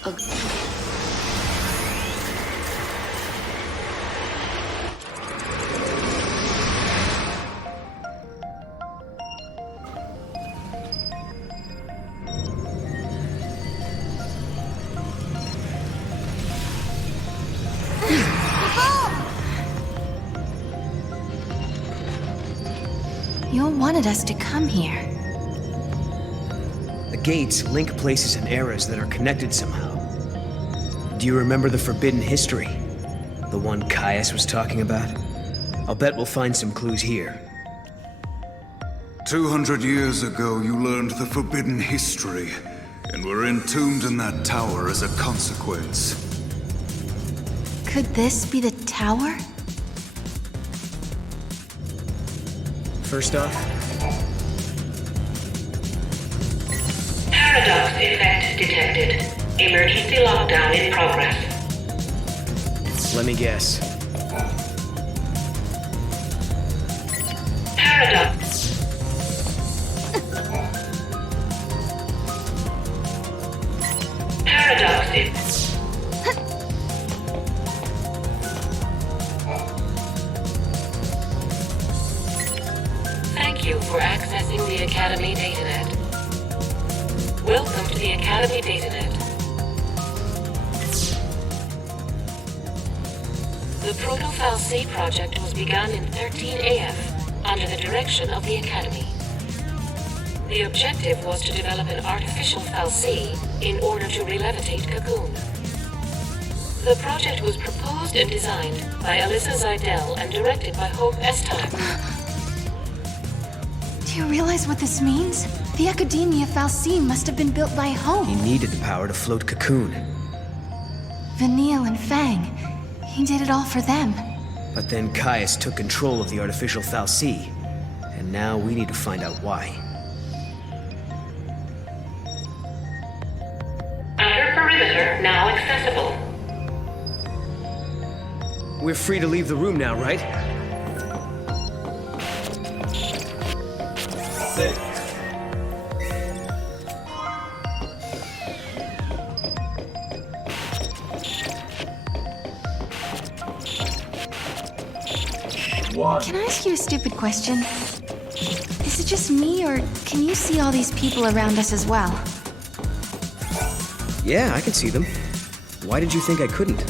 You wanted us to come here. The gates link places and eras that are connected somehow. Do you remember the forbidden history? The one Caius was talking about? I'll bet we'll find some clues here. 200 years ago, you learned the forbidden history, and were entombed in that tower as a consequence. Could this be the tower? First off, Paradox effect detected. Emergency lockdown in progress. let me guess. Paradox. Paradox is... Thank you for accessing the Academy Datanet. Welcome to the Academy Datanet. The Proto-Fal'C project was begun in 13AF under the direction of the Academy. The objective was to develop an artificial Fal'C in order to re-levitate Cocoon. The project was proposed and designed by Alyssa Zidell and directed by Hope Estime. Do you realize what this means? The Academia Fal'C must have been built by Hope. He needed the power to float Cocoon. Vanille and Fang. He did it all for them. But then Caius took control of the artificial Fal'C, and now we need to find out why. Outer perimeter now accessible. We're free to leave the room now, right? Can I ask you a stupid question? Is it just me, or can you see all these people around us as well? Yeah, I can see them. Why did you think I couldn't?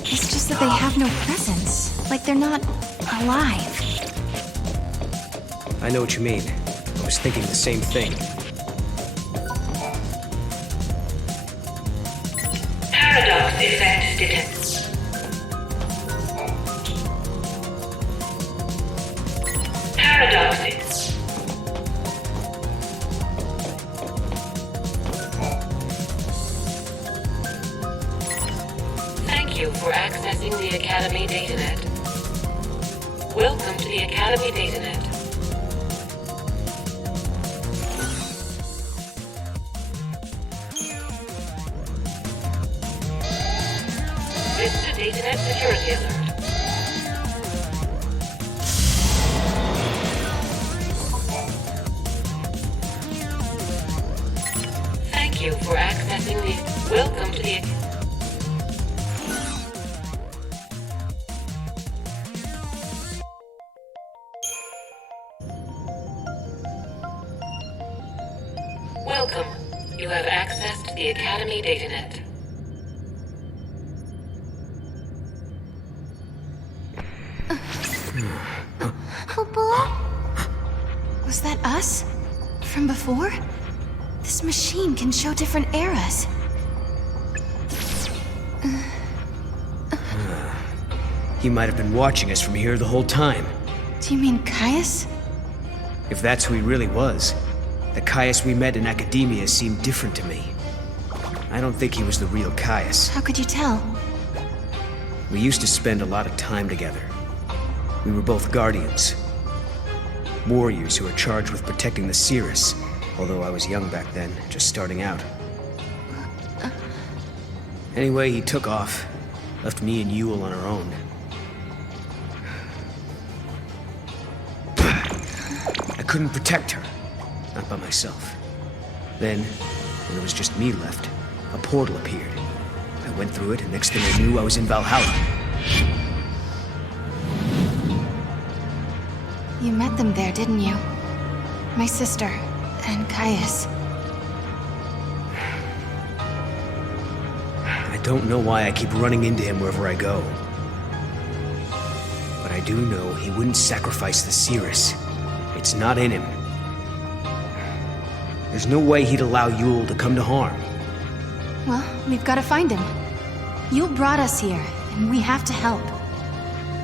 It's just that they have no presence. Like they're not alive. I know what you mean. I was thinking the same thing. Paradox effect detected. Paradoxes. Thank you for accessing the Academy Datanet. Welcome to the Academy Datanet. This is a Datanet security alert. Thank you for accessing the... Welcome to the... Welcome. You have accessed the Academy Datanet. Was that us? From before? This machine can show different eras. He might have been watching us from here the whole time. Do you mean Caius? If that's who he really was, the Caius we met in Academia seemed different to me. I don't think he was the real Caius. How could you tell? We used to spend a lot of time together. We were both guardians. Warriors who were charged with protecting the Cirrus, although I was young back then, just starting out. Anyway, he took off, left me and Yule on our own. I couldn't protect her, not by myself. Then, When it was just me left, a portal appeared. I went through it, and next thing I knew, I was in Valhalla. You met them there, didn't you? My sister, and Caius. I don't know why I keep running into him wherever I go. But I do know he wouldn't sacrifice the Cirrus. It's not in him. There's no way he'd allow Yule to come to harm. Well, we've got to find him. Yule brought us here, and we have to help.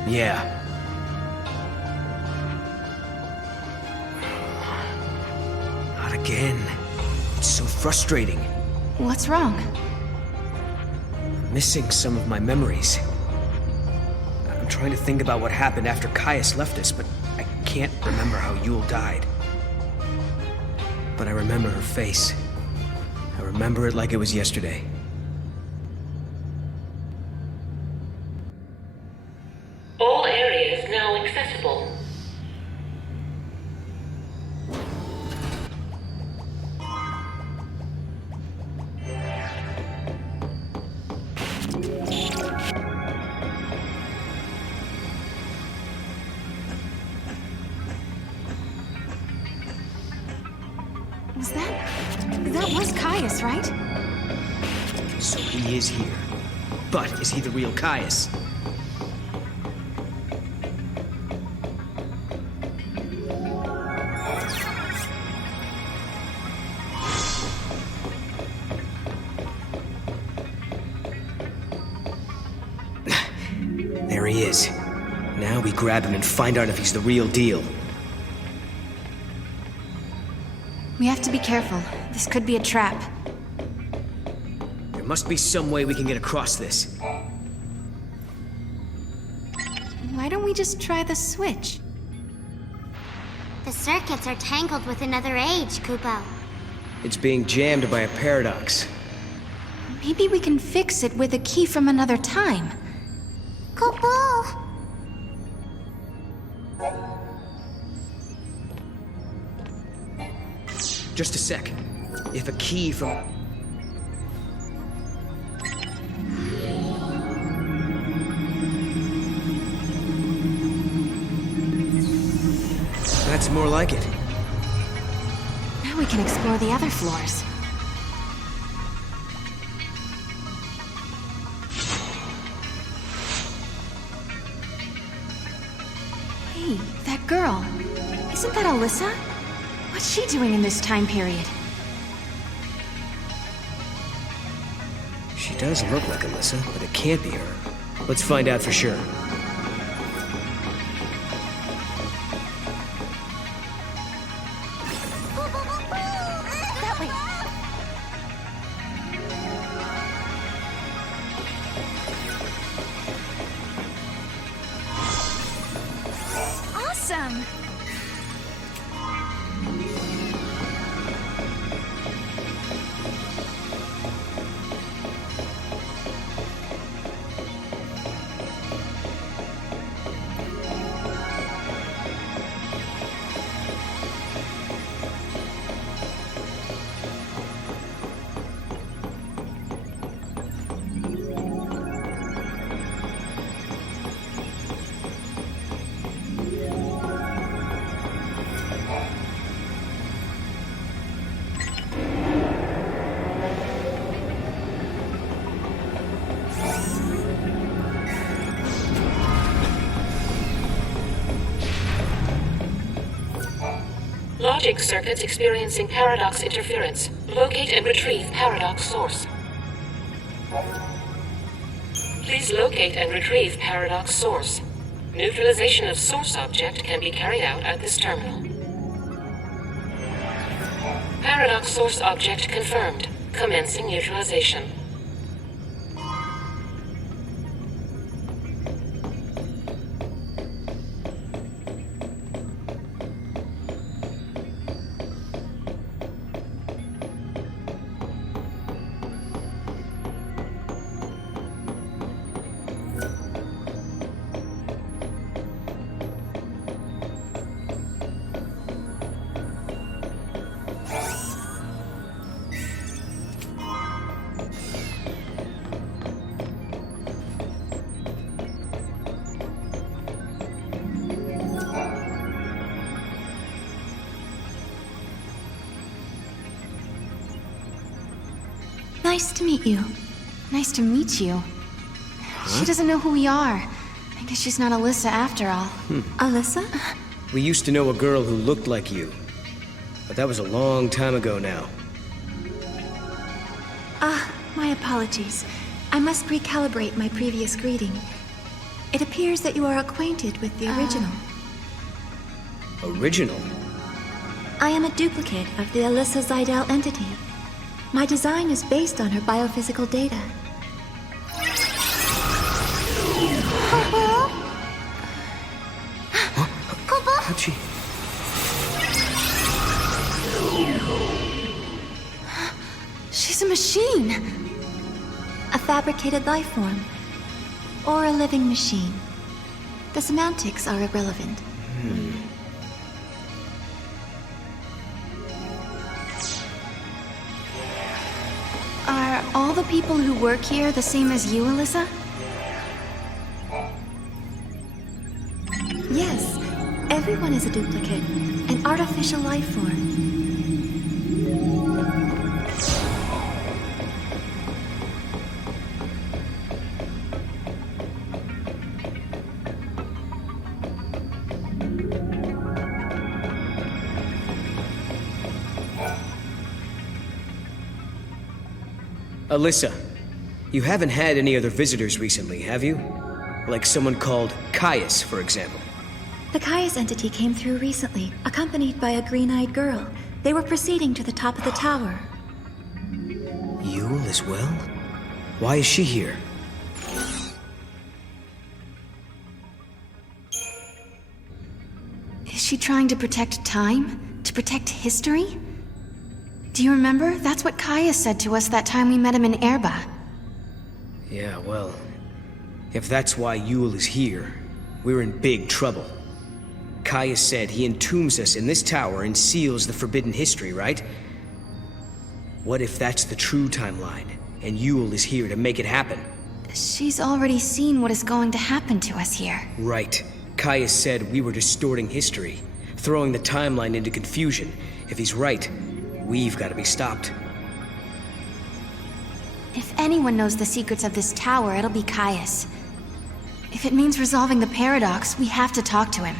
Yeah. Not again. It's so frustrating. What's wrong? I'm missing some of my memories. I'm trying to think about what happened after Caius left us, but I can't remember how Yule died. But I remember her face. I remember it like it was yesterday. All areas now accessible. That was Caius, right? So he is here. But is he the real Caius? There he is. Now we grab him and find out if he's the real deal. We have to be careful. This could be a trap. There must be some way we can get across this. Why don't we just try the switch? The circuits are tangled with another age, Kupo. It's being jammed by a paradox. Maybe we can fix it with a key from another time. Kupo! Just a sec. If a key from... That's more like it. Now we can explore the other floors. Hey, that girl. Isn't that Alyssa? What's she doing in this time period? She does look like Alyssa, but it can't be her. Let's find out for sure. That way. Awesome! Logic circuits experiencing paradox interference. Locate and retrieve paradox source. Please locate and retrieve paradox source. Neutralization of source object can be carried out at this terminal. Paradox source object confirmed. Commencing neutralization. Nice to meet you. Nice to meet you. She doesn't know who we are. I guess she's not Alyssa after all. Alyssa? We used to know a girl who looked like you. But that was a long time ago now. My apologies. I must recalibrate my previous greeting. It appears that you are acquainted with the original. Original? I am a duplicate of the Alyssa Zidell entity. My design is based on her biophysical data. How'd she... She's a machine! A fabricated life form. Or a living machine. The semantics are irrelevant. Are all the people who work here the same as you, Alyssa? Yes, everyone is a duplicate. An artificial life form. Alyssa, you haven't had any other visitors recently, have you? Like someone called Caius, for example. The Caius entity came through recently, accompanied by a green-eyed girl. They were proceeding to the top of the tower. Yule as well? Why is she here? Is she trying to protect time? To protect history? Do you remember? That's what Caius said to us that time we met him in Erba. Yeah, well... if that's why Yule is here, we're in big trouble. Caius said he entombs us in this tower and seals the forbidden history, right? What if that's the true timeline, and Yule is here to make it happen? She's already seen what is going to happen to us here. Right. Caius said we were distorting history, throwing the timeline into confusion. If he's right, we've got to be stopped. If anyone knows the secrets of this tower, it'll be Caius. If it means resolving the paradox, we have to talk to him.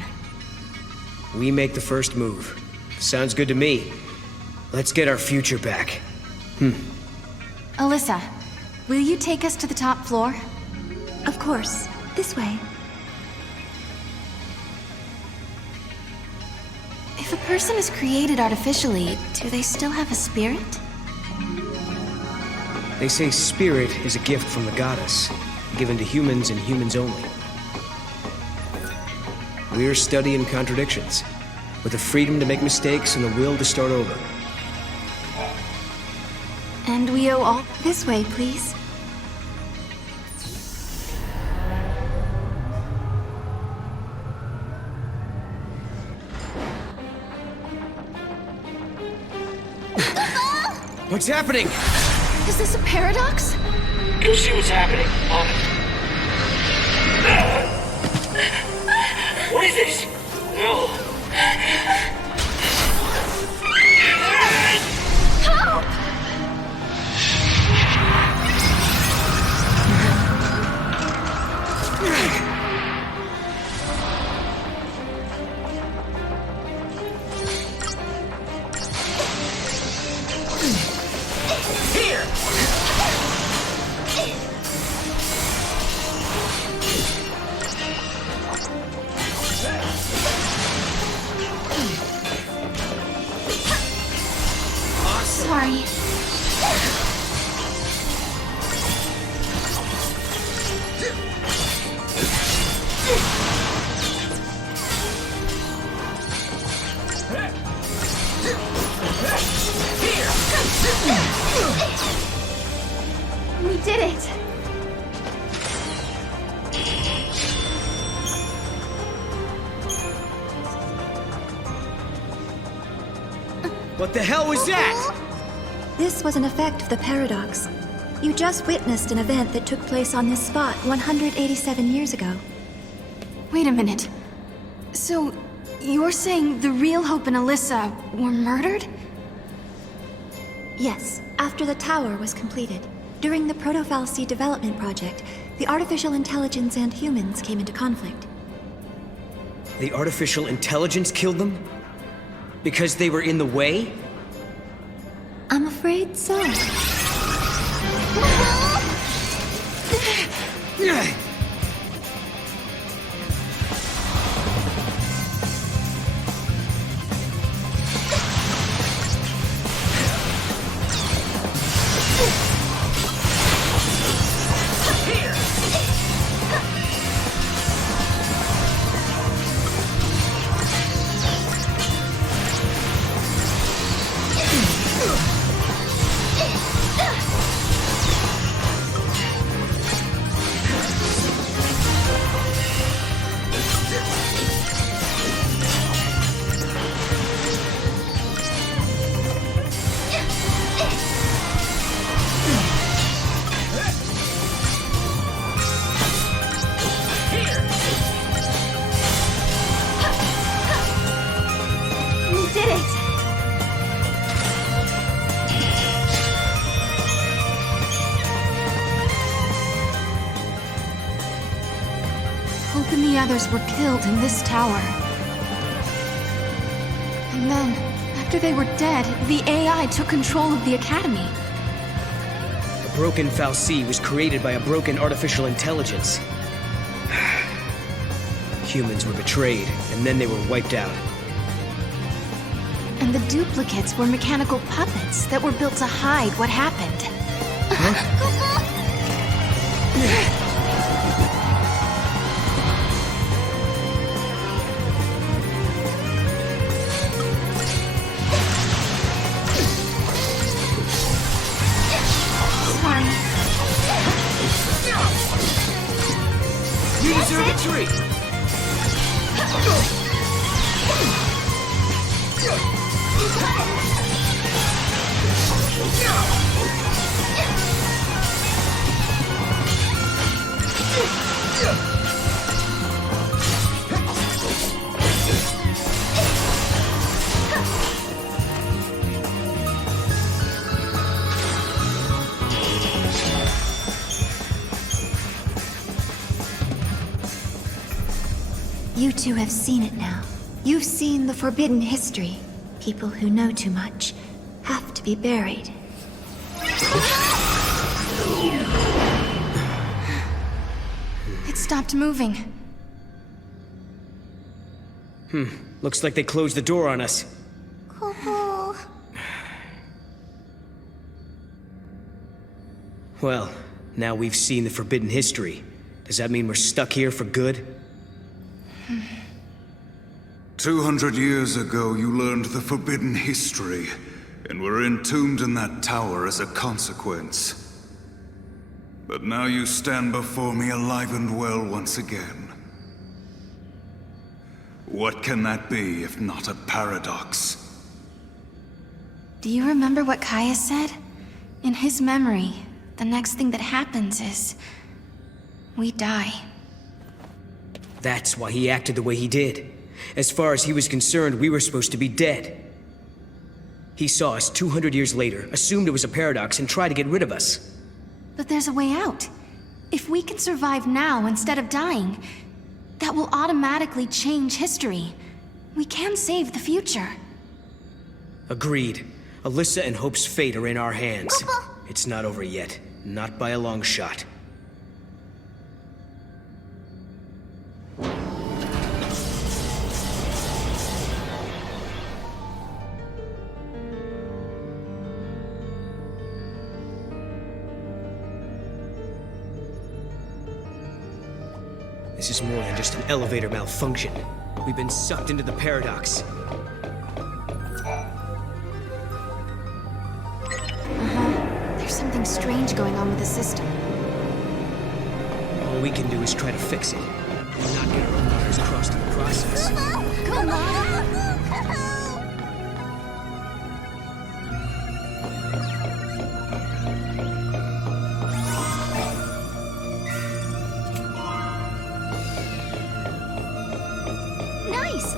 We make the first move. Sounds good to me. Let's get our future back. Alyssa, will you take us to the top floor? Of course. This way. If a person is created artificially, do they still have a spirit? They say spirit is a gift from the goddess, given to humans and humans only. We're studying contradictions, with the freedom to make mistakes and the will to start over. And we owe all... This way, please. What's happening? Is this a paradox? Go see what's happening. What is this? No. Help! Here! Sorry. We did it! What the hell was that? This was an effect of the paradox. You just witnessed an event that took place on this spot 187 years ago. Wait a minute. So, you're saying the real Hope and Alyssa were murdered? Yes, after the tower was completed. During the Proto-Fal'Cie development project, the artificial intelligence and humans came into conflict. The artificial intelligence killed them? Because they were in the way? I'm afraid so. Hope and the others were killed in this tower. And then, after they were dead, the AI took control of the Academy. The broken fal'Cie was created by a broken artificial intelligence. Humans were betrayed, and then they were wiped out. And the duplicates were mechanical puppets that were built to hide what happened. Sorry. You deserve a treat! You two have seen it now. You've seen the forbidden history. People who know too much have to be buried. It stopped moving. Looks like they closed the door on us. Well, now we've seen the forbidden history. Does that mean we're stuck here for good? 200 years ago, you learned the forbidden history, and were entombed in that tower as a consequence. But now you stand before me alive and well once again. What can that be if not a paradox? Do you remember what Kaya said? In his memory, the next thing that happens is... we die. That's why he acted the way he did. As far as he was concerned, we were supposed to be dead. He saw us 200 years later, assumed it was a paradox, and tried to get rid of us. But there's a way out. If we can survive now instead of dying, that will automatically change history. We can save the future. Agreed. Alyssa and Hope's fate are in our hands. It's not over yet. Not by a long shot. This is more than just an elevator malfunction. We've been sucked into the paradox. There's something strange going on with the system. All we can do is try to fix it, and not get our own wires crossed in the process. Come on! Nice!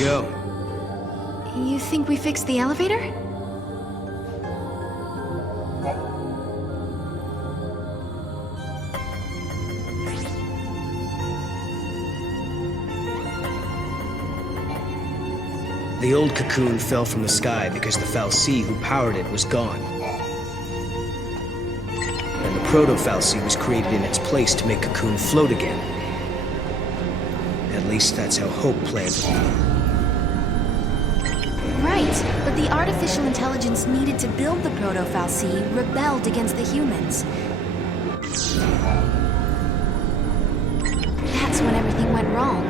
go. You think we fixed the elevator? The old cocoon fell from the sky because the Fal'Cie who powered it was gone. And the proto-Fal'Cie was created in its place to make Cocoon float again. At least that's how Hope planned it. Right, but the artificial intelligence needed to build the proto-Fal'Cie rebelled against the humans. That's when everything went wrong.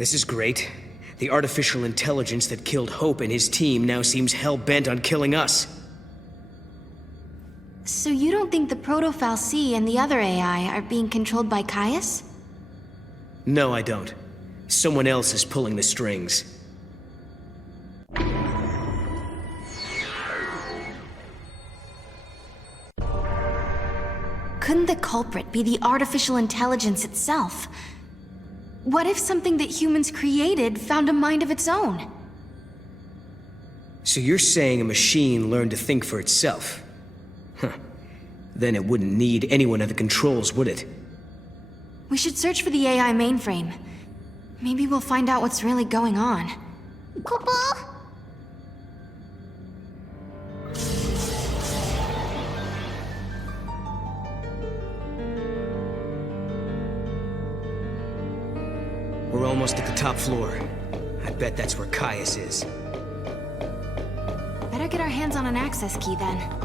This is great. The artificial intelligence that killed Hope and his team now seems hell-bent on killing us. So you don't think the Proto-Fal'Cie and the other AI are being controlled by Caius? No, I don't. Someone else is pulling the strings. couldn't the culprit be the artificial intelligence itself? What if something that humans created found a mind of its own? So you're saying a machine learned to think for itself? Huh. Then it wouldn't need anyone at the controls, would it? We should search for the AI mainframe. Maybe we'll find out what's really going on. Kupo? We're almost at the top floor. I bet that's where Caius is. Better get our hands on an access key then.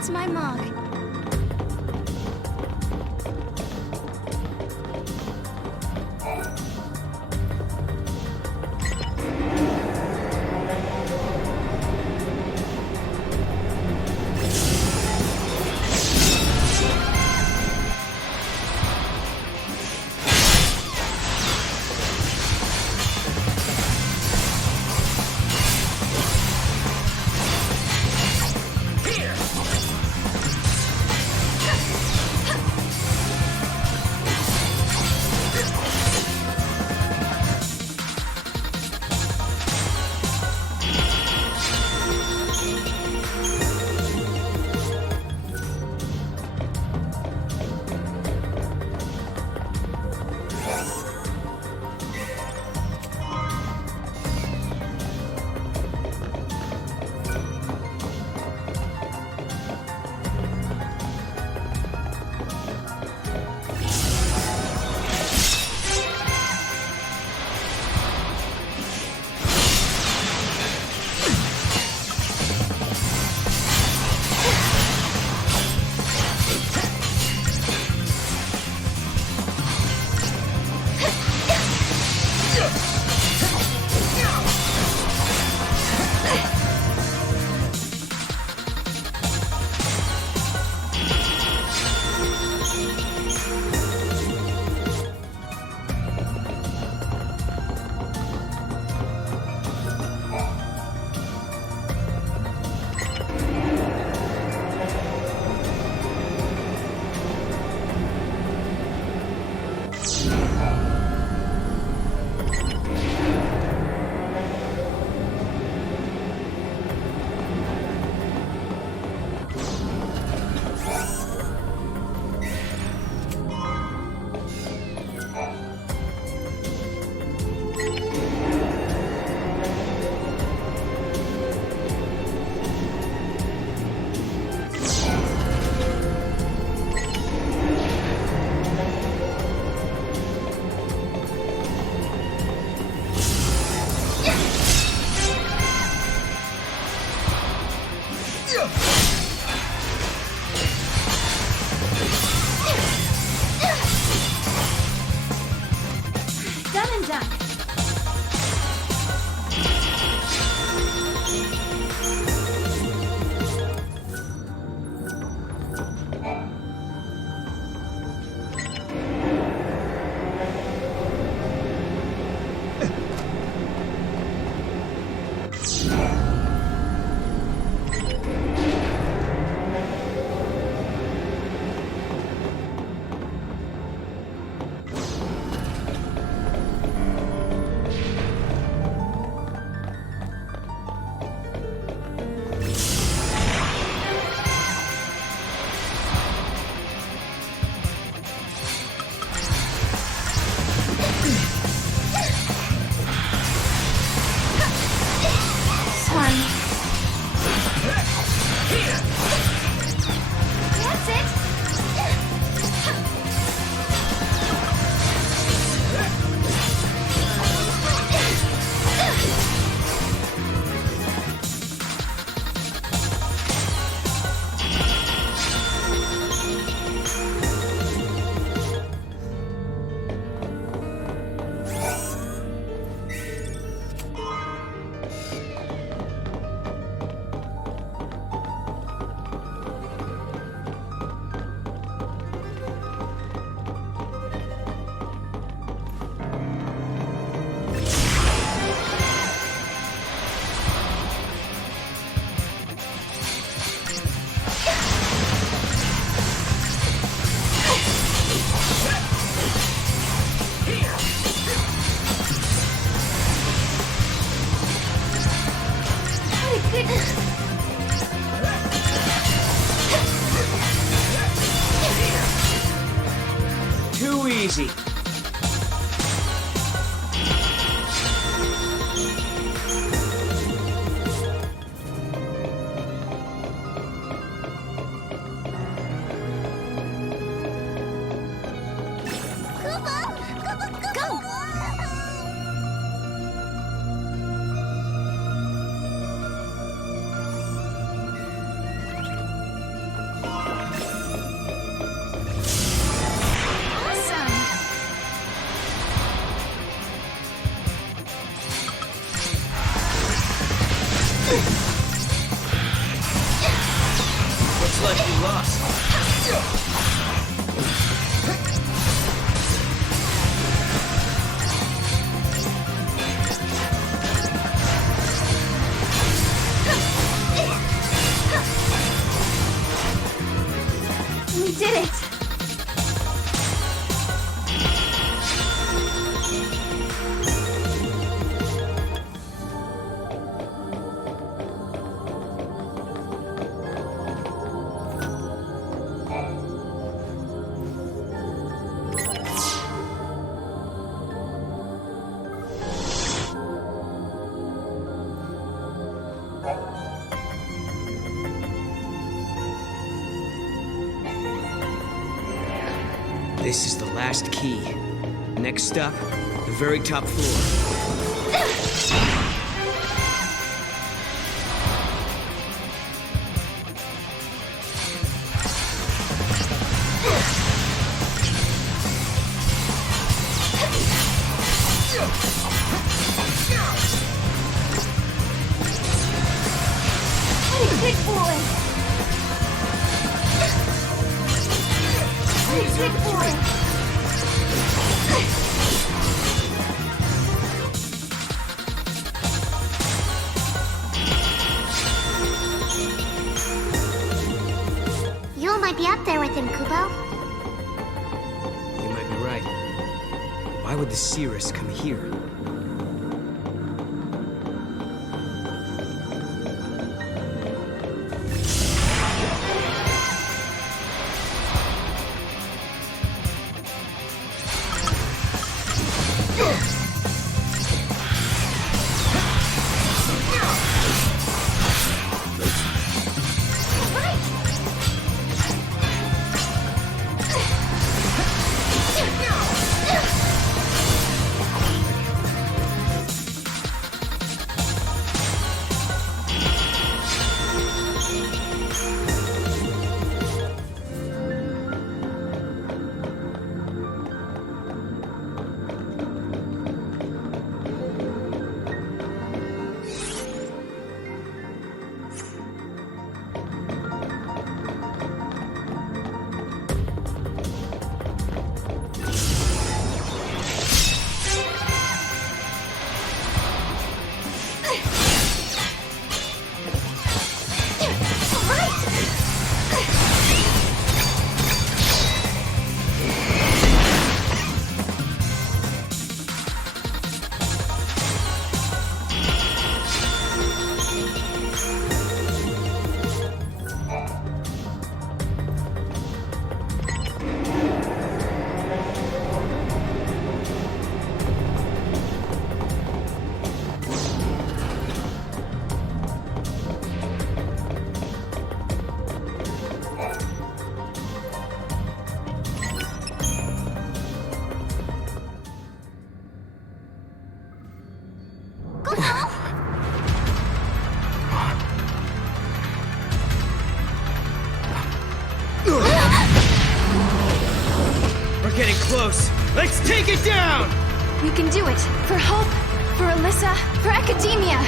That's my mug. easy. Looks like we lost. We did it! This is the last key. Next stop, the very top floor. Big boy! Big boy! Yule might be up there with him, Kubo. You might be right. Why would the Cirrus come here? We're getting close. Let's take it down! We can do it! For Hope, for Alyssa, for Academia!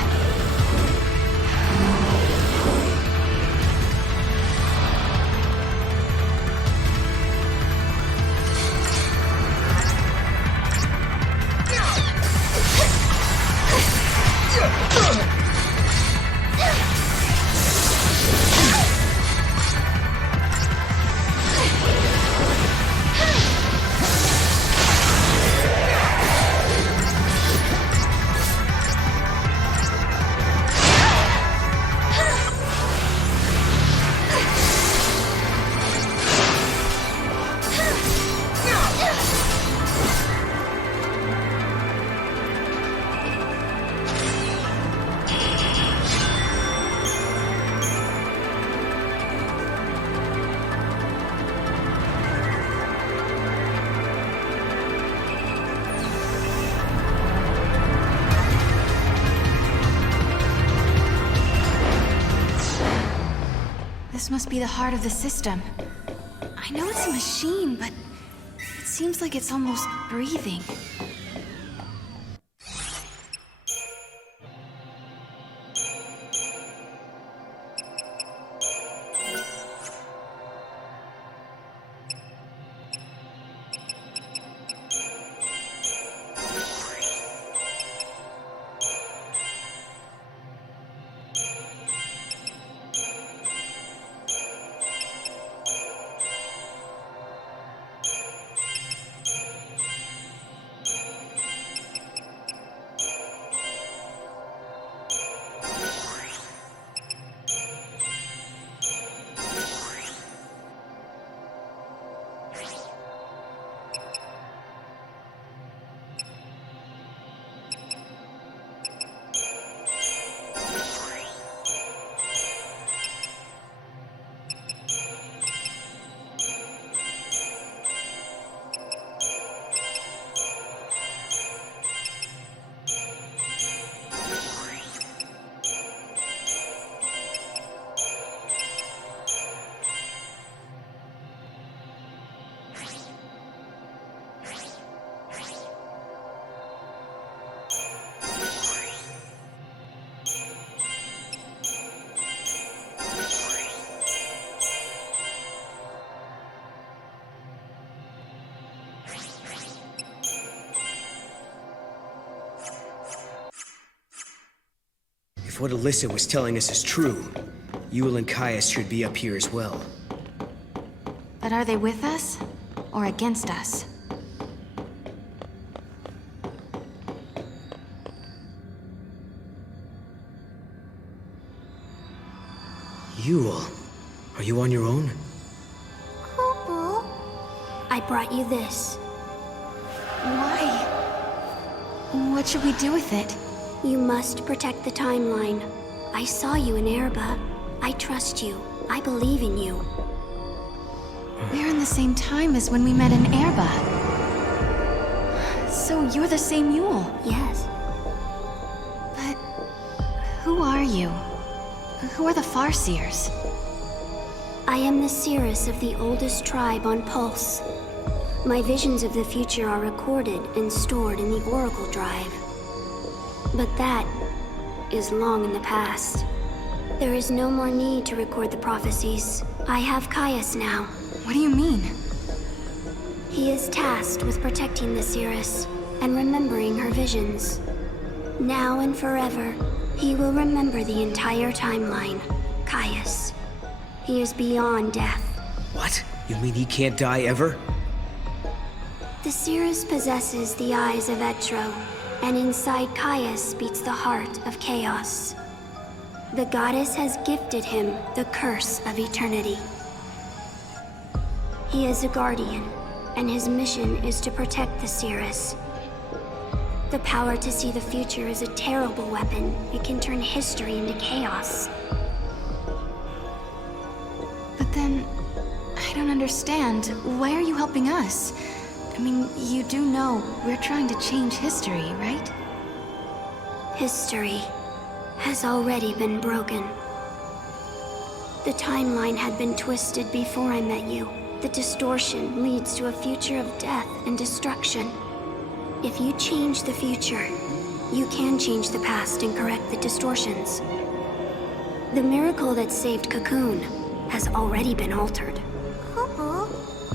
This must be the heart of the system. I know it's a machine, but it seems like it's almost breathing. If what Alyssa was telling us is true, Yule and Caius should be up here as well. But are they with us? Or against us? Yule, are you on your own? Cuckoo. I brought you this. Why? What should we do with it? You must protect the timeline. I saw you in Erba. I trust you. I believe in you. We're in the same time as when we met in Erba. So you're the same Yule. Yes. But who are you? Who are the Farseers? I am the Seeress of the oldest tribe on Pulse. My visions of the future are recorded and stored in the Oracle Drive. But that is long in the past. There is no more need to record the prophecies. I have Caius now. What do you mean? He is tasked with protecting the Seeress and remembering her visions. Now and forever, he will remember the entire timeline. Caius. He is beyond death. What? You mean he can't die ever? The Seeress possesses the eyes of Etro, and inside Caius beats the heart of chaos. The goddess has gifted him the curse of eternity. He is a guardian, and his mission is to protect the Seeress. The power to see the future is a terrible weapon. It can turn history into chaos. But then, I don't understand. Why are you helping us? I mean, you do know we're trying to change history, right? History has already been broken. The timeline had been twisted before I met you. The distortion leads to a future of death and destruction. If you change the future, you can change the past and correct the distortions. The miracle that saved Cocoon has already been altered. Cuckoo.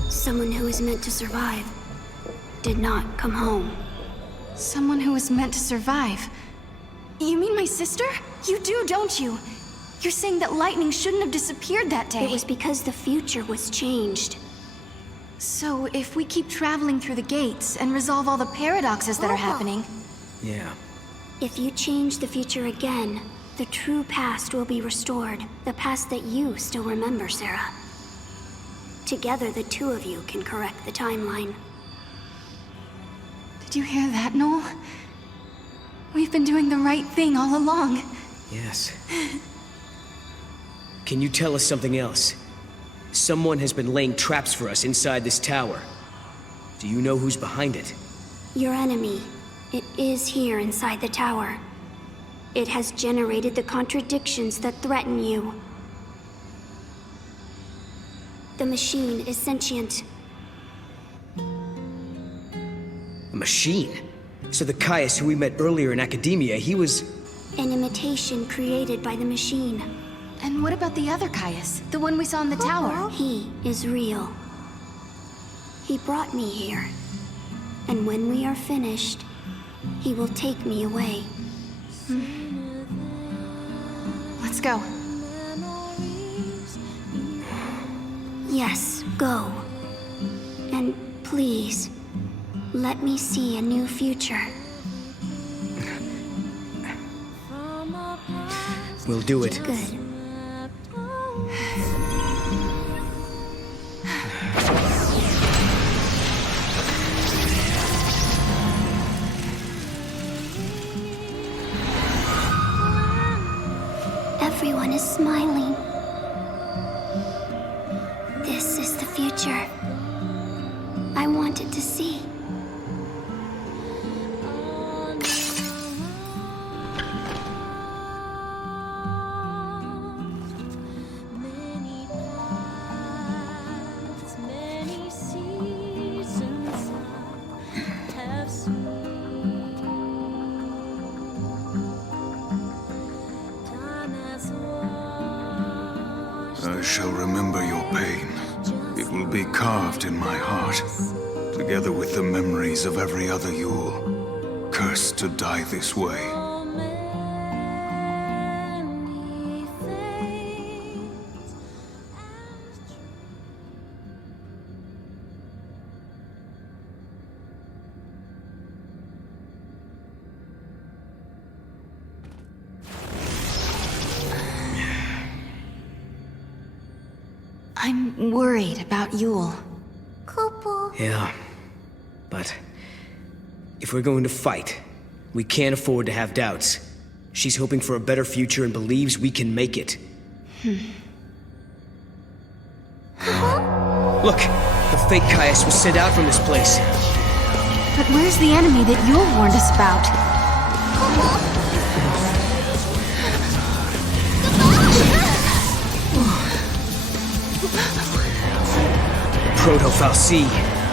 Someone who is meant to survive did not come home. Someone who was meant to survive. You mean my sister? You do, don't you? You're saying that lightning shouldn't have disappeared that day. It was because the future was changed. So if we keep traveling through the gates and resolve all the paradoxes that are happening... Yeah. If you change the future again, the true past will be restored. The past that you still remember, Sarah. Together, the two of you can correct the timeline. Did you hear that, Noel? We've been doing the right thing all along. Yes. Can you tell us something else? Someone has been laying traps for us inside this tower. Do you know who's behind it? Your enemy. It is here inside the tower. It has generated the contradictions that threaten you. The machine is sentient. A machine? So the Caius who we met earlier in academia, he was... An imitation created by the machine. And what about the other Caius? The one we saw in the tower? He is real. He brought me here. And when we are finished, he will take me away. Let's go. Yes, go. And please, let me see a new future. We'll do it. Good. Everyone is smiling. This is the future I wanted to see. I shall remember your pain. It will be carved in my heart, together with the memories of every other Yule, cursed to die this way. I'm worried about Yule. Yeah. But... if we're going to fight, we can't afford to have doubts. She's hoping for a better future and believes we can make it. Look! The fake Caius was sent out from this place. But where's the enemy that Yule warned us about? Proto-Fal'Cie.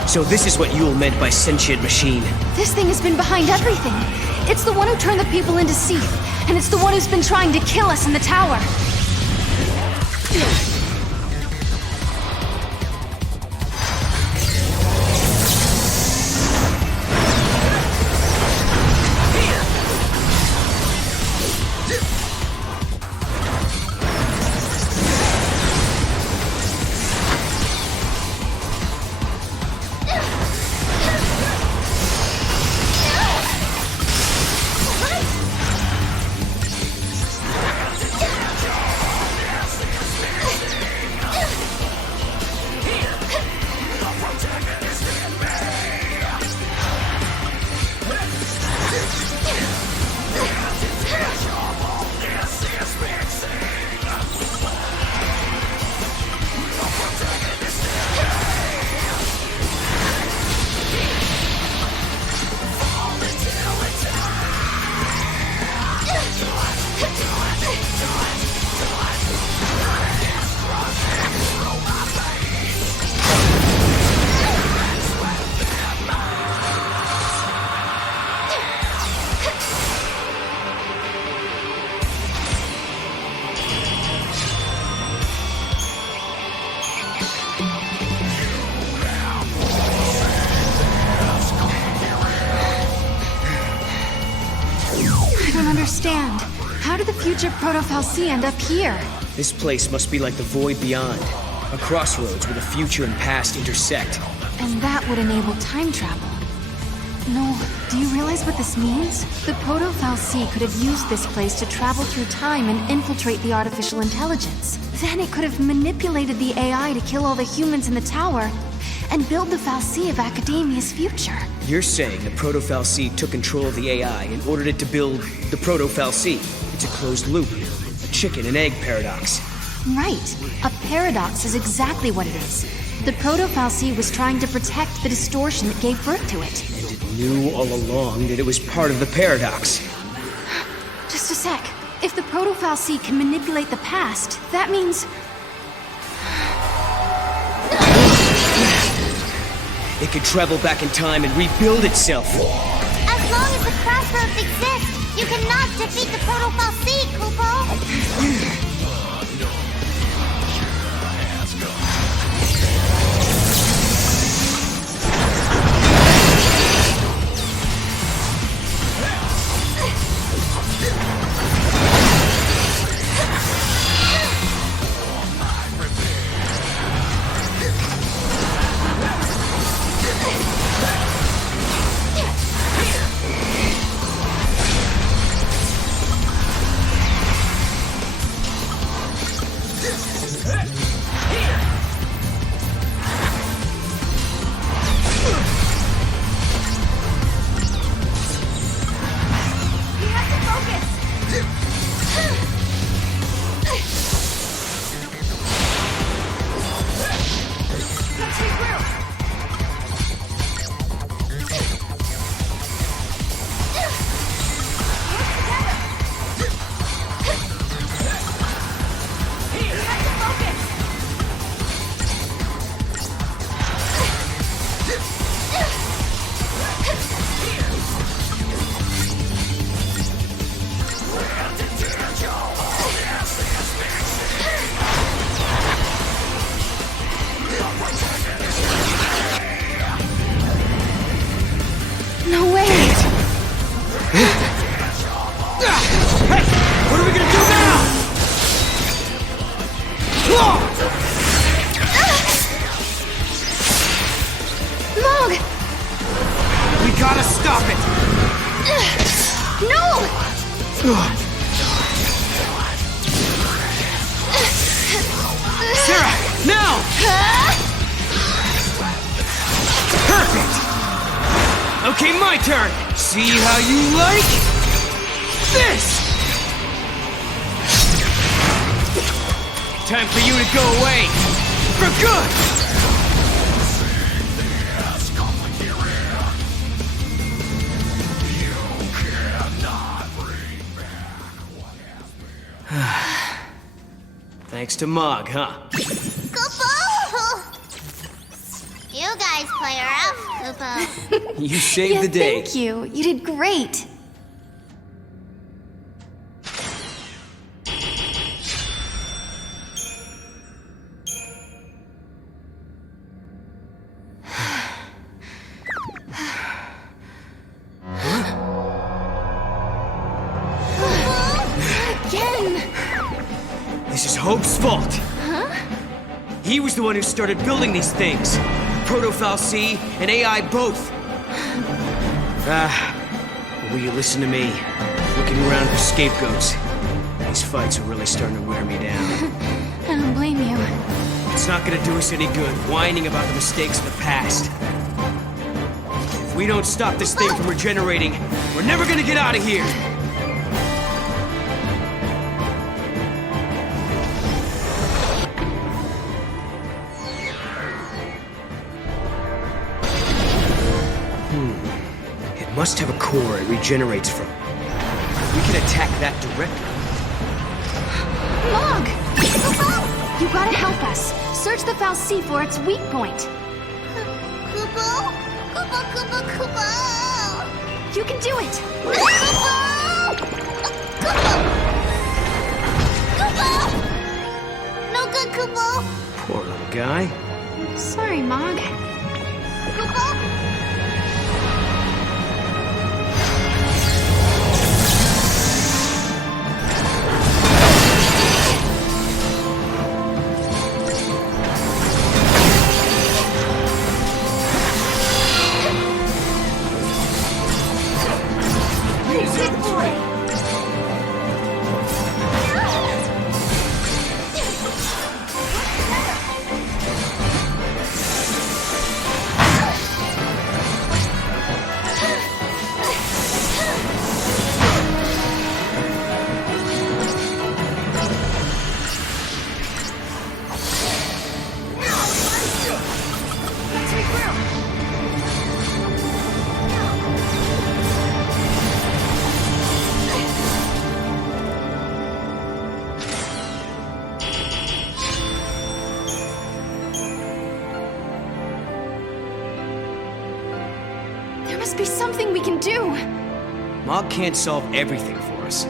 So this is what Yule meant by sentient machine. This thing has been behind everything. It's the one who turned the people into Seath, and it's the one who's been trying to kill us in the tower. Understand. How did the future Proto-Fal'Cie end up here? This place must be like the void beyond. A crossroads where the future and past intersect. And that would enable time travel. No, do you realize what this means? The Proto-Fal'Cie could have used this place to travel through time and infiltrate the artificial intelligence. Then it could have manipulated the AI to kill all the humans in the tower and build the Fal'Cie of Academia's future. You're saying the Proto-Fal'Cie took control of the AI and ordered it to build the Proto-Fal'Cie. It's a closed loop, a chicken and egg paradox. Right. A paradox is exactly what it is. The Proto-Fal'Cie was trying to protect the distortion that gave birth to it. And it knew all along that it was part of the paradox. Just a sec. If the Proto-Fal'Cie can manipulate the past, that means... it could travel back in time and rebuild itself. As long as the crossroads exist, you cannot defeat the Proto-Fal'Cie, Kupo! Okay, my turn! See how you like this! Time for you to go away! For good! Thanks to Mog, huh? Kupo! You guys play rough, Kupo. You saved the day. Thank you. You did great. This is Hope's fault. Huh? He was the one who started building these things. Proto-Fal'Cie and AI both. Will you listen to me? Looking around for scapegoats. These fights are really starting to wear me down. I don't blame you. It's not gonna do us any good whining about the mistakes of the past. If we don't stop this thing from regenerating, we're never gonna get out of here! It must have a core it regenerates from. We can attack that directly. Mog! You gotta help us. Search the Fal'Cie for its weak point. Kupo? Kupo, Kupo, Kupo! You can do it! Kupo! Kupo! Kupo! No good, Kupo! Poor little guy. Sorry, Mog. Kupo? must be something we can do. Mog can't solve everything for us.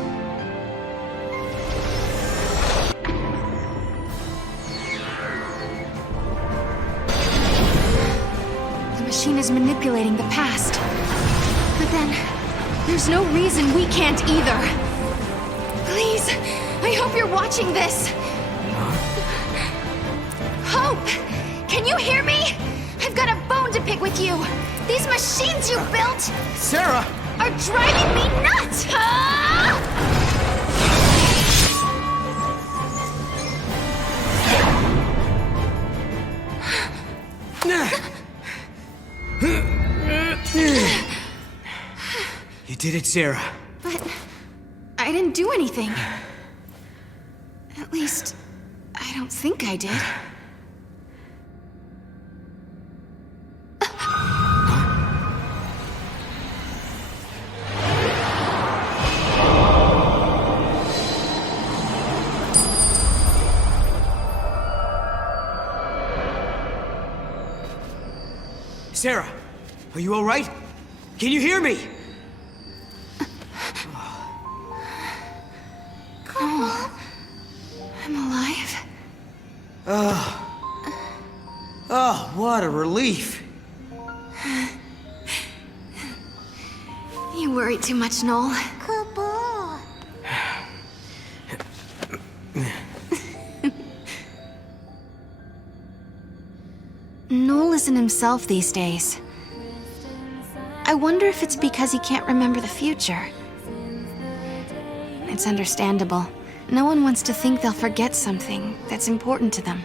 The machine is manipulating the past. But then, there's no reason we can't either. Please, I hope you're watching this. Hope! Can you hear me? I've got a bone to pick with you. These machines you built Sarah! are driving me nuts! Ah! You did it, Sarah. But I didn't do anything. At least, I don't think I did. Sarah, are you all right? Can you hear me? I'm alive. Oh, what a relief. You worry too much, Noel. Kupo. Noel isn't himself these days. I wonder if it's because he can't remember the future. It's understandable. No one wants to think they'll forget something that's important to them.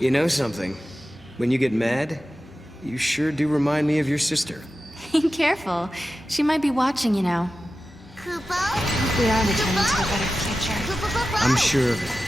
You know something? When you get mad, you sure do remind me of your sister. Be careful. She might be watching, you know. Kupo. If we are returning to a better future. Kupo. I'm sure of it.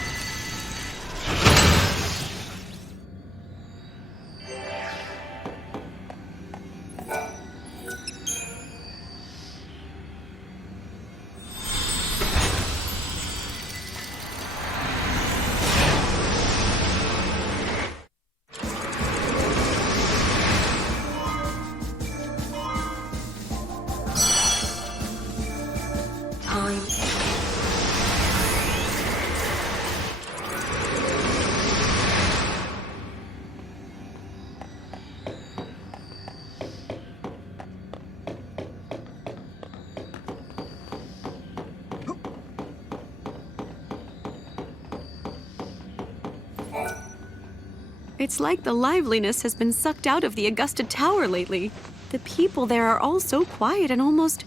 It's like the liveliness has been sucked out of the Augusta Tower lately. The people there are all so quiet and almost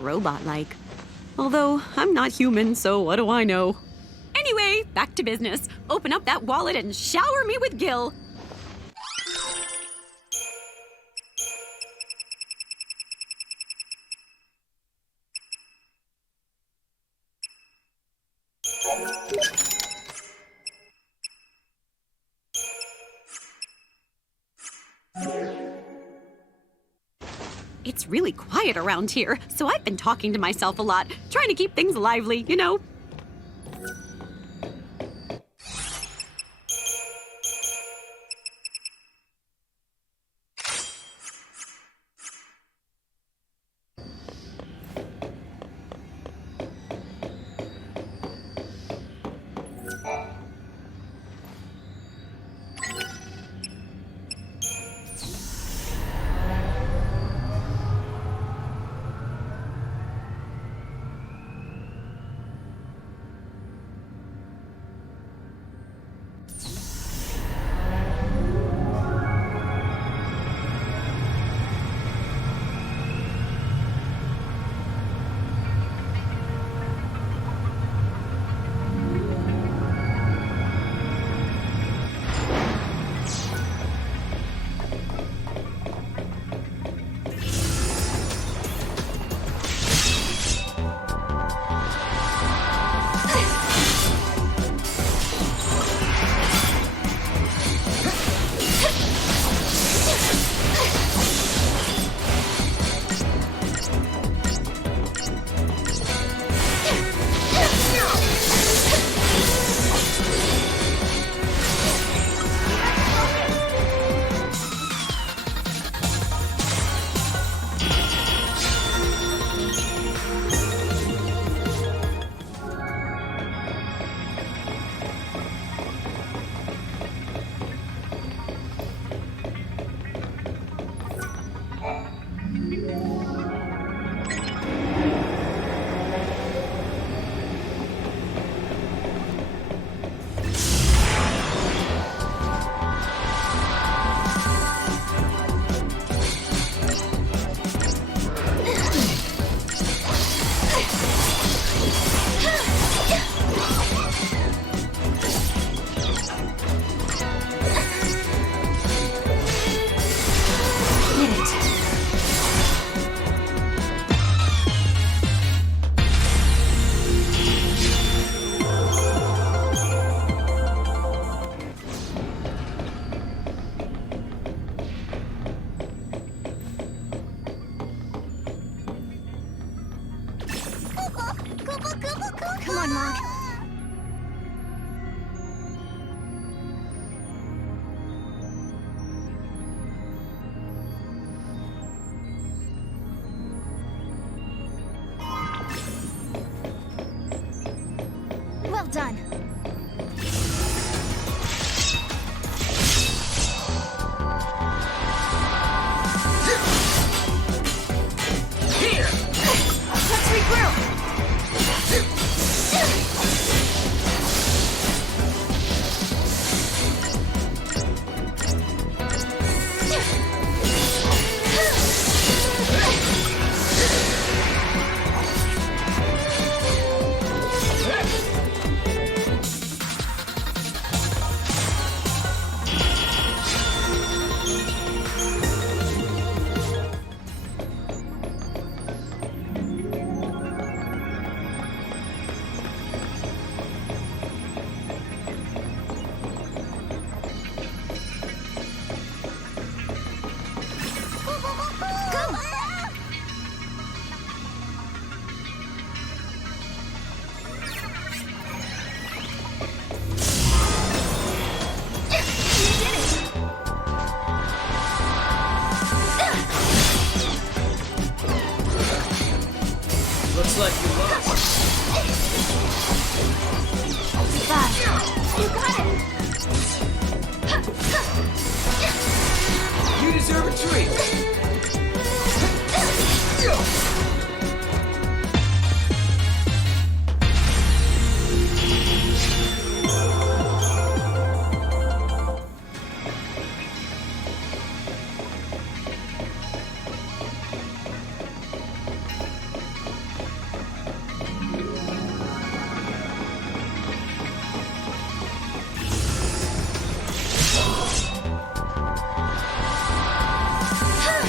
robot-like. Although, I'm not human, so what do I know? Anyway, back to business. Open up that wallet and shower me with Gil. It's really quiet around here, so I've been talking to myself a lot, trying to keep things lively, you know? Come on, Mog. Well done. Here! Let's regroup. Looks like you lost. Fine. You got it. You deserve a treat. Huh.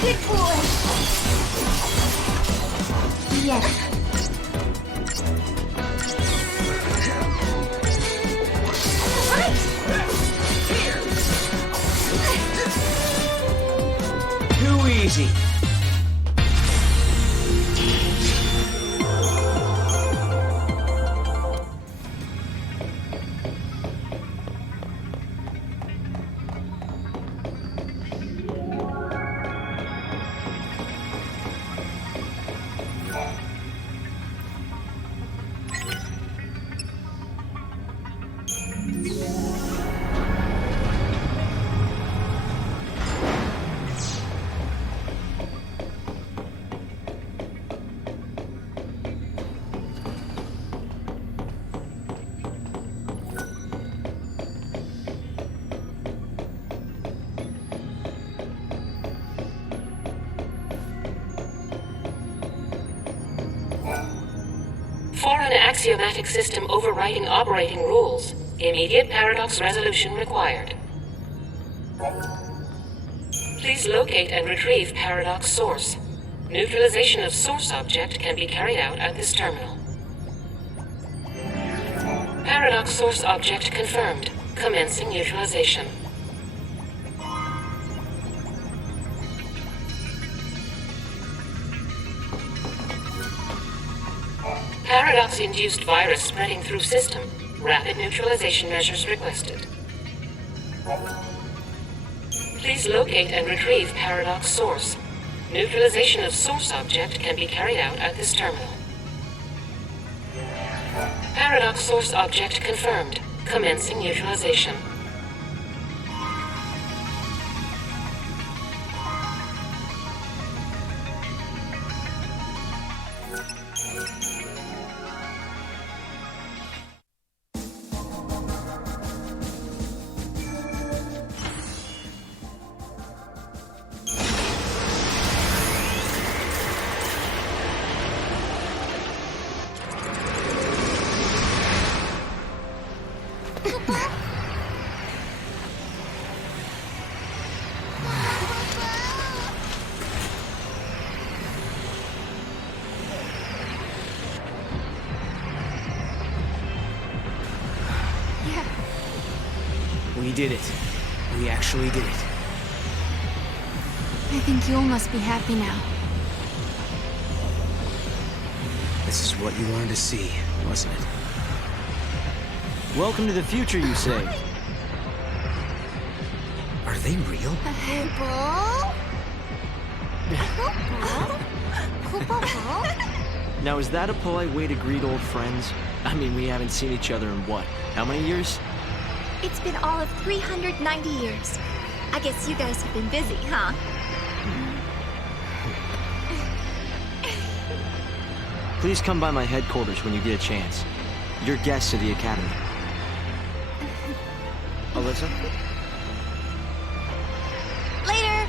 Good boy. Yes. Too easy. For an axiomatic system overriding operating rules, immediate paradox resolution required. Please locate and retrieve paradox source. Neutralization of source object can be carried out at this terminal. Paradox source object confirmed. Commencing neutralization. Paradox-induced virus spreading through system. Rapid neutralization measures requested. Please locate and retrieve paradox source. Neutralization of source object can be carried out at this terminal. Paradox source object confirmed. Commencing neutralization. We did it. We actually did it. I think you must be happy now. This is what you wanted to see, wasn't it? Welcome to the future, you say? Are they real? Now, is that a polite way to greet old friends? I mean, we haven't seen each other in what? How many years? It's been all of 390 years. I guess you guys have been busy, huh? Please come by my headquarters when you get a chance. You're guests of the Academy. Alyssa? Later.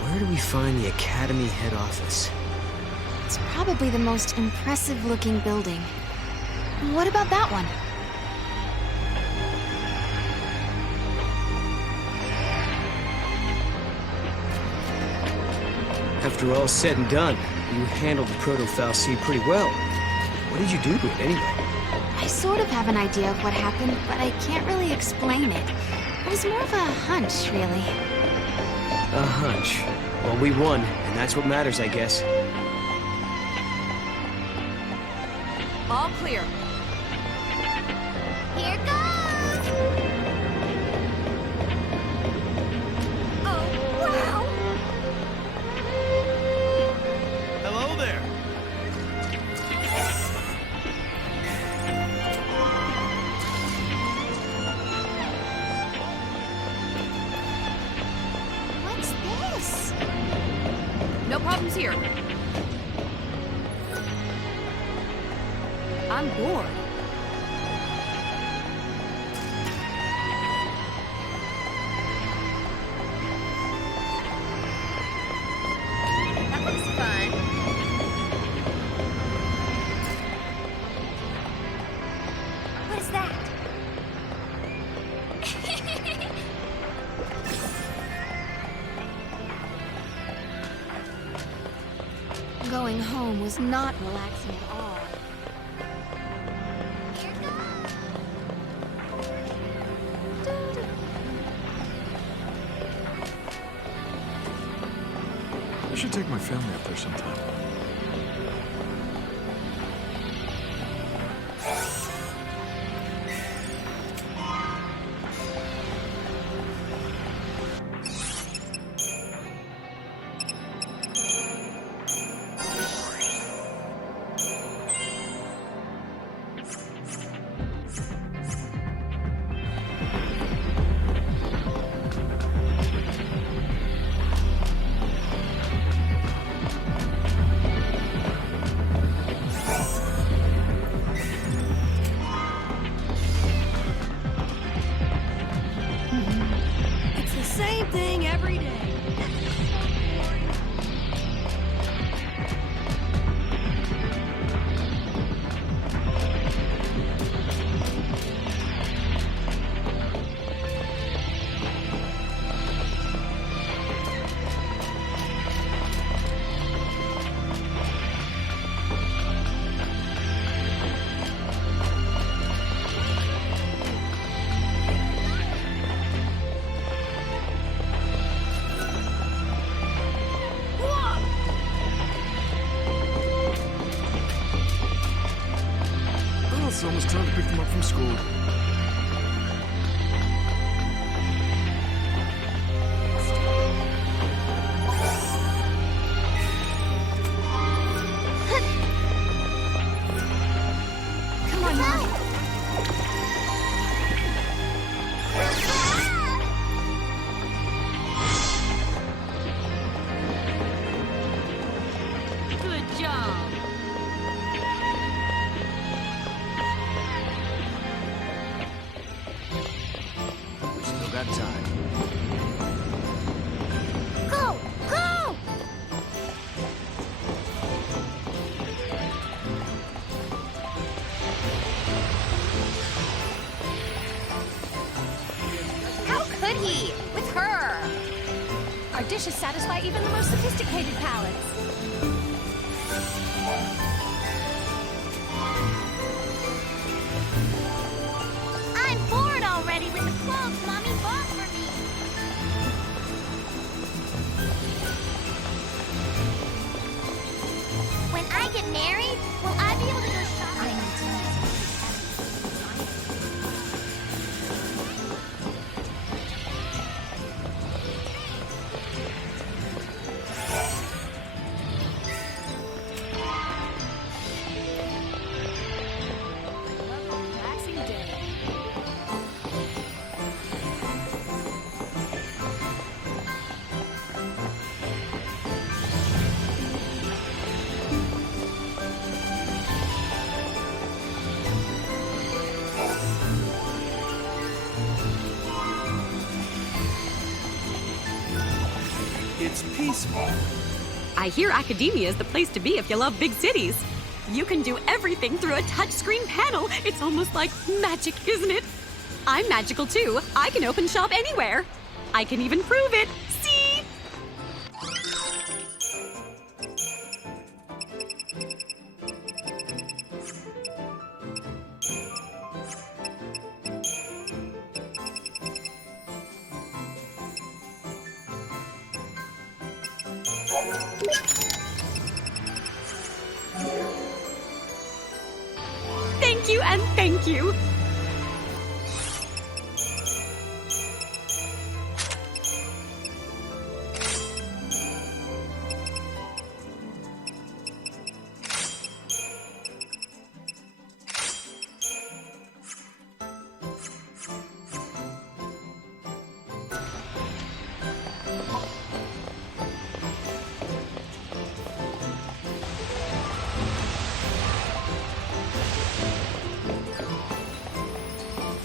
Where do we find the Academy head office? It's probably the most impressive-looking building. What about that one? After all said and done, you handled the Proto-Fal'Cie pretty well. What did you do to it anyway? I sort of have an idea of what happened, but I can't really explain it. It was more of a hunch, really. A hunch. Well, we won, and that's what matters, I guess. All clear. Here goes. Oh, wow. Hello there. What's this? No problems here. I'm bored. That looks fun. Going home was not relaxing at all. I should take my family up there sometime. Same thing every day. It's almost time to pick them up from school. Come on, Mommy. Good job. Still got time. Go! Go! How could he? With her! Our dishes satisfy even the most sophisticated palates. I'm bored already with the clothes Mommy bought for me. When I get married, will I be able to go shopping? Relaxing day. It's peaceful. I hear academia is the place to be if you love big cities. You can do everything through a touchscreen panel. It's almost like magic, isn't it? I'm magical too. I can open shop anywhere. I can even prove it. See? Thank you and thank you.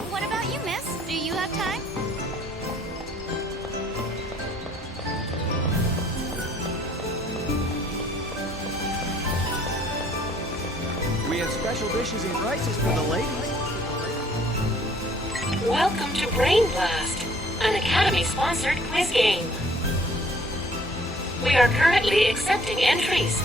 What about you, miss? Do you have time? We have special dishes and prices for the ladies. Welcome to Brain Blast, an Academy-sponsored quiz game. We are currently accepting entries.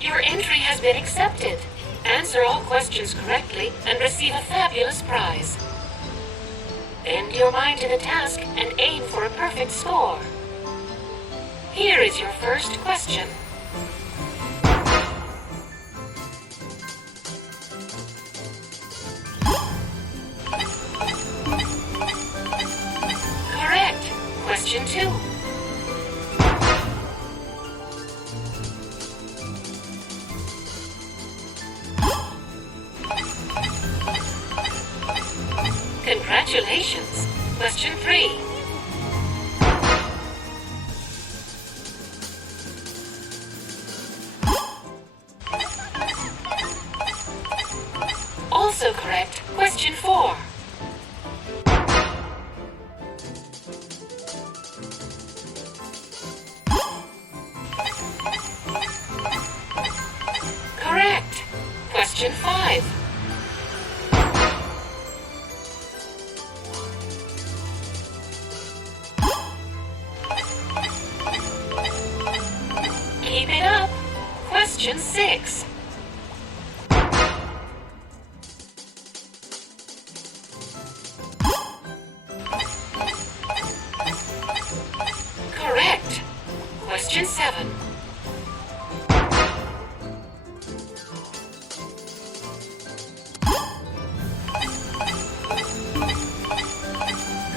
Your entry has been accepted. Answer all questions correctly and receive a fabulous prize. Bend your mind to the task and aim for a perfect score. Here is your first question. Correct. Question 2. Congratulations. Question 3. Also correct. Question 4. Correct. Question 5. Keep it up. Question 6. Correct. Question 7.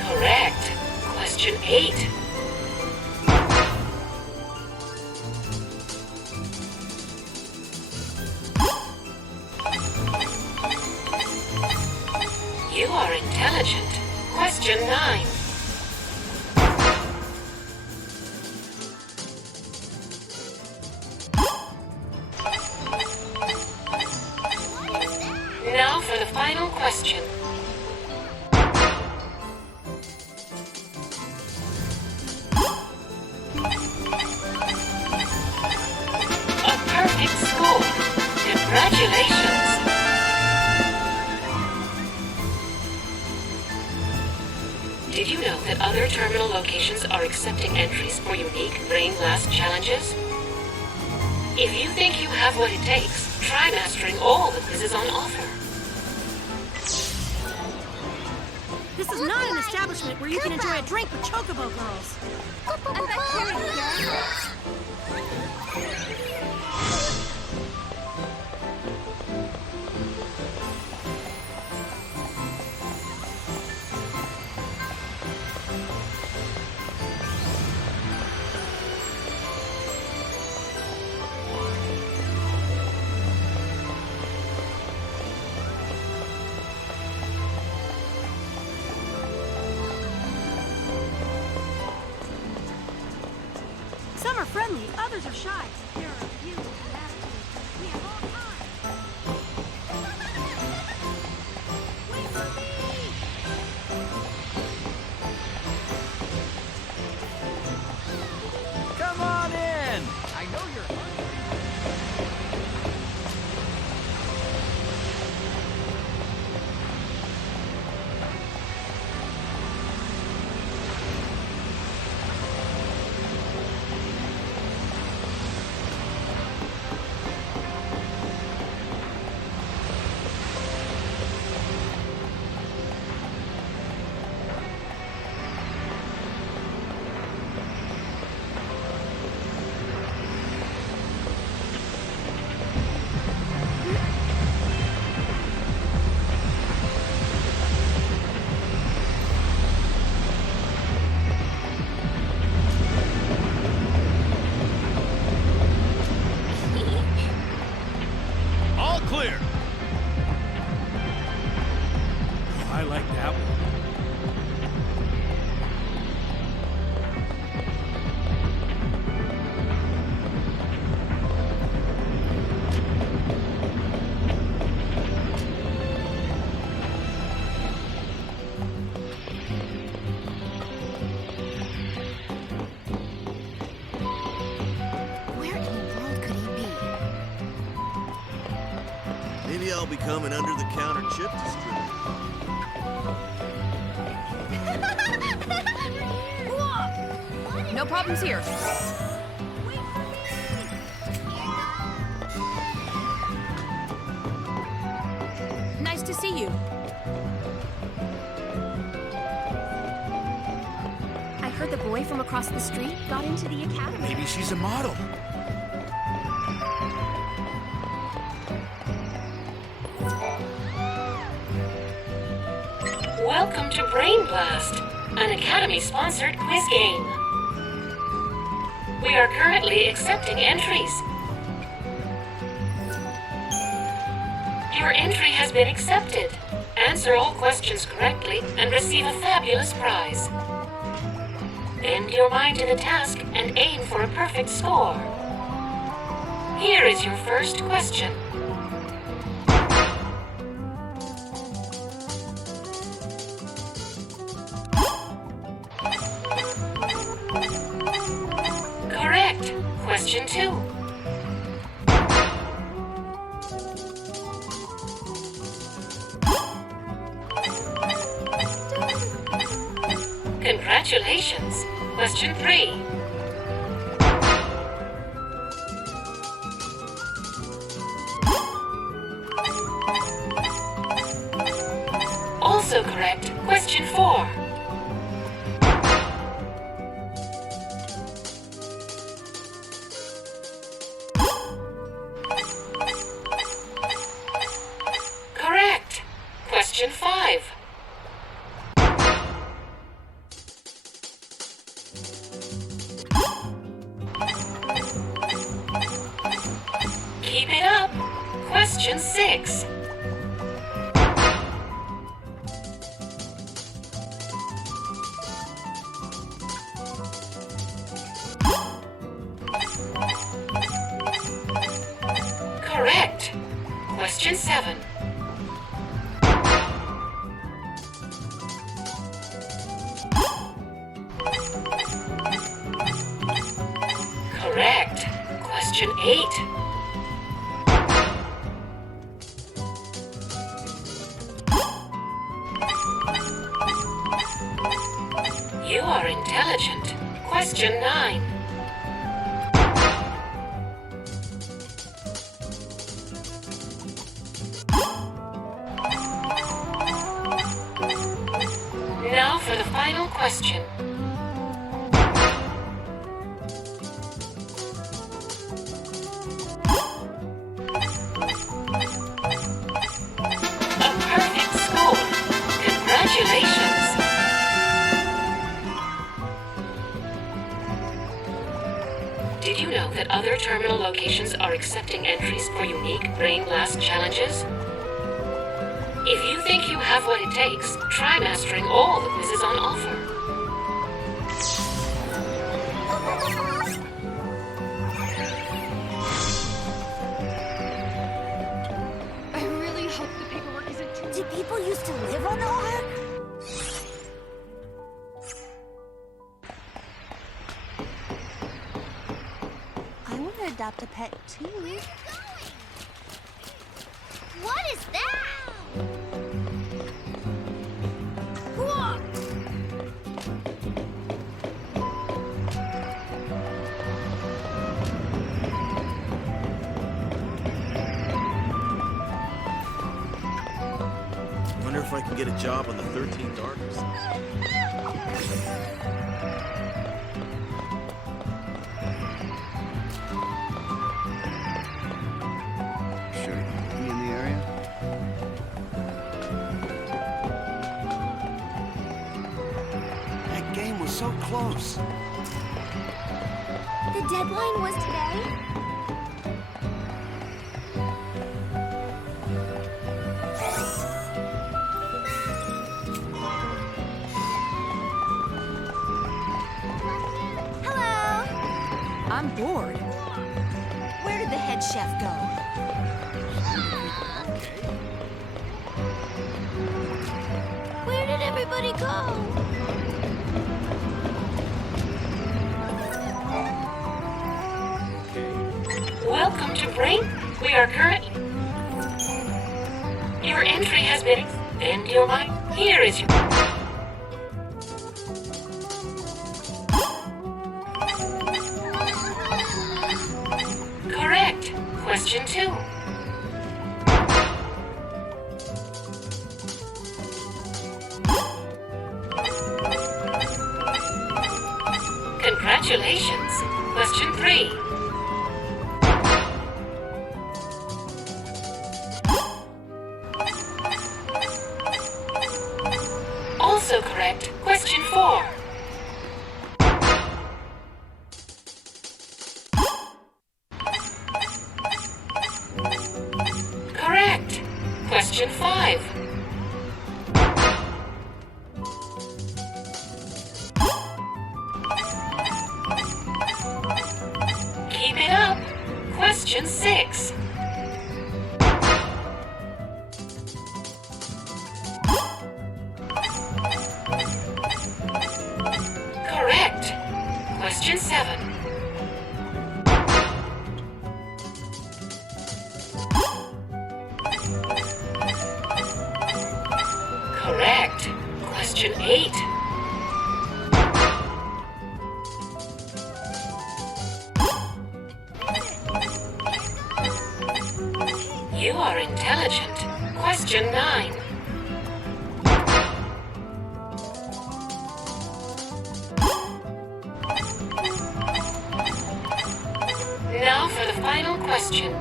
Correct. Question 8. You are intelligent. Question 9. Now for the final question. A perfect score. Congratulations. Did you know that other terminal locations are accepting entries for unique Brain Blast challenges? If you think you have what it takes, try mastering all the quizzes on offer. This is not an establishment where you can enjoy a drink with Chocobo girls. Some are friendly, others are shy. There are a few with an attitude. We have all kinds. Wait for me! Come on in! I know you're hungry. Clear. I like that one. Where in the world could he be? Maybe I'll become an under-the-counter chip distributor. Whoa! No problems here. Nice to see you. I heard the boy from across the street got into the academy. Maybe she's a model. Welcome to Brain Blast, an Academy-sponsored quiz game. We are currently accepting entries. Your entry has been accepted. Answer all questions correctly and receive a fabulous prize. Bend your mind to the task and aim for a perfect score. Here is your first question. Correct. Question 2. Congratulations. Question 3. Also correct. Question 4. Correct. Question 5. Keep it up. Question 6. Correct. Question 7. Correct. Question 8. You are intelligent. Question 9. Now for the final question. A perfect score. Congratulations. Did you know that other terminal locations are accepting entries for unique Brain Blast challenges? If you think you have what it takes, try mastering all the quizzes on offer. I really hope the paperwork isn't too... Did people used to live on the Ark? I want to adopt a pet too. Where are you going? What is that? What? Wonder if I can get a job on the 13th Ark or something. Sure, you in the area? That game was so close. The deadline was today? Hello. I'm bored. Where did the head chef go? Where did everybody go? Welcome to Brain. We are currently... Your entry has been... Bend your mind. Here is your... Question 2. Congratulations. Question 3. Also correct. Question 4. Correct. Question 5. Keep it up. Question 6. Correct. Question 7. Correct. Question 8. You are intelligent. Question 9. Now for the final question.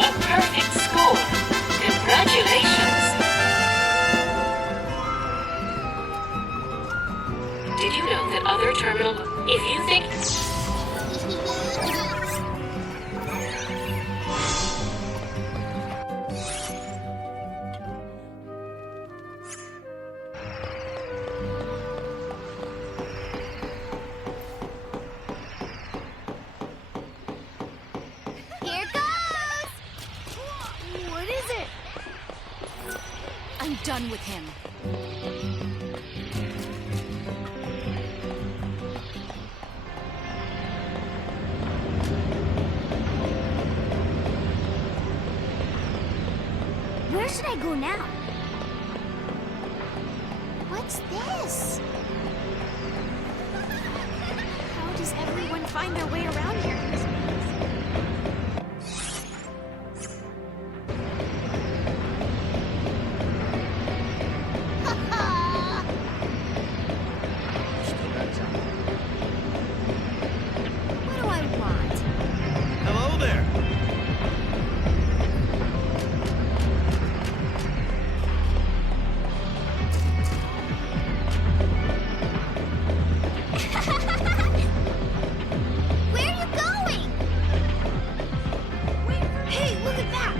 A perfect score. Congratulations. Did you know that other terminal... If you think... Here goes! What is it? I'm done with him. Where should I go now? What's this? How does everyone find their way around here? What do I want? Hello there. Where are you going? Hey, look at that!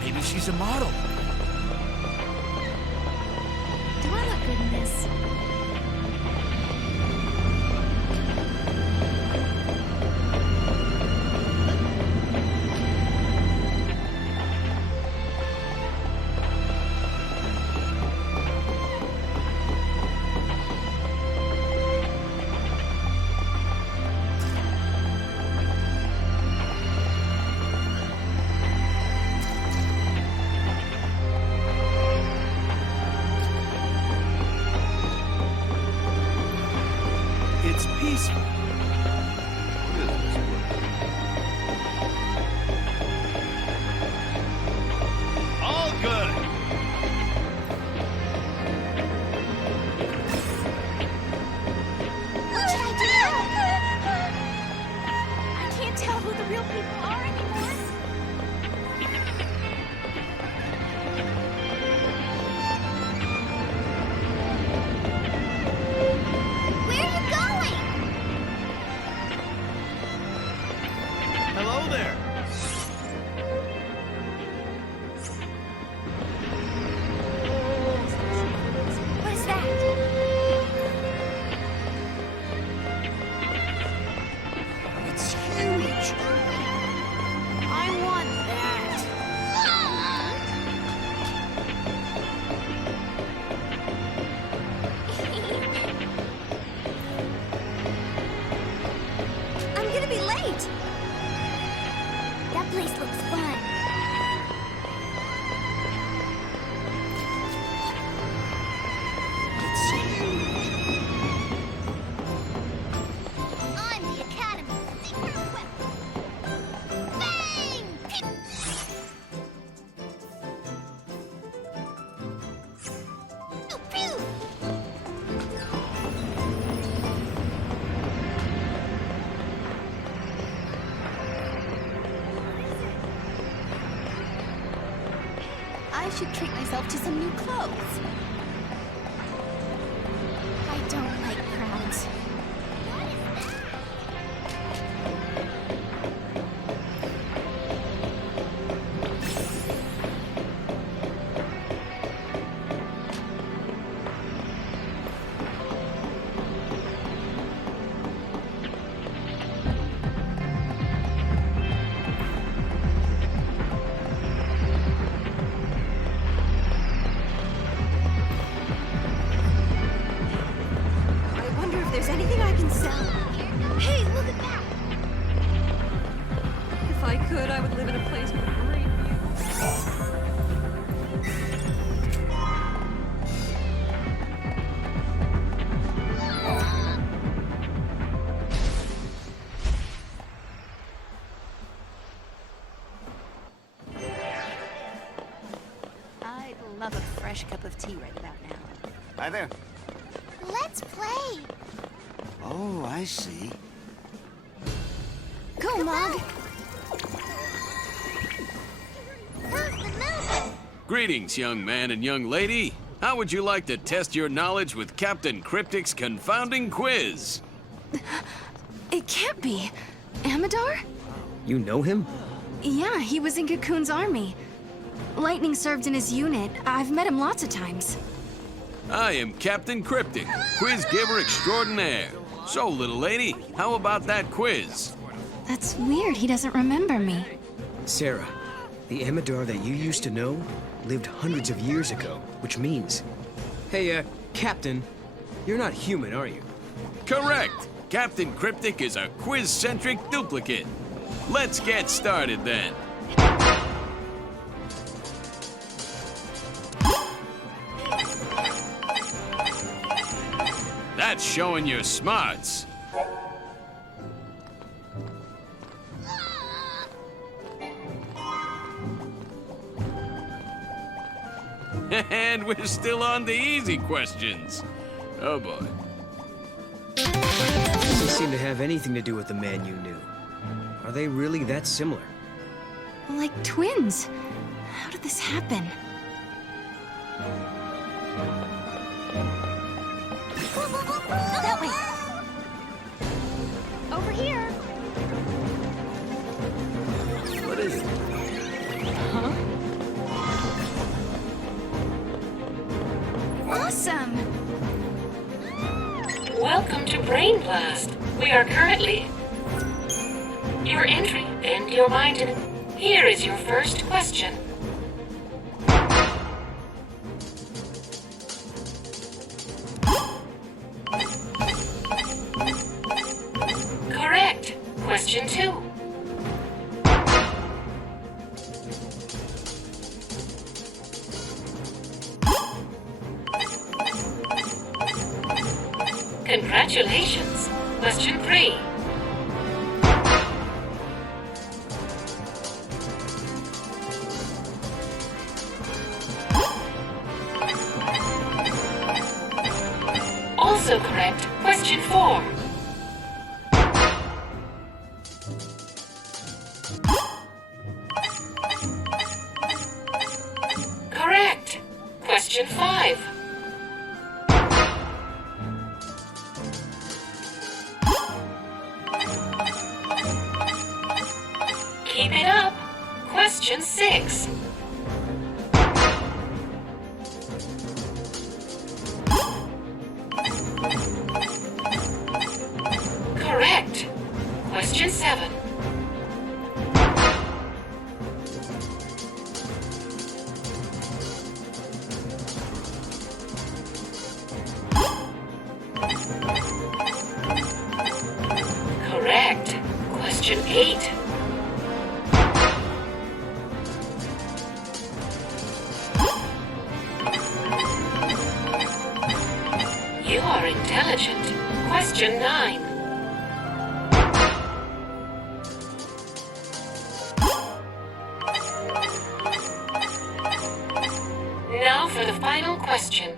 Maybe she's a model. Do I look good in this? It's peaceful. All good. What should I do? I can't tell who the real people are anymore. Where are you going? Hello there. What is that? It's huge. I want that. place looks fun. Let's see. I'm the Academy's secret weapon. Bang! Pew! Pew! I should treat myself to some new clothes. I don't like crowds. There's anything I can sell. Hey, look at that! If I could, I would live in a place with a great I'd love a fresh cup of tea right about now. Hi there. Let's play! Oh, I see. Go, Mog! Who's the movement? Greetings, young man and young lady. How would you like to test your knowledge with Captain Cryptic's confounding quiz? It can't be. Amador? You know him? Yeah, he was in Cocoon's army. Lightning served in his unit. I've met him lots of times. I am Captain Cryptic, quiz giver extraordinaire. So, little lady, how about that quiz? That's weird, he doesn't remember me. Sarah, the Amador that you used to know lived hundreds of years ago, which means... Hey, Captain, you're not human, are you? Correct! Captain Cryptic is a quiz-centric duplicate. Let's get started, then. That's showing your smarts. And we're still on the easy questions. Oh boy. Doesn't seem to have anything to do with the man you knew. Are they really that similar? Like twins. How did this happen? That way! Over here! What is it? Huh? Awesome! Welcome to Brain Blast. We are currently... Your entry and your mind in... Here is your first question. Correct. Question 2. Congratulations. Question 3. Also correct. Question 4. Correct. Question 5. Keep it up. Question 6. Correct. Question 7. Correct. Question 8. Intelligent. Question 9. Now for the final question.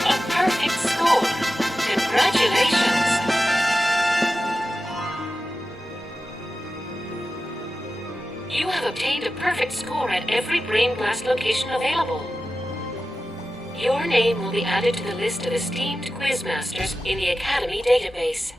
A perfect score. Congratulations. You have obtained a perfect score at every Brain Blast location available. Your name will be added to the list of esteemed quizmasters in the Academy database.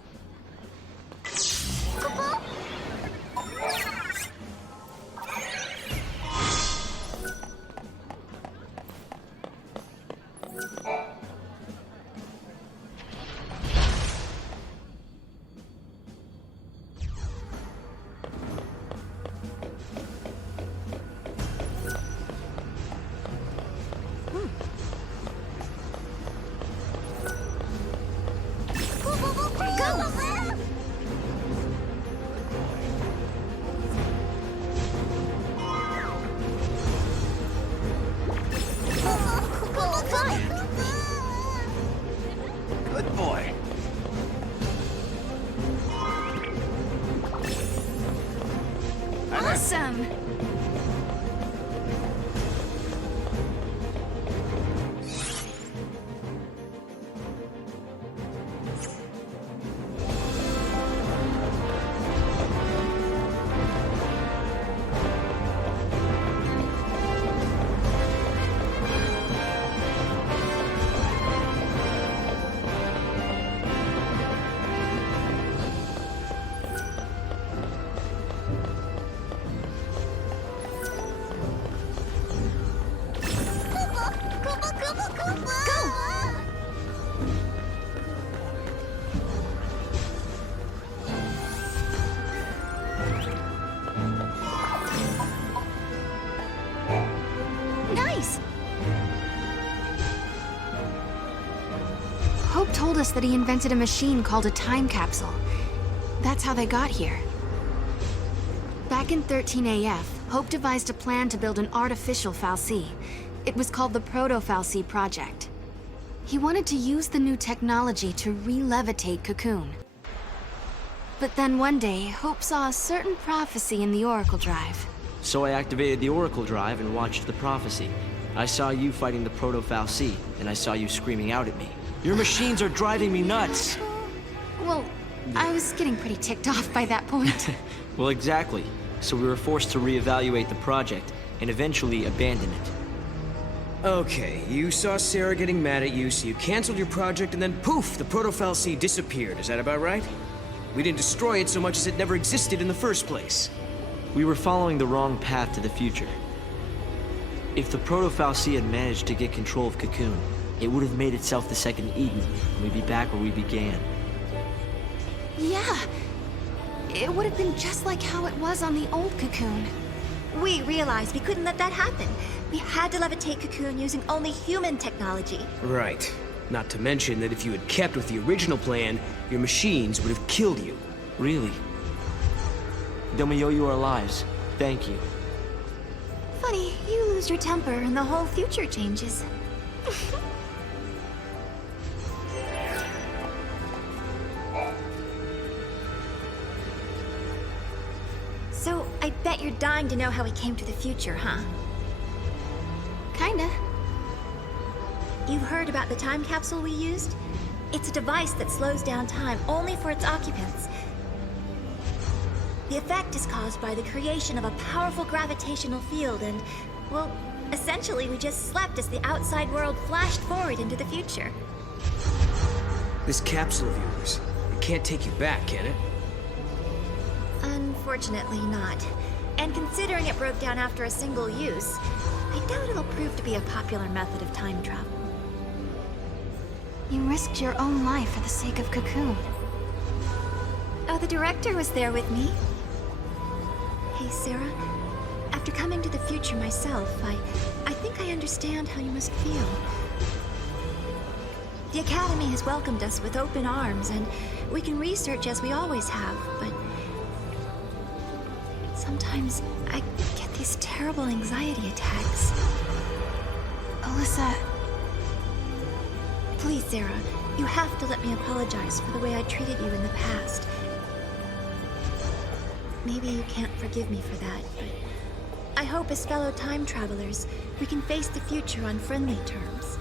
Good boy. Awesome! Nice! Hope told us that he invented a machine called a time capsule. That's how they got here. Back in 13 AF, Hope devised a plan to build an artificial fal'Cie. It was called the Proto-fal'Cie Project. He wanted to use the new technology to re-levitate Cocoon. But then one day, Hope saw a certain prophecy in the Oracle Drive. So I activated the Oracle Drive and watched the prophecy. I saw you fighting the Proto-fal'Cie, and I saw you screaming out at me. Your machines are driving me nuts! Well, I was getting pretty ticked off by that point. Well, exactly. So we were forced to reevaluate the project, and eventually abandon it. Okay, you saw Sarah getting mad at you, so you canceled your project, and then poof, the Proto-fal'Cie disappeared. Is that about right? We didn't destroy it so much as it never existed in the first place. We were following the wrong path to the future. If the Proto-fal'Cie had managed to get control of Cocoon, it would have made itself the second Eden, and we'd be back where we began. Yeah. It would have been just like how it was on the old Cocoon. We realized we couldn't let that happen. We had to levitate Cocoon using only human technology. Right. Not to mention that if you had kept with the original plan, your machines would have killed you. Really? Then we owe you our lives. Thank you. Funny, you lose your temper and the whole future changes. So, I bet you're dying to know how we came to the future, huh? Kinda. You've heard about the time capsule we used? It's a device that slows down time only for its occupants. The effect is caused by the creation of a powerful gravitational field and, well, essentially we just slept as the outside world flashed forward into the future. This capsule of yours, it can't take you back, can it? Unfortunately not. And considering it broke down after a single use, I doubt it'll prove to be a popular method of time travel. You risked your own life for the sake of Cocoon. Oh, the director was there with me. Hey, Sarah. After coming to the future myself, I think I understand how you must feel. The Academy has welcomed us with open arms, and we can research as we always have, but sometimes I get these terrible terrible anxiety attacks. Alyssa... Please, Sarah, you have to let me apologize for the way I treated you in the past. Maybe you can't forgive me for that, but I hope as fellow time travelers, we can face the future on friendly terms.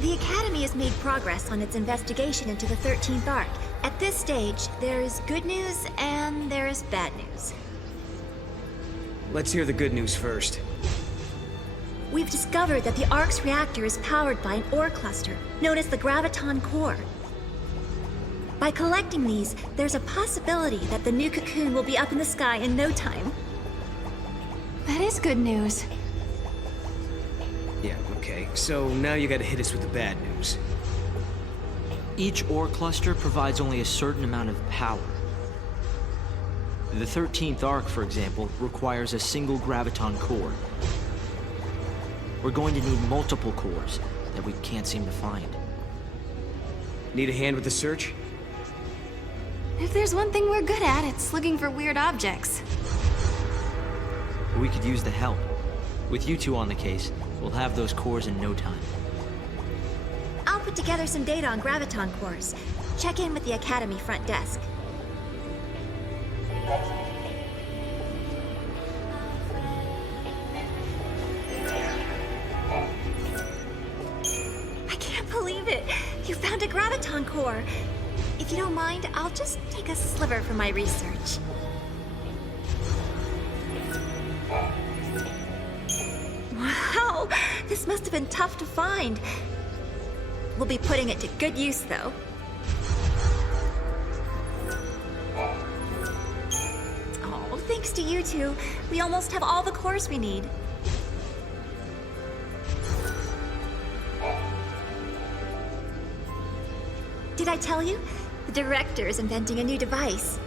The Academy has made progress on its investigation into the 13th Arc. At this stage, there is good news and there is bad news. Let's hear the good news first. We've discovered that the Ark's reactor is powered by an ore cluster, known as the Graviton Core. By collecting these, there's a possibility that the new cocoon will be up in the sky in no time. That is good news. Yeah, okay. So now you gotta hit us with the bad news. Each ore cluster provides only a certain amount of power. The 13th Arc, for example, requires a single graviton core. We're going to need multiple cores that we can't seem to find. Need a hand with the search? If there's one thing we're good at, it's looking for weird objects. We could use the help. With you two on the case, we'll have those cores in no time. I'll put together some data on graviton cores. Check in with the Academy front desk. I can't believe it! You found a graviton core! If you don't mind, I'll just take a sliver for my research. Wow! This must have been tough to find. We'll be putting it to good use, though. Oh, thanks to you two, we almost have all the cores we need. Did I tell you? The director is inventing a new device.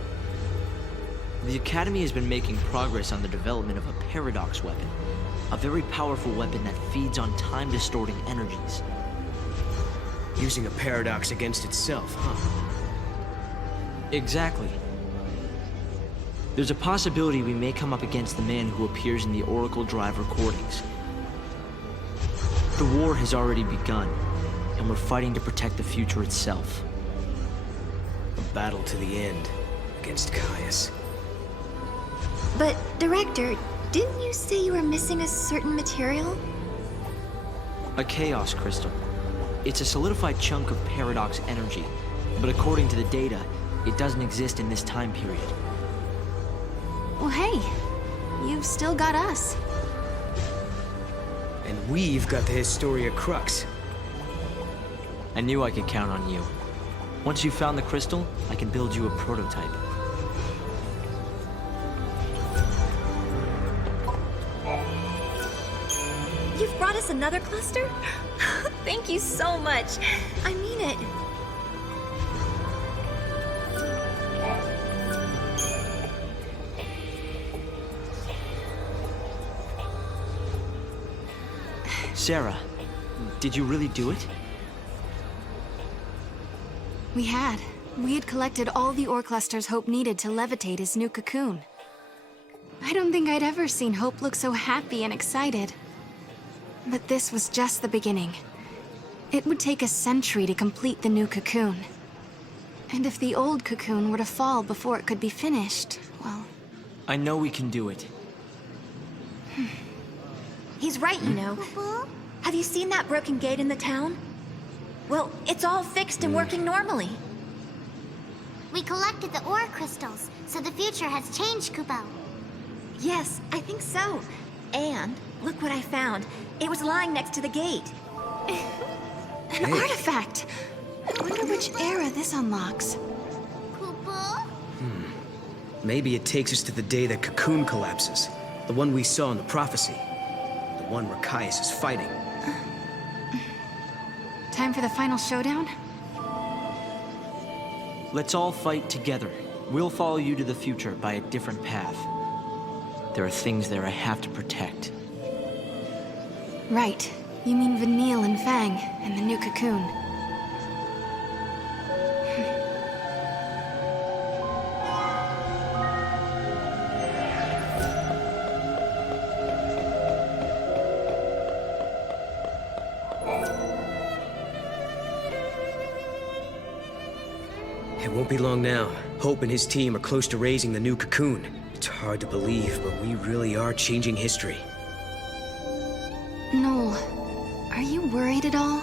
The Academy has been making progress on the development of a paradox weapon. A very powerful weapon that feeds on time-distorting energies. Using a paradox against itself, huh? Exactly. There's a possibility we may come up against the man who appears in the Oracle Drive recordings. The war has already begun, and we're fighting to protect the future itself. A battle to the end against Caius. But, Director, didn't you say you were missing a certain material? A chaos crystal. It's a solidified chunk of paradox energy, but according to the data, it doesn't exist in this time period. Well, hey, you've still got us. And we've got the Historia Crux. I knew I could count on you. Once you've found the crystal, I can build you a prototype. You've brought us another cluster? Thank you so much. I mean it. Sarah, did you really do it? We had collected all the ore clusters Hope needed to levitate his new cocoon. I don't think I'd ever seen Hope look so happy and excited. But this was just the beginning. It would take a century to complete the new cocoon. And if the old cocoon were to fall before it could be finished, well... I know we can do it. He's right, you know. Have you seen that broken gate in the town? Well, it's all fixed and working normally. We collected the ore crystals, so the future has changed, Kupo. Yes, I think so. And look what I found. It was lying next to the gate. An artifact! I wonder which era this unlocks. Kupo? Maybe it takes us to the day that Cocoon collapses. The one we saw in the prophecy. The one where Caius is fighting. Time for the final showdown? Let's all fight together. We'll follow you to the future by a different path. There are things there I have to protect. Right. You mean Vanille and Fang, and the new cocoon. won't be long now. Hope and his team are close to raising the new cocoon. It's hard to believe, but we really are changing history. Noel, are you worried at all?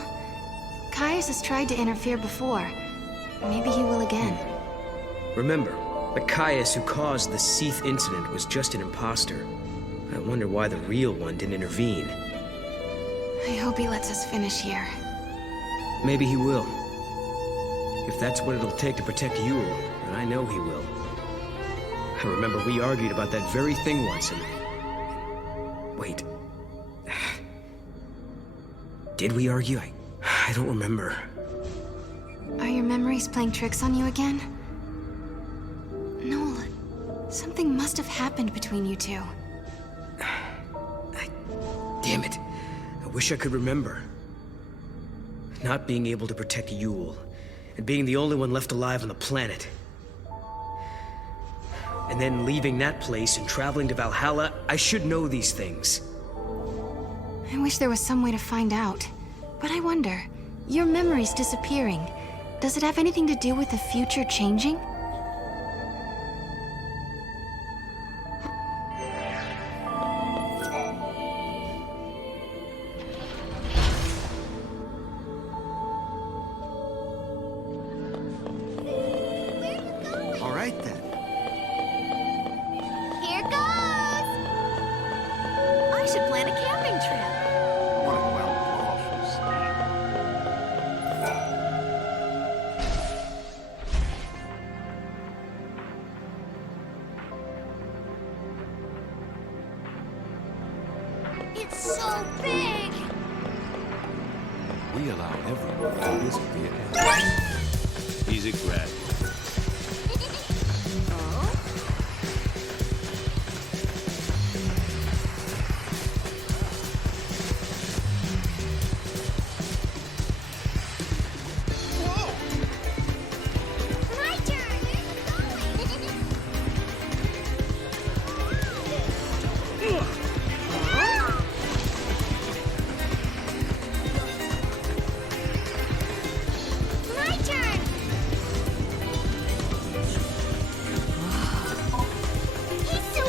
Caius has tried to interfere before. Maybe he will again. Remember, the Caius who caused the Seath incident was just an imposter. I wonder why the real one didn't intervene. I hope he lets us finish here. Maybe he will. If that's what it'll take to protect Yule, then I know he will. I remember we argued about that very thing once and... Wait. Did we argue? I don't remember. Are your memories playing tricks on you again? Noel, something must have happened between you two. Damn it. I wish I could remember. Not being able to protect Yule, and being the only one left alive on the planet. And then leaving that place and traveling to Valhalla, I should know these things. I wish there was some way to find out. But I wonder, your memories disappearing, does it have anything to do with the future changing? All right then. Here goes! I should plan a camping trip. I want to go out and blow off some steam. It's so big! We allow everyone to visit the academy. He's a grad. My turn! Where are you going? My turn! He's so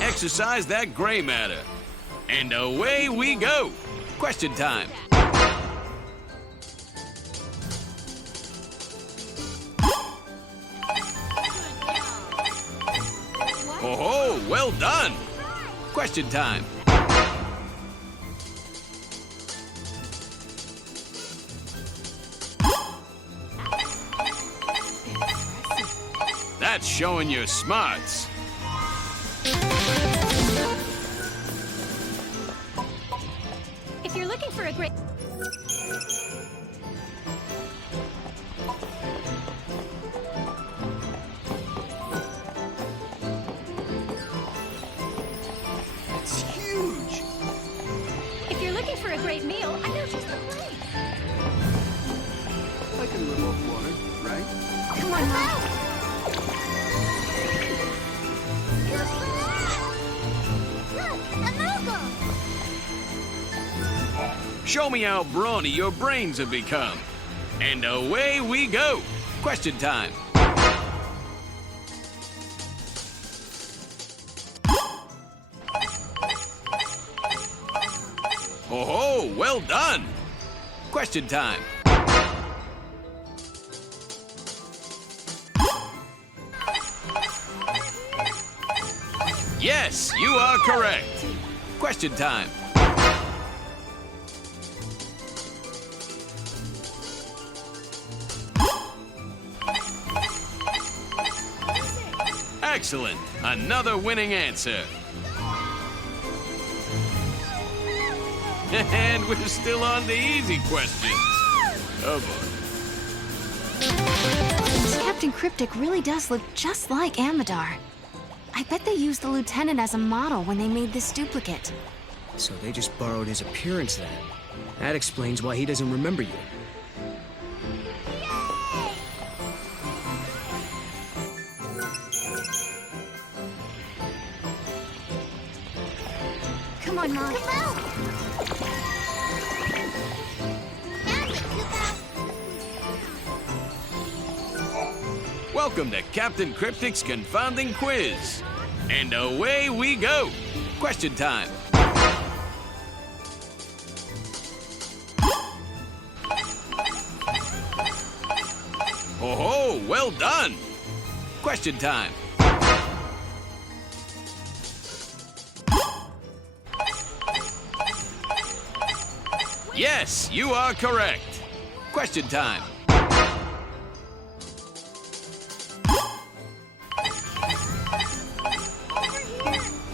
Exercise that gray matter. And away we go. Question time. Oh, well done. Question time. That's showing your smarts. If you're looking for a great... It's huge. If you're looking for a great meal, I know just the place. I can live off water, right? Come on, Mom. Look, a mogul! Show me how brawny your brains have become. And away we go. Question time. Oh, well done. Question time. Yes, you are correct. Question time. Excellent. Another winning answer. And we're still on the easy questions. Oh boy. This Captain Cryptic really does look just like Amadar. I bet they used the lieutenant as a model when they made this duplicate. So they just borrowed his appearance then. That explains why he doesn't remember you. Come on, Mom. Welcome to Captain Cryptic's Confounding Quiz. And away we go. Question time. Oh, well done. Question time. Yes, you are correct. Question time.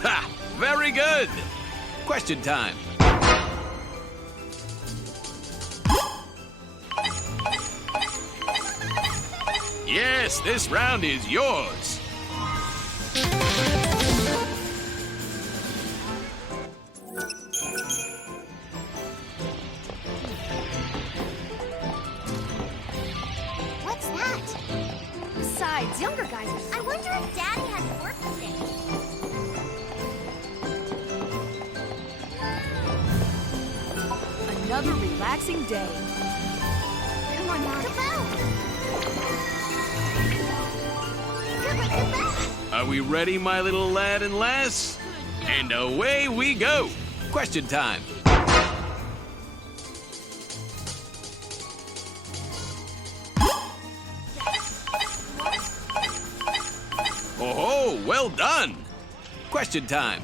Ha! Very good. Question time. Yes, this round is yours. What's that? Besides, younger guys are... I wonder if Daddy has work today. Another relaxing day. Come on, Mom. Are we ready, my little lad and lass? And away we go. Question time. Oh, well done. Question time.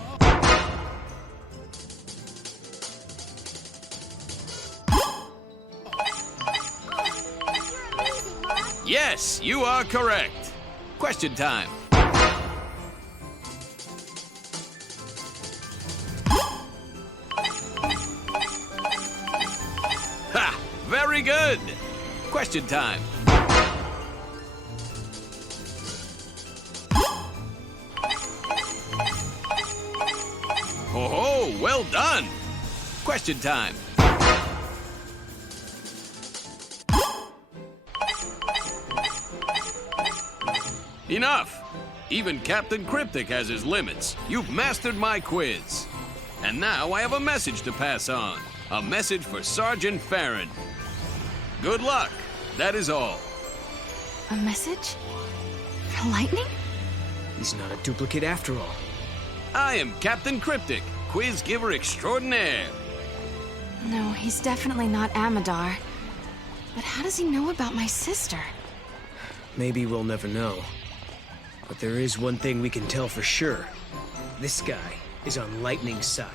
Yes, you are correct. Question time. Ha! Very good. Question time. Oh, well done. Question time. Enough! Even Captain Cryptic has his limits. You've mastered my quiz. And now I have a message to pass on. A message for Sergeant Farron. Good luck. That is all. A message? For lightning? He's not a duplicate after all. I am Captain Cryptic, quiz giver extraordinaire. No, he's definitely not Amadar. But how does he know about my sister? Maybe we'll never know. But there is one thing we can tell for sure. This guy is on Lightning's side.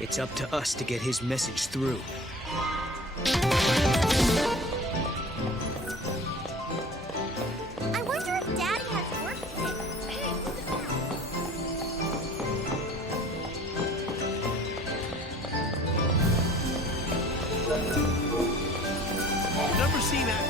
It's up to us to get his message through. I wonder if Daddy has work today. Never seen that.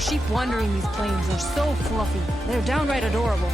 The sheep wandering these plains are so fluffy. They're downright adorable.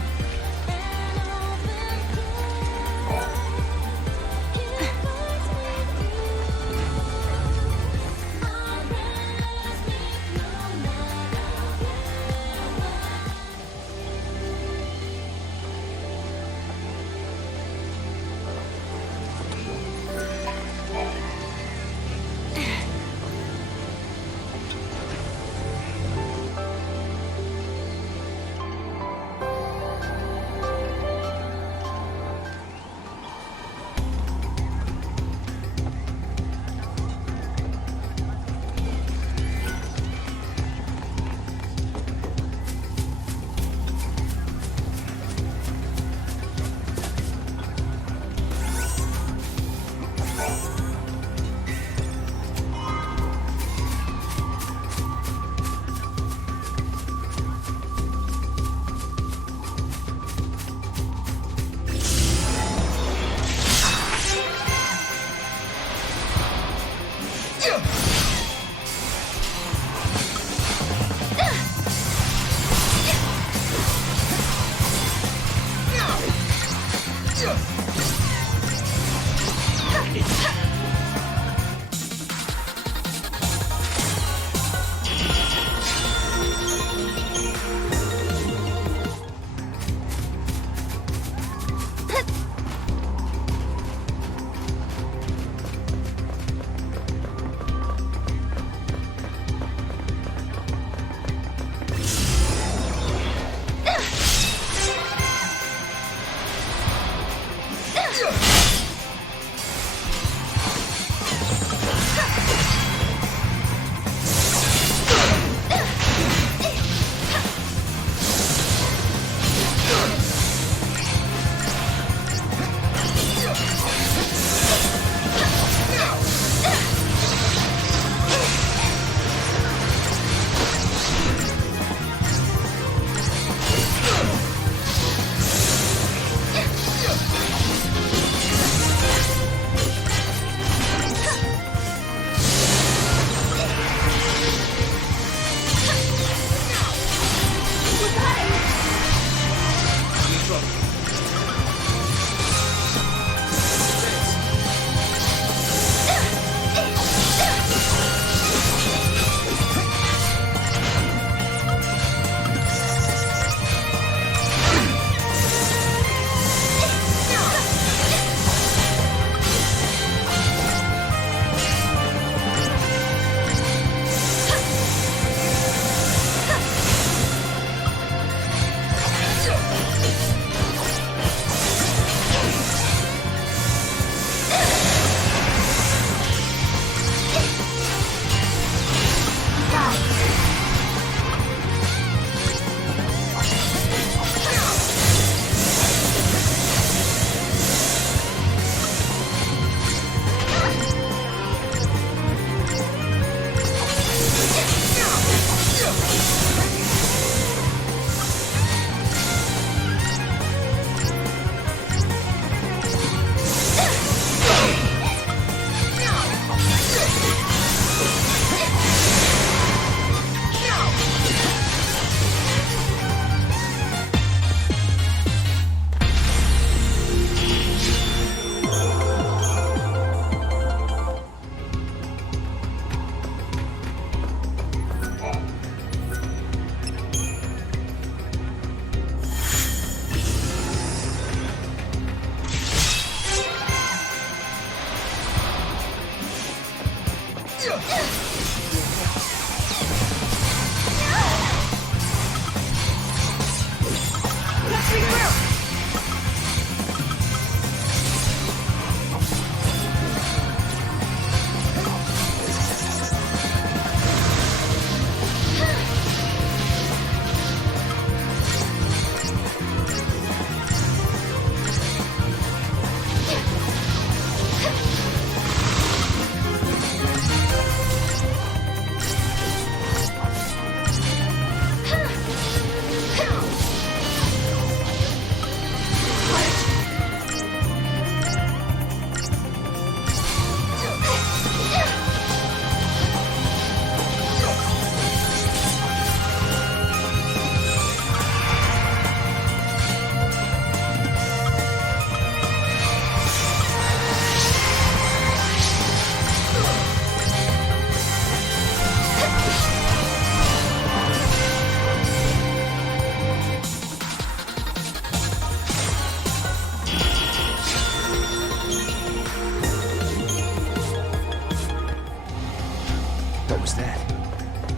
was that?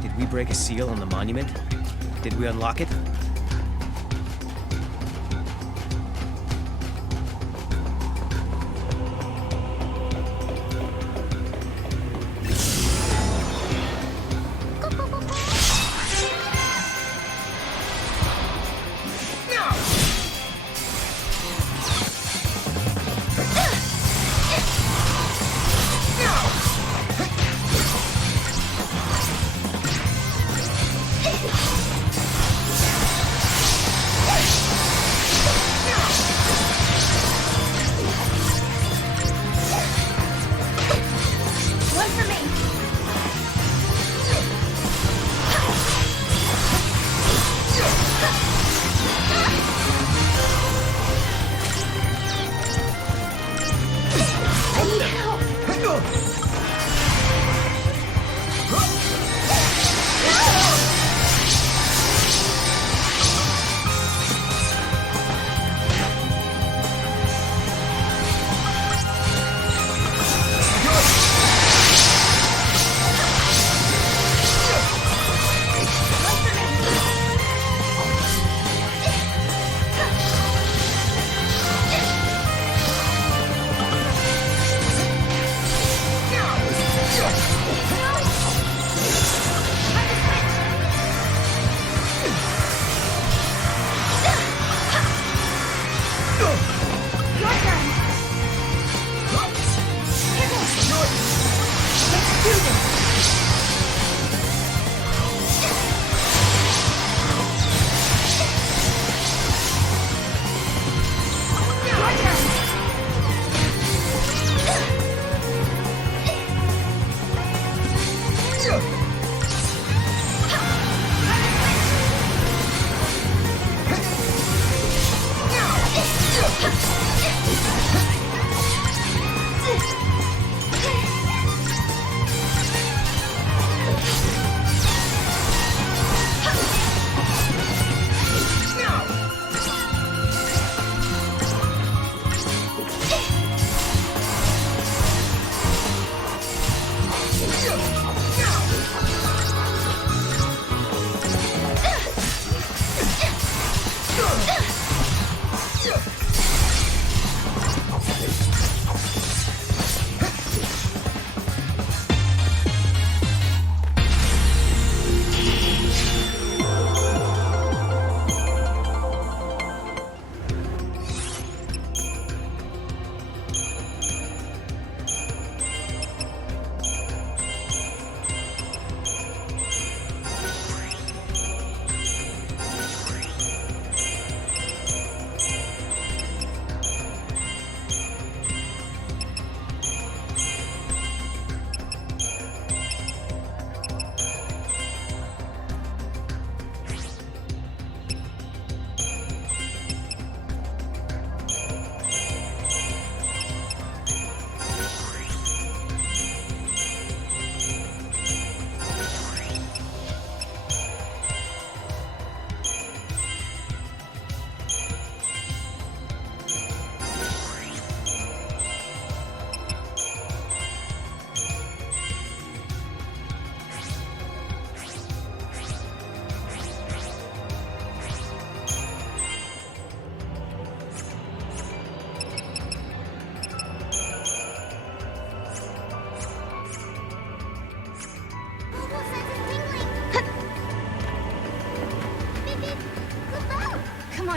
Did we break a seal on the monument? Did we unlock it?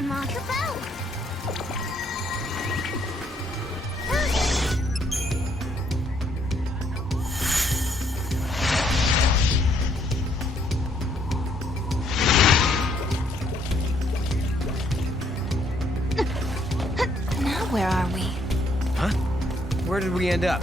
on, Ma. Your boat! Now where are we? Huh? Where did we end up?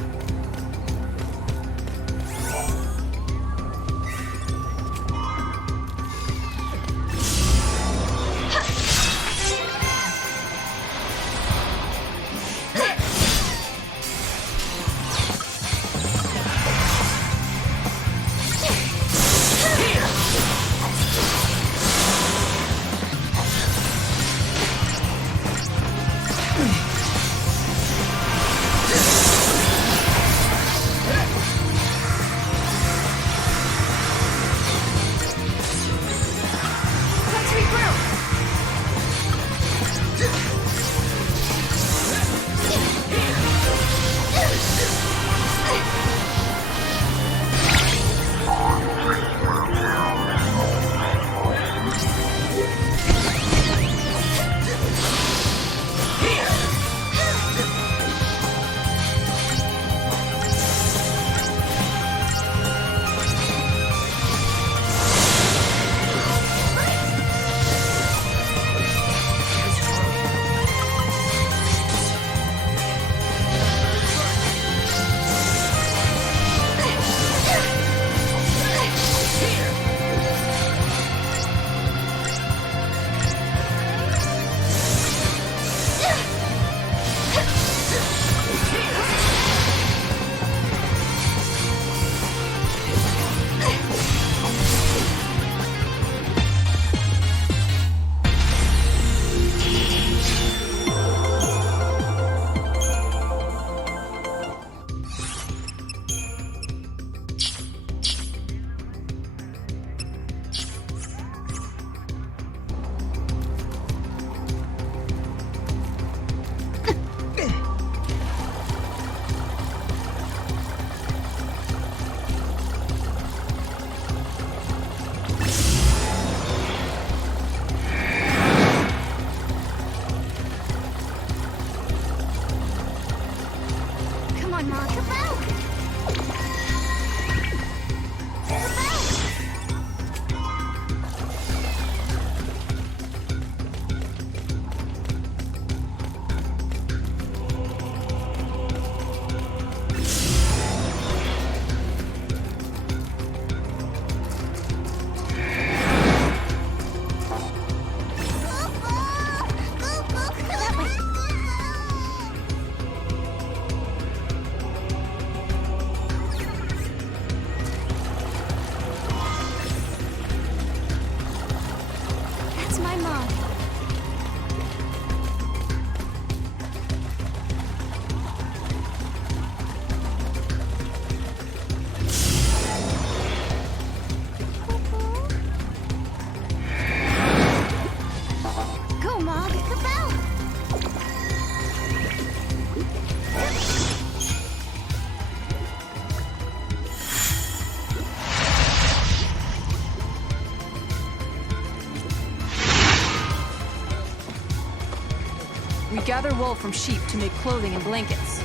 gather wool from sheep to make clothing and blankets.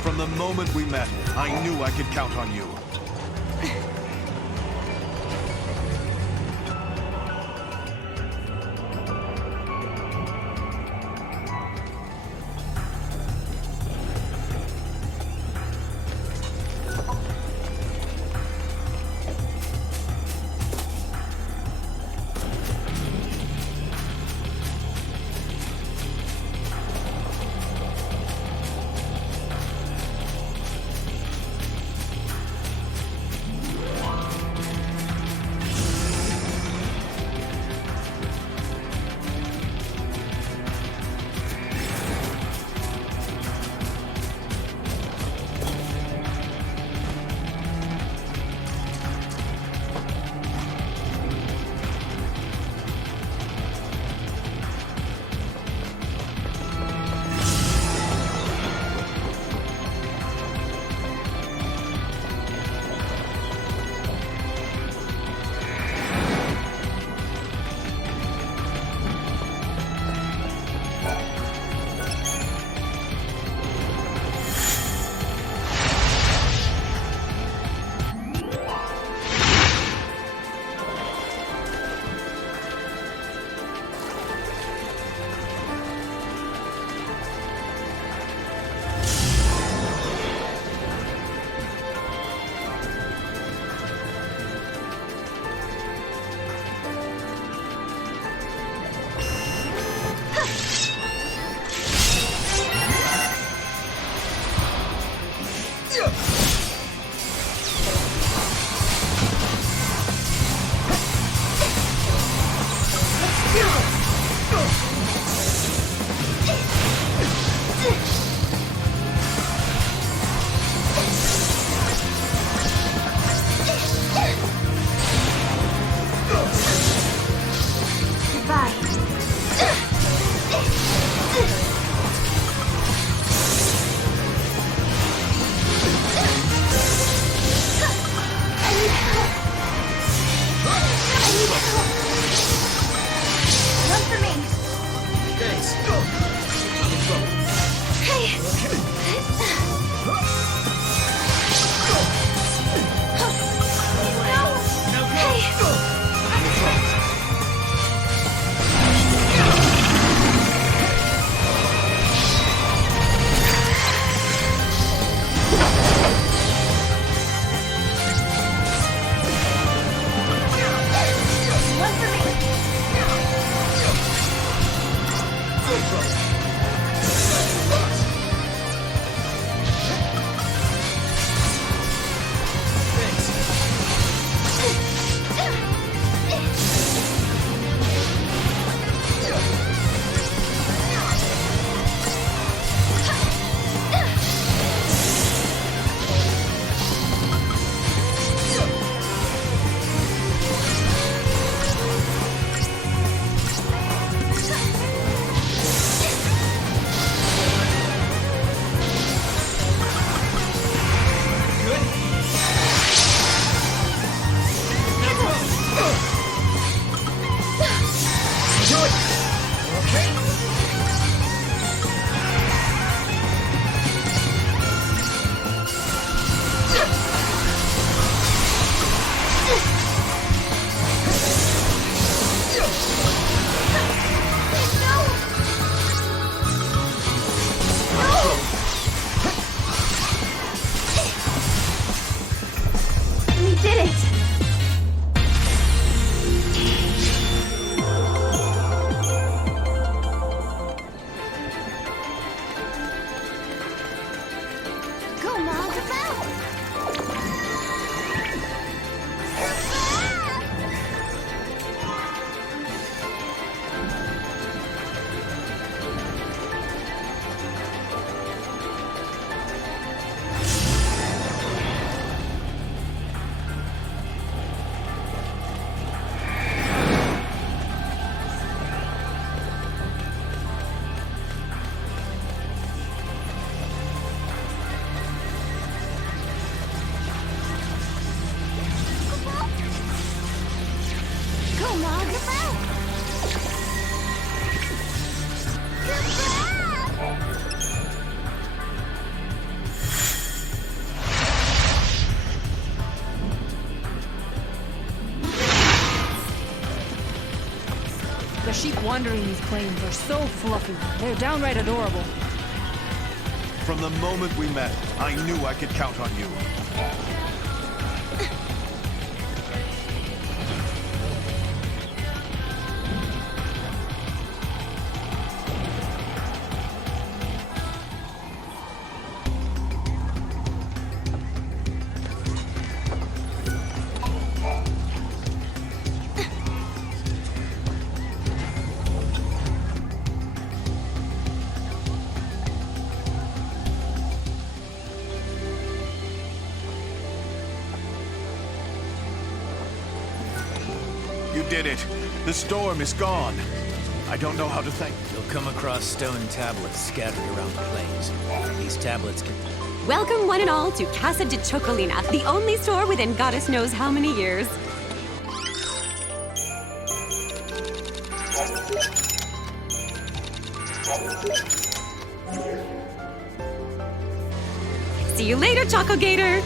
From the moment we met, I knew I could count on you. sheep wandering these plains are so fluffy. They're downright adorable. From the moment we met, I knew I could count on you. You did it. The storm is gone. I don't know how to thank you. You'll come across stone tablets scattered around the plains. These tablets can... Welcome one and all to Casa de Chocolina, the only store within goddess knows how many years. See you later, Choco Gator!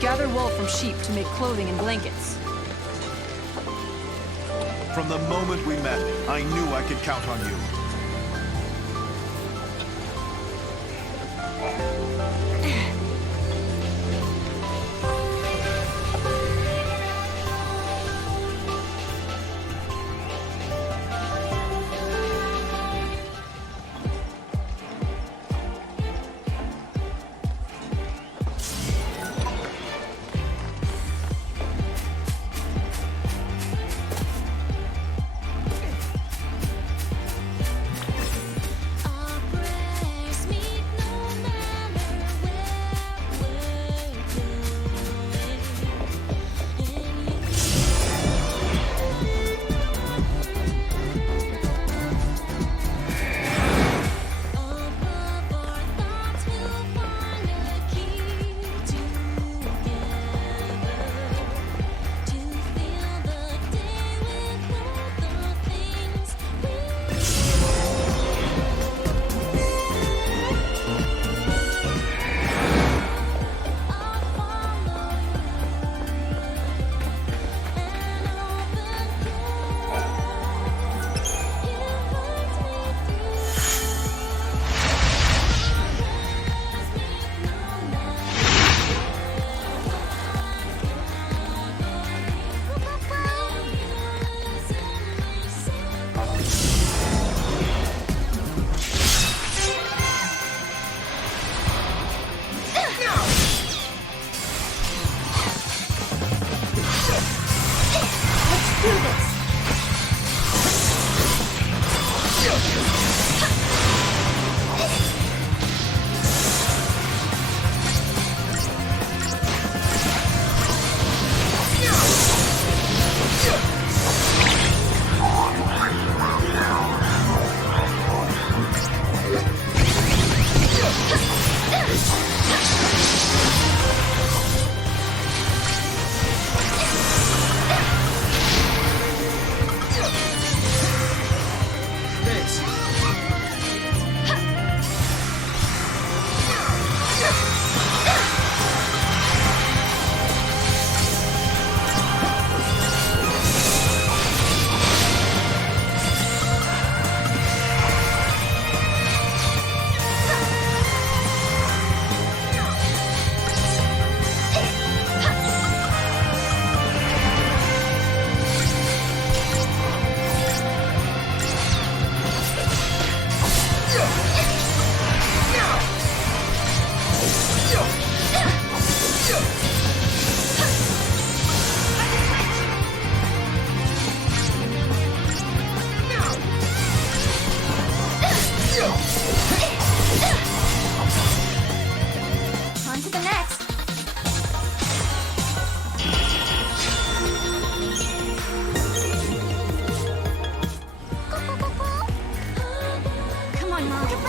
Gather wool from sheep to make clothing and blankets. From the moment we met, I knew I could count on you. on, Mom.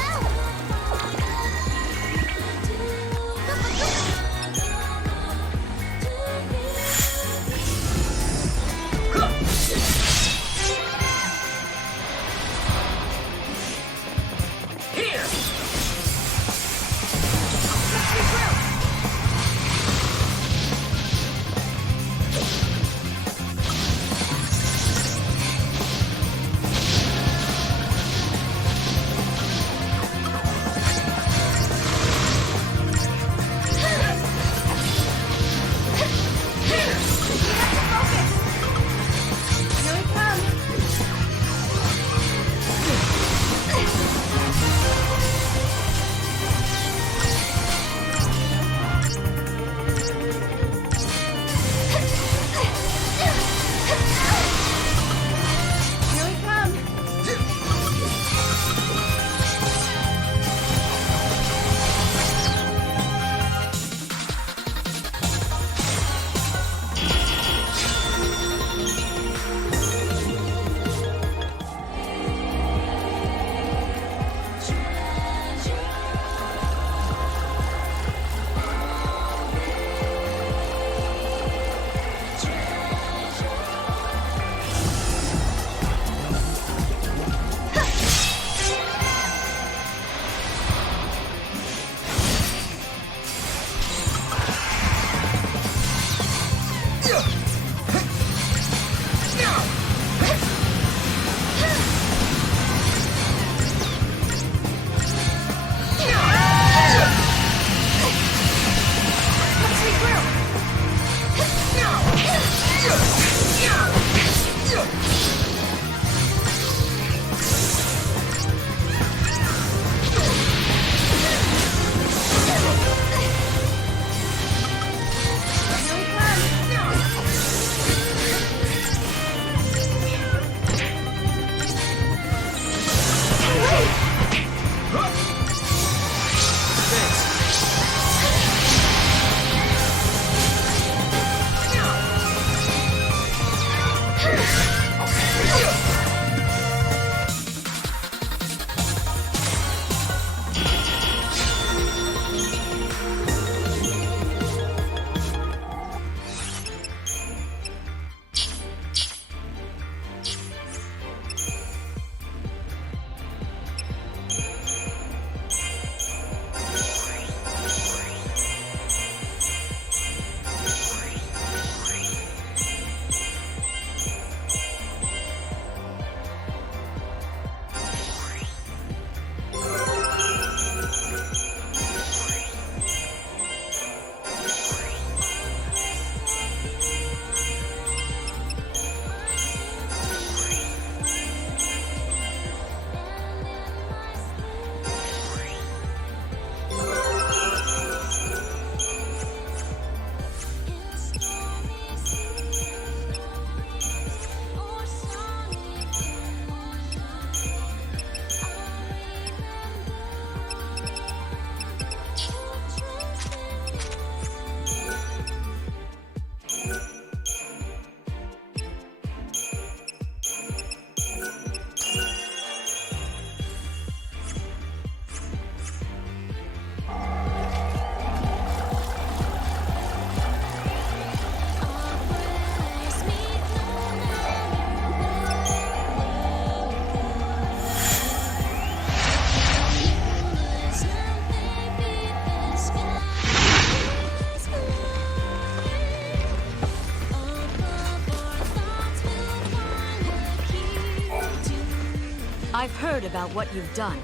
I've heard about what you've done.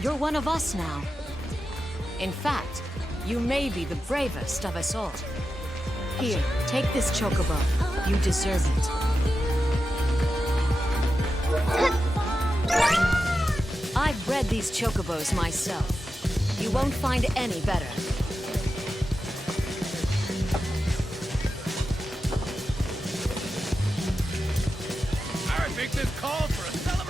You're one of us now. In fact, you may be the bravest of us all. Here, take this chocobo. You deserve it. I've bred these chocobos myself. You won't find any better. I think this calls for a celebration.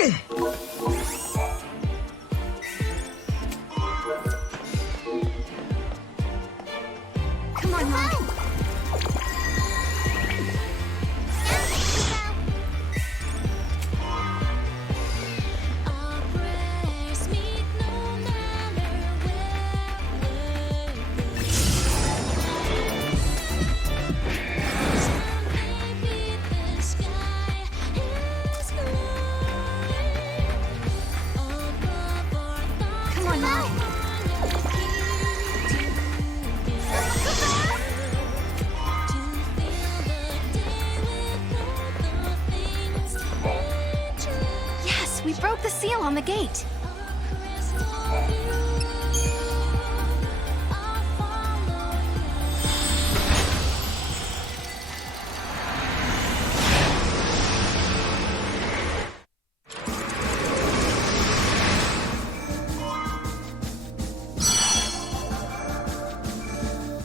Come on, Mom. We broke the seal on the gate.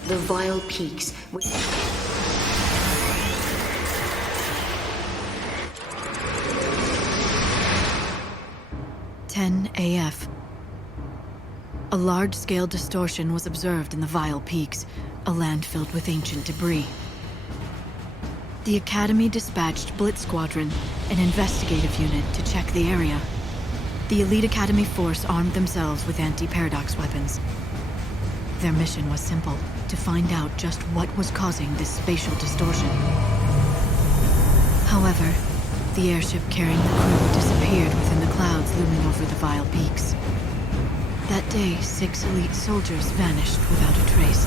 The Vile Peaks. 10 AF. A large-scale distortion was observed in the Vile Peaks, a land filled with ancient debris. The Academy dispatched Blitz Squadron, an investigative unit, to check the area. The Elite Academy force armed themselves with anti-paradox weapons. Their mission was simple, to find out just what was causing this spatial distortion. However, the airship carrying the crew disappeared within the clouds looming over the Vile Peaks. That day, 6 elite soldiers vanished without a trace.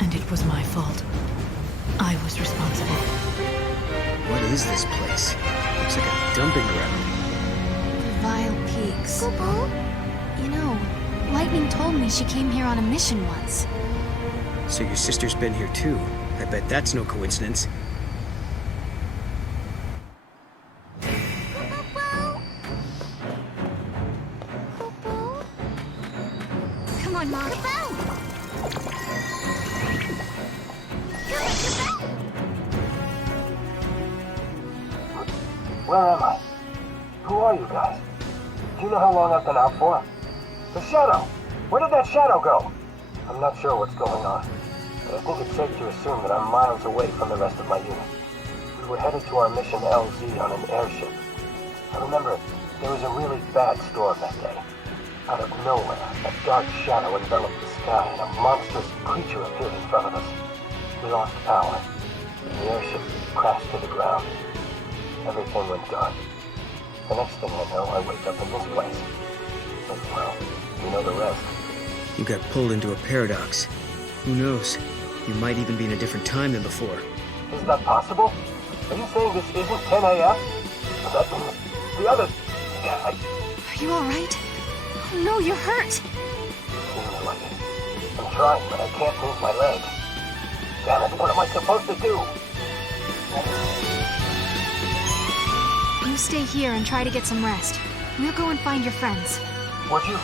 And it was my fault. I was responsible. What is this place? Looks like a dumping ground. Vile Peaks. You know, Lightning told me she came here on a mission once. So your sister's been here too. I bet that's no coincidence. Come on, Mom. Where am I? Who are you guys? Do you know how long I've been out for? The shadow! Where did that shadow go? I'm not sure what's going on, but I think it's safe to assume that I'm miles away from the rest of my unit. We were headed to our mission LZ on an airship. I remember there was a really bad storm that day. Out of nowhere, a dark shadow enveloped the sky and a monstrous creature appeared in front of us. We lost power, and the airship crashed to the ground. Everything went dark. The next thing I know, I wake up in this place. And, well, you know the rest. You got pulled into a paradox. Who knows? You might even be in a different time than before. Is that possible? Are you saying this isn't 10 a.m.? That means the other guy. Are you alright? Oh no, you're hurt! Seems like it. I'm trying, but I can't move my leg. Damn it, what am I supposed to do? You stay here and try to get some rest. We'll go and find your friends. Would you?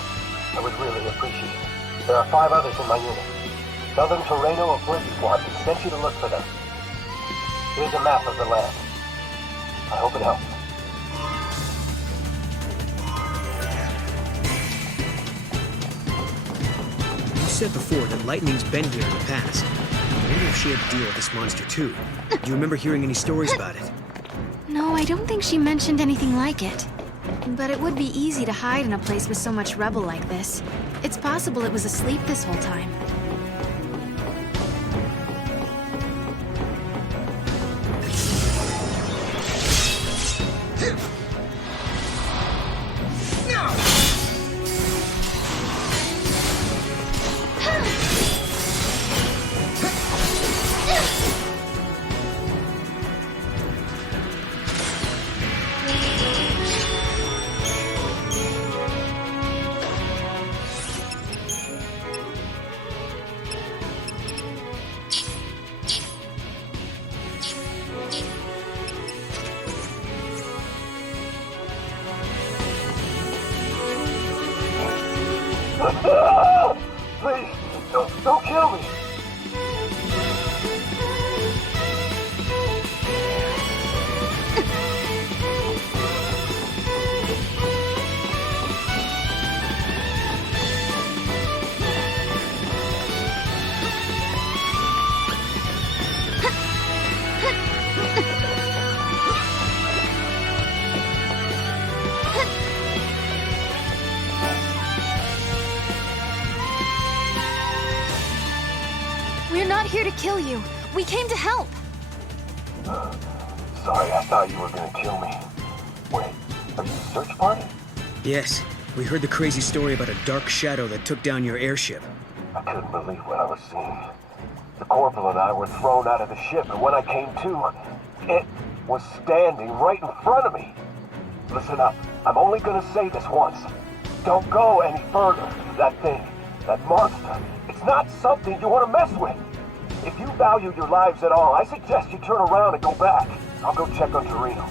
I would really appreciate it. There are 5 others in my unit. Tell them Toreno of Blitz Squadron sent you to look for them. Here's a map of the land. I hope it helps. You said before that Lightning's been here in the past. I wonder if she had to deal with this monster too. Do you remember hearing any stories about it? No, I don't think she mentioned anything like it. But it would be easy to hide in a place with so much rubble like this. It's possible it was asleep this whole time. kill you. We came to help. Sorry, I thought you were gonna kill me. Wait, are you a search party? Yes, we heard the crazy story about a dark shadow that took down your airship. I couldn't believe what I was seeing. The corporal and I were thrown out of the ship, and when I came to, it was standing right in front of me. Listen up, I'm only gonna say this once. Don't go any further. That thing, that monster, it's not something you want to mess with. If you value your lives at all, I suggest you turn around and go back. I'll go check on Torino.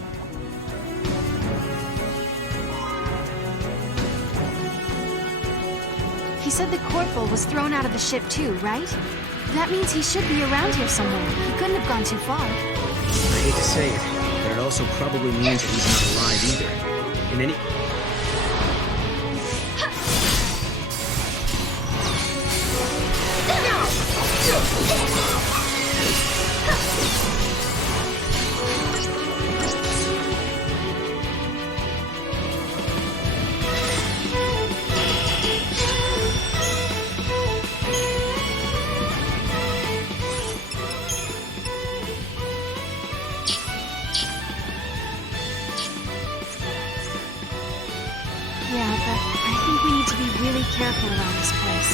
He said the corporal was thrown out of the ship too, right? That means he should be around here somewhere. He couldn't have gone too far. I hate to say it, but it also probably means that he's not alive either. In any... Yeah, but I think we need to be really careful around this place.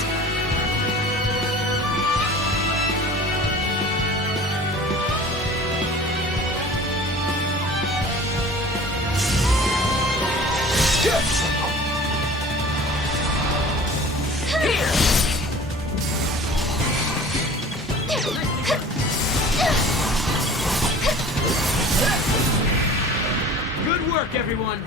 Good work, everyone!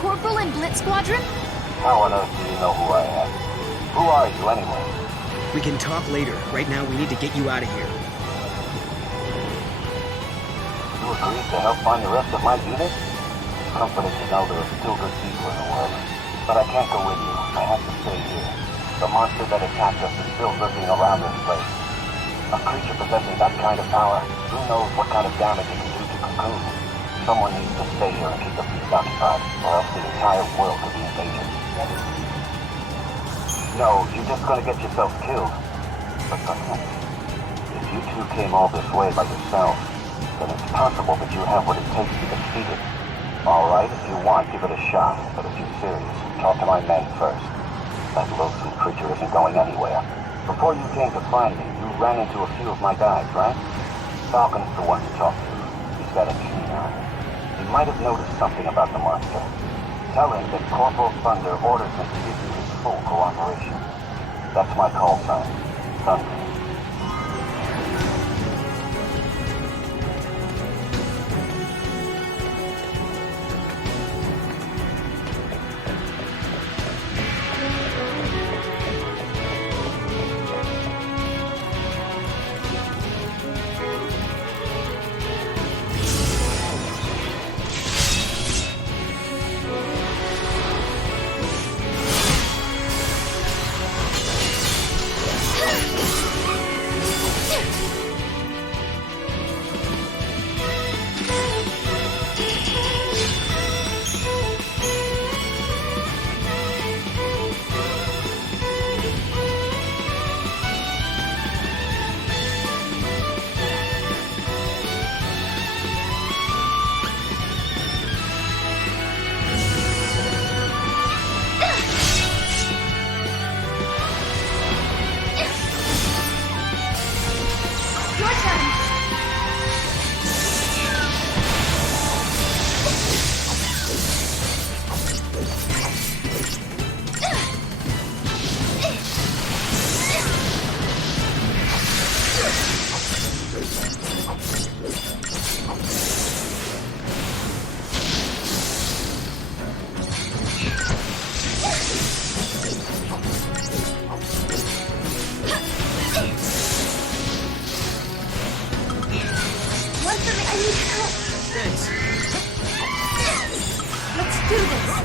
Corporal in Blitz Squadron? How on earth do you know who I am? Who are you, anyway? We can talk later. Right now, we need to get you out of here. You agreed to help find the rest of my unit? Comforting to know there are still good people in the world. But I can't go with you. I have to stay here. The monster that attacked us is still lurking around this place. A creature possessing that kind of power, who knows what kind of damage it can do to Cocoon? Someone needs to stay here and keep the peace occupied, or else the entire world could be invaded. No, you're just gonna get yourself killed. But perhaps, if you two came all this way by yourself, then it's possible that you have what it takes to defeat it. Alright, if you want, give it a shot. But if you're serious, talk to my men first. That loathsome creature isn't going anywhere. Before you came to find me, you ran into a few of my guys, right? Falcon's the one to talk to. He's got a keen eye. He might have noticed something about the monster. Tell him that Corporal Thunder orders me to give you his full cooperation. That's my call sign. Thunder. do this!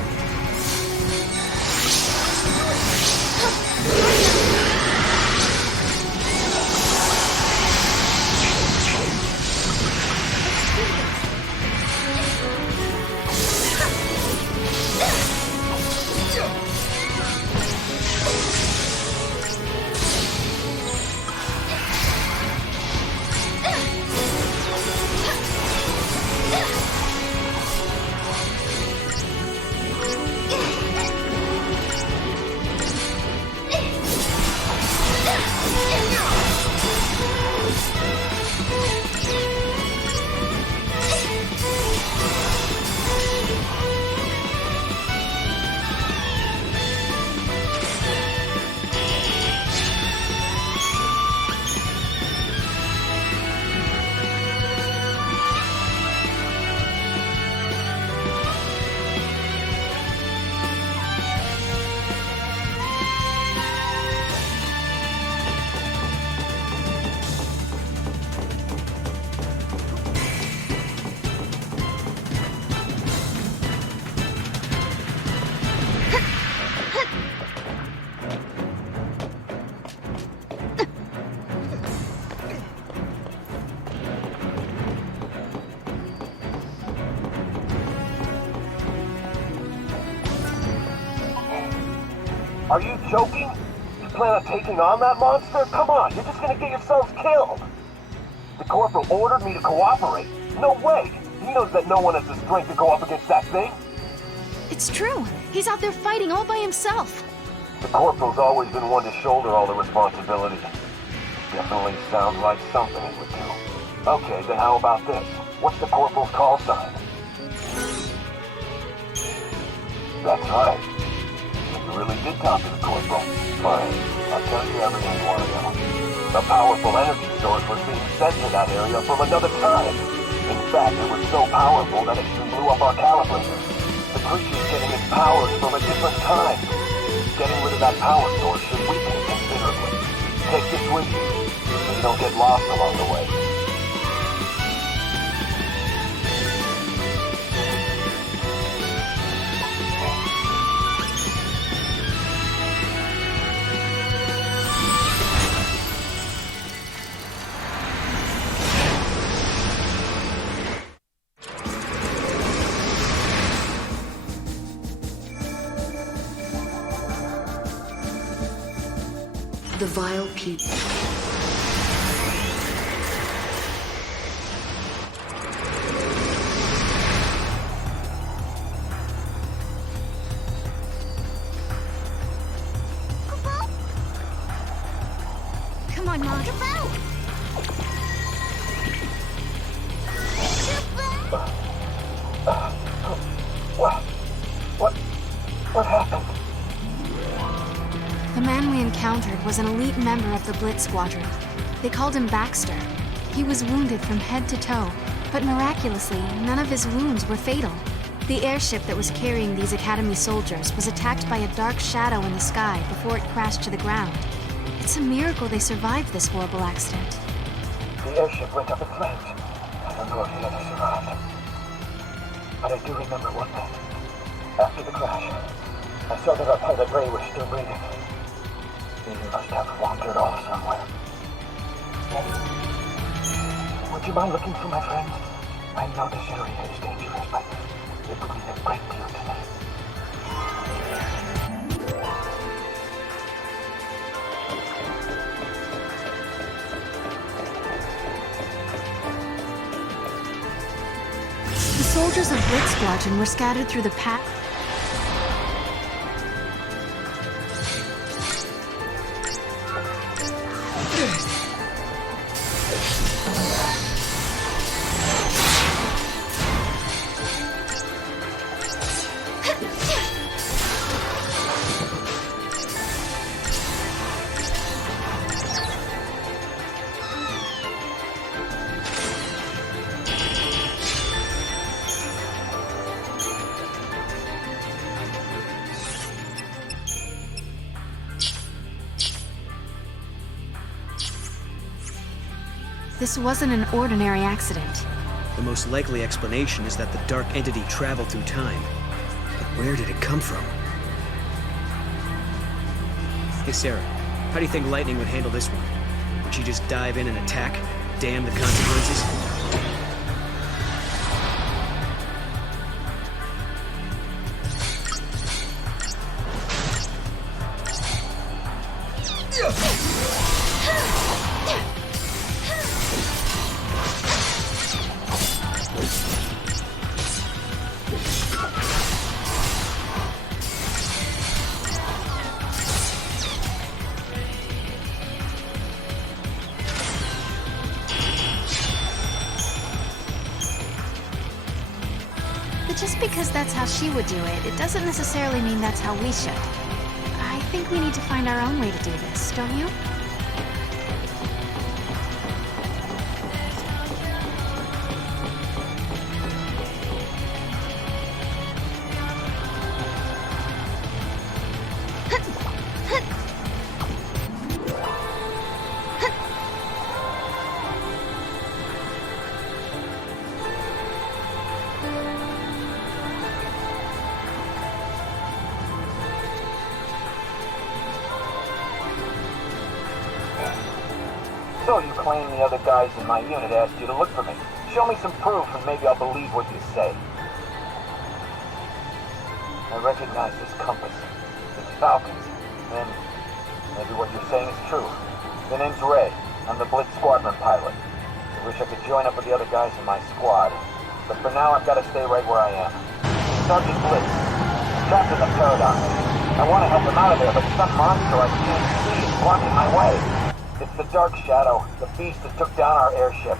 Are you joking? You plan on taking on that monster? Come on, you're just gonna get yourselves killed! The Corporal ordered me to cooperate. No way! He knows that no one has the strength to go up against that thing. It's true. He's out there fighting all by himself. The Corporal's always been one to shoulder all the responsibility. Definitely sounds like something he would do. Okay, then how about this? What's the Corporal's call sign? That's right. You really did talk to the Corporal. Fine, I'll tell you everything you want to know. A powerful energy source was being sent to that area from another time. In fact, it was so powerful that it even blew up our calibrators. The creature's getting its powers from a different time. Getting rid of that power source should weaken it considerably. Take this with you, so you don't get lost along the way. The vile peak. Come on, Mom. What happened? The man we encountered was an elite member of the Blitz Squadron. They called him Baxter. He was wounded from head to toe, but miraculously, none of his wounds were fatal. The airship that was carrying these Academy soldiers was attacked by a dark shadow in the sky before it crashed to the ground. It's a miracle they survived this horrible accident. The airship went up in flames. I don't know if the others survived. But I do remember one thing. After the crash, I saw that our pilot Ray was still breathing. He must have wandered off somewhere. Would you mind looking for my friend? I know this area is dangerous, but it would mean a great deal to me. The soldiers of Blitz Squadron were scattered through the pack. This wasn't an ordinary accident. The most likely explanation is that the dark entity traveled through time. Where did it come from? Hey, Sarah, how do you think lightning would handle this one? Would she just dive in and attack? Damn the consequences? Just because that's how she would do it, it doesn't necessarily mean that's how we should. I think we need to find our own way to do this, don't you? So you claim the other guys in my unit asked you to look for me. Show me some proof and maybe I'll believe what you say. I recognize this compass. It's Falcon's. And maybe what you're saying is true. The name's Ray. I'm the Blitz Squadron pilot. I wish I could join up with the other guys in my squad. But for now, I've got to stay right where I am. Sergeant Blitz, trapped in the paradox. I want to help him out of there, but some monster I can't see is blocking my way. It's the Dark Shadow, the beast that took down our airship.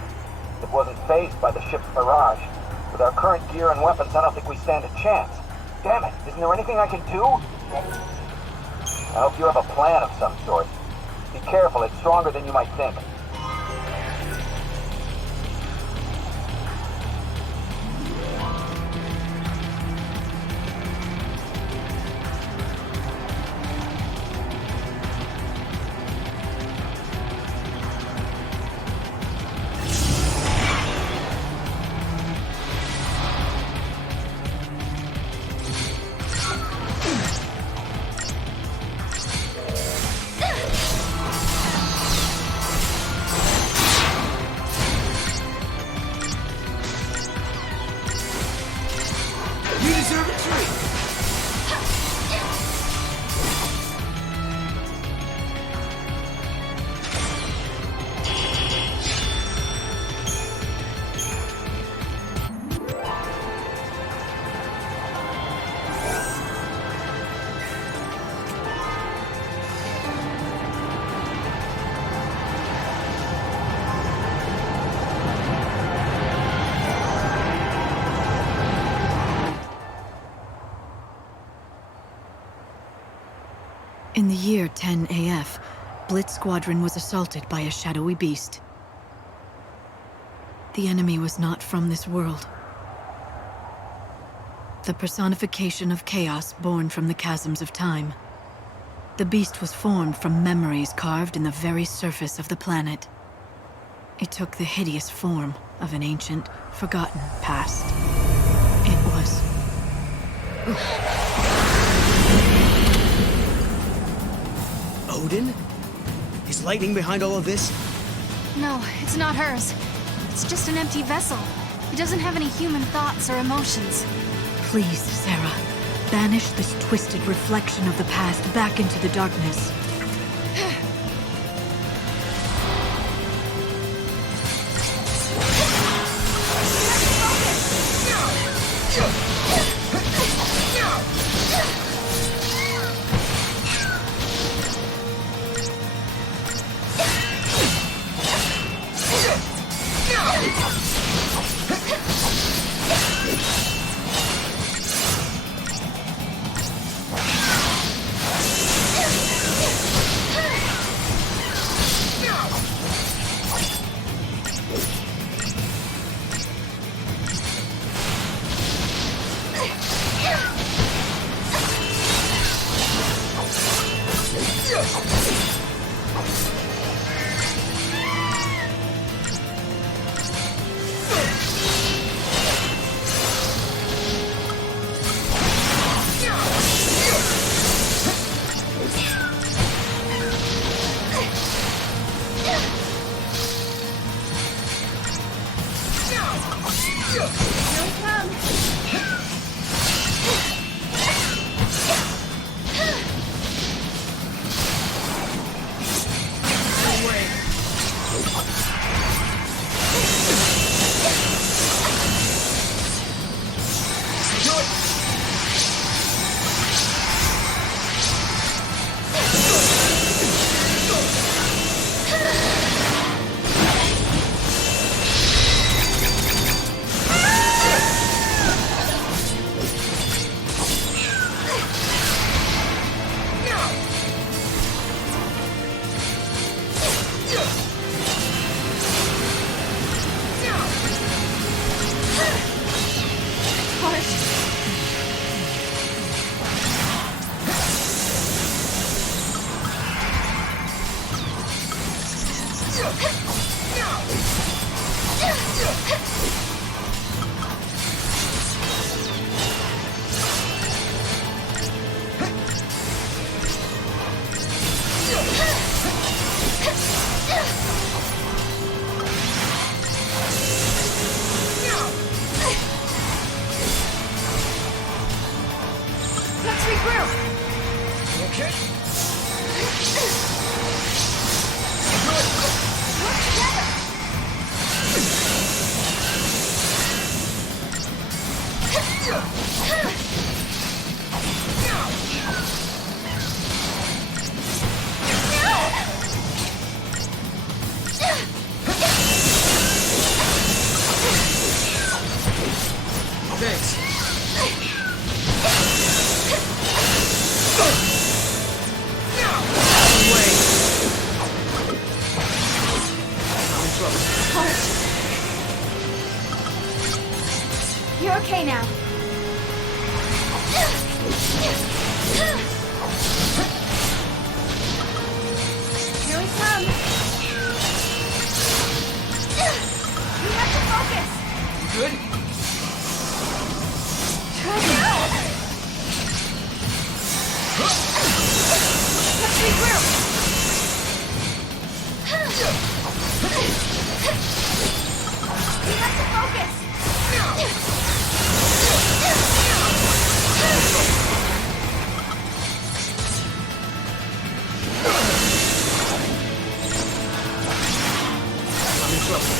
It wasn't phased by the ship's barrage. With our current gear and weapons, I don't think we stand a chance. Damn it, isn't there anything I can do? I hope you have a plan of some sort. Be careful, it's stronger than you might think. In the year 10 AF, Blitz Squadron was assaulted by a shadowy beast. The enemy was not from this world. The personification of chaos born from the chasms of time. The beast was formed from memories carved in the very surface of the planet. It took the hideous form of an ancient, forgotten past. It was... Odin? Is lightning behind all of this? No, it's not hers. It's just an empty vessel. It doesn't have any human thoughts or emotions. Please, Sarah, banish this twisted reflection of the past back into the darkness. through! Okay. Thanks. You're okay now. Here we come. We have to focus. You good? Let's regroup. We have to focus. I'm in trouble.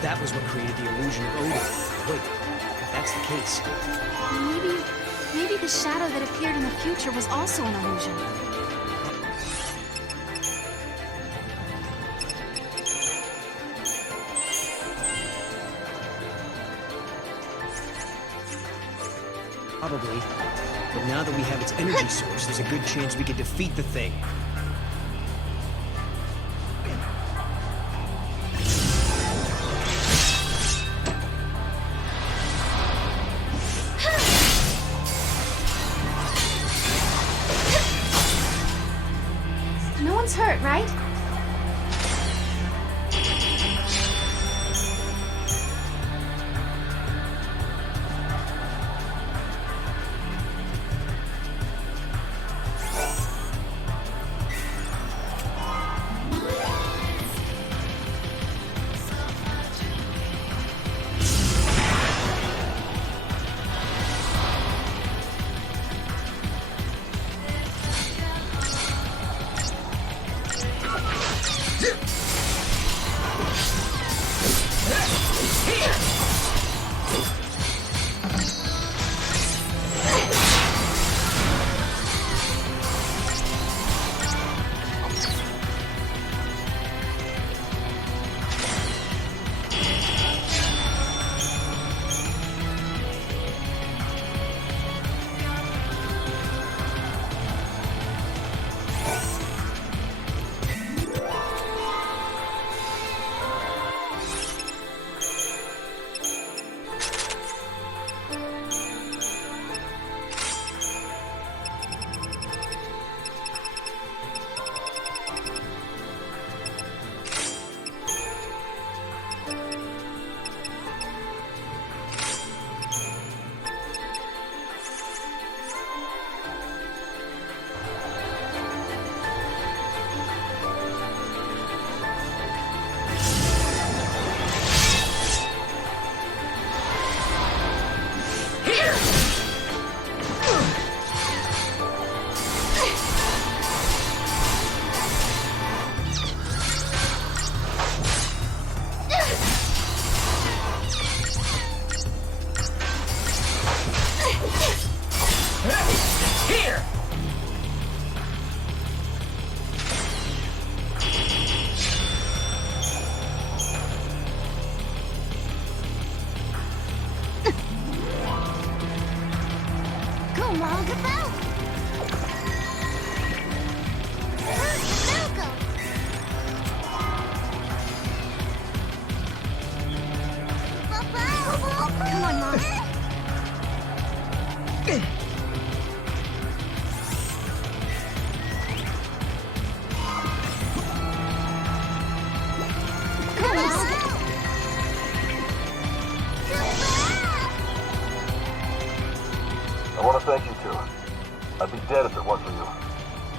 That was what created the illusion of Odin. Wait, if that's the case... Maybe the shadow that appeared in the future was also an illusion. Probably. But now that we have its energy source, there's a good chance we can defeat the thing. No one's hurt, right?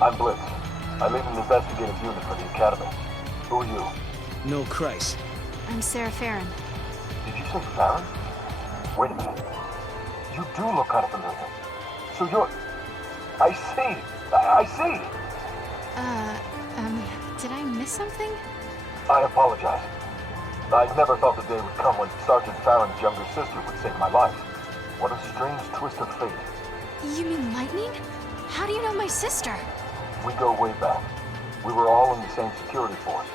I'm Blitz. I lead an investigative unit for the Academy. Who are you? No Christ. I'm Sarah Farron. Did you say Farron? Wait a minute. You do look kind of familiar. So you're... I see. I see. Did I miss something? I apologize. I never thought the day would come when Sergeant Farron's younger sister would save my life. What a strange twist of fate. You mean Lightning? How do you know my sister? We go way back. We were all in the same security force.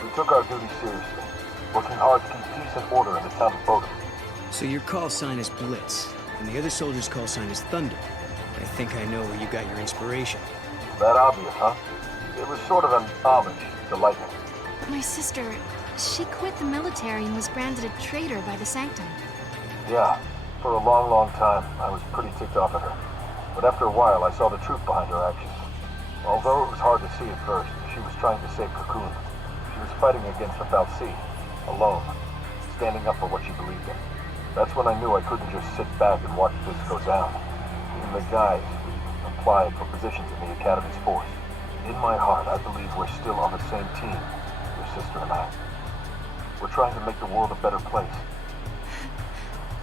We took our duty seriously, working hard to keep peace and order in the town of Bodhum. So your call sign is Blitz, and the other soldier's call sign is Thunder. I think I know where you got your inspiration. That obvious, huh? It was sort of an homage to Lightning. But my sister, she quit the military and was branded a traitor by the Sanctum. Yeah, for a long, long time, I was pretty ticked off at her. But after a while, I saw the truth behind her actions. Although it was hard to see at first, she was trying to save Cocoon. She was fighting against the Fal'Cie, alone, standing up for what she believed in. That's when I knew I couldn't just sit back and watch this go down. Even the guys we applied for positions in the Academy's force. In my heart, I believe we're still on the same team, your sister and I. We're trying to make the world a better place.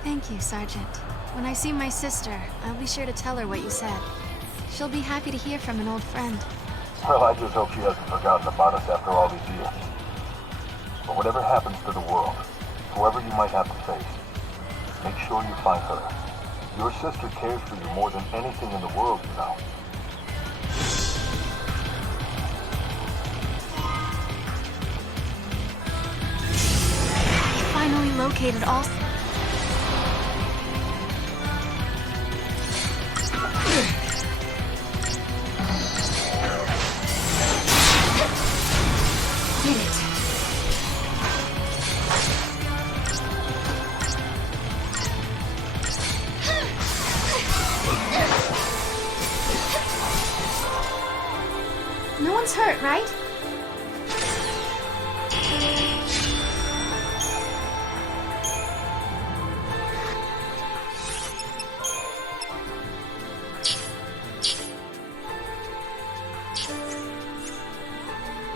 Thank you, Sergeant. When I see my sister, I'll be sure to tell her what you said. She'll be happy to hear from an old friend. Well, I just hope she hasn't forgotten about us after all these years. But whatever happens to the world, whoever you might have to face, make sure you find her. Your sister cares for you more than anything in the world, you know. I finally located all... Did it. No one's hurt, right?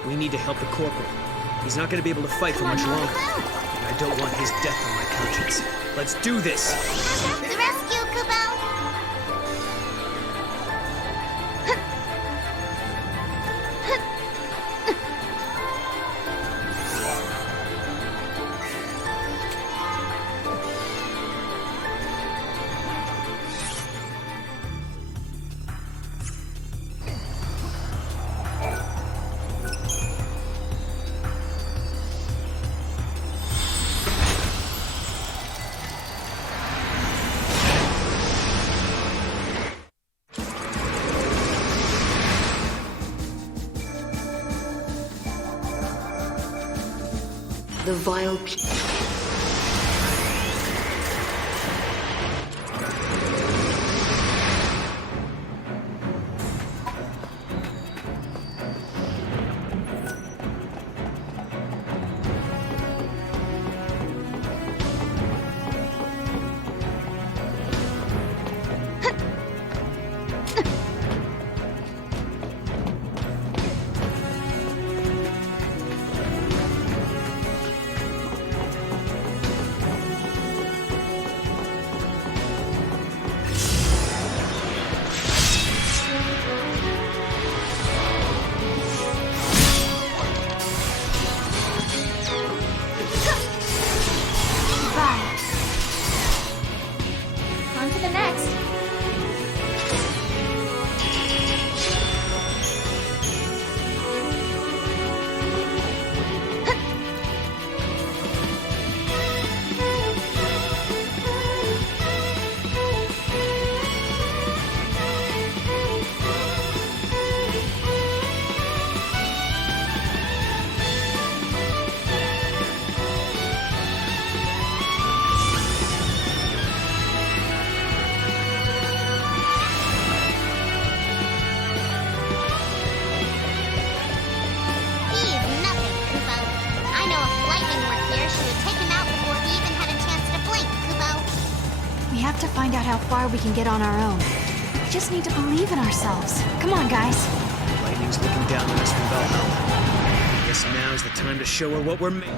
We need to help the Corporal. He's not gonna be able to fight for much longer. And I don't want his death on my conscience. Let's do this! To the rescue, Kubo! The vile Find out how far we can get on our own. We just need to believe in ourselves. Come on, guys. to show her what we're made.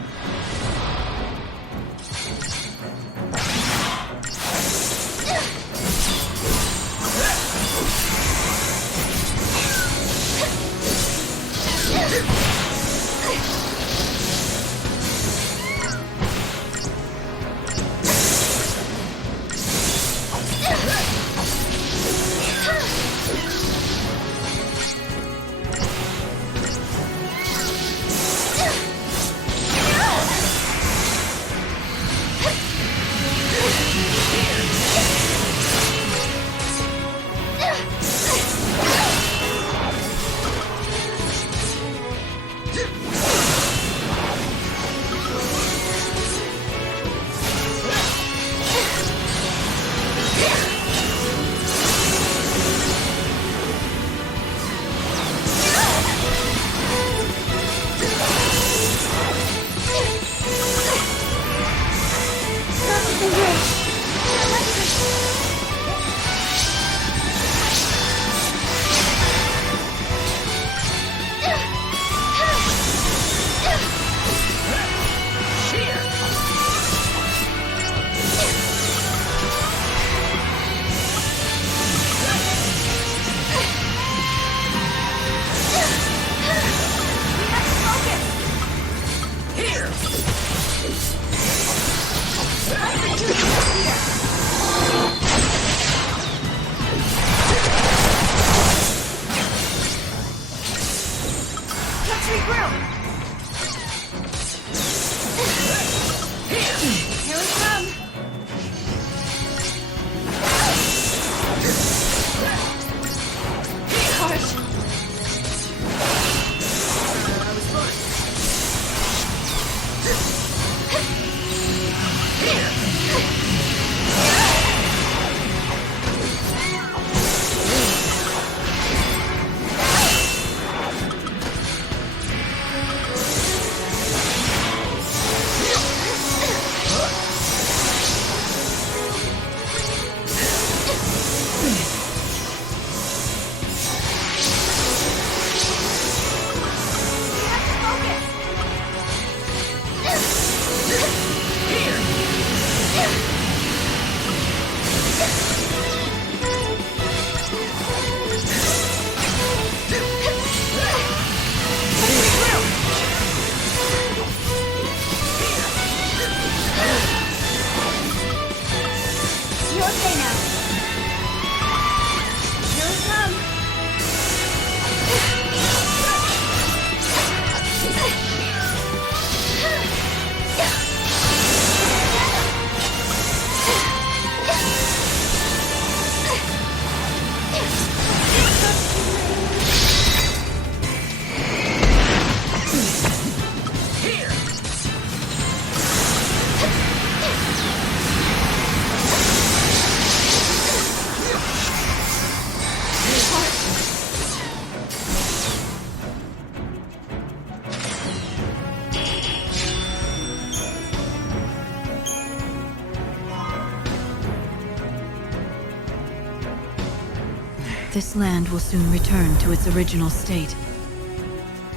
This land will soon return to its original state.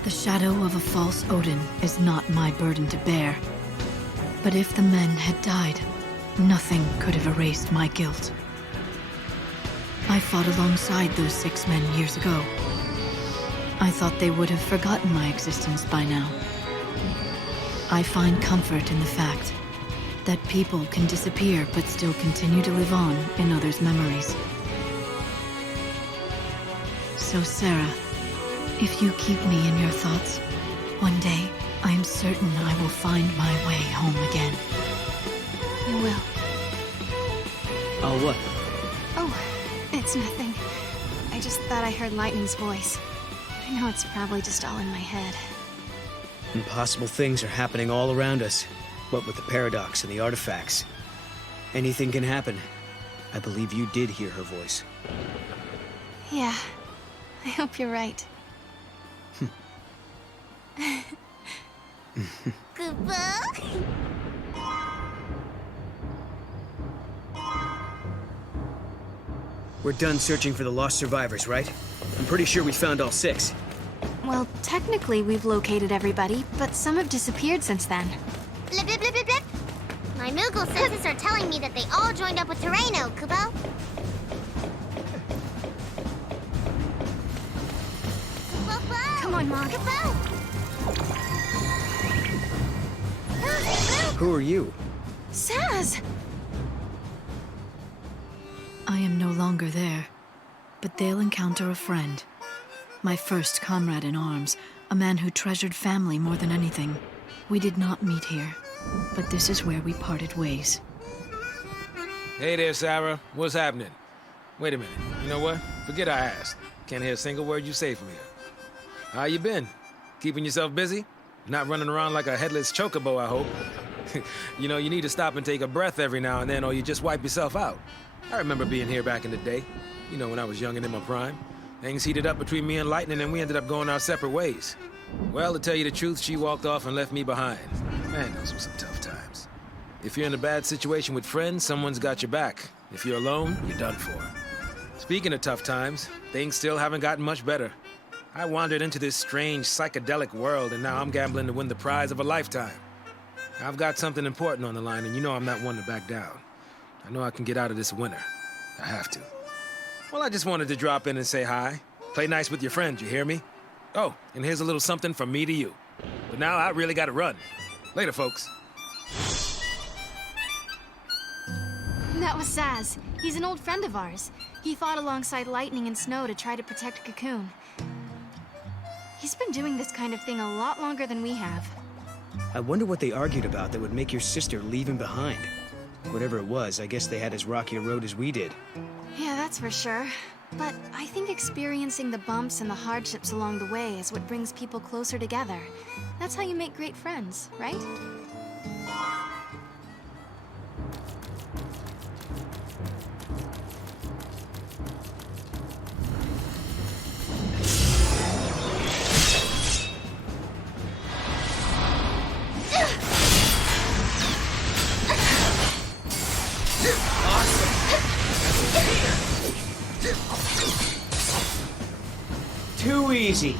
The shadow of a false Odin is not my burden to bear. But if the men had died, nothing could have erased my guilt. I fought alongside those 6 men years ago. I thought they would have forgotten my existence by now. I find comfort in the fact that people can disappear but still continue to live on in others' memories. So, Sarah, if you keep me in your thoughts, one day, I am certain I will find my way home again. You will. Oh, what? Oh, it's nothing. I just thought I heard Lightning's voice. I know it's probably just all in my head. Impossible things are happening all around us. What with the paradox and the artifacts. Anything can happen. I believe you did hear her voice. Yeah. I hope you're right. We're done searching for the lost survivors, right? I'm pretty sure we found all 6. Well, technically we've located everybody, but some have disappeared since then. Blip, blip, blip, blip, blip. My Moogle senses are telling me that they all joined up with Terreno, Kupo. Come on, Mog. Who are you? Saz! I am no longer there, but they'll encounter a friend. My first comrade in arms, a man who treasured family more than anything. We did not meet here, but this is where we parted ways. Hey there, Sarah. What's happening? Wait a minute. You know what? Forget I asked. Can't hear a single word you say from here. How you been? Keeping yourself busy? Not running around like a headless chocobo, I hope. You know, you need to stop and take a breath every now and then, or you just wipe yourself out. I remember being here back in the day. You know, when I was young and in my prime. Things heated up between me and Lightning, and we ended up going our separate ways. Well, to tell you the truth, she walked off and left me behind. Man, those were some tough times. If you're in a bad situation with friends, someone's got your back. If you're alone, you're done for. Speaking of tough times, things still haven't gotten much better. I wandered into this strange, psychedelic world, and now I'm gambling to win the prize of a lifetime. I've got something important on the line, and you know I'm not one to back down. I know I can get out of this winner. I have to. Well, I just wanted to drop in and say hi. Play nice with your friends, you hear me? Oh, and here's a little something from me to you. But now I really gotta run. Later, folks. That was Saz. He's an old friend of ours. He fought alongside Lightning and Snow to try to protect Cocoon. He's been doing this kind of thing a lot longer than we have. I wonder what they argued about that would make your sister leave him behind. Whatever it was, I guess they had as rocky a road as we did. Yeah, that's for sure. But I think experiencing the bumps and the hardships along the way is what brings people closer together. That's how you make great friends, right? Too easy.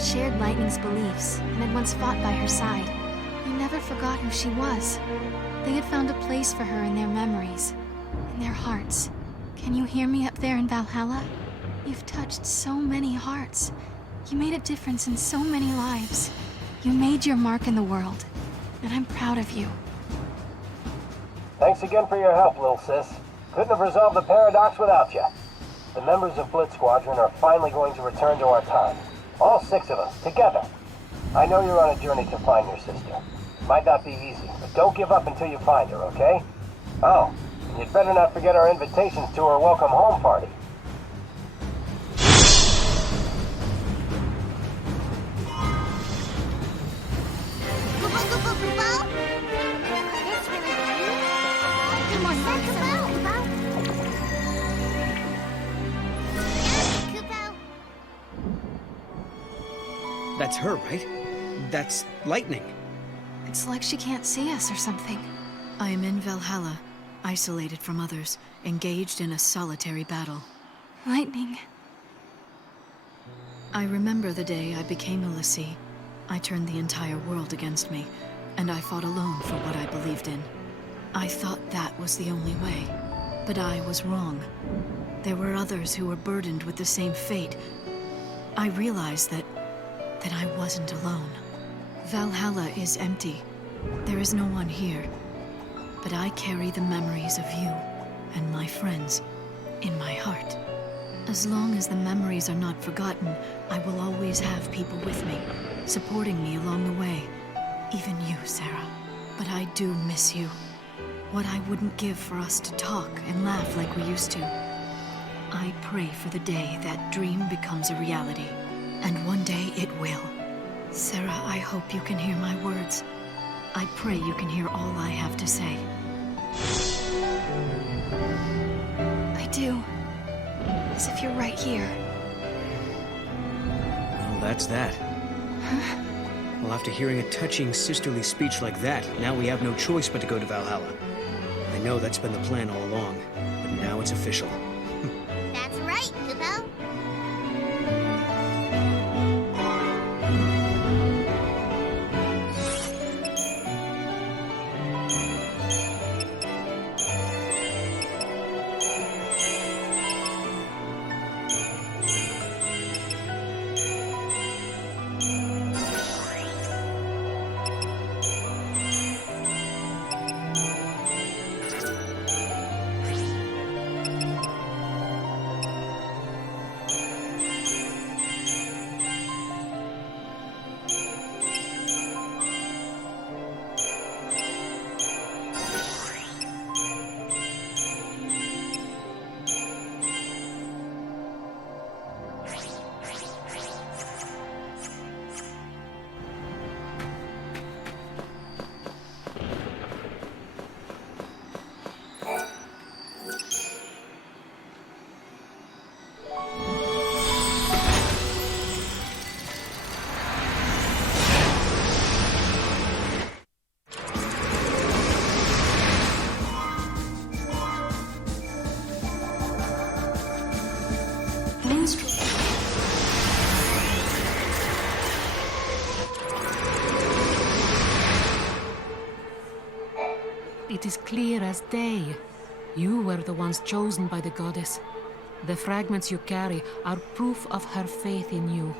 Shared Lightning's beliefs and had once fought by her side. They never forgot who she was. They had found a place for her in their memories, in their hearts. Can you hear me up there in Valhalla? You've touched so many hearts. You made a difference in so many lives. You made your mark in the world, and I'm proud of you. Thanks again for your help, little sis. Couldn't have resolved the paradox without you. The members of Blitz Squadron are finally going to return to our time. All 6 of us, together. I know you're on a journey to find your sister. Might not be easy, but don't give up until you find her, okay? Oh, and you'd better not forget our invitations to her welcome home party. Come on, That's her, right? That's Lightning. It's like she can't see us or something. I am in Valhalla, isolated from others, engaged in a solitary battle. Lightning. I remember the day I became a Lassie. I turned the entire world against me, and I fought alone for what I believed in. I thought that was the only way, but I was wrong. There were others who were burdened with the same fate. I realized that I wasn't alone. Valhalla is empty. There is no one here. But I carry the memories of you and my friends in my heart. As long as the memories are not forgotten, I will always have people with me, supporting me along the way. Even you, Sarah. But I do miss you. What I wouldn't give for us to talk and laugh like we used to. I pray for the day that dream becomes a reality. And one day it will. Sarah, I hope you can hear my words. I pray you can hear all I have to say. I do. As if you're right here. Well, that's that. Huh? Well, after hearing a touching sisterly speech like that, now we have no choice but to go to Valhalla. I know that's been the plan all along, but now it's official. That's right, Kupo. It is clear as day. You were the ones chosen by the goddess. The fragments you carry are proof of her faith in you.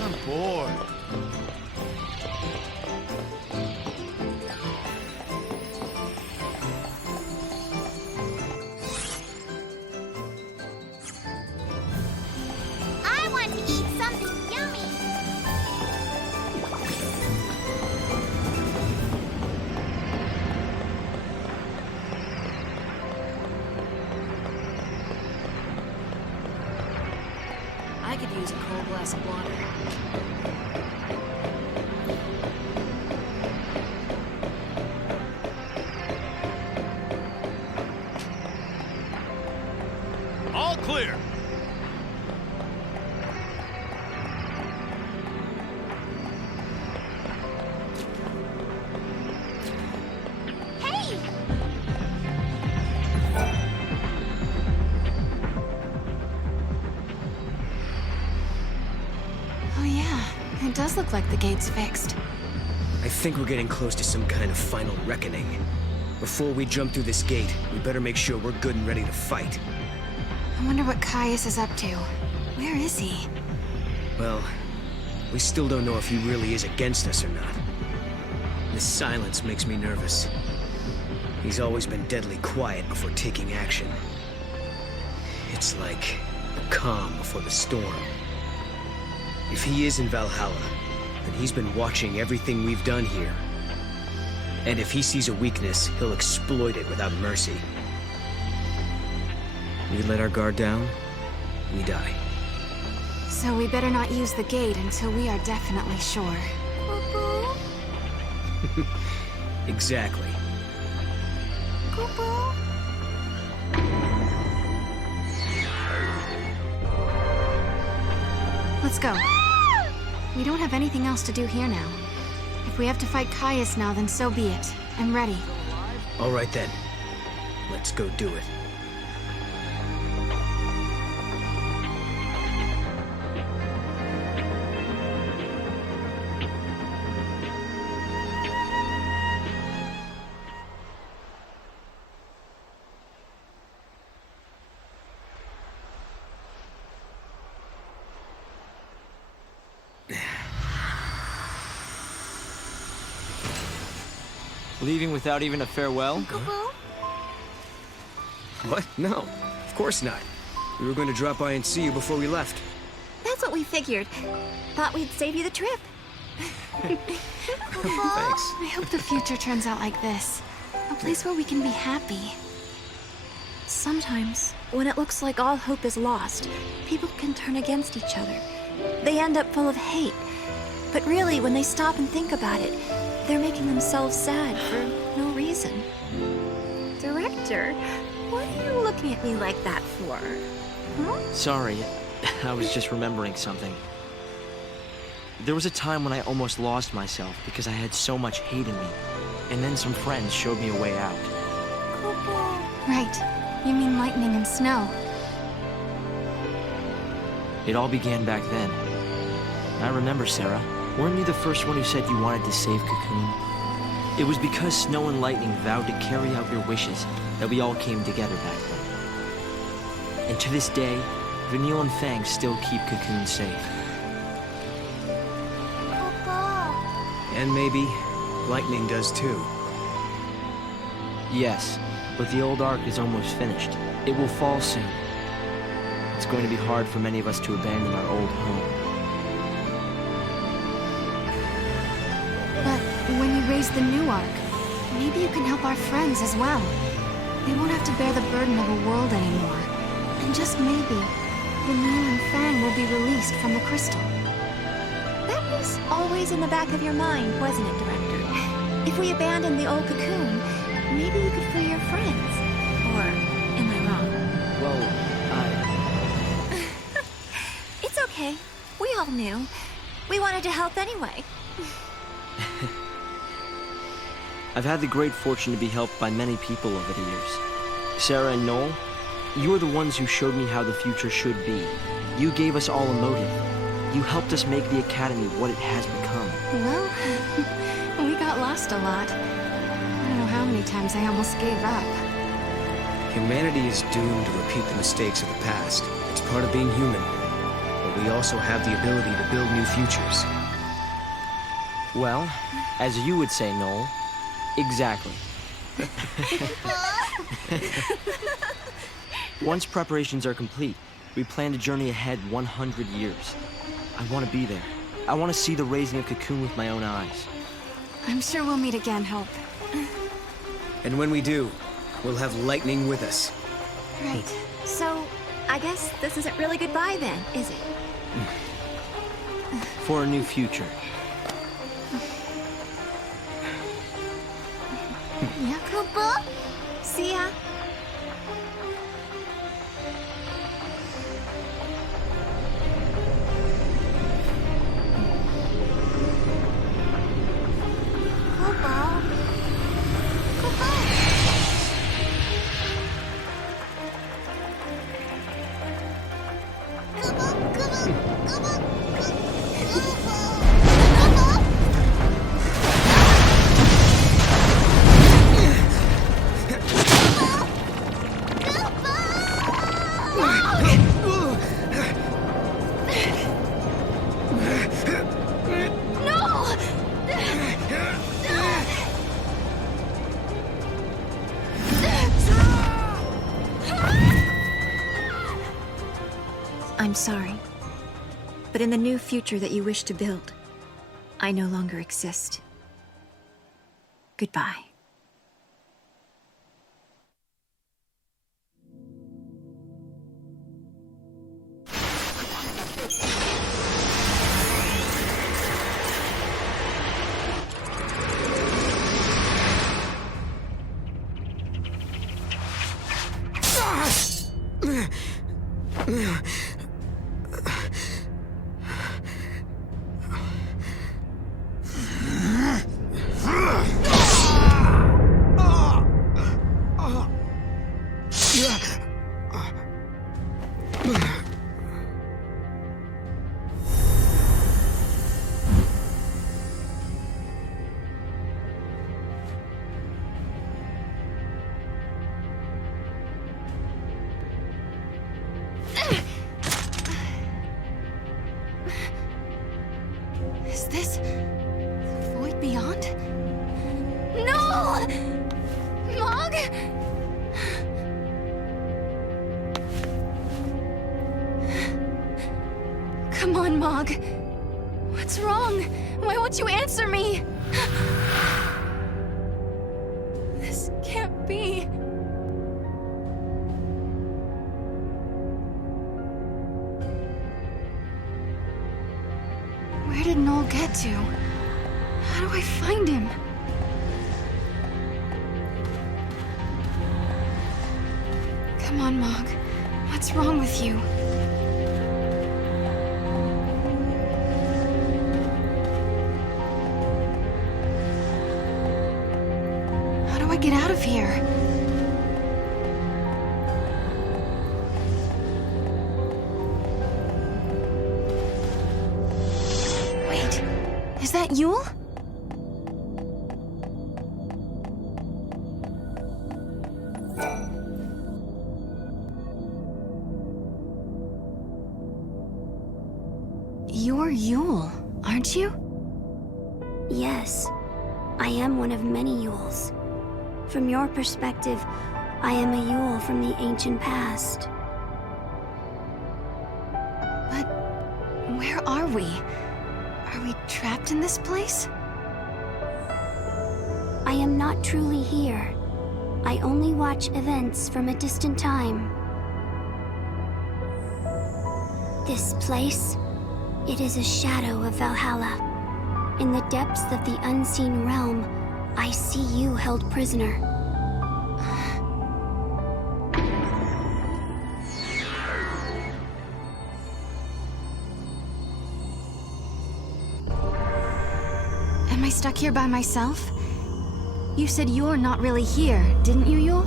I'm bored. I want to eat something yummy. I could use a cold glass of water. All clear. Hey! Oh yeah, it does look like the gate's fixed. I think we're getting close to some kind of final reckoning. Before we jump through this gate, we better make sure we're good and ready to fight. I wonder what Caius is up to. Where is he? Well, we still don't know if he really is against us or not. This silence makes me nervous. He's always been deadly quiet before taking action. It's like a calm before the storm. If he is in Valhalla, then he's been watching everything we've done here. And if he sees a weakness, he'll exploit it without mercy. We let our guard down, we die. So we better not use the gate until we are definitely sure. Exactly. Let's go. We don't have anything else to do here now. If we have to fight Caius now, then so be it. I'm ready. All right then. Let's go do it. Leaving without even a farewell? What? No, of course not. We were going to drop by and see you before we left. That's what we figured. Thought we'd save you the trip. Thanks. I hope the future turns out like this. A place where we can be happy. Sometimes, when it looks like all hope is lost, people can turn against each other. They end up full of hate. But really, when they stop and think about it, they're making themselves sad for no reason. Director, what are you looking at me like that for? Huh? Sorry, I was just remembering something. There was a time when I almost lost myself because I had so much hate in me. And then some friends showed me a way out. Right. You mean lightning and snow. It all began back then. I remember, Sarah. Weren't you the first one who said you wanted to save Cocoon? It was because Snow and Lightning vowed to carry out your wishes that we all came together back then. And to this day, Vanille and Fang still keep Cocoon safe. And maybe Lightning does too. Yes, but the old arc is almost finished. It will fall soon. It's going to be hard for many of us to abandon our old home. But when you raise the new arc, maybe you can help our friends as well. They won't have to bear the burden of a world anymore. And just maybe, Vanille and Fang will be released from the crystal. That was always in the back of your mind, wasn't it, Director? If we abandon the old Cocoon, maybe you could free your friends. Or am I wrong? Well, It's okay. We all knew. We wanted to help anyway. I've had the great fortune to be helped by many people over the years. Sarah and Noel, you are the ones who showed me how the future should be. You gave us all a motive. You helped us make the Academy what it has become. Well, we got lost a lot. I don't know how many times I almost gave up. Humanity is doomed to repeat the mistakes of the past. It's part of being human. But we also have the ability to build new futures. Well, as you would say, Noel, exactly. Once preparations are complete, we plan to journey ahead 100 years. I want to be there. I want to see the raising of Cocoon with my own eyes. I'm sure we'll meet again, Hope. And when we do, we'll have Lightning with us. Right. So, I guess this isn't really goodbye then, is it? For a new future. Yakubo? See ya. I'm sorry, but in the new future that you wish to build, I no longer exist. Goodbye. Is this the void beyond? No! Mog? Come on, Mog. What's wrong? Why won't you answer me? This can't be. Where did Noel get to? How do I find him? Come on, Mog. What's wrong with you? How do I get out of here? Wait, is that Yule? You're Yule, aren't you? Yes, I am one of many Yules. From your perspective, I am a Yule from the ancient past. But where are we? Are we trapped in this place? I am not truly here. I only watch events from a distant time. This place, it is a shadow of Valhalla. In the depths of the unseen realm, I see you held prisoner. Am I stuck here by myself? You said you're not really here, didn't you, Yule?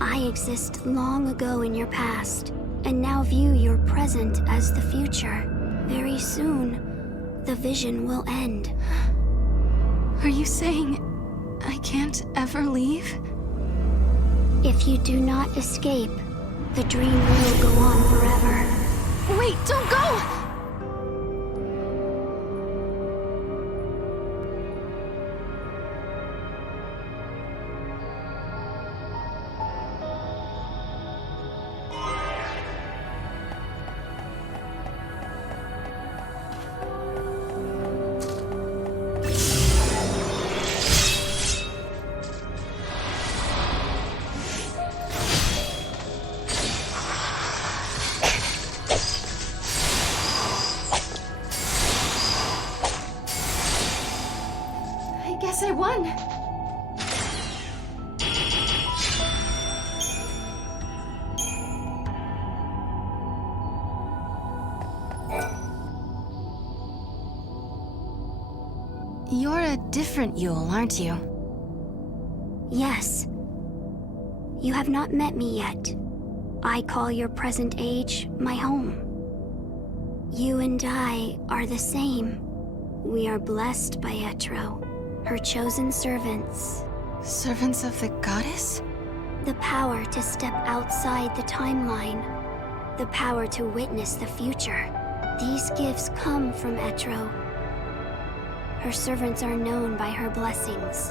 I exist long ago in your past, and now view your present as the future. Very soon, the vision will end. Are you saying I can't ever leave? If you do not escape, the dream will go on forever. Wait, don't go! I won! You're a different Yule, aren't you? Yes. You have not met me yet. I call your present age my home. You and I are the same. We are blessed by Etro, her chosen servants. Servants of the goddess? The power to step outside the timeline. The power to witness the future. These gifts come from Etro. Her servants are known by her blessings.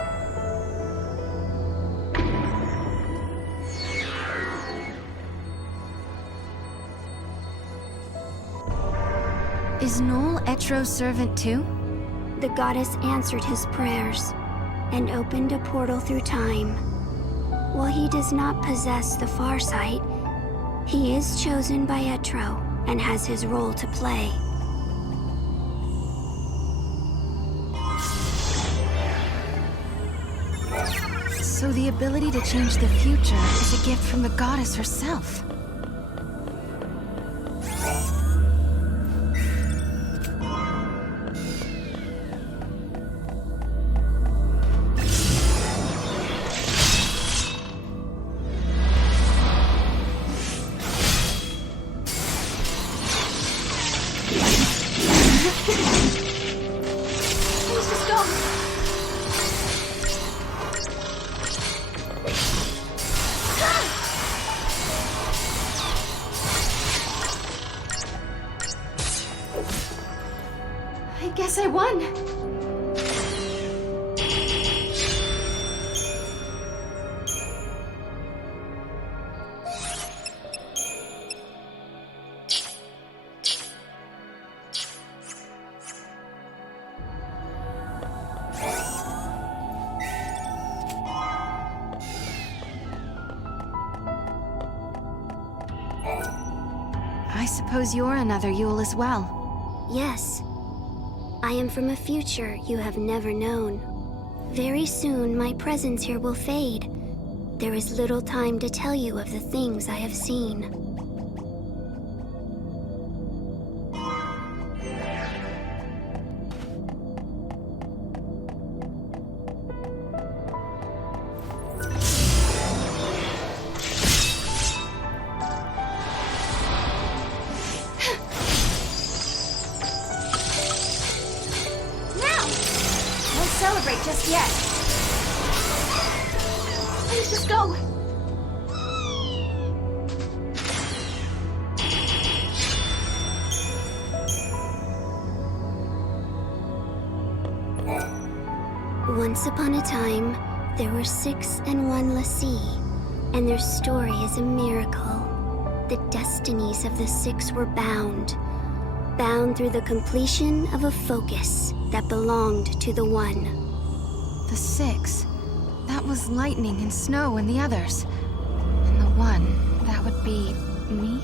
Is Noel Etro's servant too? The goddess answered his prayers and opened a portal through time. While he does not possess the Farsight, he is chosen by Etro and has his role to play. So the ability to change the future is a gift from the goddess herself. Guess I won. I suppose you're another Yule as well. Yes. I am from a future you have never known. Very soon, my presence here will fade. There is little time to tell you of the things I have seen. Celebrate just yet. Please just go. Once upon a time, there were 6 and 1 Lassie, and their story is a miracle. The destinies of the 6 were bound through the completion of a focus that belonged to the 1. The 6. That was Lightning and Snow and the others. And the 1, that would be me?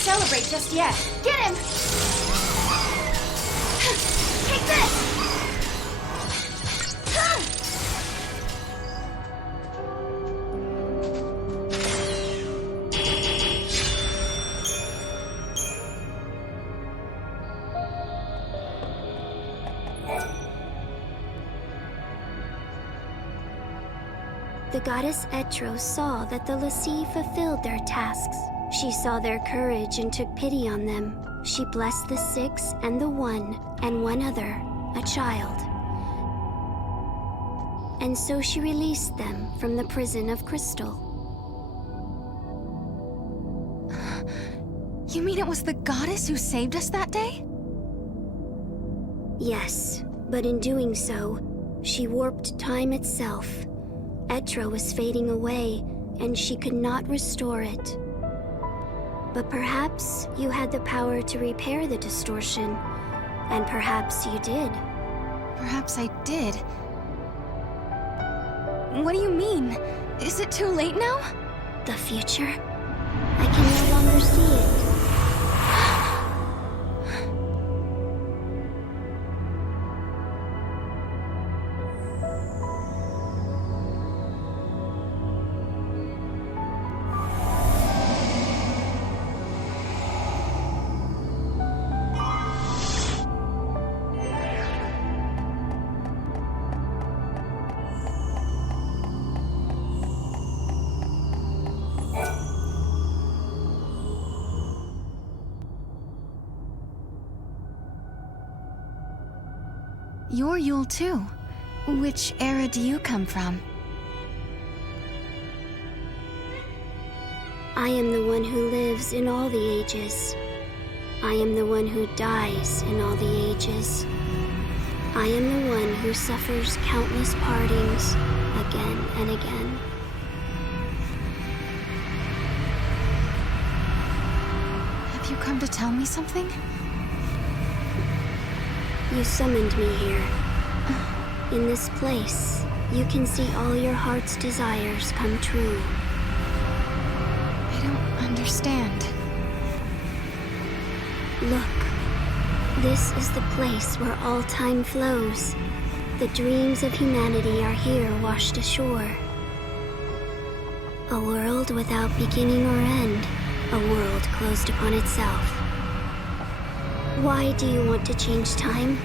Celebrate just yet. Get him! Take this! The goddess Etro saw that the Lassie fulfilled their tasks. She saw their courage and took pity on them. She blessed the 6 and the 1 and one other, a child. And so she released them from the prison of crystal. You mean it was the goddess who saved us that day? Yes, but in doing so, she warped time itself. Etro was fading away, and she could not restore it. But perhaps you had the power to repair the distortion, and perhaps you did. Perhaps I did. What do you mean? Is it too late now? The future? I can no longer see it. You're Yule too. Which era do you come from? I am the one who lives in all the ages. I am the one who dies in all the ages. I am the one who suffers countless partings again and again. Have you come to tell me something? You summoned me here. In this place, you can see all your heart's desires come true. I don't understand. Look, this is the place where all time flows. The dreams of humanity are here washed ashore. A world without beginning or end. A world closed upon itself. Why do you want to change time?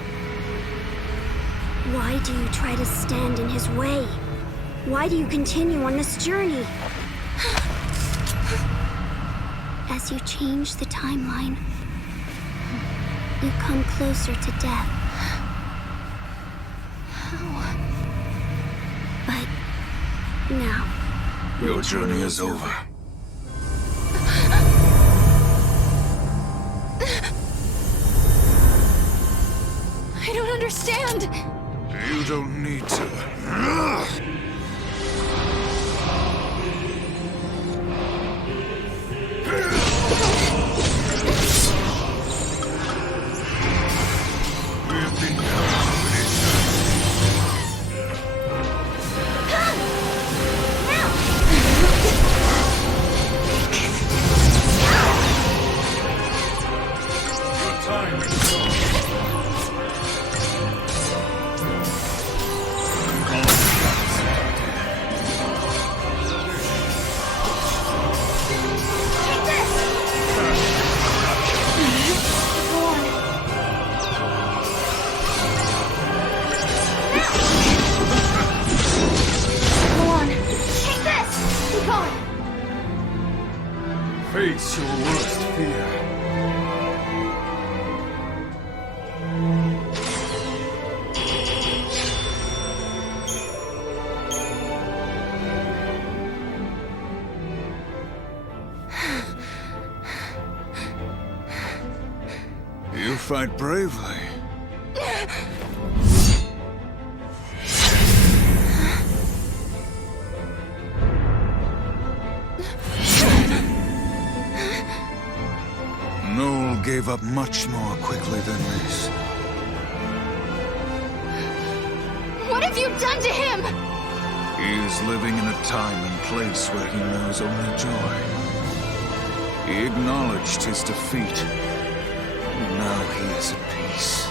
Why do you try to stand in his way? Why do you continue on this journey? As you change the timeline, you come closer to death. But now, Your journey is over. I don't understand. You don't need to. Face your worst fear. You fight bravely. Noel gave up much more quickly than this. What have you done to him? He is living in a time and place where he knows only joy. He acknowledged his defeat, and now he is at peace.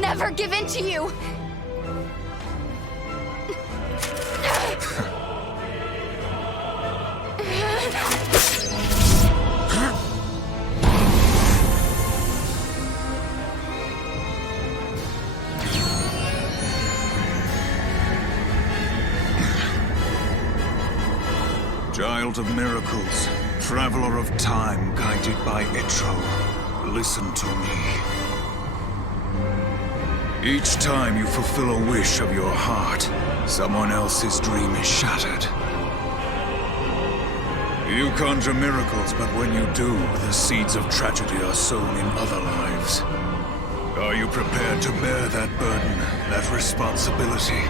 Never give in to you! Child of miracles, traveler of time guided by Etro, listen to me. Each time you fulfill a wish of your heart, someone else's dream is shattered. You conjure miracles, but when you do, the seeds of tragedy are sown in other lives. Are you prepared to bear that burden, that responsibility?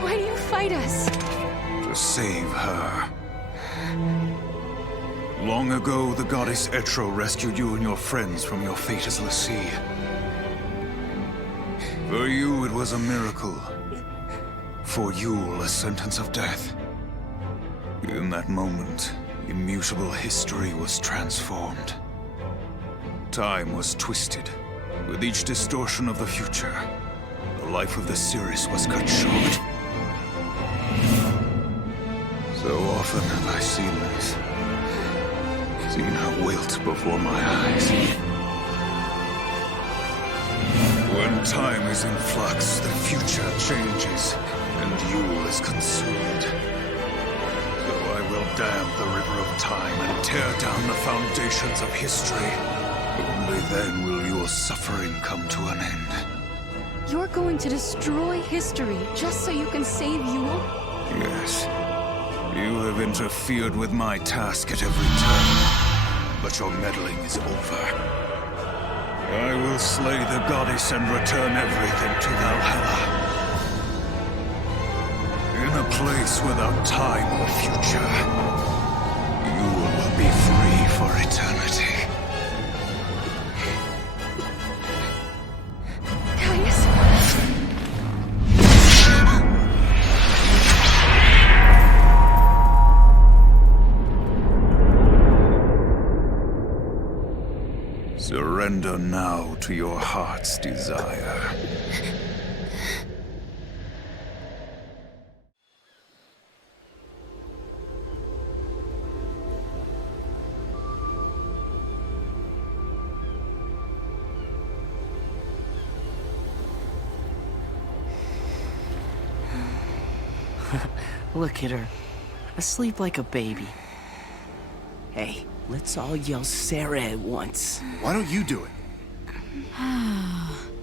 Why do you fight us? To save her. Long ago, the goddess Etro rescued you and your friends from your fate as Lassie. For you, it was a miracle. For Yule, a sentence of death. In that moment, immutable history was transformed. Time was twisted. With each distortion of the future, the life of the Cirrus was cut short. So often have I seen this. Seen her wilt before my eyes. When time is in flux, the future changes, and Yule is consumed. So I will dam the river of time and tear down the foundations of history. Only then will your suffering come to an end. You're going to destroy history just so you can save Yule? Yes. You have interfered with my task at every turn, but your meddling is over. I will slay the goddess and return everything to Valhalla. In a place without time or future, Yule will be free for eternity. Surrender now to your heart's desire. Look at her. Asleep like a baby. Hey, let's all yell Sarah at once. Why don't you do it?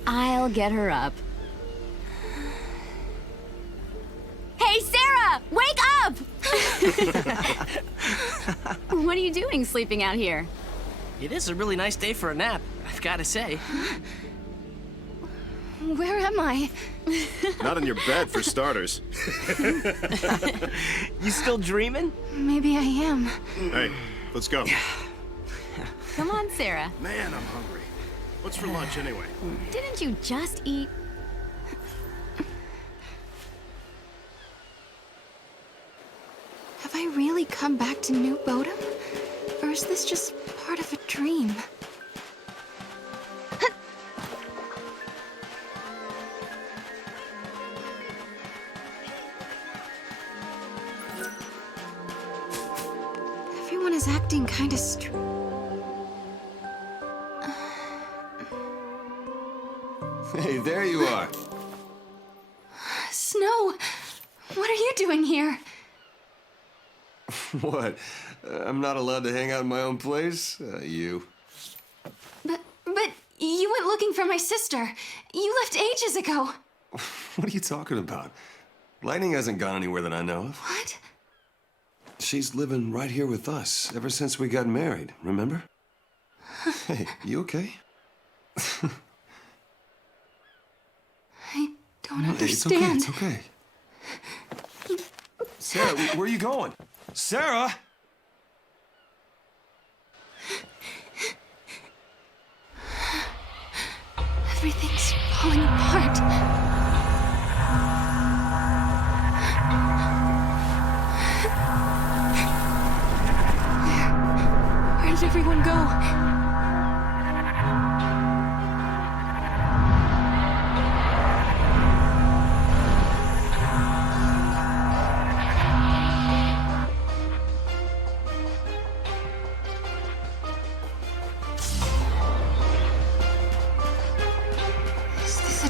I'll get her up. Hey, Sarah! Wake up! What are you doing sleeping out here? It is a really nice day for a nap, I've gotta say. Where am I? Not in your bed, for starters. You still dreaming? Maybe I am. Hey, let's go. Come on, Sarah. Man, I'm hungry. What's for lunch, anyway? Didn't you just eat? Have I really come back to New Bodhum? Or is this just part of a dream? Everyone is acting kind of Hey, there you are. Snow! What are you doing here? What? I'm not allowed to hang out in my own place? You. But you went looking for my sister. You left ages ago. What are you talking about? Lightning hasn't gone anywhere that I know of. What? She's living right here with us ever since we got married, remember? Hey, you okay? I don't understand. It's okay, it's okay. Sarah, where are you going? Sarah! Everything's falling apart. Where did everyone go?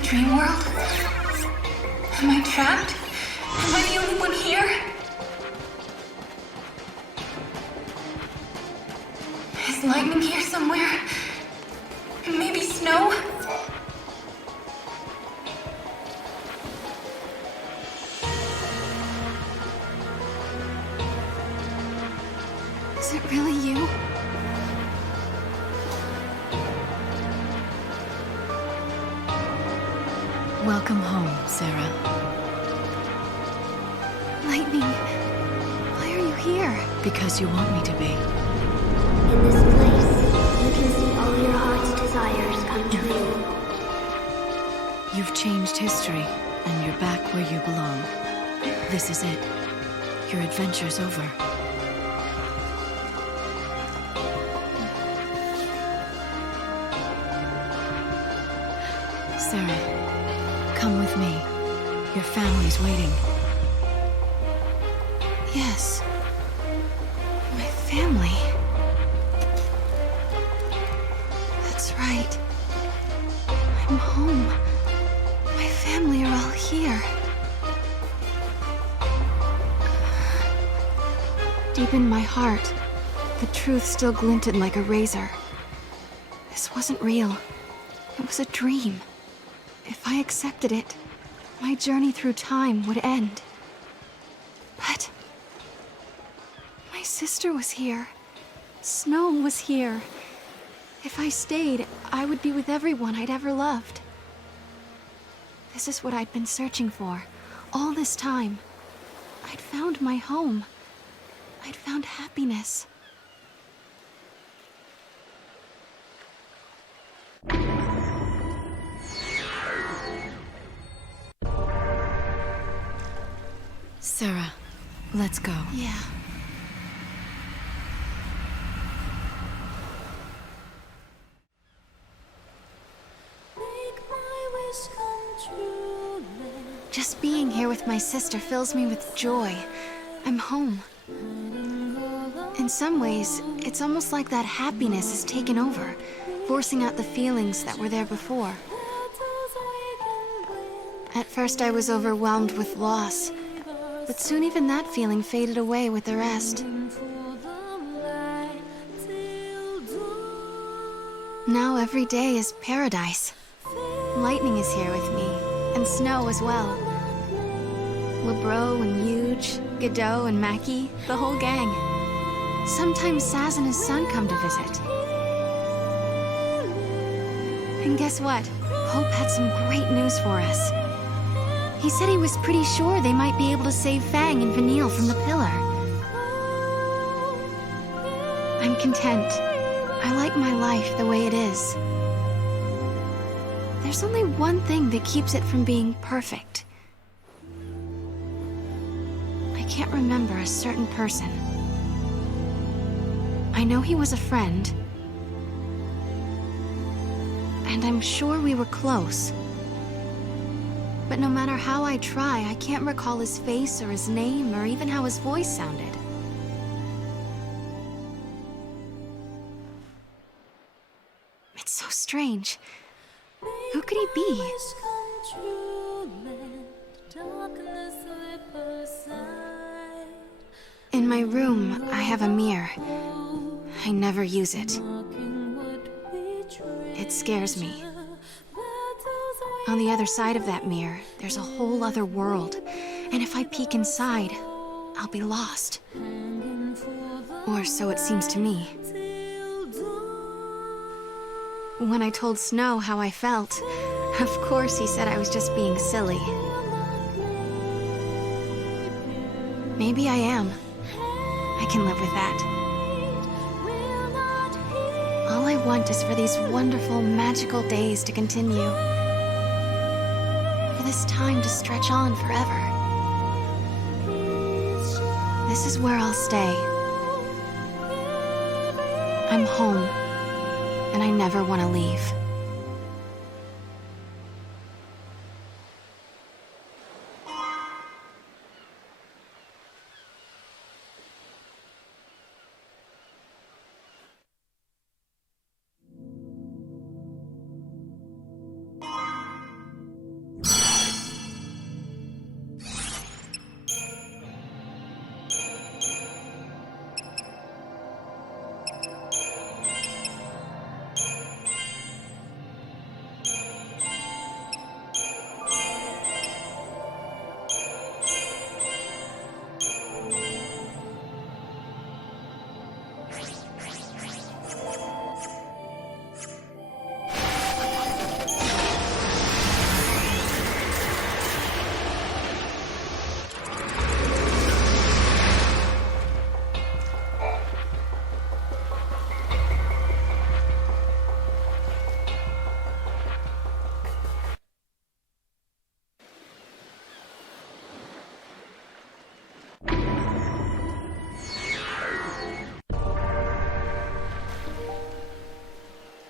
Dream world? Am I trapped? Am I the only one here? Is lightning here somewhere? Maybe snow? Is it really you? Welcome home, Sarah. Lightning, why are you here? Because you want me to be. In this place, you can see all your heart's desires come true. You've changed history, and you're back where you belong. This is it. Your adventure's over. Sarah. Come with me. Your family's waiting. Yes. My family. That's right. I'm home. My family are all here. Deep in my heart, the truth still glinted like a razor. This wasn't real. It was a dream. If I accepted it, my journey through time would end. But my sister was here. Snow was here. If I stayed, I would be with everyone I'd ever loved. This is what I'd been searching for all this time. I'd found my home. I'd found happiness. Sarah, let's go. Yeah. Just being here with my sister fills me with joy. I'm home. In some ways, it's almost like that happiness has taken over, forcing out the feelings that were there before. At first I was overwhelmed with loss, but soon even that feeling faded away with the rest. Now every day is paradise. Lightning is here with me, and Snow as well. Lebro and Huge, Godot and Mackie, the whole gang. Sometimes Saz and his son come to visit. And guess what? Hope had some great news for us. He said he was pretty sure they might be able to save Fang and Vanille from the pillar. I'm content. I like my life the way it is. There's only one thing that keeps it from being perfect. I can't remember a certain person. I know he was a friend. And I'm sure we were close. But no matter how I try, I can't recall his face or his name or even how his voice sounded. It's so strange. Who could he be? In my room, I have a mirror. I never use it. It scares me. On the other side of that mirror, there's a whole other world. And if I peek inside, I'll be lost. Or so it seems to me. When I told Snow how I felt, of course he said I was just being silly. Maybe I am. I can live with that. All I want is for these wonderful, magical days to continue. For this time to stretch on forever. This is where I'll stay. I'm home, and I never want to leave.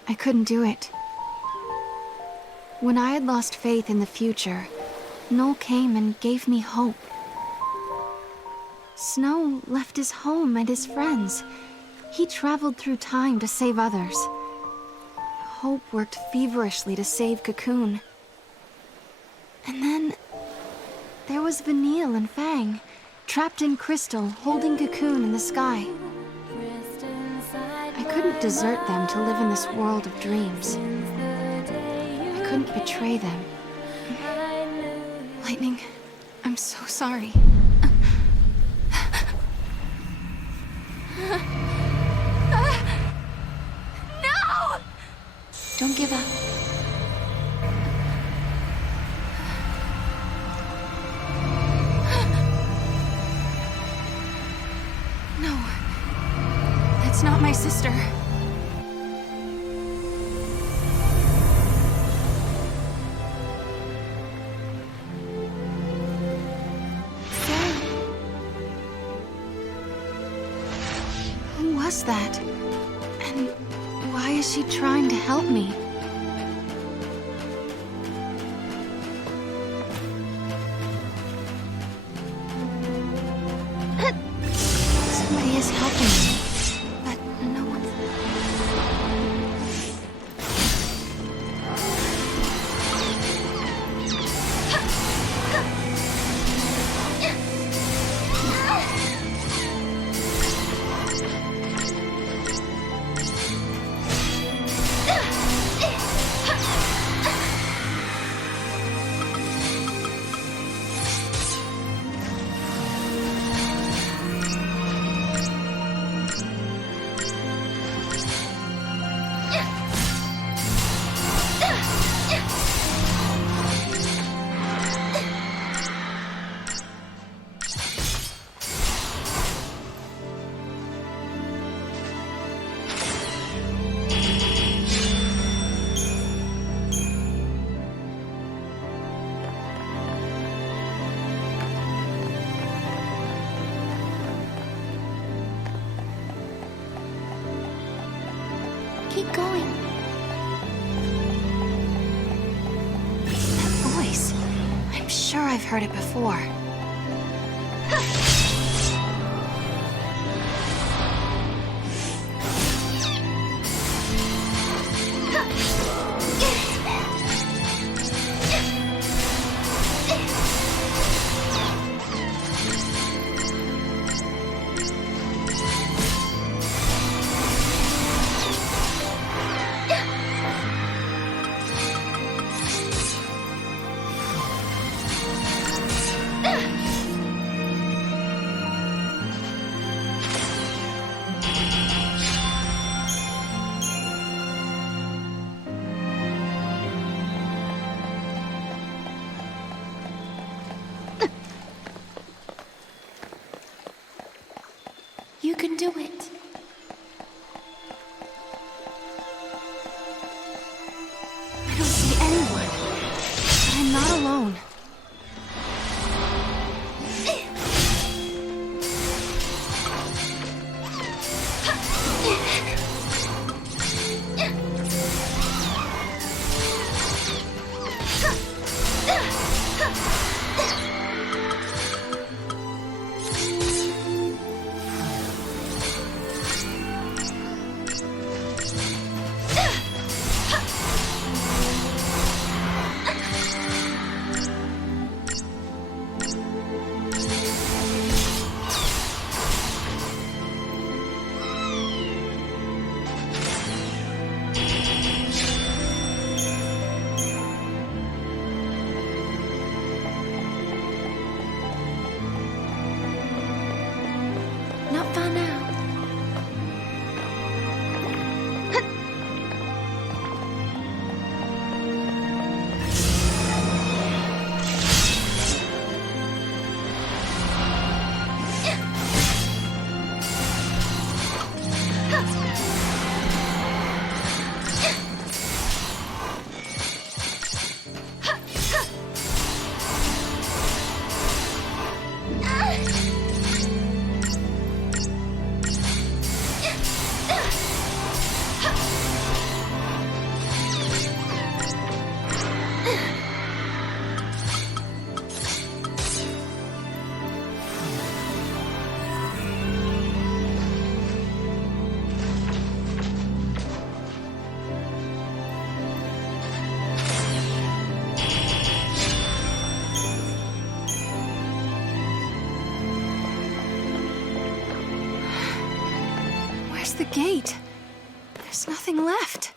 I couldn't do it. When I had lost faith in the future, Noel came and gave me hope. Snow left his home and his friends. He traveled through time to save others. Hope worked feverishly to save Cocoon. And then there was Vanille and Fang, trapped in crystal, holding Cocoon in the sky. I couldn't desert them to live in this world of dreams. I couldn't betray them. Lightning, I'm so sorry. No! Don't give up. No. That's not my sister. Who was that? And why is she trying to help me? sure I've heard it before. You can do it. I don't see anyone, but I'm not alone. Not far now. The gate. There's nothing left.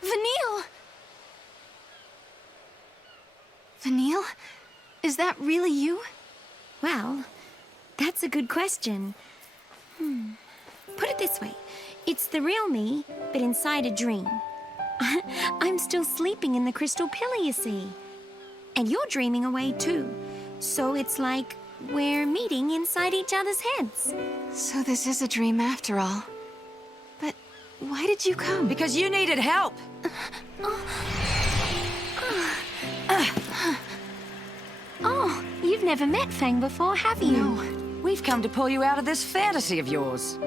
Vanille! Vanille? Is that really you? Well, that's a good question. Put it this way. It's the real me, but inside a dream. I'm still sleeping in the crystal pillar, you see. And you're dreaming away too. So it's like we're meeting inside each other's heads. So this is a dream after all. But why did you come? Because you needed help. Oh, you've never met Fang before, have you? No. We've come to pull you out of this fantasy of yours.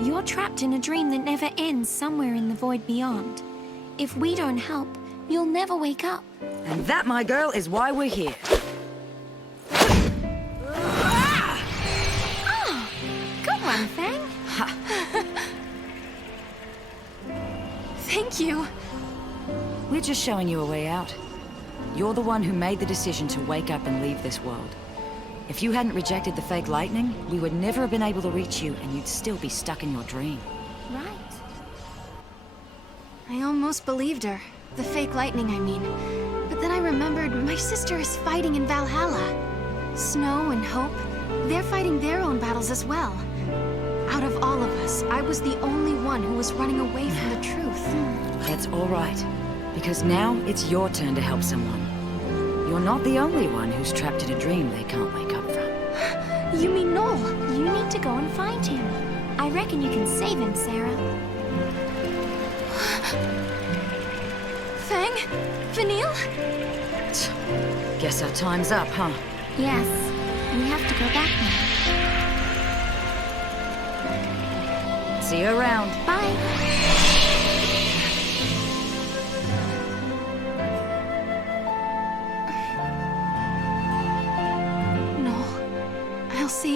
You're trapped in a dream that never ends somewhere in the void beyond. If we don't help, you'll never wake up. And that, my girl, is why we're here. Oh, good one, Fang. Thank you. We're just showing you a way out. You're the one who made the decision to wake up and leave this world. If you hadn't rejected the fake lightning, we would never have been able to reach you, and you'd still be stuck in your dream. Right. I almost believed her. The fake lightning, I mean. But then I remembered my sister is fighting in Valhalla. Snow and Hope, they're fighting their own battles as well. Out of all of us, I was the only one who was running away from the truth. That's all right. Because now it's your turn to help someone. You're not the only one who's trapped in a dream they can't wake up from. You mean Noel? You need to go and find him. I reckon you can save him, Sarah. Fang? Vanille? Guess our time's up, huh? Yes. We have to go back now. See you around. Bye.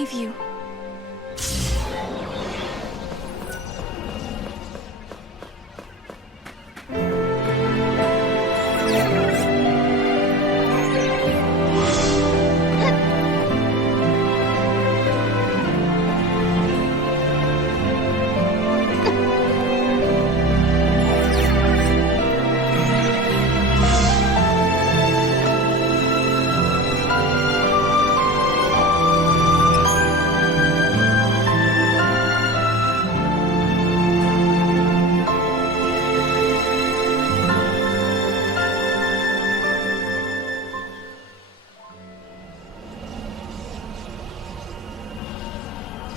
believe you.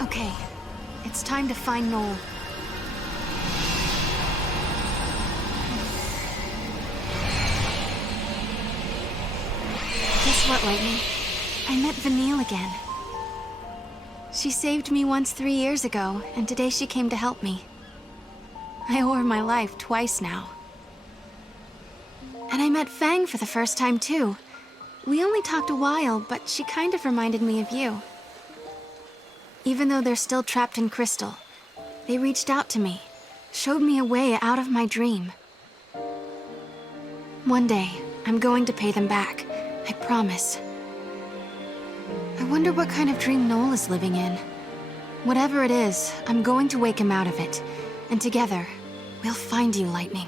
Okay, it's time to find Noel. Guess what, Lightning? I met Vanille again. She saved me once 3 years ago, and today she came to help me. I owe her my life twice now. And I met Fang for the first time, too. We only talked a while, but she kind of reminded me of you. Even though they're still trapped in Crystal, they reached out to me, showed me a way out of my dream. One day, I'm going to pay them back. I promise. I wonder what kind of dream Noel is living in. Whatever it is, I'm going to wake him out of it. And together, we'll find you, Lightning.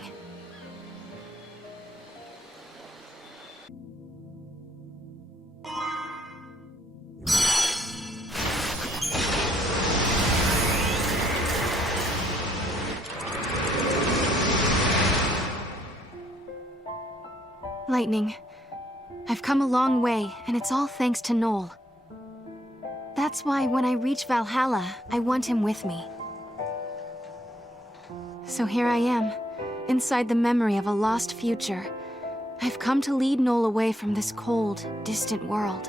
Lightning, I've come a long way, and it's all thanks to Noel. That's why when I reach Valhalla, I want him with me. So here I am, inside the memory of a lost future. I've come to lead Noel away from this cold, distant world.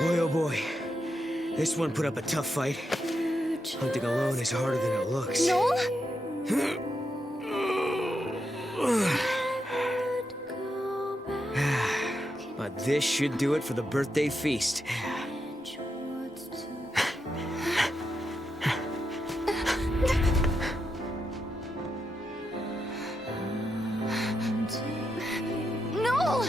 Boy, oh boy. This one put up a tough fight. Hunting alone is harder than it looks. Noel? But this should do it for the birthday feast. Noel!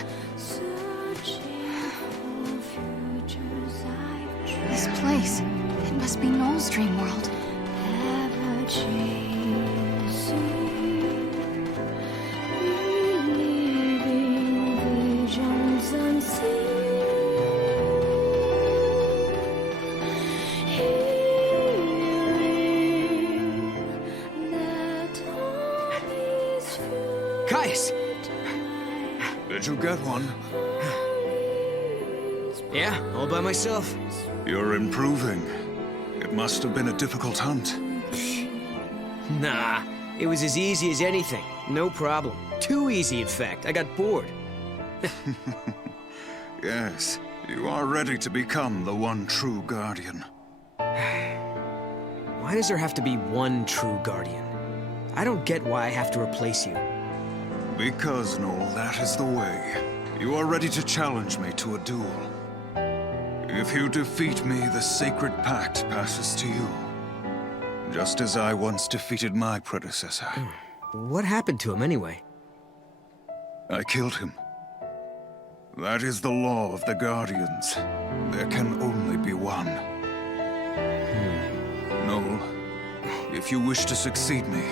This place, it must be Noel's dream world. Caius! Did you get one? Yeah, all by myself. You're improving. It must have been a difficult hunt. Nah, it was as easy as anything. No problem. Too easy, in fact. I got bored. Yes, you are ready to become the one true guardian. Why does there have to be one true guardian? I don't get why I have to replace you. Because, Noel, that is the way. You are ready to challenge me to a duel. If you defeat me, the sacred pact passes to you. Just as I once defeated my predecessor. What happened to him, anyway? I killed him. That is the law of the Guardians. There can only be one. Noel, if you wish to succeed me,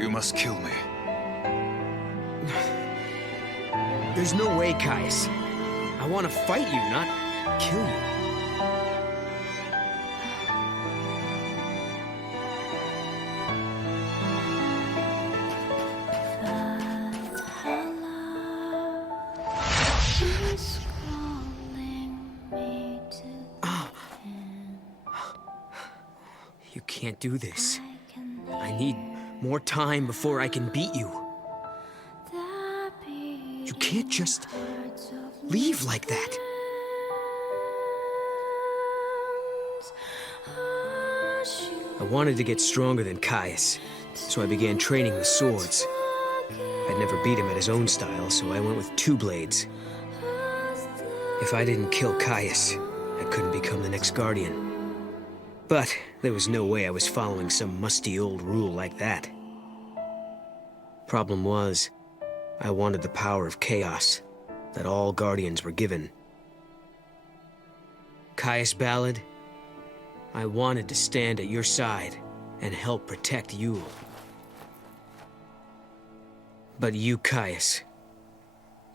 you must kill me. There's no way, Caius. I want to fight you, not kill you. can't do this. I need more time before I can beat you. You can't just leave like that. I wanted to get stronger than Caius, so I began training with swords. I'd never beat him at his own style, so I went with 2 blades. If I didn't kill Caius, I couldn't become the next Guardian. But there was no way I was following some musty old rule like that. Problem was, I wanted the power of chaos that all Guardians were given. Caius Ballad, I wanted to stand at your side and help protect Yule. But you, Caius,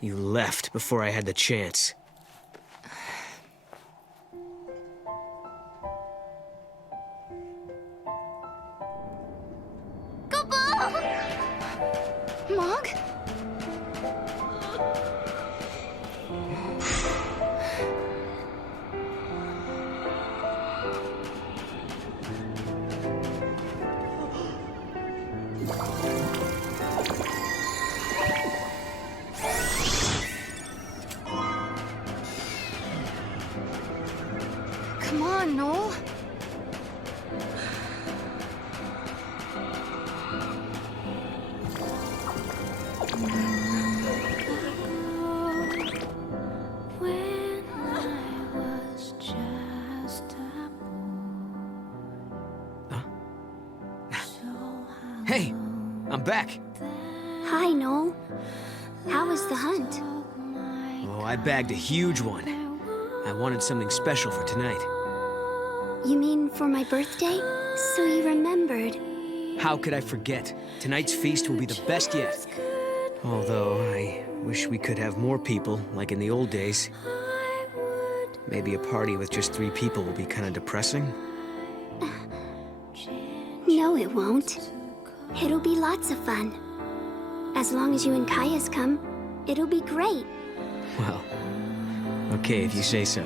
you left before I had the chance. Mog? Come on, Noel. Hey, I'm back. Hi, Noel. How was the hunt? Oh, I bagged a huge one. I wanted something special for tonight. You mean for my birthday? So you remembered. How could I forget? Tonight's feast will be the best yet. Although, I wish we could have more people, like in the old days. Maybe a party with just 3 people will be kind of depressing. No, it won't. It'll be lots of fun. As long as you and Caius come, it'll be great. Well, okay if you say so.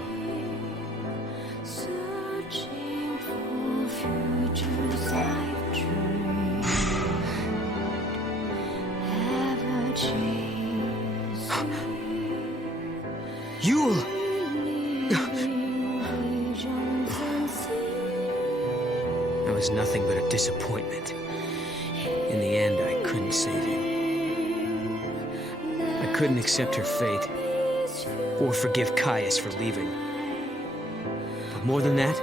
Yule! I was nothing but a disappointment. In the end, I couldn't save you. I couldn't accept her fate, or forgive Caius for leaving. But more than that,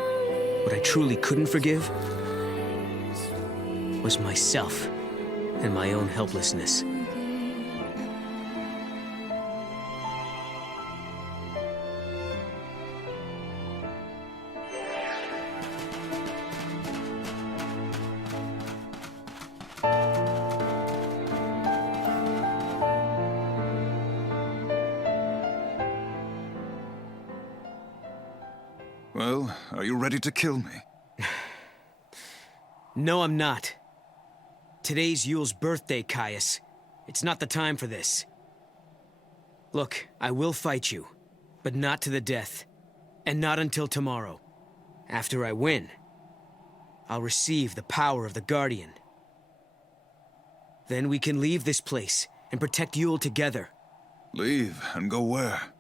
what I truly couldn't forgive was myself and my own helplessness. Well, are you ready to kill me? No, I'm not. Today's Yule's birthday, Caius. It's not the time for this. Look, I will fight you, but not to the death. And not until tomorrow. After I win, I'll receive the power of the Guardian. Then we can leave this place and protect Yule together. Leave and go where?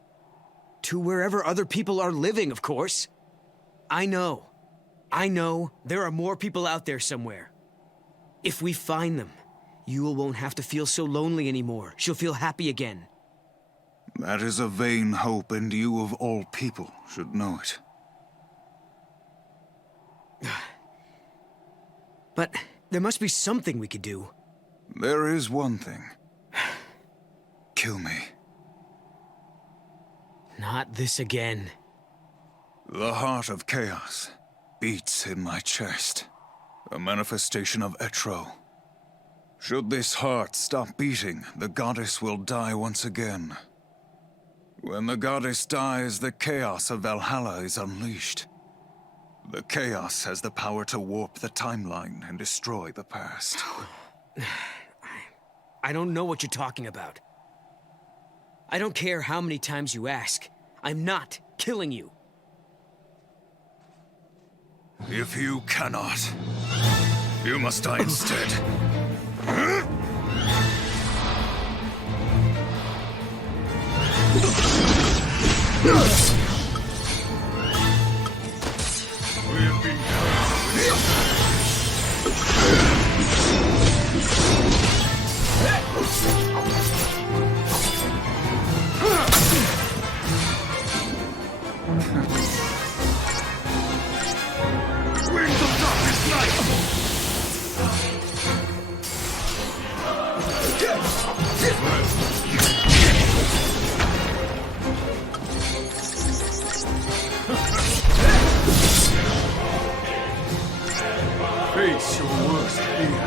To wherever other people are living, of course. I know there are more people out there somewhere. If we find them, Yule won't have to feel so lonely anymore. She'll feel happy again. That is a vain hope, and you of all people should know it. But there must be something we could do. There is one thing. Kill me. Not this again. The heart of chaos beats in my chest. A manifestation of Etro. Should this heart stop beating, the goddess will die once again. When the goddess dies, the chaos of Valhalla is unleashed. The chaos has the power to warp the timeline and destroy the past. I don't know what you're talking about. I don't care how many times you ask. I'm not killing you. If you cannot, you must die instead. We have been Wings of darkness night! Face your worst fear.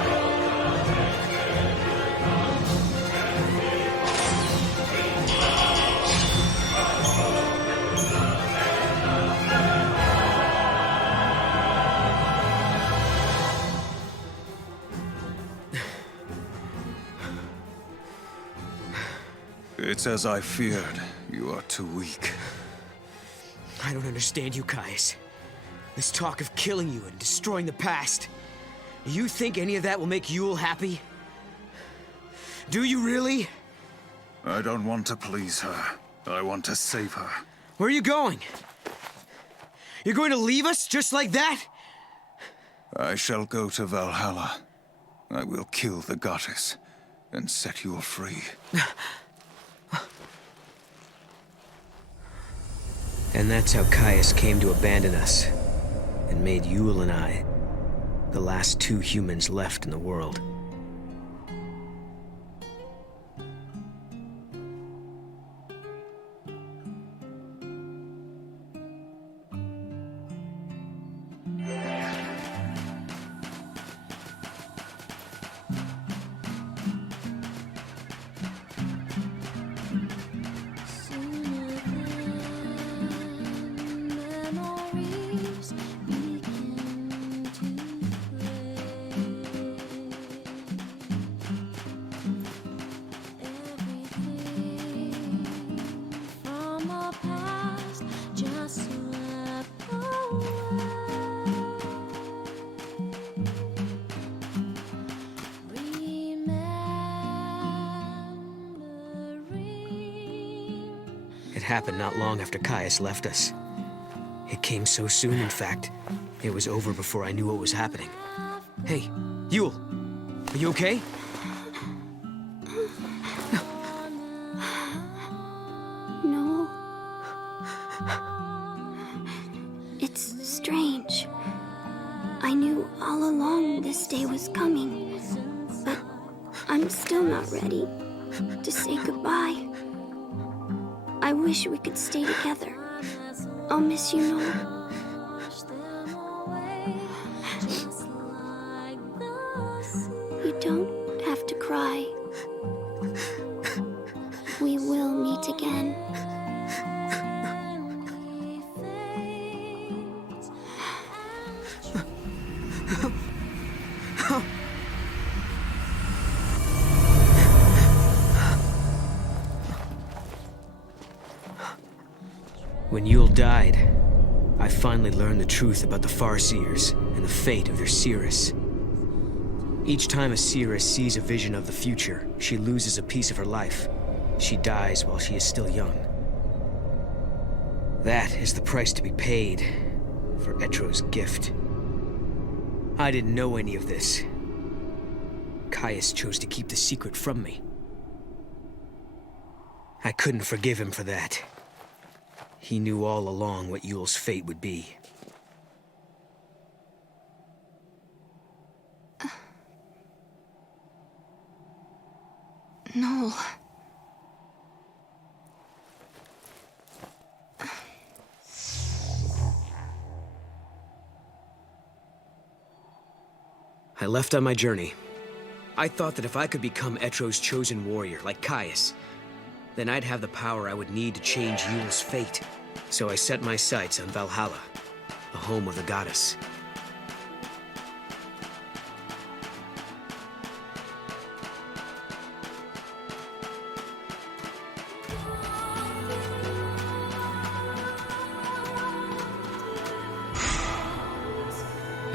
It's as I feared. You are too weak. I don't understand you, Caius. This talk of killing you and destroying the past. You think any of that will make Yule happy? Do you really? I don't want to please her. I want to save her. Where are you going? You're going to leave us just like that? I shall go to Valhalla. I will kill the goddess and set Yule free. And that's how Caius came to abandon us, and made Yule and I the last two humans left in the world. It happened not long after Caius left us. It came so soon, in fact, it was over before I knew what was happening. Hey, Yule, are you okay? No. It's strange. I knew all along this day was coming, but I'm still not ready to say goodbye. I wish we could stay together. I'll miss you, Noel. You don't have to cry. We will meet again. When Yule died, I finally learned the truth about the Farseers and the fate of their seeress. Each time a seeress sees a vision of the future, she loses a piece of her life. She dies while she is still young. That is the price to be paid for Etro's gift. I didn't know any of this. Caius chose to keep the secret from me. I couldn't forgive him for that. He knew all along what Yule's fate would be. Noel. I left on my journey. I thought that if I could become Etro's chosen warrior, like Caius, then I'd have the power I would need to change Yule's fate. So I set my sights on Valhalla, the home of the goddess.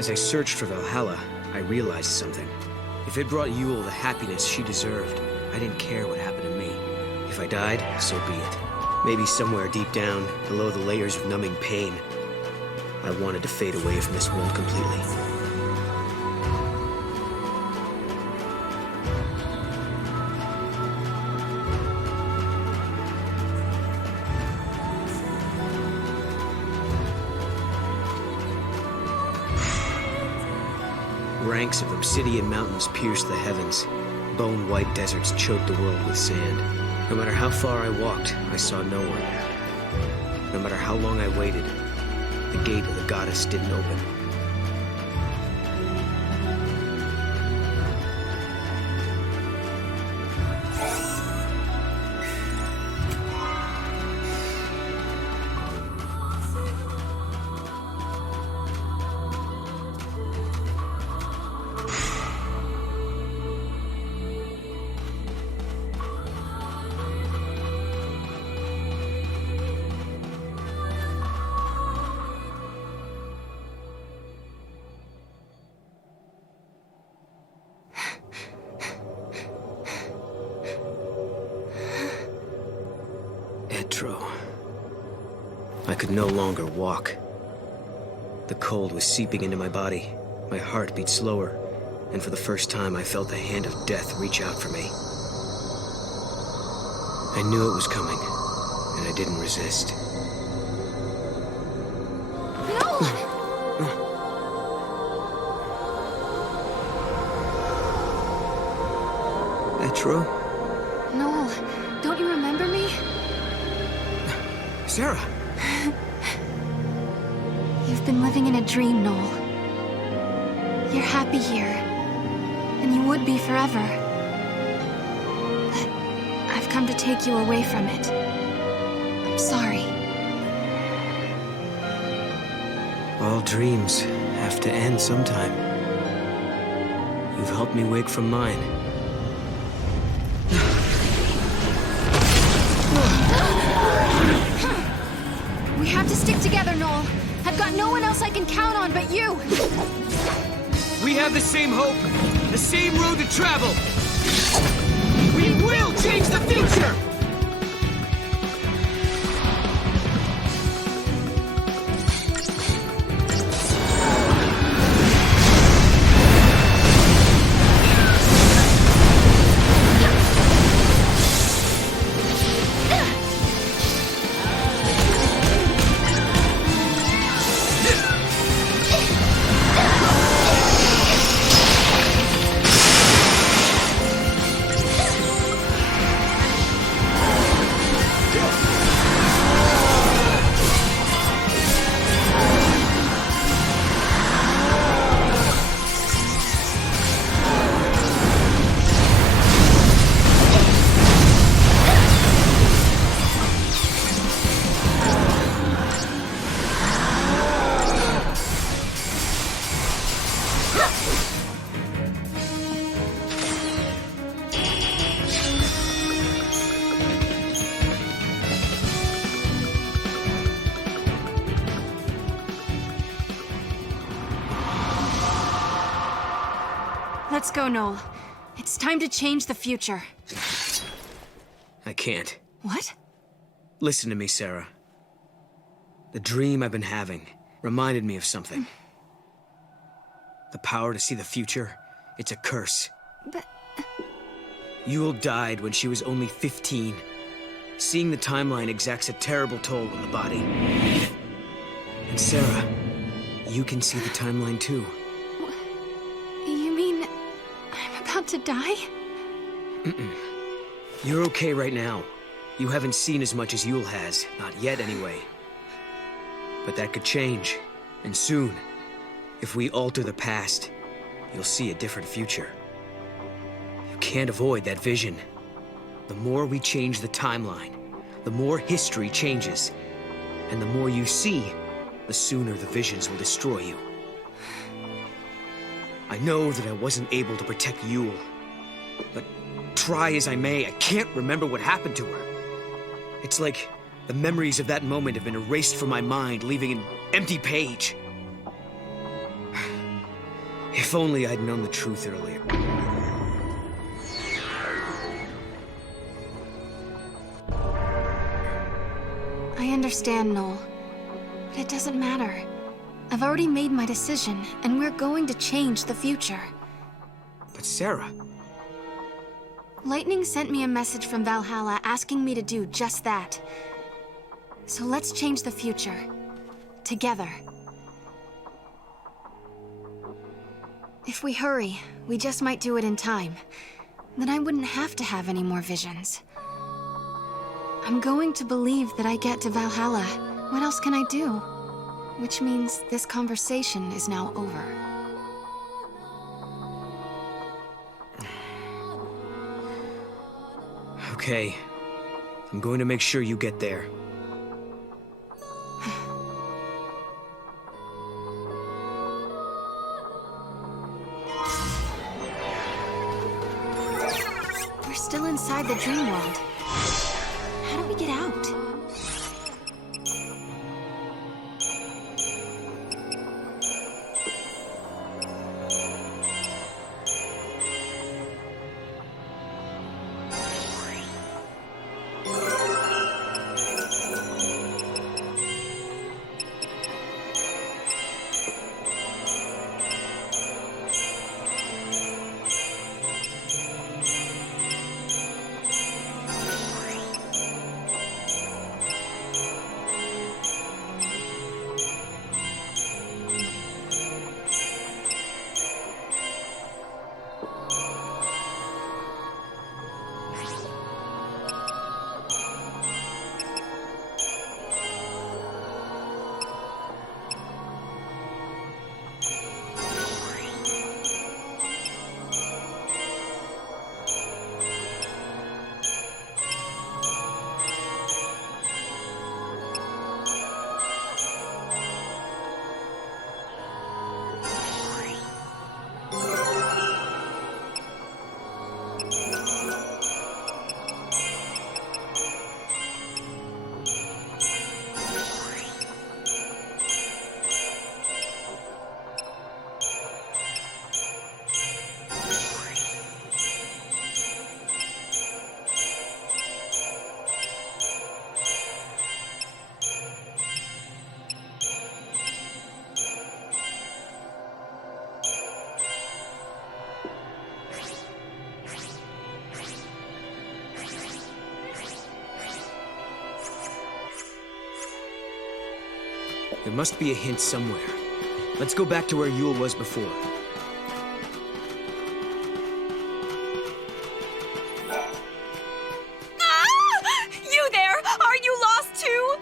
As I searched for Valhalla, I realized something. If it brought Yule the happiness she deserved, I didn't care what happened to me. If I died, so be it. Maybe somewhere deep down, below the layers of numbing pain, I wanted to fade away from this world completely. Ranks of obsidian mountains pierced the heavens. Bone-white deserts choked the world with sand. No matter how far I walked, I saw no one. No matter how long I waited, the gate of the goddess didn't open. I could no longer walk. The cold was seeping into my body. My heart beat slower, and for the first time I felt the hand of death reach out for me. I knew it was coming, and I didn't resist. Etro? Noel, don't you remember me? Sarah! You've been living in a dream, Noel. You're happy here, and you would be forever. But I've come to take you away from it. I'm sorry. All dreams have to end sometime. You've helped me wake from mine. We have to stick together, Noel. I've got no one else I can count on but you. We have the same hope, the same road to travel. We will change the future! Let's go, Noel. It's time to change the future. I can't. What? Listen to me, Sarah. The dream I've been having reminded me of something. The power to see the future, it's a curse. But... Yule died when she was only 15. Seeing the timeline exacts a terrible toll on the body. And Sarah, you can see the timeline too. You mean... I'm about to die? Mm-mm. You're okay right now. You haven't seen as much as Yule has. Not yet, anyway. But that could change. And soon. If we alter the past, you'll see a different future. You can't avoid that vision. The more we change the timeline, the more history changes. And the more you see, the sooner the visions will destroy you. I know that I wasn't able to protect Yule, but try as I may, I can't remember what happened to her. It's like the memories of that moment have been erased from my mind, leaving an empty page. If only I'd known the truth earlier. I understand, Noel. But it doesn't matter. I've already made my decision, and we're going to change the future. But Sarah... Lightning sent me a message from Valhalla asking me to do just that. So let's change the future. Together. If we hurry, we just might do it in time. Then I wouldn't have to have any more visions. I'm going to believe that I get to Valhalla. What else can I do? Which means this conversation is now over. Okay. I'm going to make sure you get there. We're still inside the dream world. How do we get out? There must be a hint somewhere. Let's go back to where Yule was before. Ah! You there! Are you lost too?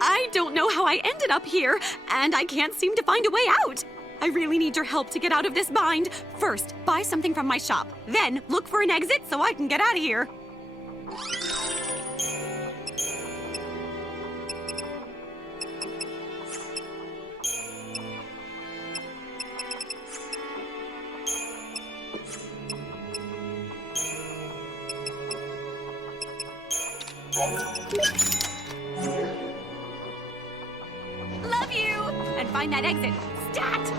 I don't know how I ended up here, and I can't seem to find a way out. I really need your help to get out of this bind. First, buy something from my shop. Then, look for an exit so I can get out of here. Love you! And find that exit. Stat!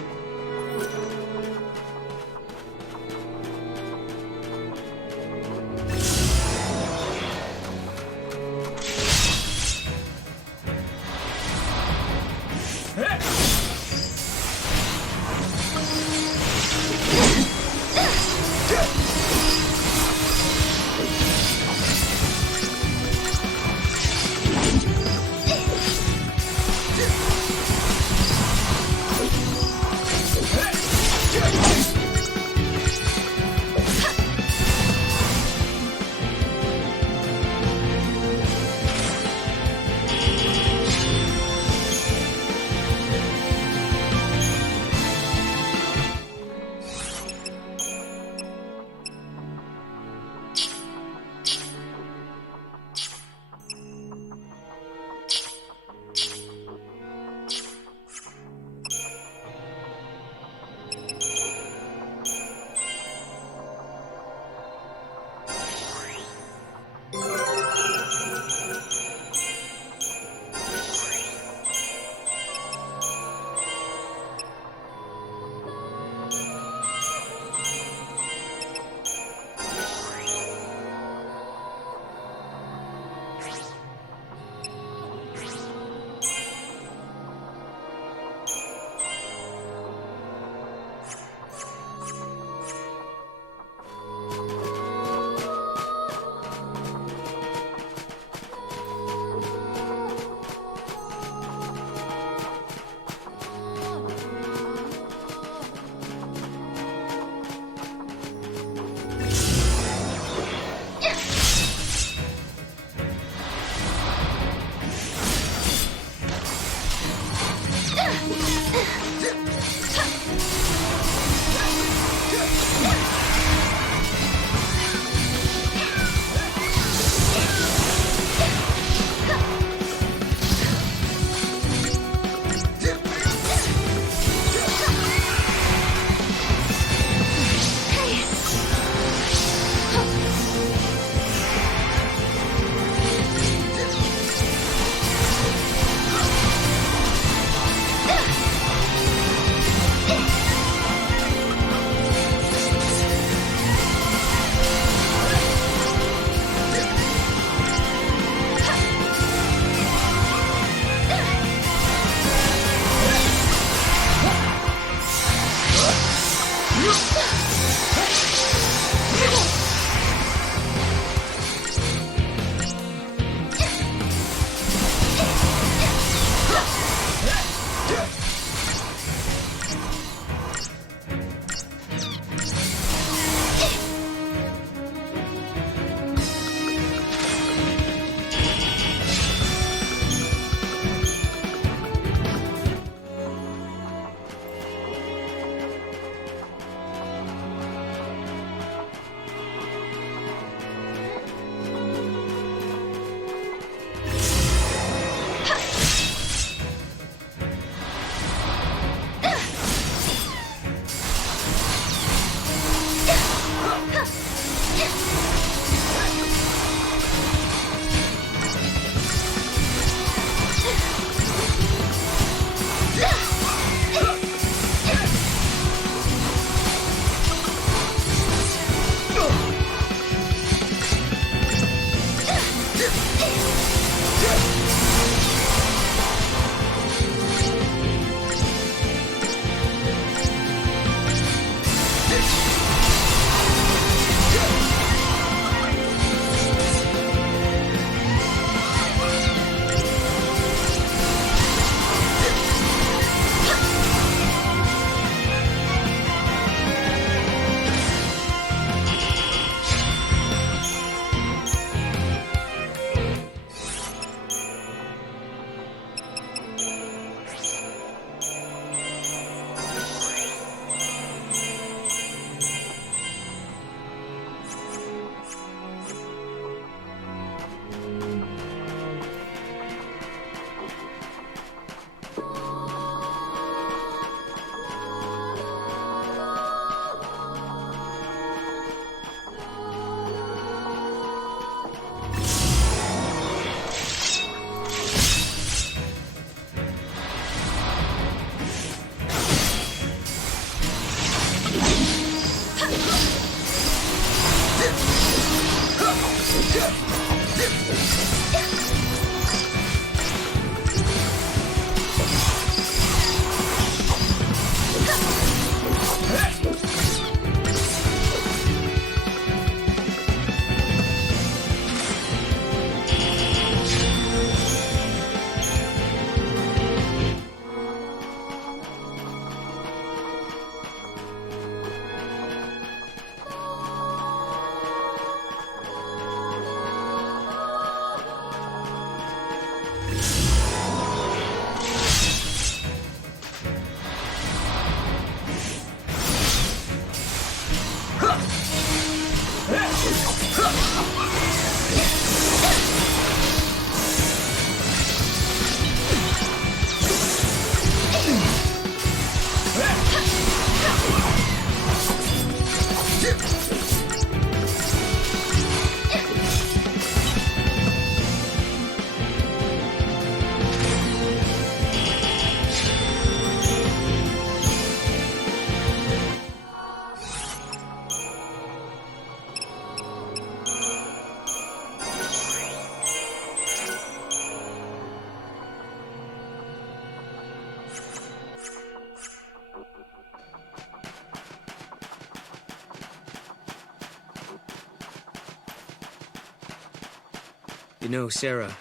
You know, Sarah,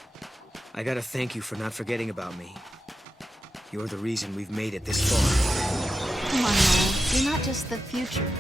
I gotta thank you for not forgetting about me. You're the reason we've made it this far. Come on, Noel. You're not just the future.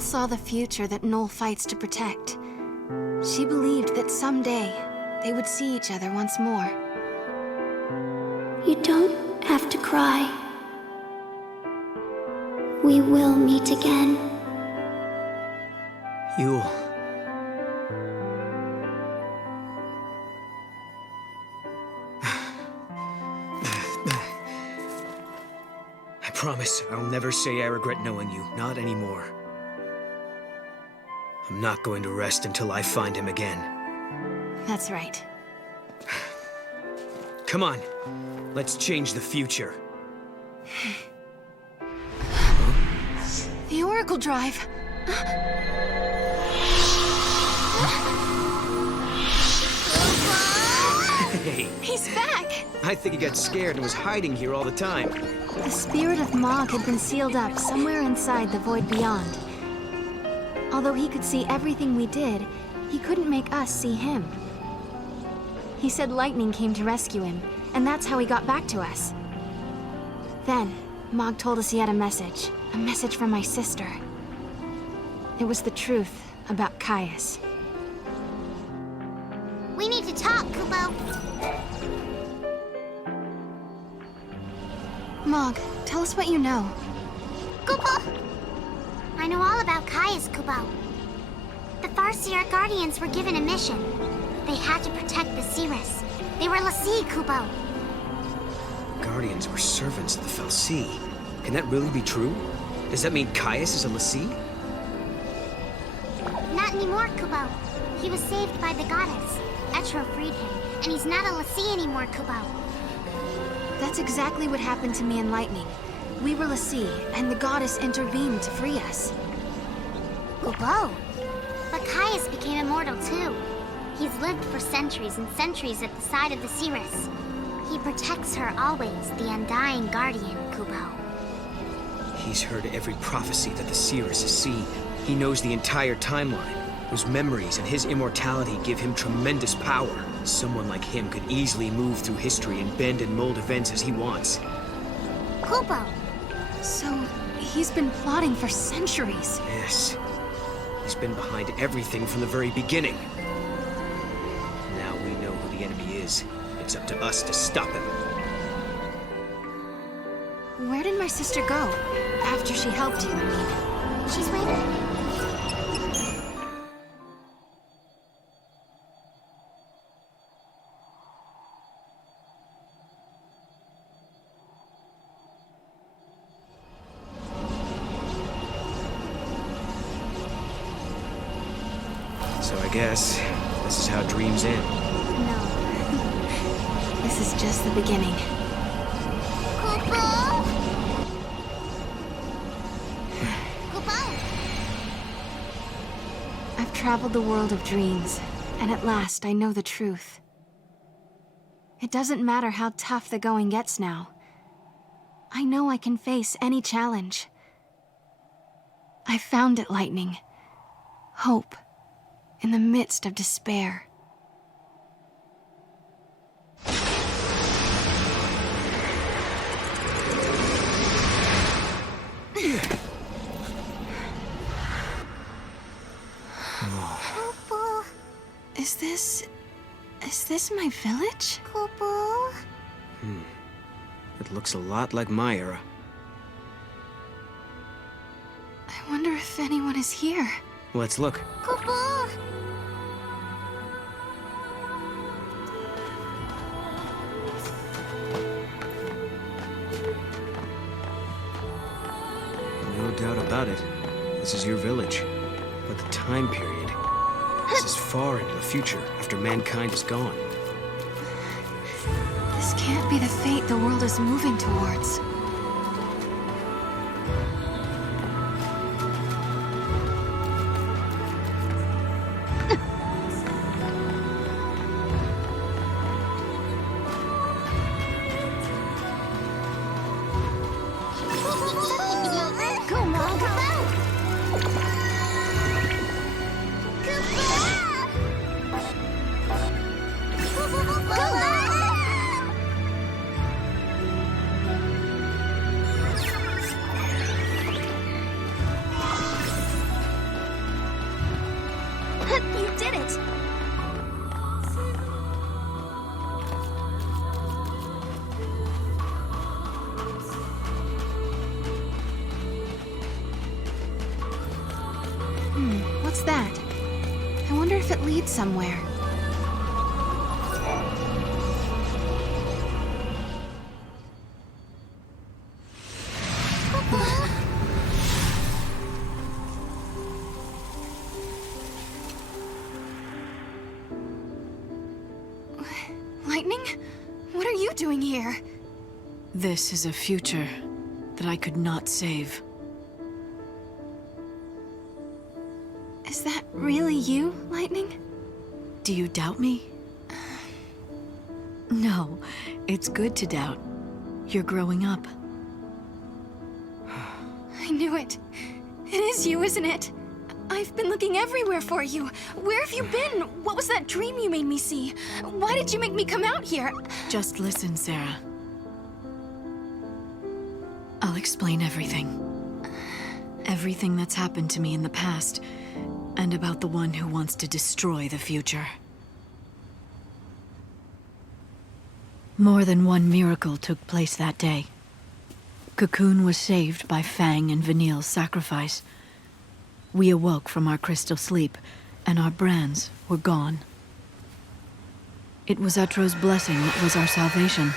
Saw the future that Noel fights to protect. She believed that someday they would see each other once more. You don't have to cry. We will meet again. Yule. I promise I'll never say I regret knowing you. Not anymore. I'm not going to rest until I find him again. That's right. Come on. Let's change the future. The Oracle Drive. Hey. He's back! I think he got scared and was hiding here all the time. The spirit of Mog had been sealed up somewhere inside the void beyond. Although he could see everything we did, he couldn't make us see him. He said lightning came to rescue him, and that's how he got back to us. Then, Mog told us he had a message from my sister. It was the truth about Caius. We need to talk, Kupo. Mog, tell us what you know. Kupo! I know all about Caius, Kupo. The Farseer Guardians were given a mission. They had to protect the Cirrus. They were l'Cie, Kupo. Guardians were servants of the Fal'Cie. Can that really be true? Does that mean Caius is a l'Cie? Not anymore, Kupo. He was saved by the goddess. Etro freed him, and he's not a l'Cie anymore, Kupo. That's exactly what happened to me in Lightning. We were l'Cie, and the goddess intervened to free us. Kupo. But Caius became immortal too. He's lived for centuries and centuries at the side of the Cirrus. He protects her always, the undying guardian, Kupo. He's heard every prophecy that the Cirrus has seen. He knows the entire timeline. Those memories and his immortality give him tremendous power. Someone like him could easily move through history and bend and mold events as he wants. Kupo! So, he's been plotting for centuries. Yes. He's been behind everything from the very beginning. Now we know who the enemy is. It's up to us to stop him. Where did my sister go? After she helped you, I mean. She's waiting. So I guess this is how dreams end. No. This is just the beginning. Kupo! Kupo! I've traveled the world of dreams, and at last I know the truth. It doesn't matter how tough the going gets now. I know I can face any challenge. I found it, Lightning. Hope. In the midst of despair. Is Is this my village? Kupo? It looks a lot like my era. I wonder if anyone is here. Let's look. Kupo! No doubt about it. This is your village. But the time period. This is far into the future, after mankind is gone. This can't be the fate the world is moving towards. You did it! What's that? I wonder if it leads somewhere. Lightning? What are you doing here? This is a future that I could not save. Is that really you, Lightning? Do you doubt me? No, it's good to doubt. You're growing up. I knew it. It is you, isn't it? I've been looking everywhere for you. Where have you been? What was that dream you made me see? Why did you make me come out here? Just listen, Sarah. I'll explain everything. Everything that's happened to me in the past, and about the one who wants to destroy the future. More than one miracle took place that day. Cocoon was saved by Fang and Vanille's sacrifice. We awoke from our crystal sleep, and our brands were gone. It was Etro's blessing that was our salvation.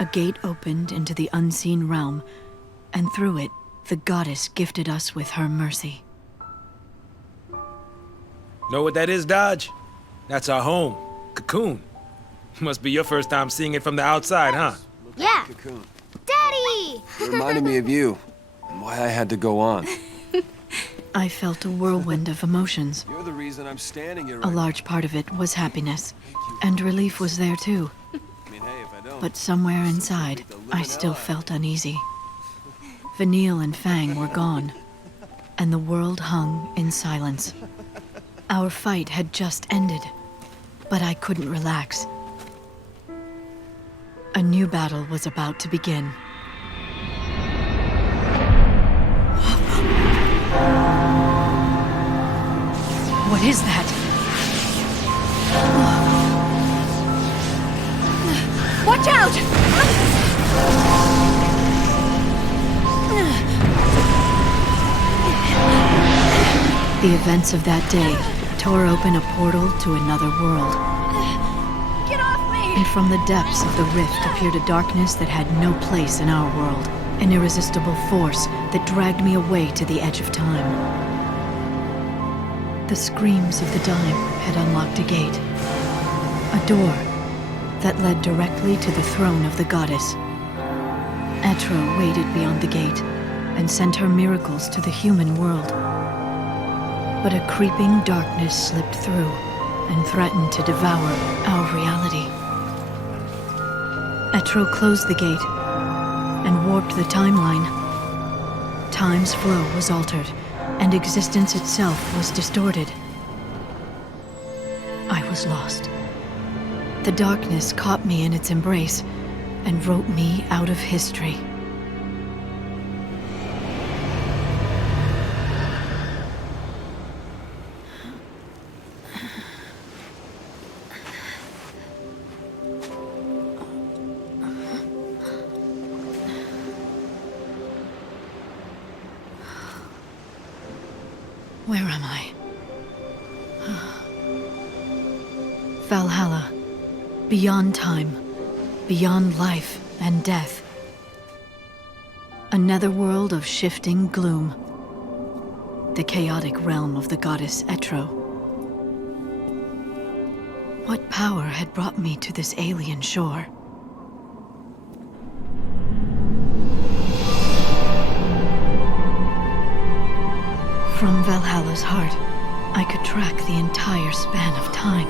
A gate opened into the unseen realm, and through it, the goddess gifted us with her mercy. Know what that is, Dodge? That's our home, Cocoon. Must be your first time seeing it from the outside, huh? Yeah. Cocoon. Daddy! It reminded me of you, and why I had to go on. I felt a whirlwind of emotions. You're the reason I'm standing here A right large part of it was happiness, and relief was there too. I mean, hey, if I don't... But somewhere inside, I still felt uneasy. Vanille and Fang were gone, and the world hung in silence. Our fight had just ended, but I couldn't relax. A new battle was about to begin. What is that? Watch out! The events of that day tore open a portal to another world. Get off me! And from the depths of the rift appeared a darkness that had no place in our world. An irresistible force that dragged me away to the edge of time. The screams of the dying had unlocked a gate. A door that led directly to the throne of the goddess. Etro waited beyond the gate and sent her miracles to the human world. But a creeping darkness slipped through and threatened to devour our reality. Etro closed the gate and warped the timeline. Time's flow was altered, and existence itself was distorted. I was lost. The darkness caught me in its embrace and wrote me out of history. Where am I? Valhalla. Beyond time. Beyond life and death. A netherworld of shifting gloom. The chaotic realm of the goddess Etro. What power had brought me to this alien shore? From Valhalla's heart, I could track the entire span of time.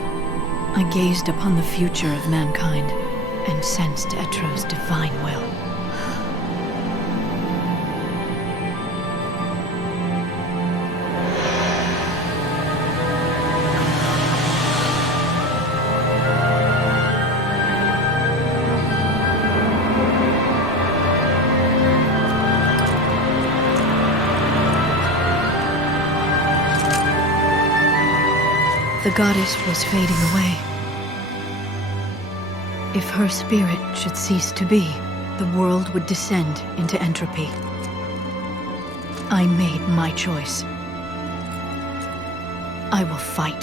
I gazed upon the future of mankind and sensed Etro's divine will. The goddess was fading away. If her spirit should cease to be, the world would descend into entropy. I made my choice. I will fight.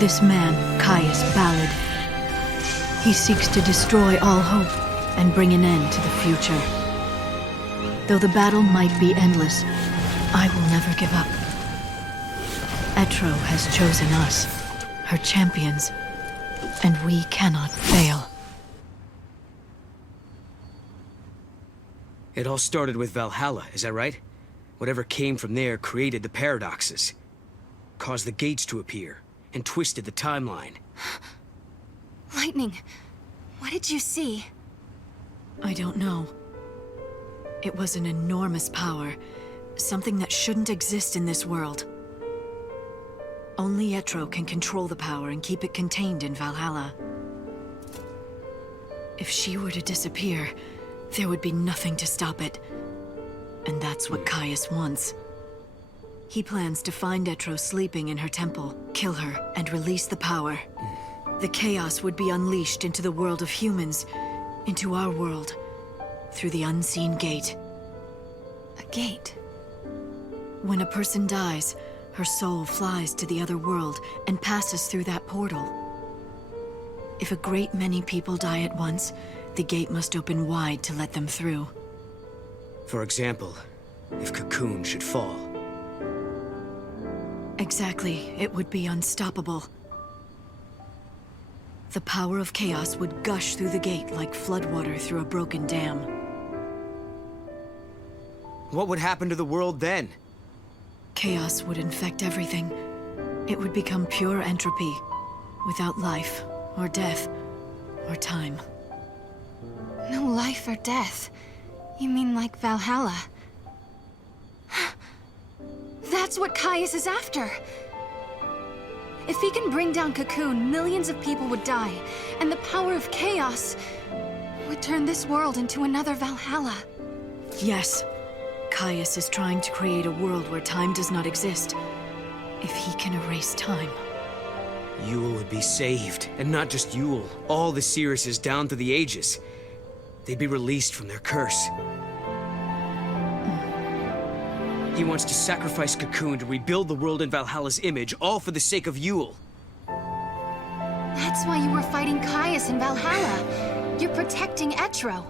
This man, Caius Ballad, he seeks to destroy all hope and bring an end to the future. Though the battle might be endless, I will never give up. Etro has chosen us, her champions, and we cannot fail. It all started with Valhalla, is that right? Whatever came from there created the paradoxes, caused the gates to appear, and twisted the timeline. Lightning, what did you see? I don't know. It was an enormous power, something that shouldn't exist in this world. Only Etro can control the power and keep it contained in Valhalla. If she were to disappear, there would be nothing to stop it. And that's what Caius wants. He plans to find Etro sleeping in her temple, kill her, and release the power. The chaos would be unleashed into the world of humans, into our world, through the unseen gate. A gate? When a person dies, her soul flies to the other world and passes through that portal. If a great many people die at once, the gate must open wide to let them through. For example, if Cocoon should fall. Exactly, it would be unstoppable. The power of chaos would gush through the gate like floodwater through a broken dam. What would happen to the world then? Chaos would infect everything. It would become pure entropy, without life, or death, or time. No life or death. You mean like Valhalla? That's what Caius is after! If he can bring down Cocoon, millions of people would die, and the power of chaos would turn this world into another Valhalla. Yes. Caius is trying to create a world where time does not exist. If he can erase time. Yule would be saved, and not just Yule. All the Seeresses down through the ages. They'd be released from their curse. He wants to sacrifice Cocoon to rebuild the world in Valhalla's image, all for the sake of Yule. That's why you were fighting Caius in Valhalla. You're protecting Etro.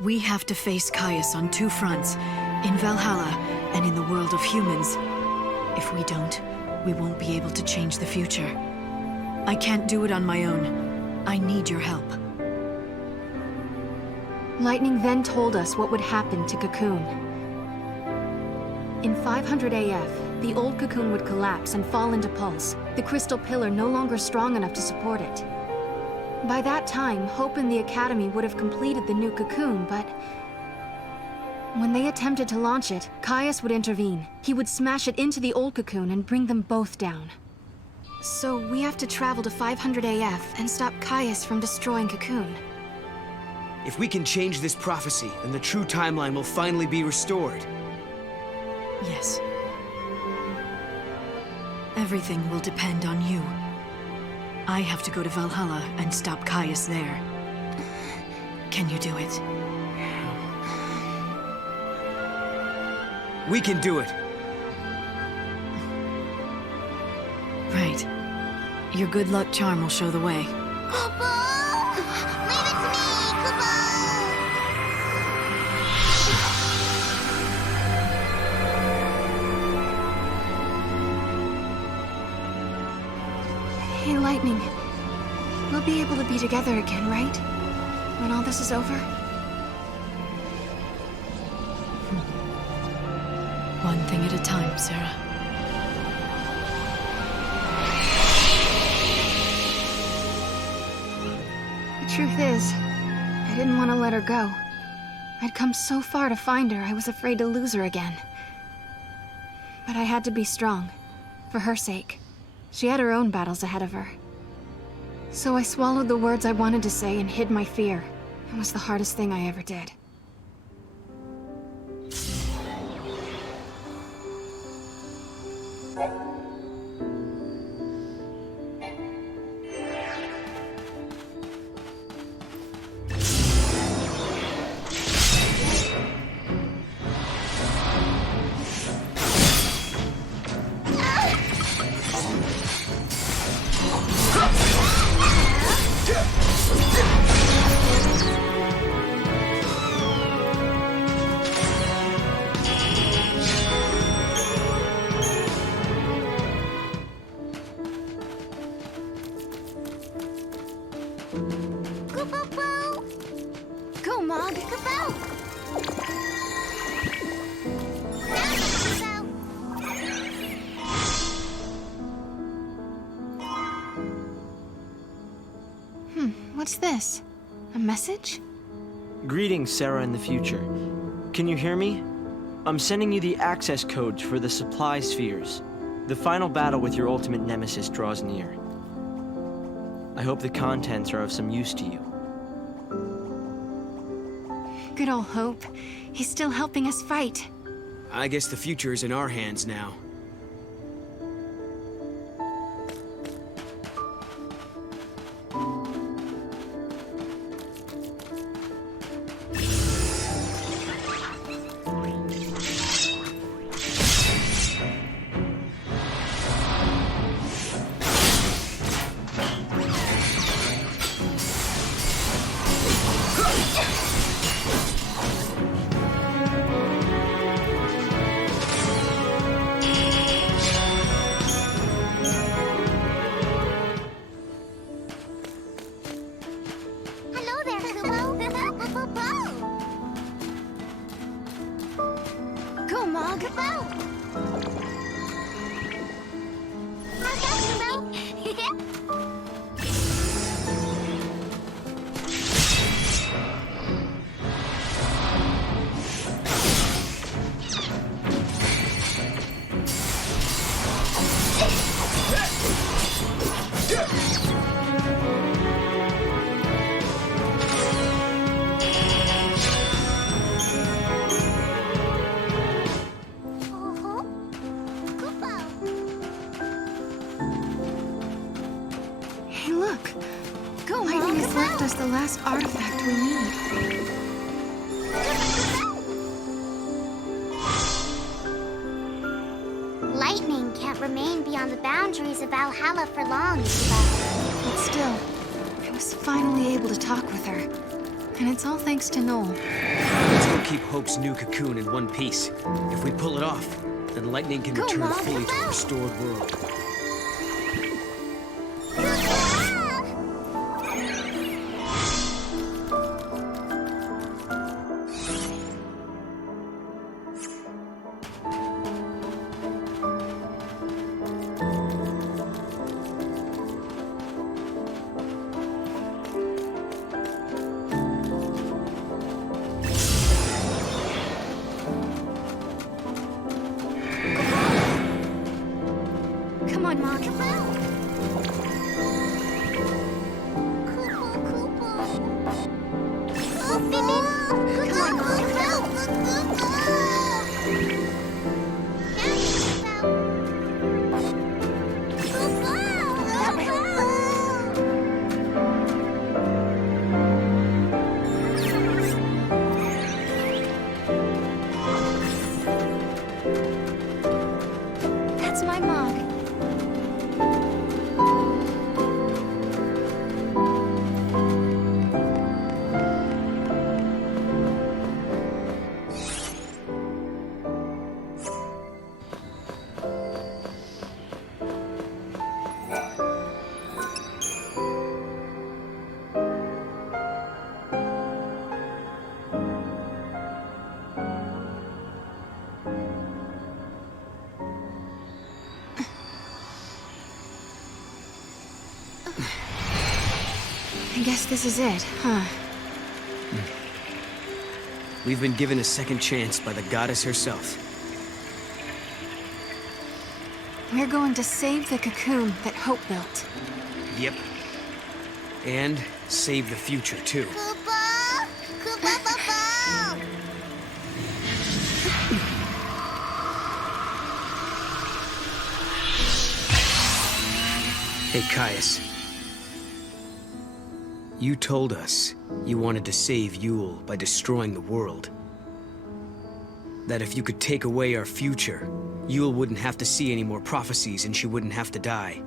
We have to face Caius on two fronts, in Valhalla and in the world of humans. If we don't, we won't be able to change the future. I can't do it on my own. I need your help. Lightning then told us what would happen to Cocoon. In 500 AF, the old Cocoon would collapse and fall into pulse, the crystal pillar no longer strong enough to support it. By that time, Hope and the Academy would have completed the new Cocoon, but when they attempted to launch it, Caius would intervene. He would smash it into the old Cocoon and bring them both down. So we have to travel to 500 AF and stop Caius from destroying Cocoon. If we can change this prophecy, then the true timeline will finally be restored. Yes. Everything will depend on you. I have to go to Valhalla and stop Caius there. Can you do it? We can do it. Right. Your good luck charm will show the way. Hey, Lightning. We'll be able to be together again, right? When all this is over? One thing at a time, Sarah. The truth is, I didn't want to let her go. I'd come so far to find her, I was afraid to lose her again. But I had to be strong, for her sake. She had her own battles ahead of her. So I swallowed the words I wanted to say and hid my fear. It was the hardest thing I ever did. Go, Mog, go! What's this? A message? Greetings, Sarah in the future. Can you hear me? I'm sending you the access codes for the supply spheres. The final battle with your ultimate nemesis draws near. I hope the contents are of some use to you. Good old Hope. He's still helping us fight. I guess the future is in our hands now. The last artifact we need. Lightning can't remain beyond the boundaries of Valhalla for long, Isabel. But still, I was finally able to talk with her. And it's all thanks to Noel. Let's go keep Hope's new cocoon in one piece. If we pull it off, then Lightning can return fully to a restored world. guess this is it, huh? We've been given a second chance by the goddess herself. We're going to save the cocoon that Hope built. Yep. And save the future, too. Koopa! Koopa Papa! Hey, Caius. You told us you wanted to save Yule by destroying the world. That if you could take away our future, Yule wouldn't have to see any more prophecies and she wouldn't have to die.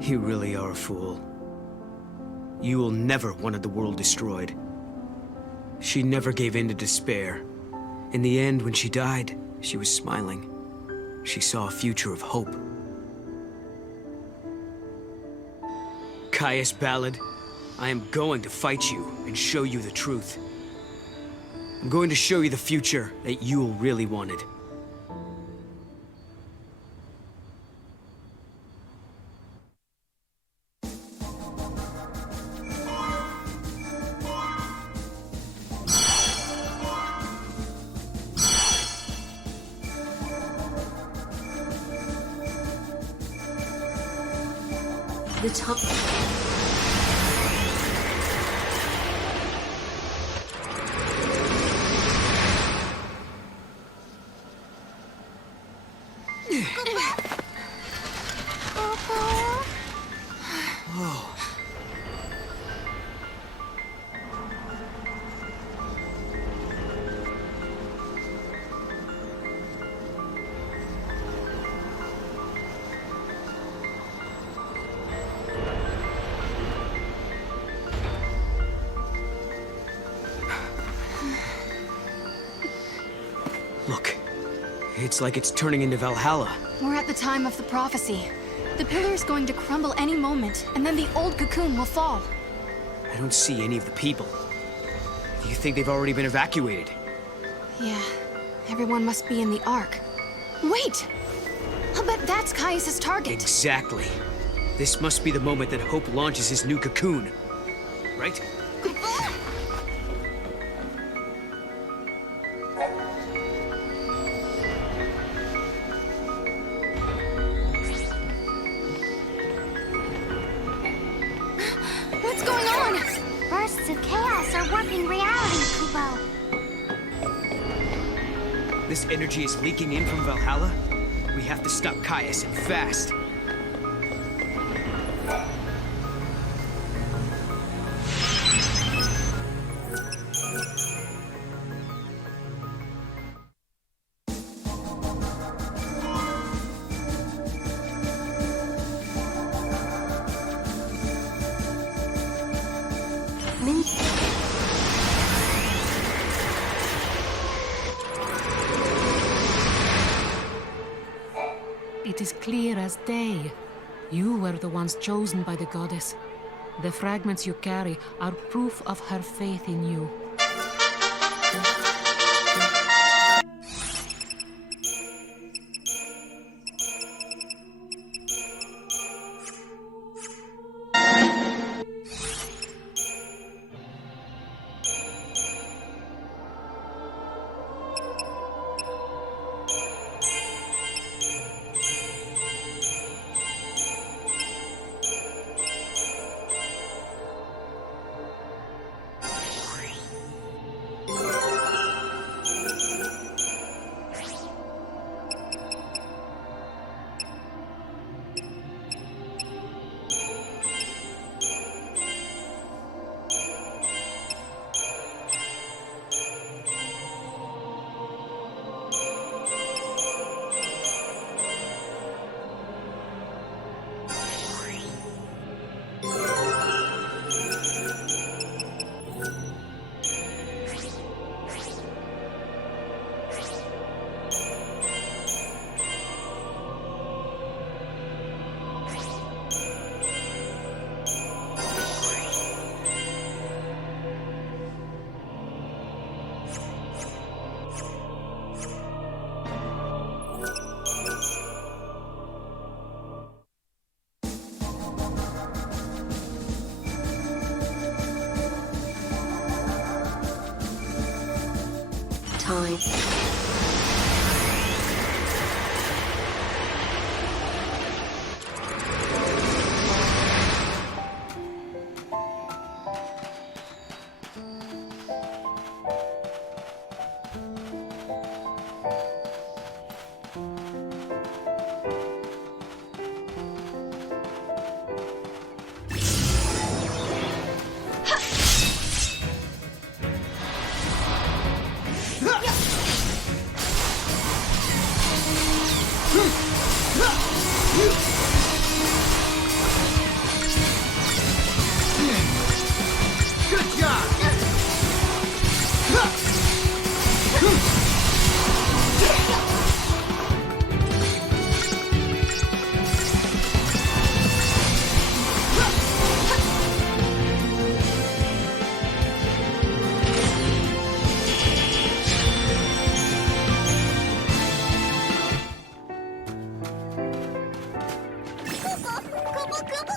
You really are a fool. Yule never wanted the world destroyed. She never gave in to despair. In the end, when she died, she was smiling. She saw a future of hope. Caius Ballad, I am going to fight you and show you the truth. I'm going to show you the future that Yule really wanted. The top... Look, it's like it's turning into Valhalla. We're at the time of the prophecy. The pillar's going to crumble any moment, and then the old cocoon will fall. I don't see any of the people. Do you think they've already been evacuated? Yeah, everyone must be in the Ark. Wait! I'll bet that's Caius's target. Exactly. This must be the moment that Hope launches his new cocoon. Right? What's going on? Bursts of chaos are warping reality, Kubo. This energy is leaking in from Valhalla? We have to stop Caius, and fast. It is clear as day. You were the ones chosen by the goddess. The fragments you carry are proof of her faith in you. Good job!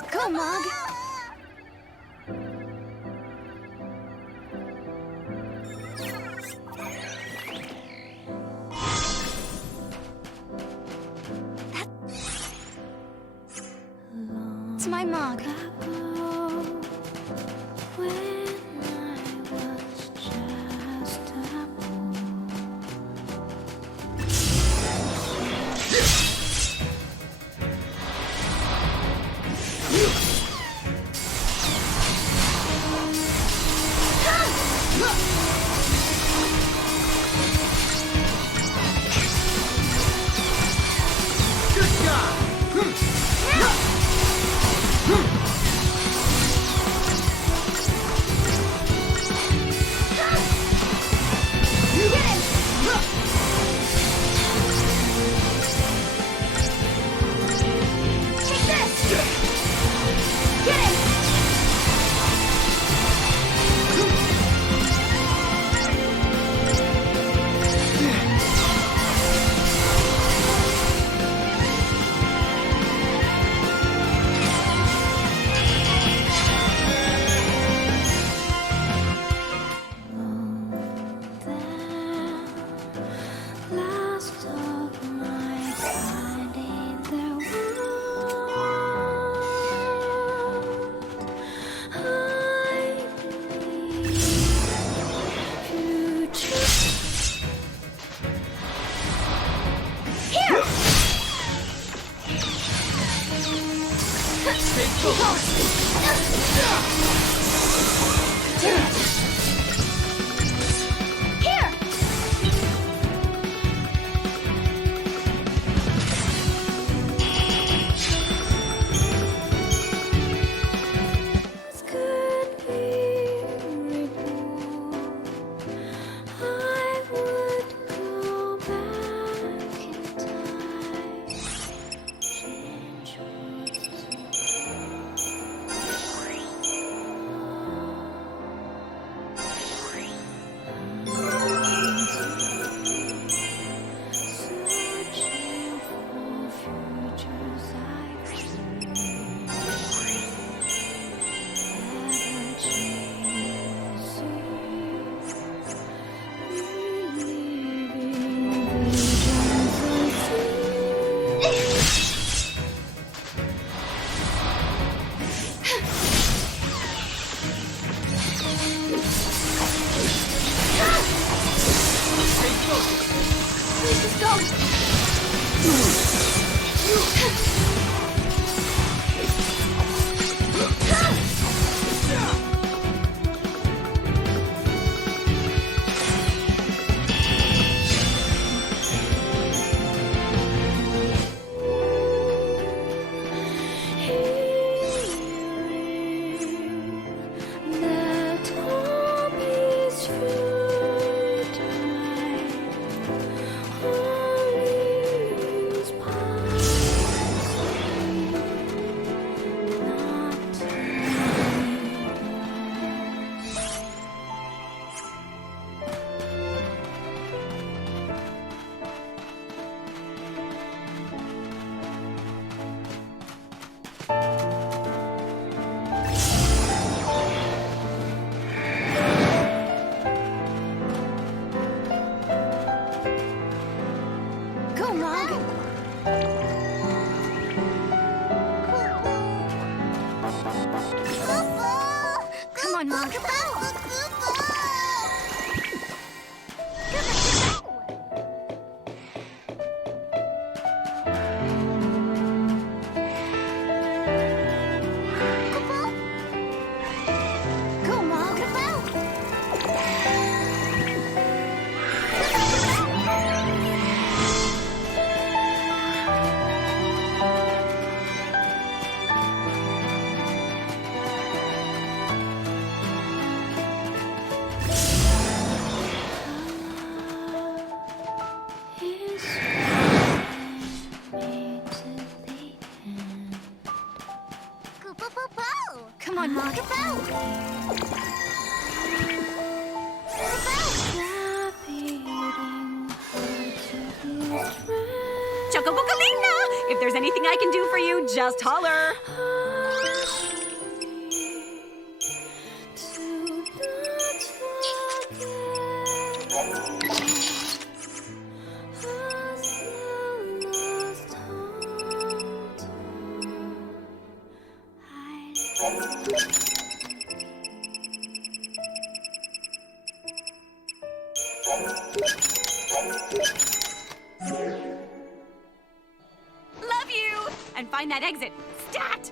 Go, Mog. It's my Mog. Come on, Mog. Chocobokalina! If there's anything I can do for you, just holler. Love you! And find that exit. Stat!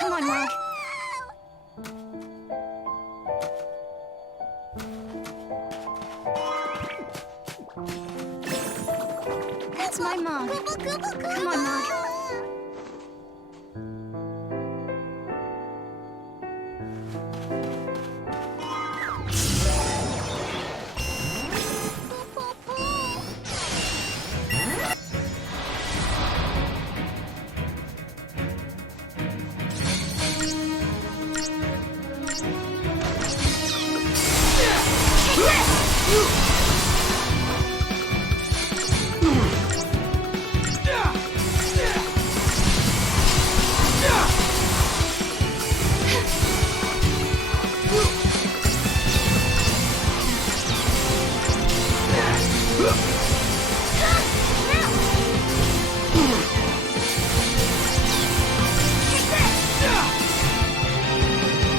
Come on, Mog. That's my Mog. Come on, Mog.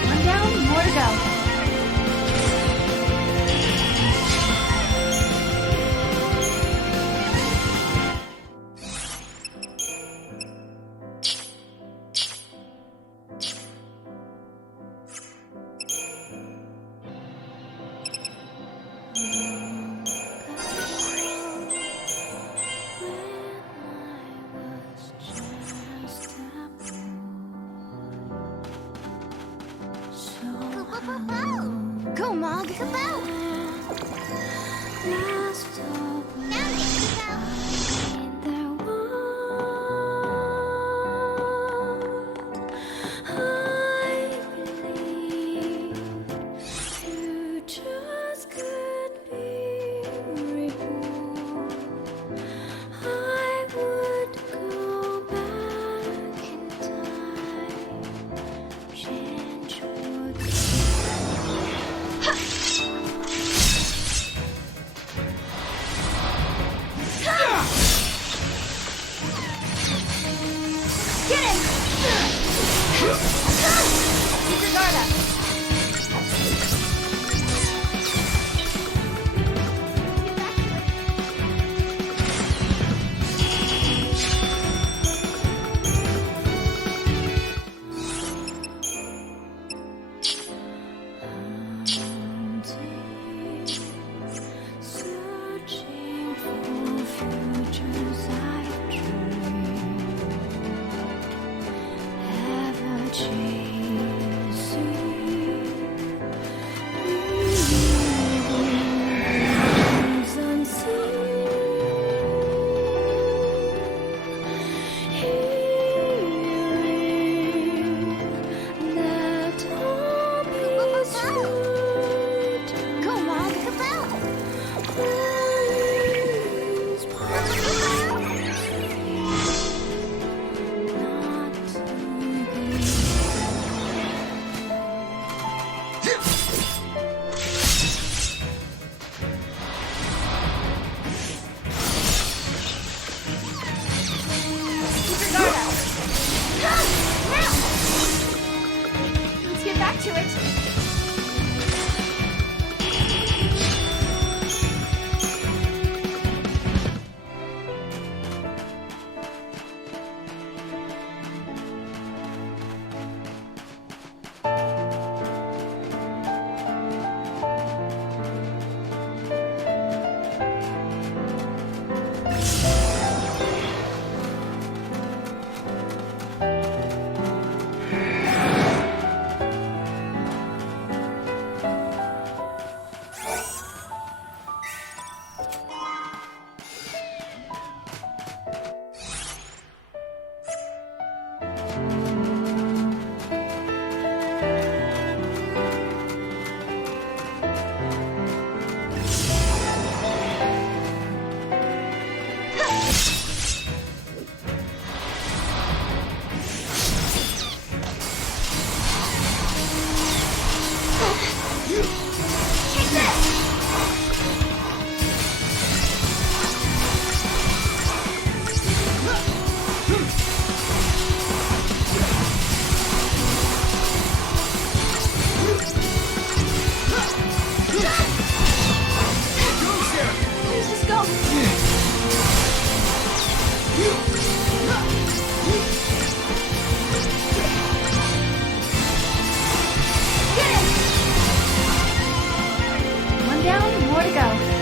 One down, more to go. Go, Mog. Ever chasing One down, more to go.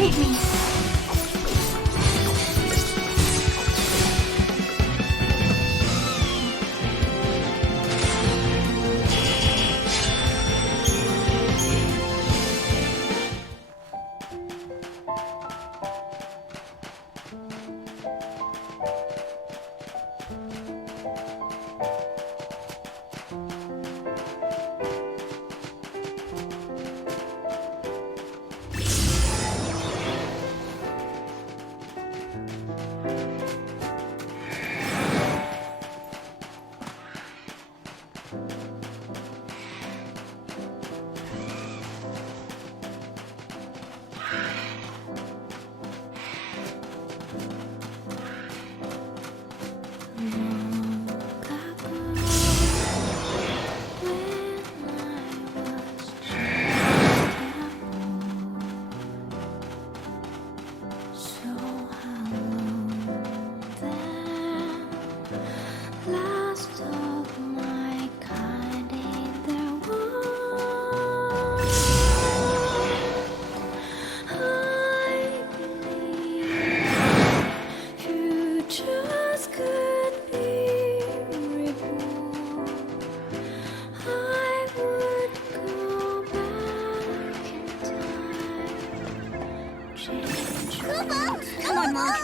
hate me. Come on, Monk.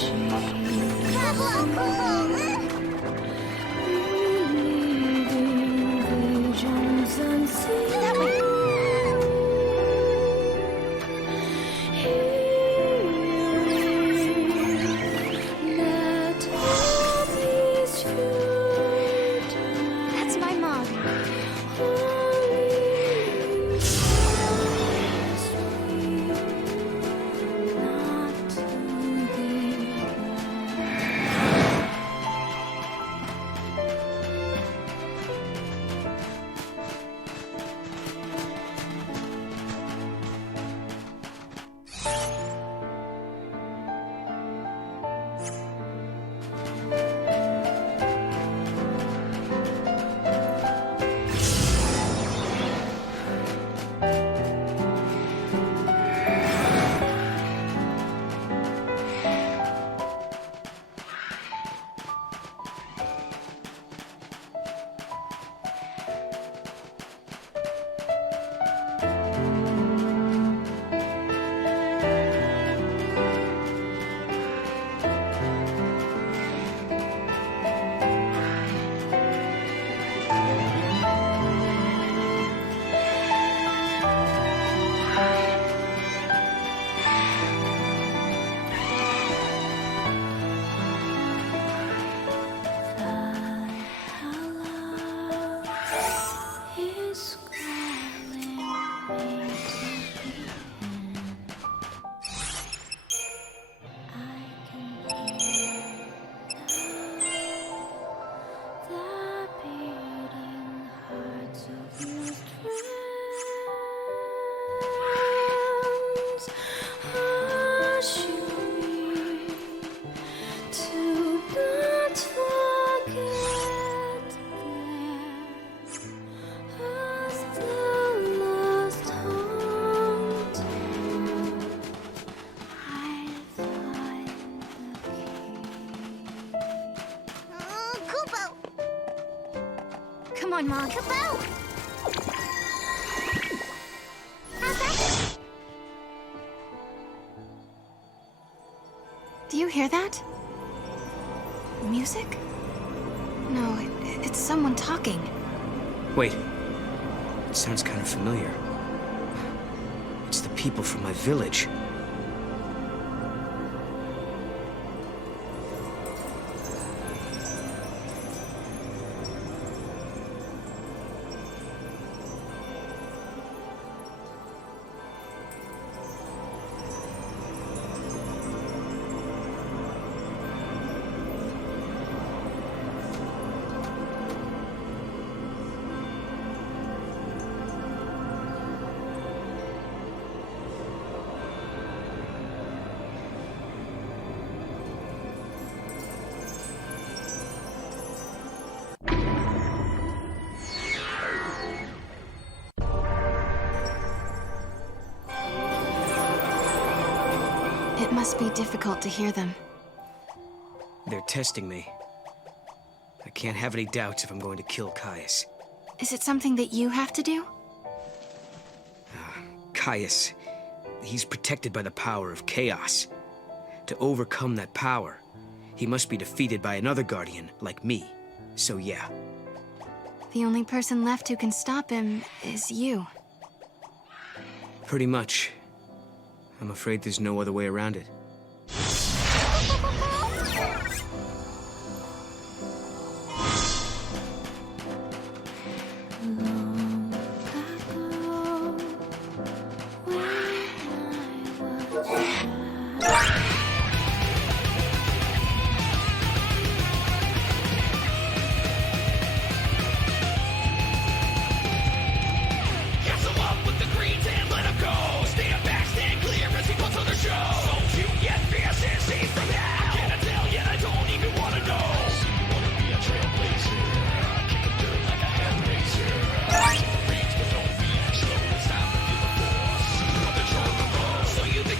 That's my mom. Come on, Mom. Kaboom! Do you hear that? Music? No, it's someone talking. Wait. It sounds kind of familiar. It's the people from my village. It must be difficult to hear them. They're testing me. I can't have any doubts if I'm going to kill Caius. Is it something that you have to do? Caius, he's protected by the power of chaos. To overcome that power, he must be defeated by another guardian like me. So yeah. The only person left who can stop him is you. Pretty much. I'm afraid there's no other way around it.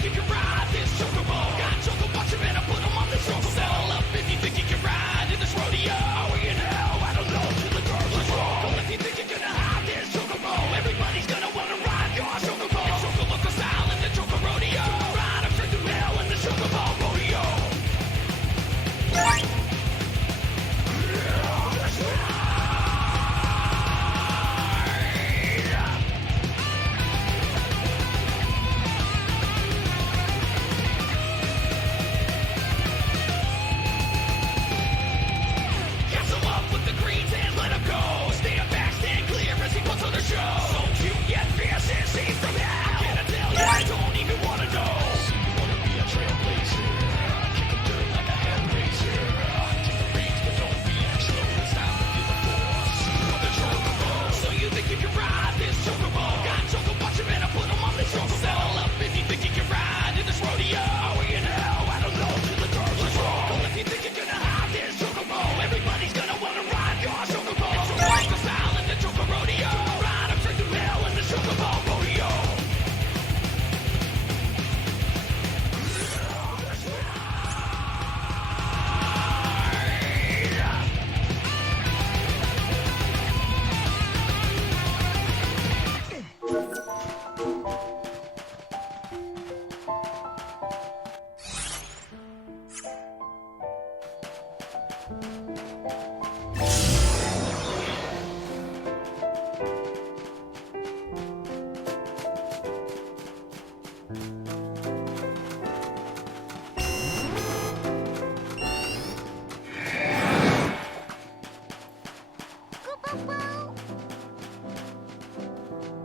You can ride.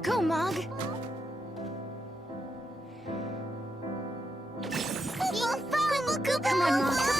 Go, Mog! Come on, Mog.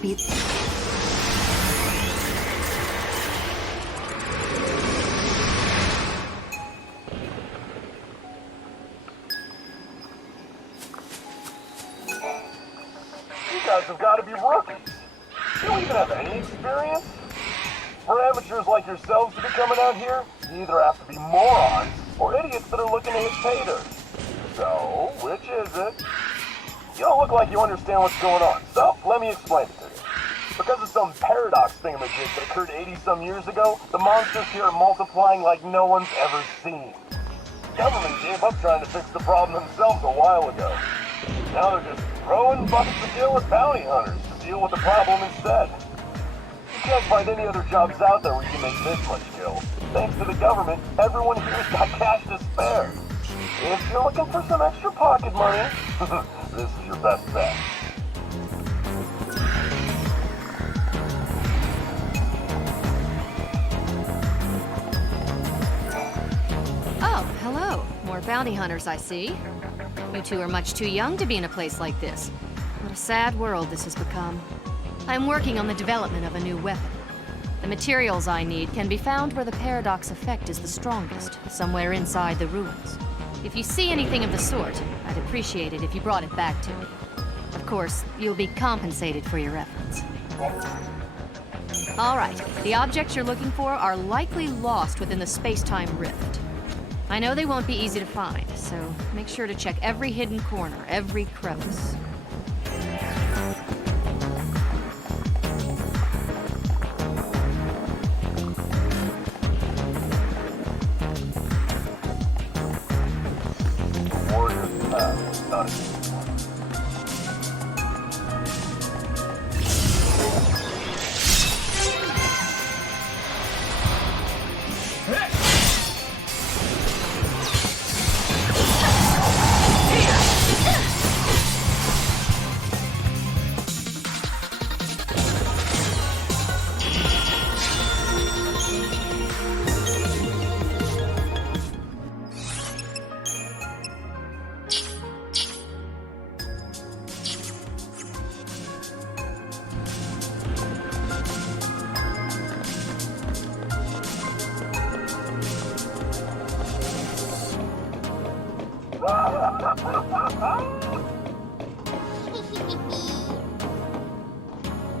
be... You guys have got to be rookies. You don't even have any experience? For amateurs like yourselves to be coming out here, you either have to be morons or idiots that are looking to hit pay dirt. So, which is it? You don't look like you understand what's going on, so let me explain it to you. Because of some paradox thingamajig that occurred 80-some years ago, the monsters here are multiplying like no one's ever seen. The government gave up trying to fix the problem themselves a while ago. Now they're just throwing buckets of deal with bounty hunters to deal with the problem instead. You can't find any other jobs out there where you can make this much kill. Thanks to the government, everyone here's got cash to spare. If you're looking for some extra pocket money, this is your best bet. Oh, hello. More bounty hunters, I see. You two are much too young to be in a place like this. What a sad world this has become. I'm working on the development of a new weapon. The materials I need can be found where the paradox effect is the strongest, somewhere inside the ruins. If you see anything of the sort, I'd appreciate it if you brought it back to me. Of course, you'll be compensated for your efforts. All right, the objects you're looking for are likely lost within the space-time rift. I know they won't be easy to find, so make sure to check every hidden corner, every crevice.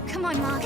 Come on, Mom.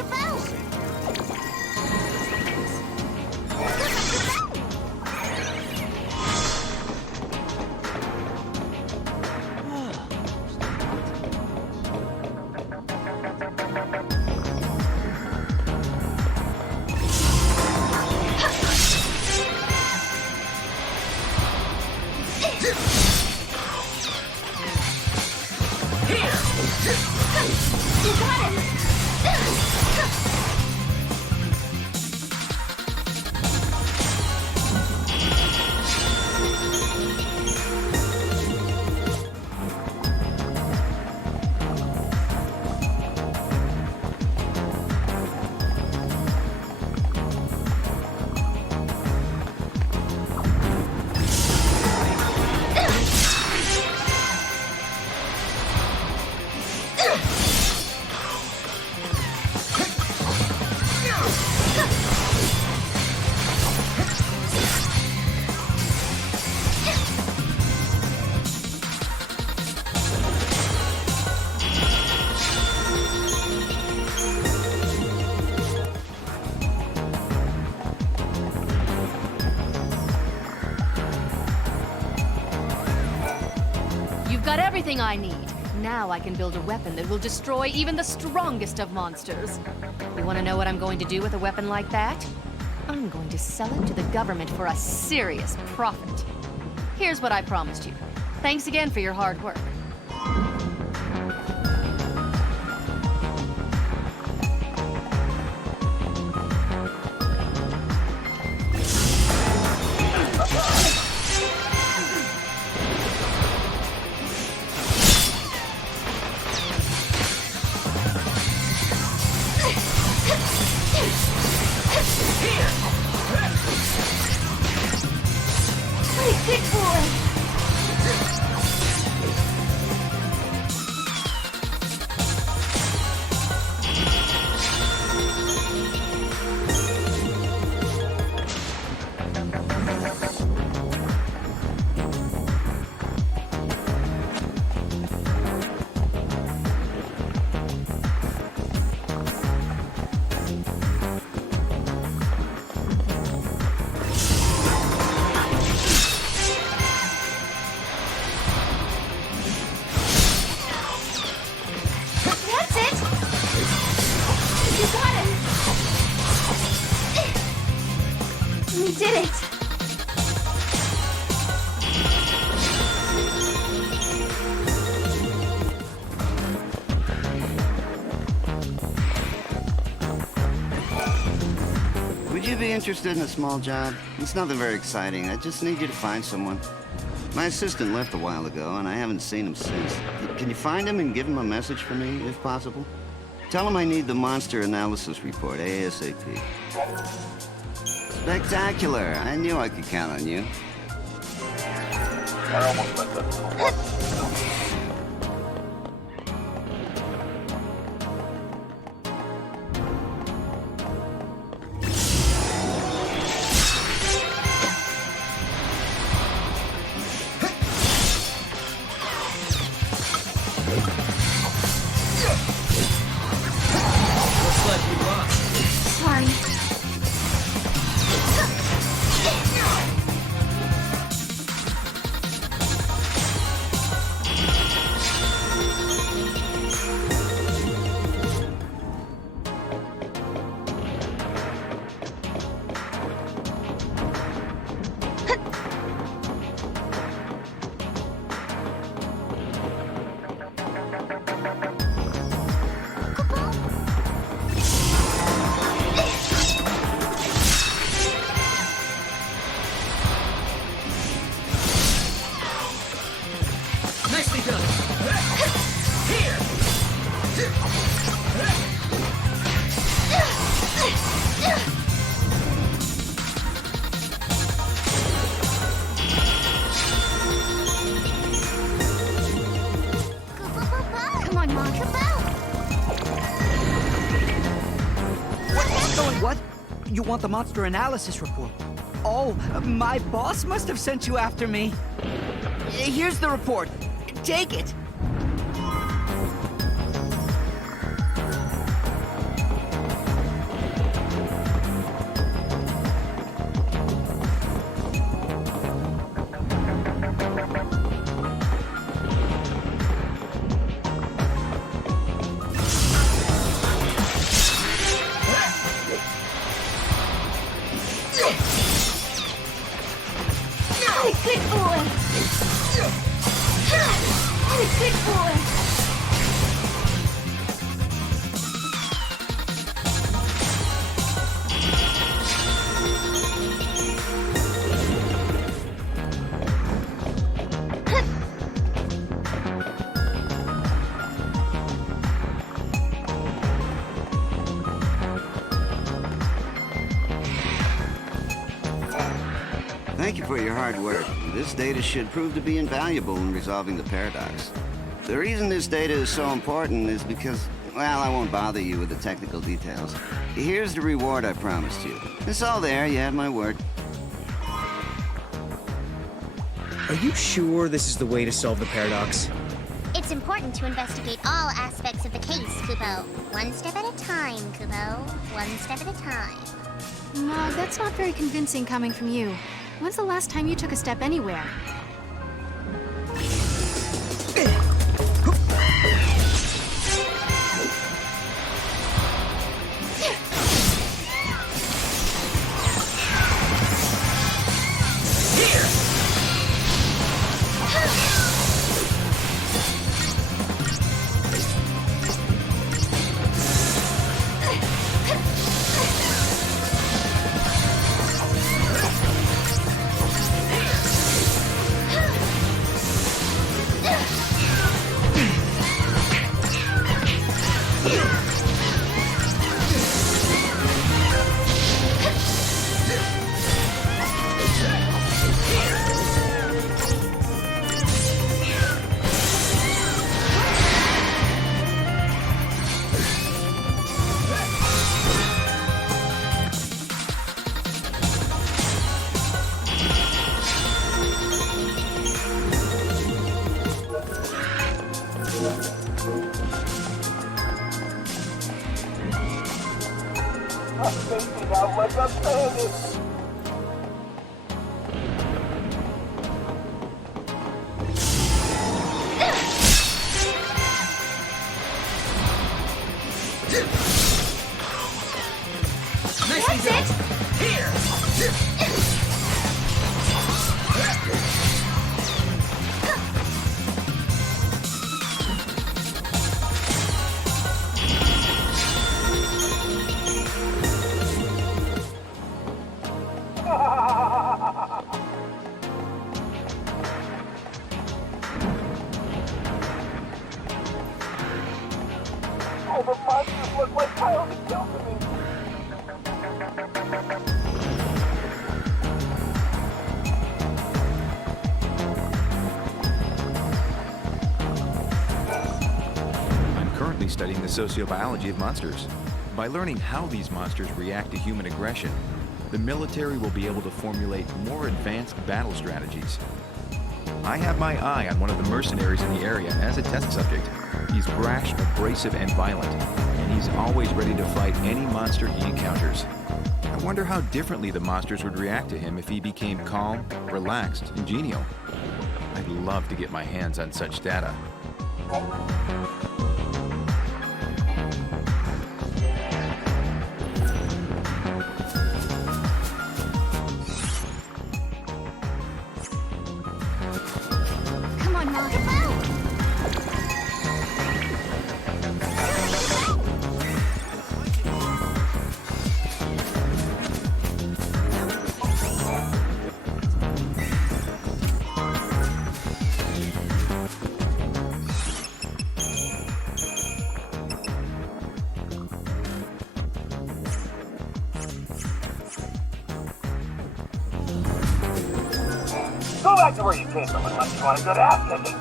Everything I need. Now I can build a weapon that will destroy even the strongest of monsters. You want to know what I'm going to do with a weapon like that? I'm going to sell it to the government for a serious profit. Here's what I promised you. Thanks again for your hard work. We did it! Would you be interested in a small job? It's nothing very exciting. I just need you to find someone. My assistant left a while ago, and I haven't seen him since. Can you find him and give him a message for me, if possible? Tell him I need the monster analysis report, ASAP. Spectacular. I knew I could count on you. I almost let that. You want the monster analysis report? Oh, my boss must have sent you after me. Here's the report. Take it. Thank you for your hard work. This data should prove to be invaluable in resolving the paradox. The reason this data is so important is because, well, I won't bother you with the technical details. Here's the reward I promised you. It's all there, you have my word. Are you sure this is the way to solve the paradox? It's important to investigate all aspects of the case, Kupo. One step at a time, Kupo. One step at a time. No, that's not very convincing coming from you. When's the last time you took a step anywhere? That's it! Here! studying the sociobiology of monsters. By learning how these monsters react to human aggression, the military will be able to formulate more advanced battle strategies. I have my eye on one of the mercenaries in the area as a test subject. He's brash, abrasive, and violent, and he's always ready to fight any monster he encounters. I wonder how differently the monsters would react to him if he became calm, relaxed, and genial. I'd love to get my hands on such data. Come on, Mom. Go back to where you came from unless you want a good ass kicking.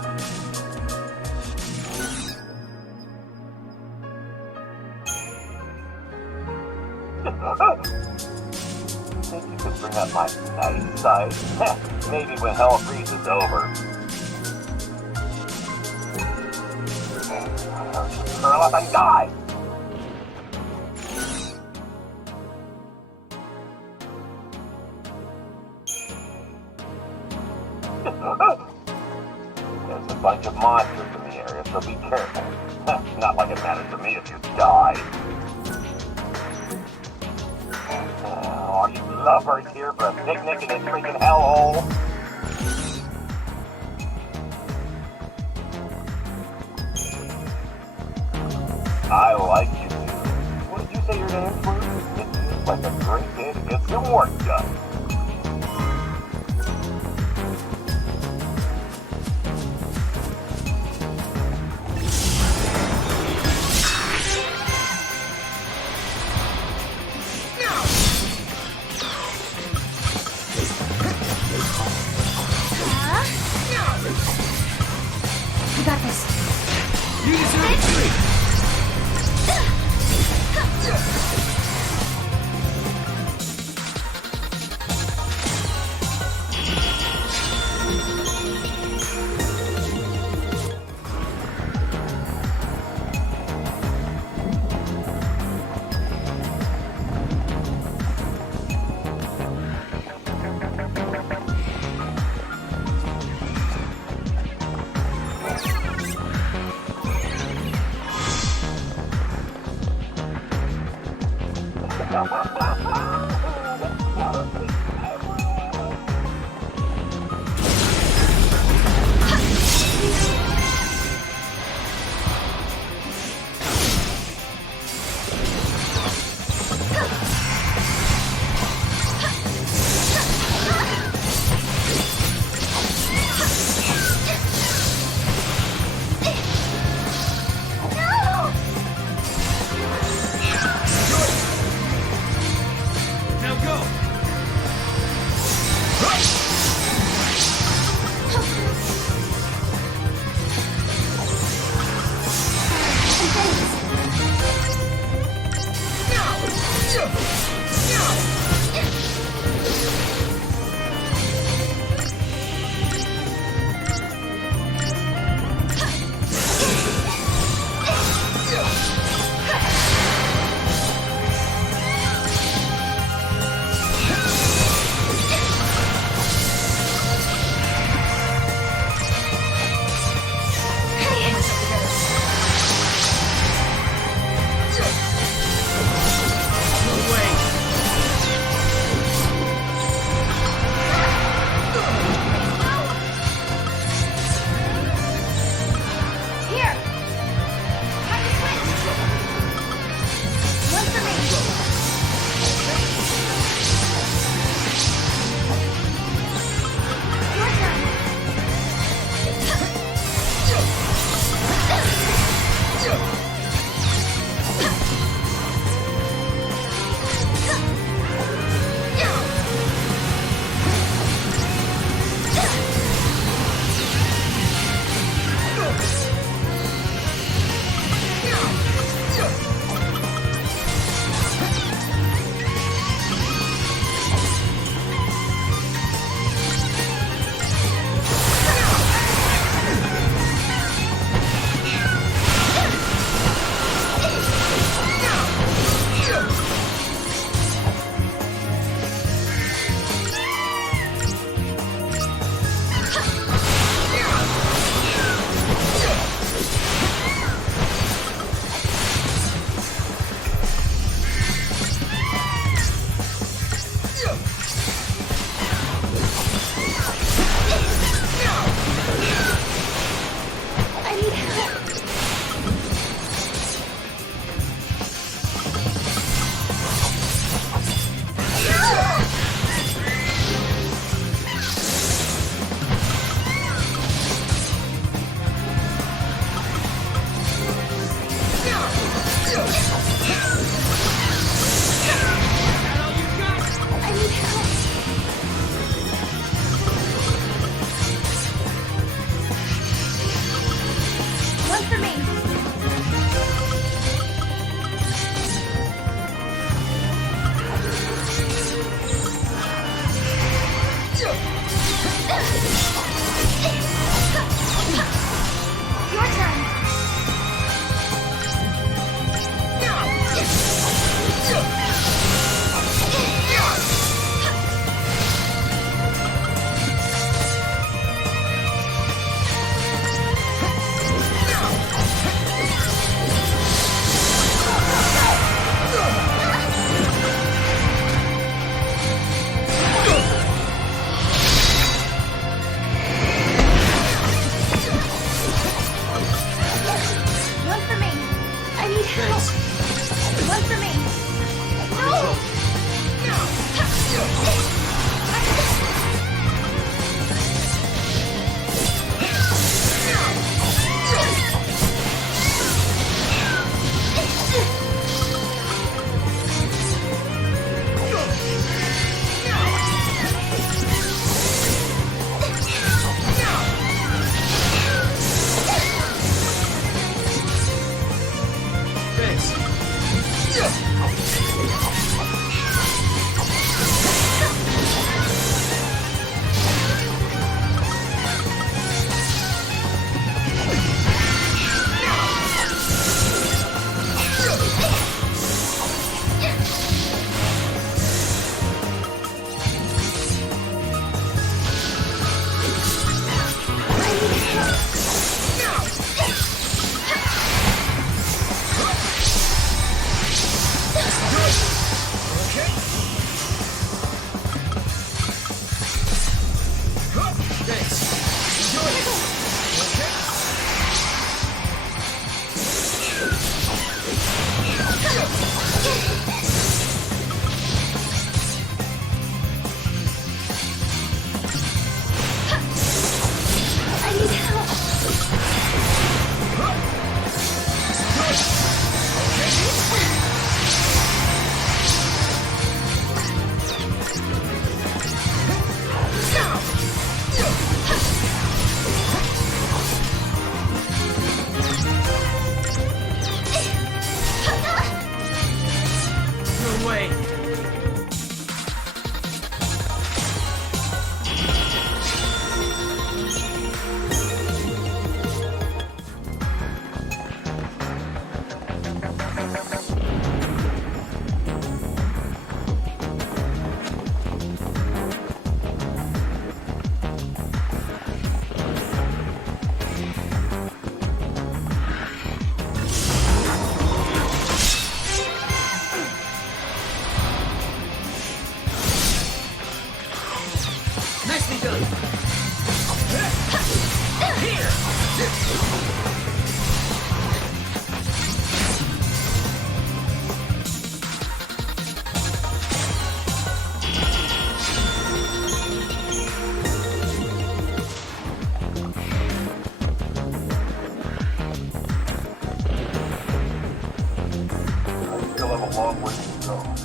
Think you could bring up my nice side? Maybe when hell freezes over. Curl up and die! There's a bunch of monsters in the area, so be careful. Not like it matters to me if you die. Oh, you lovers here for a picnic in this freaking hellhole? I like you too. What did you say your names were? It seems like a great day to get some work done. You got this. You deserve a treat! begun. I still have a long way to go.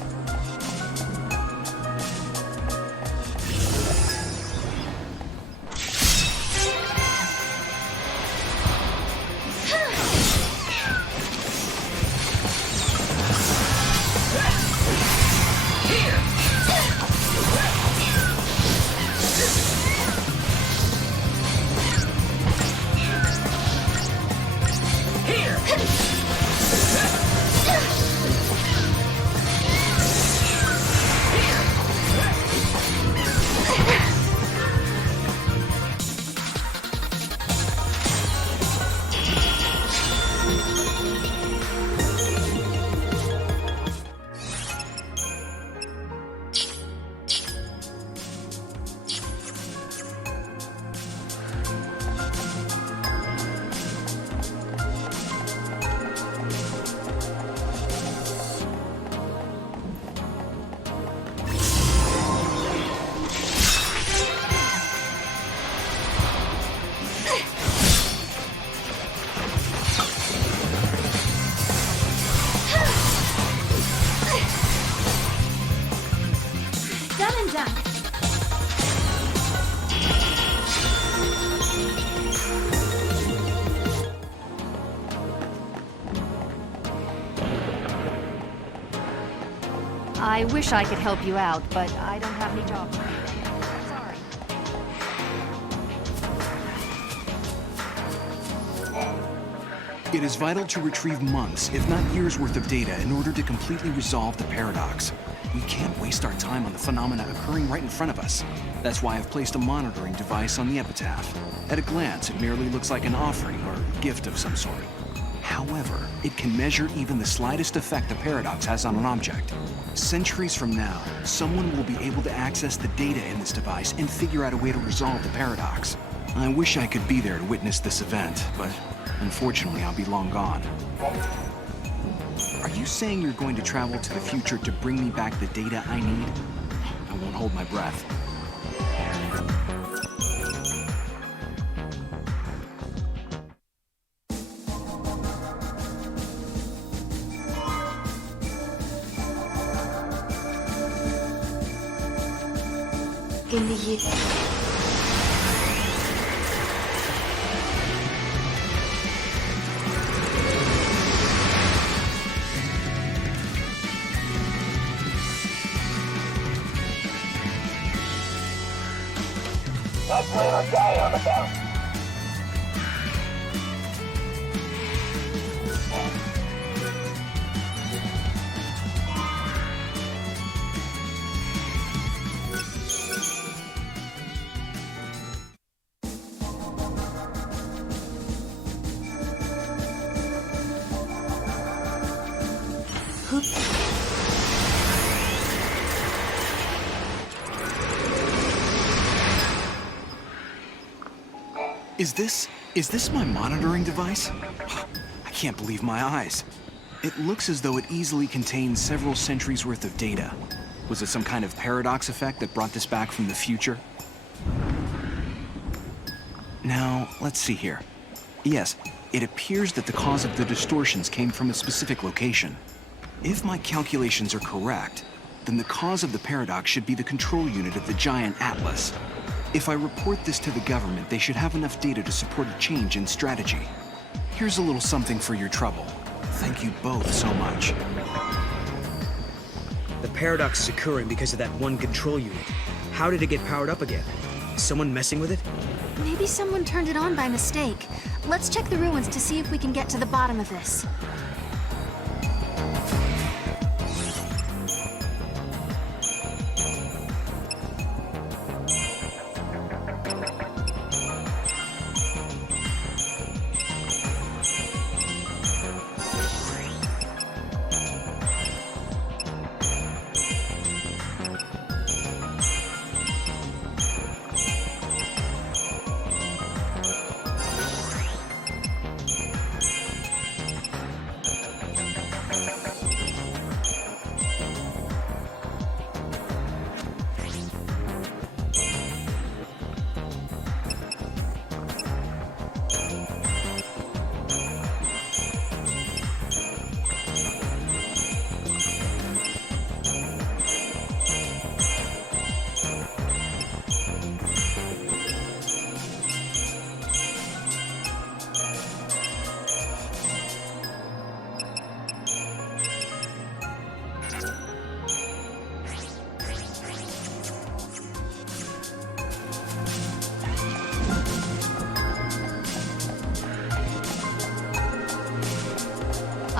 Done and done. I wish I could help you out, but I don't have any jobs. Sorry. It is vital to retrieve months, if not years' worth of data in order to completely resolve the paradox. We can't waste our time on the phenomena occurring right in front of us. That's why I've placed a monitoring device on the epitaph. At a glance, it merely looks like an offering or gift of some sort. However, it can measure even the slightest effect the paradox has on an object. Centuries from now, someone will be able to access the data in this device and figure out a way to resolve the paradox. I wish I could be there to witness this event, but unfortunately I'll be long gone. Are you saying you're going to travel to the future to bring me back the data I need? I won't hold my breath. In the year... I plan on dying on the mountain. Is this my monitoring device? I can't believe my eyes. It looks as though it easily contains several centuries worth of data. Was it some kind of paradox effect that brought this back from the future? Now, let's see here. Yes, it appears that the cause of the distortions came from a specific location. If my calculations are correct, then the cause of the paradox should be the control unit of the giant Atlas. If I report this to the government, they should have enough data to support a change in strategy. Here's a little something for your trouble. Thank you both so much. The paradox is occurring because of that one control unit. How did it get powered up again? Is someone messing with it? Maybe someone turned it on by mistake. Let's check the ruins to see if we can get to the bottom of this.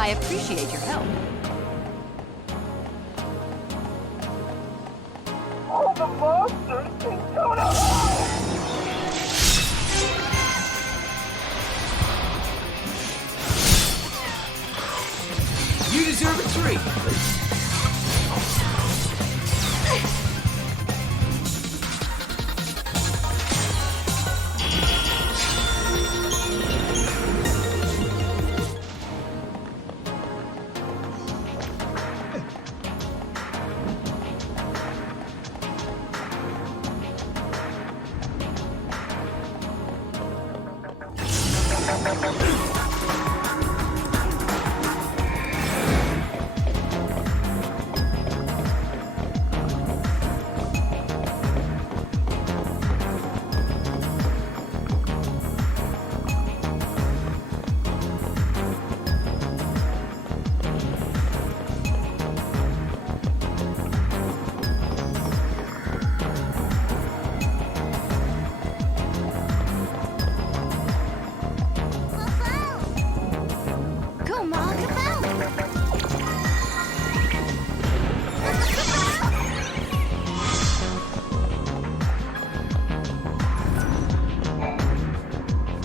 I appreciate your help. All the monsters can go to hell! You deserve a treat!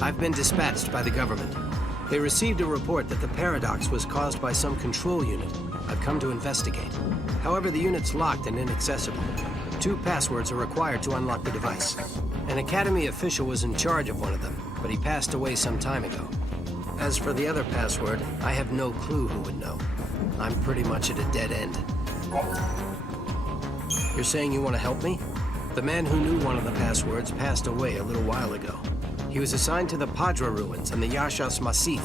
I've been dispatched by the government. They received a report that the paradox was caused by some control unit. I've come to investigate. However, the unit's locked and inaccessible. 2 passwords are required to unlock the device. An Academy official was in charge of one of them, but he passed away some time ago. As for the other password, I have no clue who would know. I'm pretty much at a dead end. You're saying you want to help me? The man who knew one of the passwords passed away a little while ago. He was assigned to the Bresha Ruins and the Yaschas Massif.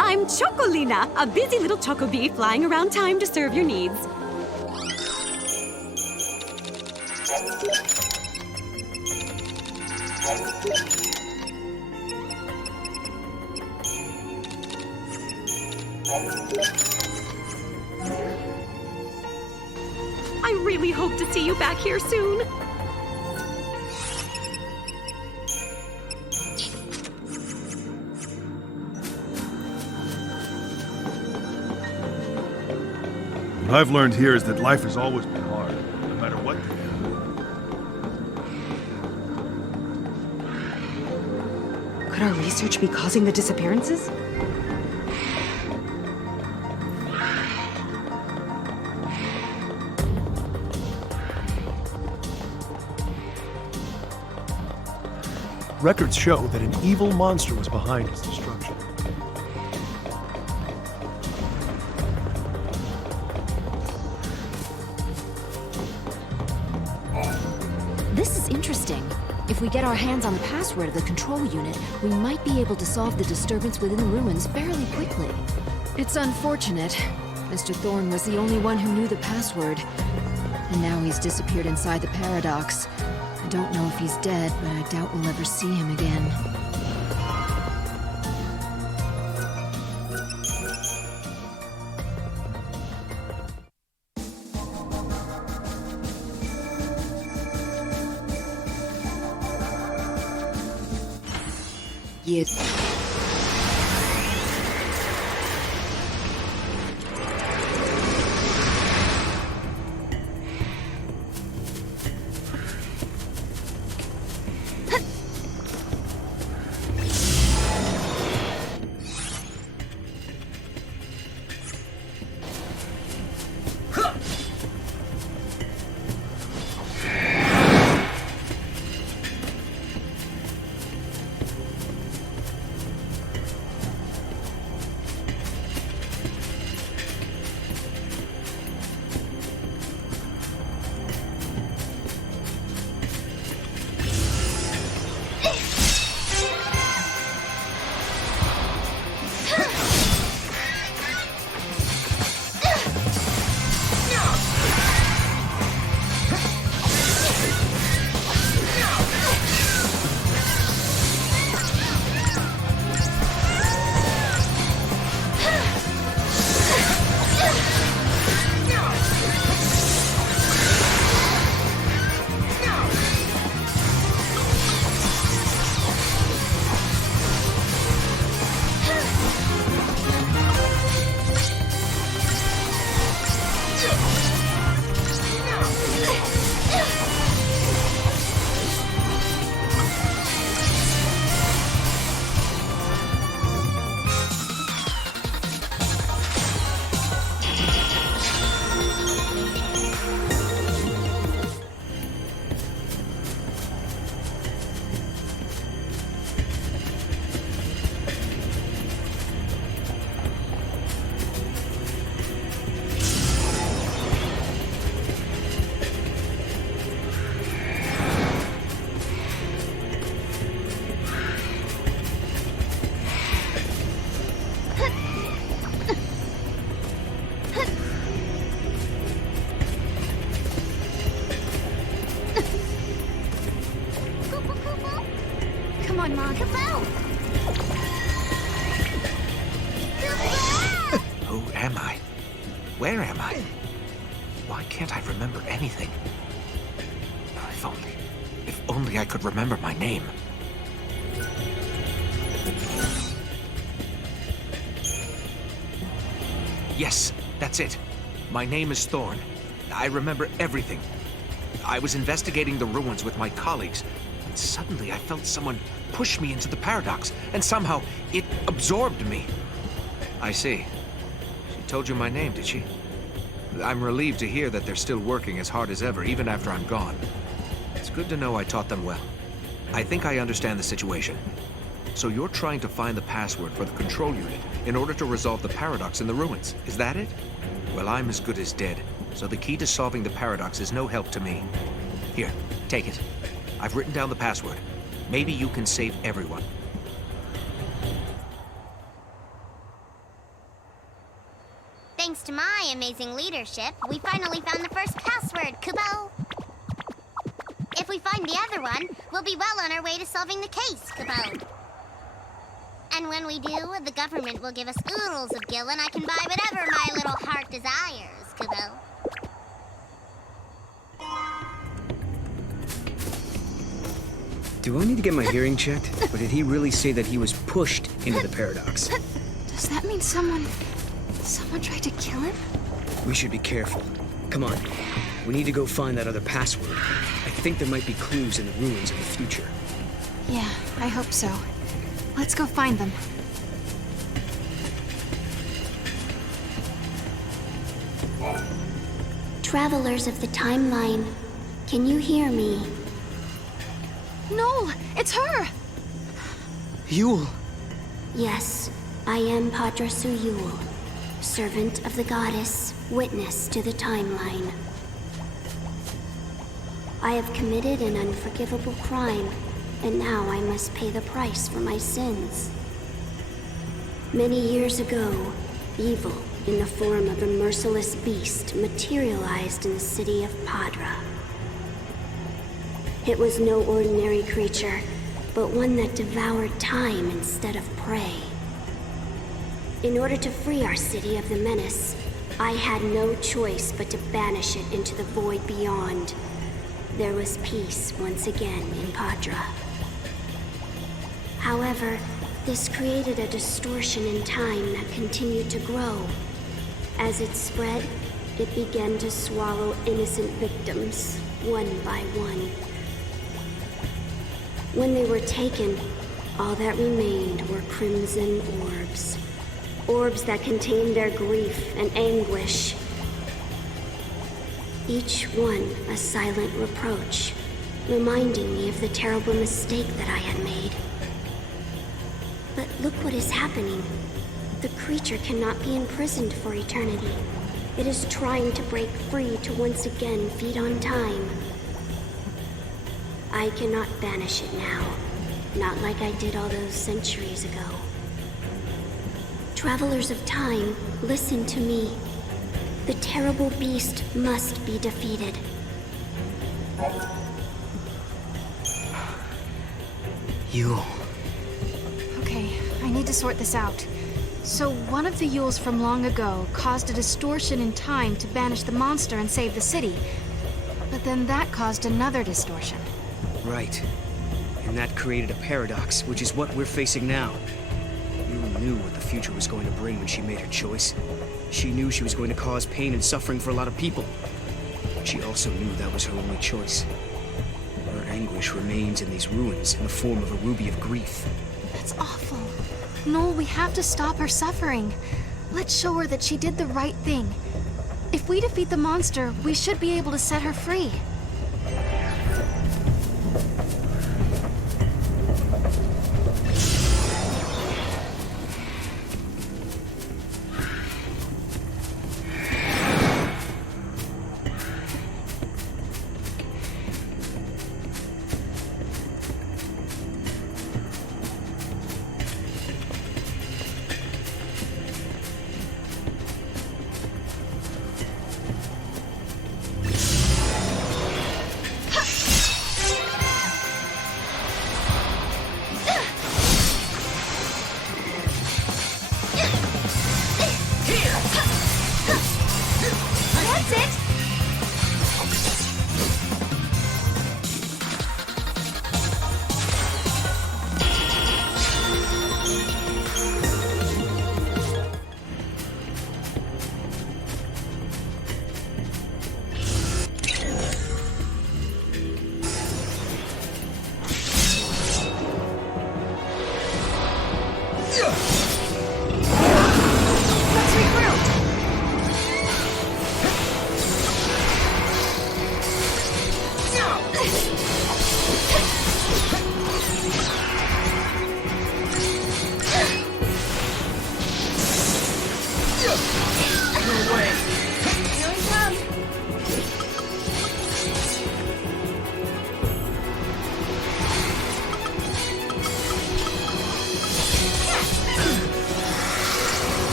I'm Chocolina, a busy little chocobee flying around time to serve your needs. I really hope to see you back here soon. What I've learned here is that life has always been hard, no matter what they do. Could our research be causing the disappearances? Records show that an evil monster was behind its destruction. This is interesting. If we get our hands on the password of the control unit, we might be able to solve the disturbance within the ruins fairly quickly. It's unfortunate. Mr. Thorne was the only one who knew the password. And now he's disappeared inside the paradox. I don't know if he's dead, but I doubt we'll ever see him again. Yes. Who am I? Where am I? Why can't I remember anything? If only I could remember my name. Yes, that's it. My name is Thorne. I remember everything. I was investigating the ruins with my colleagues, and suddenly I felt someone push me into the paradox, and somehow it absorbed me. I see. She told you my name, did she? I'm relieved to hear that they're still working as hard as ever, even after I'm gone. It's good to know I taught them well. I think I understand the situation. So you're trying to find the password for the control unit in order to resolve the paradox in the ruins, is that it? Well, I'm as good as dead, so the key to solving the paradox is no help to me. Here, take it. I've written down the password. Maybe you can save everyone. Thanks to my amazing leadership, we finally found the first password, Kubo. If we find the other one, we'll be well on our way to solving the case, Kubo. And when we do, the government will give us oodles of gil and I can buy whatever my little heart desires, Kubo. Do I need to get my hearing checked? Or did he really say that he was pushed into the paradox? Does that mean someone tried to kill him? We should be careful. Come on. We need to go find that other password. I think there might be clues in the ruins of the future. Yeah, I hope so. Let's go find them. Travelers of the timeline, can you hear me? No, it's her! Yule! Yes, I am Padrasu Yule, servant of the goddess, witness to the timeline. I have committed an unforgivable crime, and now I must pay the price for my sins. Many years ago, evil in the form of a merciless beast materialized in the city of Padra. It was no ordinary creature, but one that devoured time instead of prey. In order to free our city of the menace, I had no choice but to banish it into the void beyond. There was peace once again in Padra. However, this created a distortion in time that continued to grow. As it spread, it began to swallow innocent victims, one by one. When they were taken, all that remained were crimson orbs. Orbs that contained their grief and anguish. Each one a silent reproach, reminding me of the terrible mistake that I had made. But look what is happening. The creature cannot be imprisoned for eternity. It is trying to break free to once again feed on time. I cannot banish it now, not like I did all those centuries ago. Travelers of time, listen to me. The terrible beast must be defeated. Yule. Okay, I need to sort this out. So one of the Yules from long ago caused a distortion in time to banish the monster and save the city. But then that caused another distortion. Right. And that created a paradox, which is what we're facing now. Yule knew what the future was going to bring when she made her choice. She knew she was going to cause pain and suffering for a lot of people. But she also knew that was her only choice. Her anguish remains in these ruins in the form of a ruby of grief. That's awful. Noel, we have to stop her suffering. Let's show her that she did the right thing. If we defeat the monster, we should be able to set her free.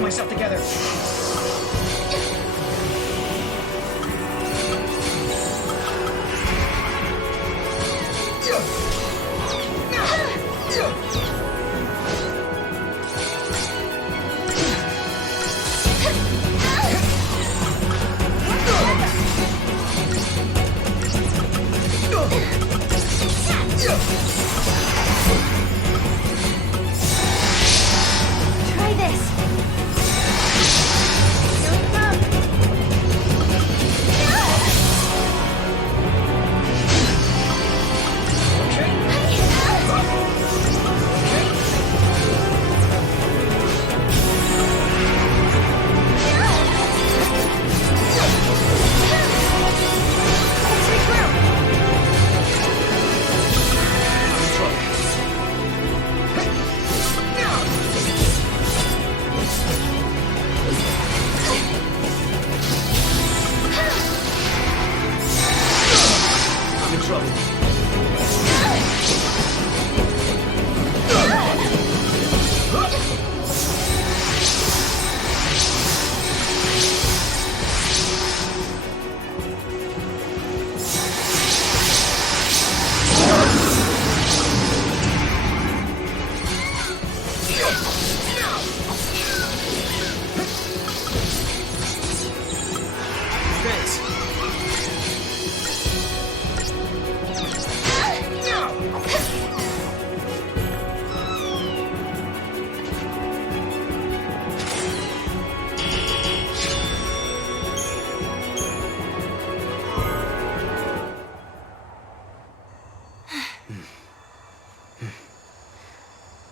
Myself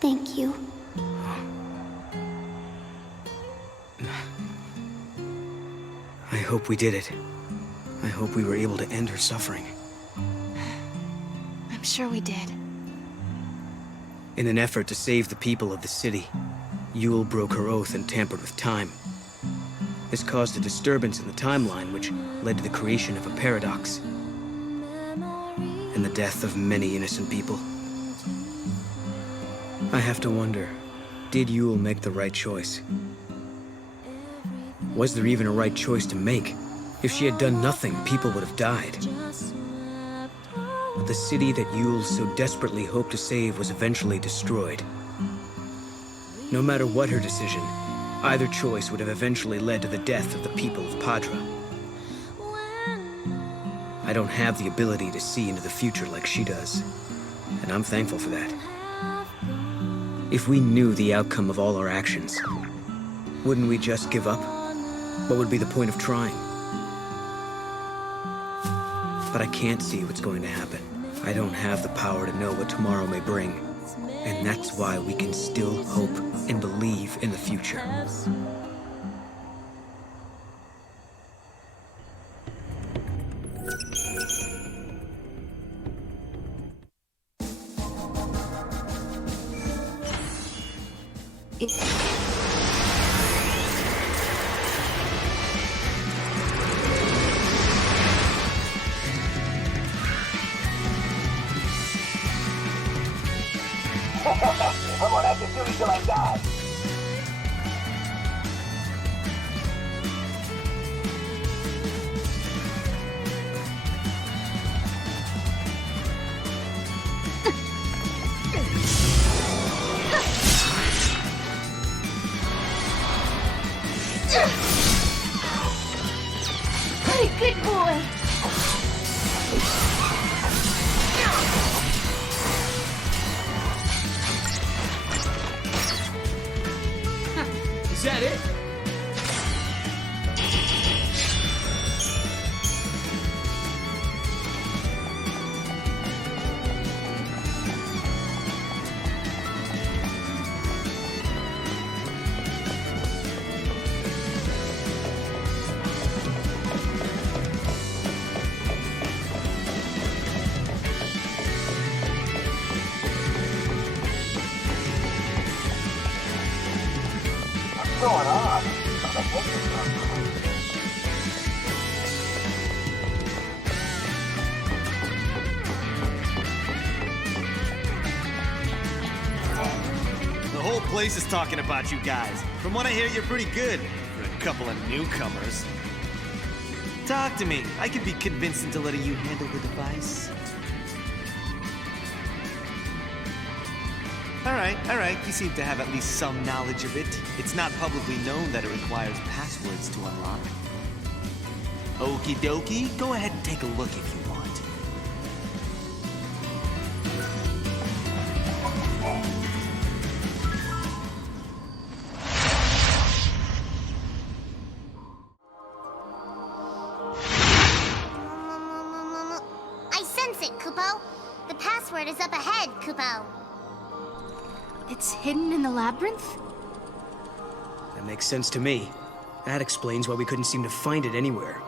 Thank you. I hope we did it. I hope we were able to end her suffering. I'm sure we did. In an effort to save the people of the city, Yule broke her oath and tampered with time. This caused a disturbance in the timeline, which led to the creation of a paradox, and the death of many innocent people. I have to wonder, did Yule make the right choice? Was there even a right choice to make? If she had done nothing, people would have died. But the city that Yule so desperately hoped to save was eventually destroyed. No matter what her decision, either choice would have eventually led to the death of the people of Padra. I don't have the ability to see into the future like she does, and I'm thankful for that. If we knew the outcome of all our actions, wouldn't we just give up? What would be the point of trying? But I can't see what's going to happen. I don't have the power to know what tomorrow may bring. And that's why we can still hope and believe in the future. I'm on active duty till I die. Good boy. Is that it? What's going on? The whole place is talking about you guys. From what I hear, you're pretty good for a couple of newcomers. Talk to me. I could be convinced into letting you handle the device. All right. You seem to have at least some knowledge of it. It's not publicly known that it requires passwords to unlock. Okie dokie. Go ahead and take a look if you want. I sense it, Kupo. The password is up ahead, Kupo. It's hidden in the labyrinth? That makes sense to me. That explains why we couldn't seem to find it anywhere.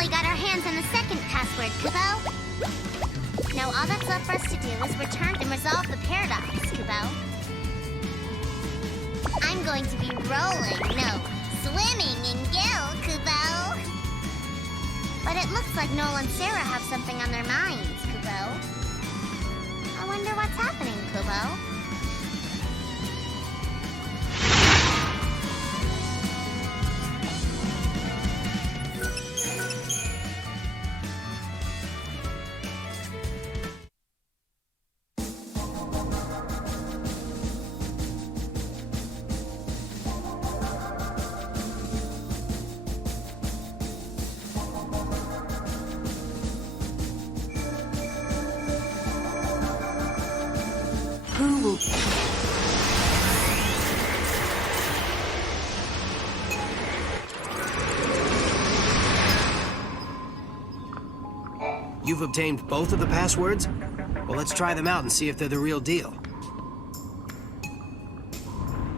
finally got our hands on the second password, Kubo. Now all that's left for us to do is return and resolve the paradox, Kubo. I'm going to be swimming in gil, Kubo. But it looks like Noel and Sarah have something on their minds, Kubo. I wonder what's happening, Kubo. You've obtained both of the passwords? Well, let's try them out and see if they're the real deal.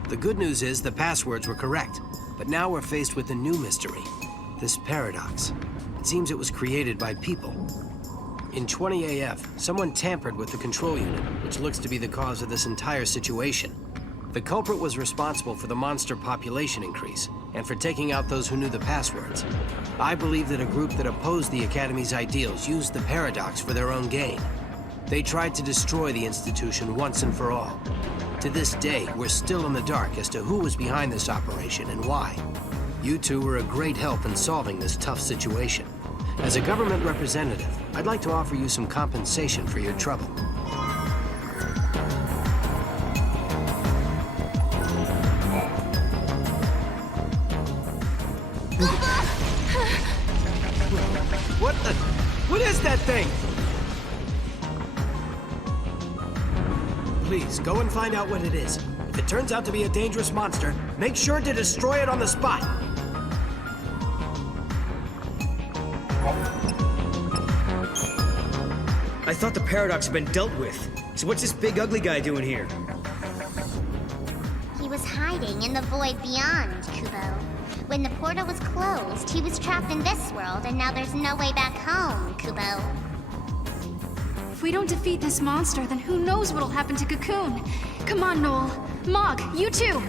The good news is the passwords were correct, but now we're faced with a new mystery. This paradox. It seems it was created by people. In 20 AF, someone tampered with the control unit, which looks to be the cause of this entire situation. The culprit was responsible for the monster population increase, and for taking out those who knew the passwords. I believe that a group that opposed the Academy's ideals used the paradox for their own gain. They tried to destroy the institution once and for all. To this day, we're still in the dark as to who was behind this operation and why. You two were a great help in solving this tough situation. As a government representative, I'd like to offer you some compensation for your trouble. What is that thing? Please, go and find out what it is. If it turns out to be a dangerous monster, make sure to destroy it on the spot. I thought the paradox had been dealt with. So what's this big ugly guy doing here? He was hiding in the void beyond, Kubo. When the portal was closed, he was trapped in this world, and now there's no way back home, Kubo. If we don't defeat this monster, then who knows what'll happen to Cocoon? Come on, Noel. Mog, you too!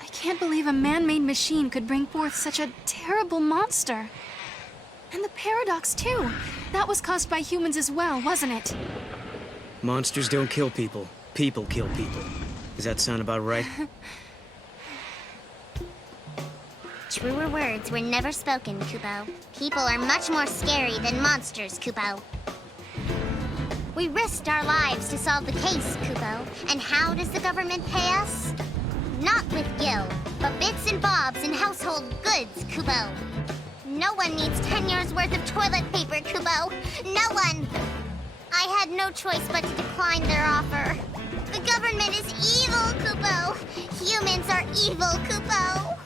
I can't believe a man-made machine could bring forth such a terrible monster. And the paradox, too. That was caused by humans as well, wasn't it? Monsters don't kill people. People kill people. Does that sound about right? Truer words were never spoken, Kupo. People are much more scary than monsters, Kupo. We risked our lives to solve the case, Kupo. And how does the government pay us? Not with gil, but bits and bobs and household goods, Kupo. No one needs 10 years' worth of toilet paper, Kupo. No one! I had no choice but to decline their offer. The government is evil, Kupo. Humans are evil, Kupo.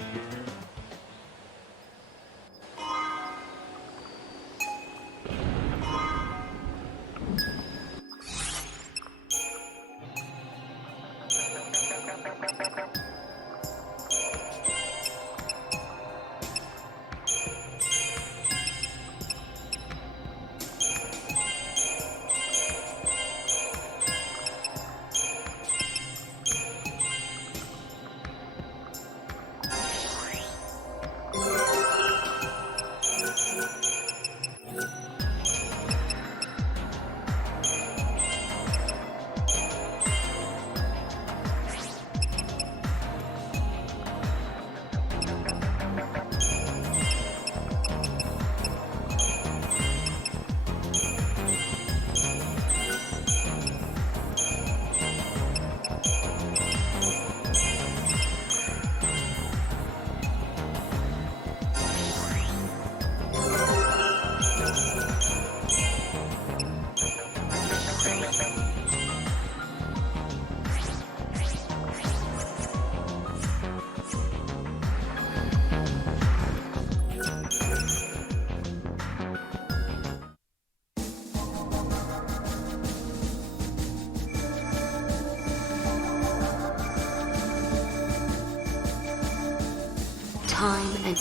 Time and...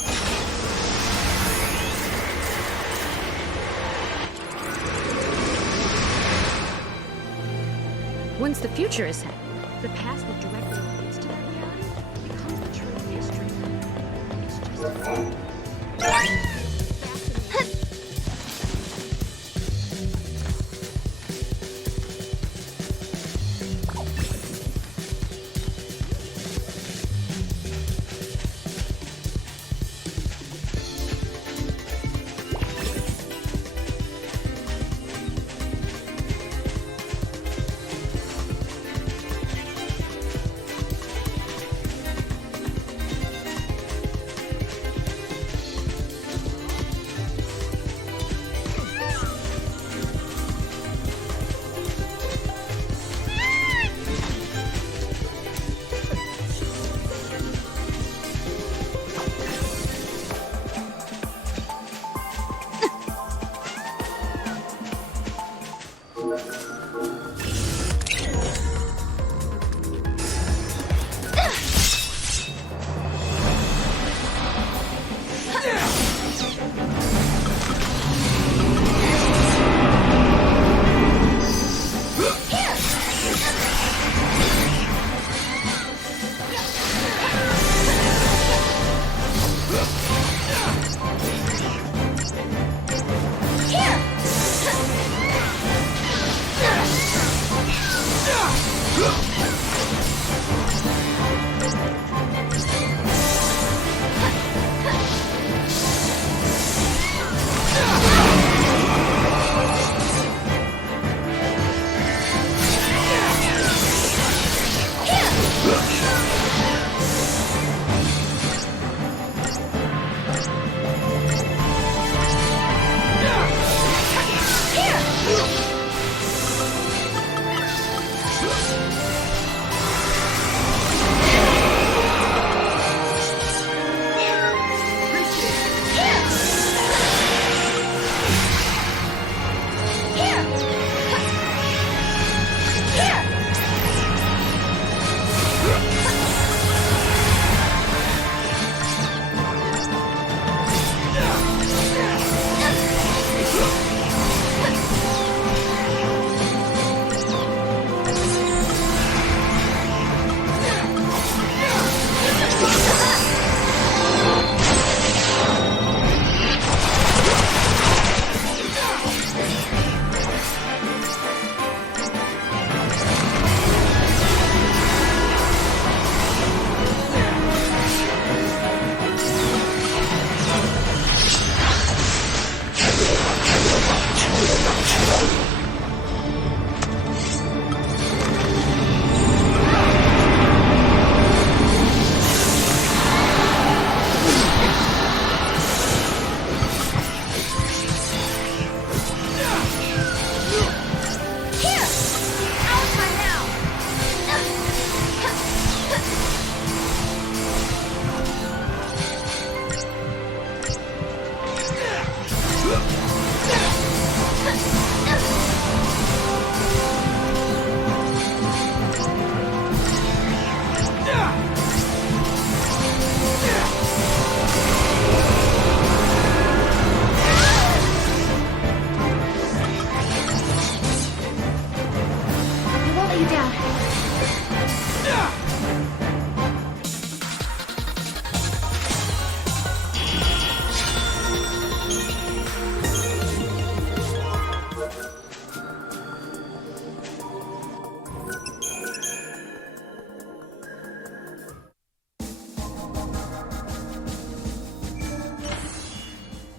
Once the future is set, the past that directly leads to that reality becomes the true history. It's just...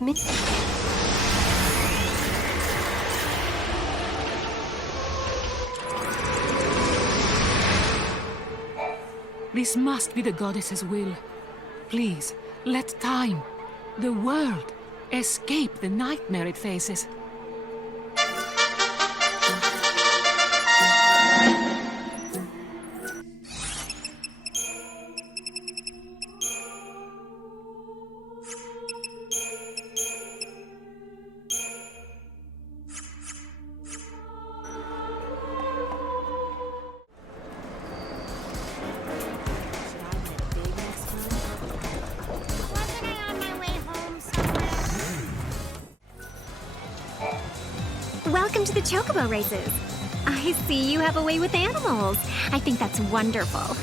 me? This must be the goddess's will. Please, let time, the world, escape the nightmare it faces. Welcome to the Chocobo races. I see you have a way with animals. I think that's wonderful.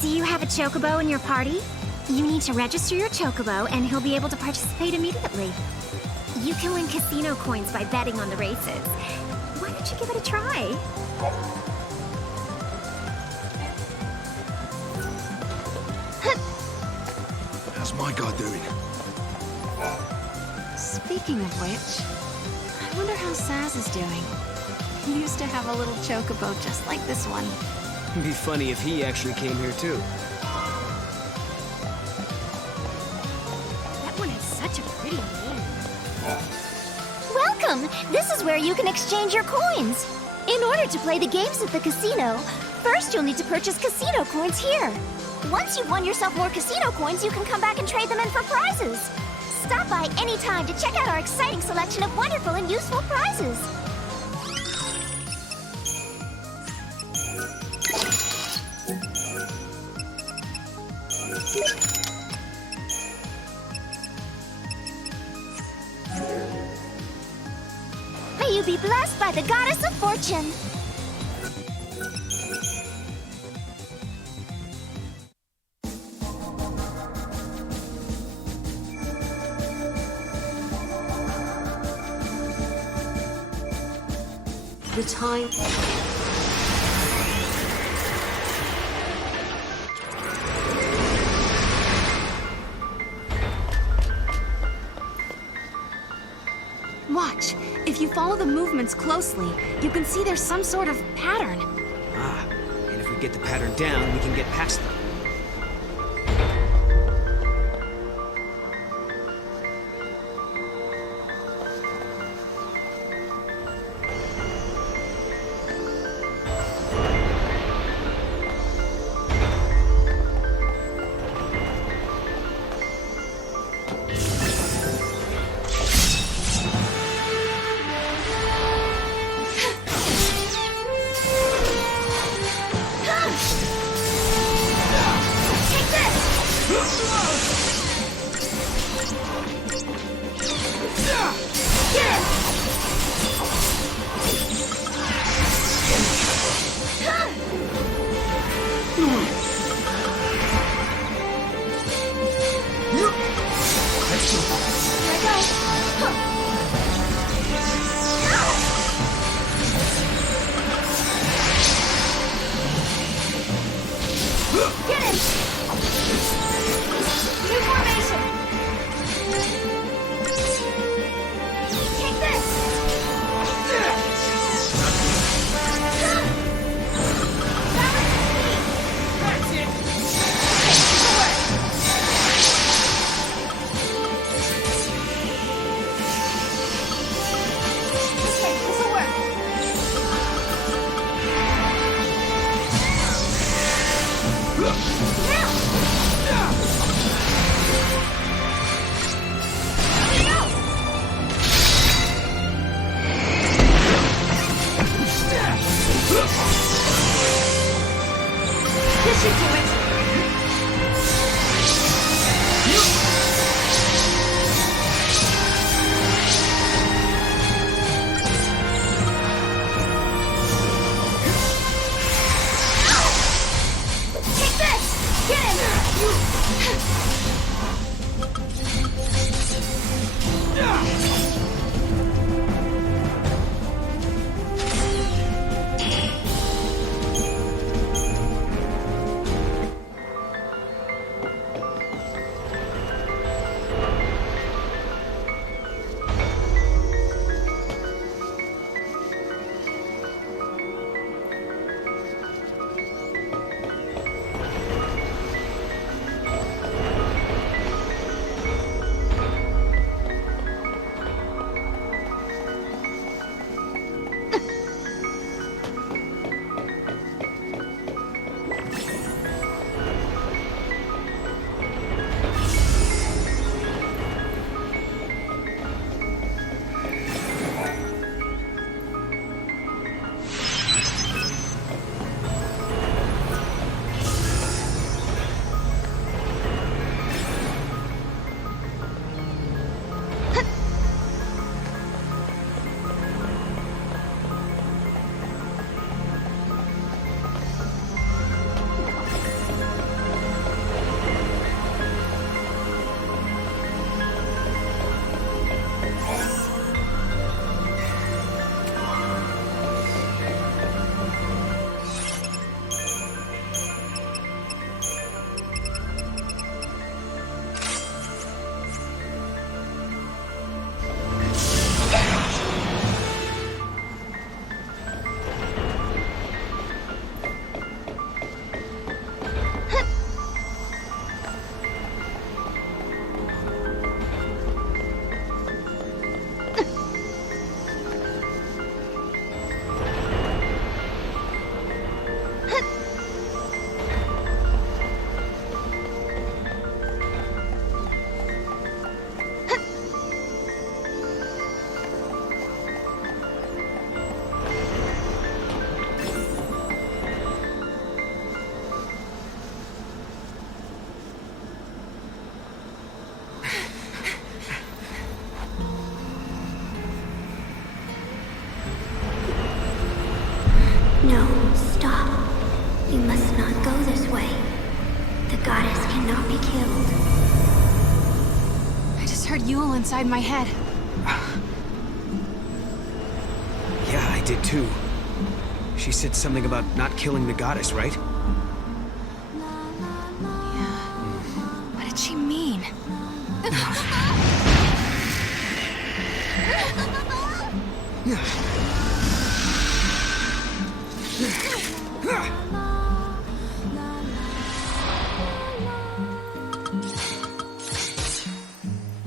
Do you have a Chocobo in your party? You need to register your Chocobo and he'll be able to participate immediately. You can win casino coins by betting on the races. Why don't you give it a try? How's my guy doing? Speaking of which, I wonder how Saz is doing. He used to have a little chocobo just like this one. It'd be funny if he actually came here too. That one has such a pretty name. Welcome! This is where you can exchange your coins. In order to play the games at the casino, first you'll need to purchase casino coins here. Once you've won yourself more casino coins, you can come back and trade them in for prizes. Stop by any time to check out our exciting selection of wonderful and useful prizes. May you be blessed by the Goddess of Fortune. The time... Watch. If you follow the movements closely, you can see there's some sort of pattern. Ah, and if we get the pattern down, we can get past them. No, stop. You must not go this way. The goddess cannot be killed. I just heard Yule inside my head. Yeah, I did too. She said something about not killing the goddess, right? What did she mean?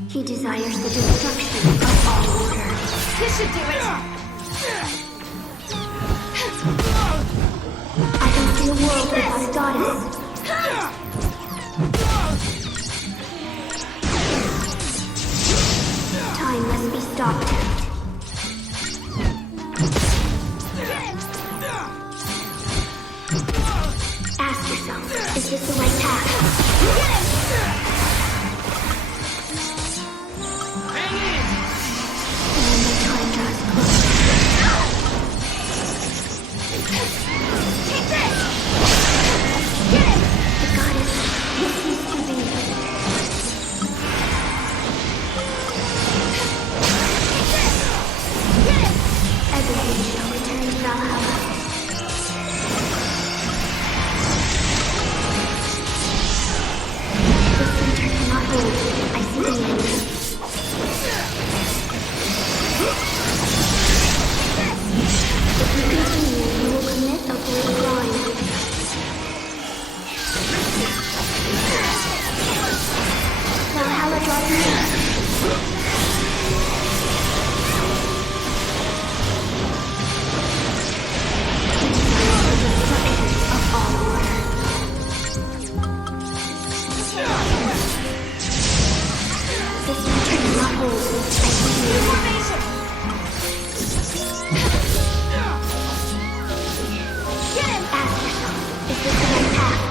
He desires the destruction of all order. This should do it! I can see a world without a goddess. Time must be stopped. Ask yourself, is this the right path? And the time draws Take this! The goddess listens to me. Everything shall return to Valhalla. This center cannot hold. I see the end. If you continue, you will commit a great crime. Valhalla draws near. Of all order. This center cannot hold. I see the end. Ask yourself, is this the right path?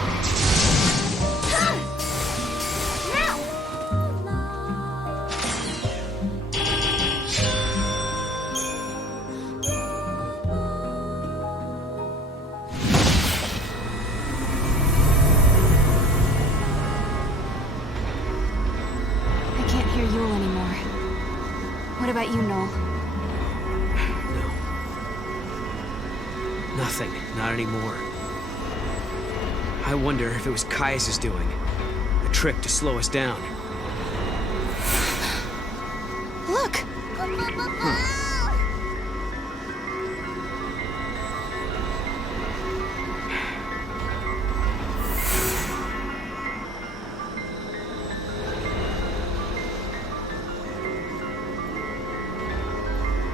I can't hear Yule anymore. What about you, Noel? Nothing. Not anymore. I wonder if it was Caius' doing. A trick to slow us down. Look!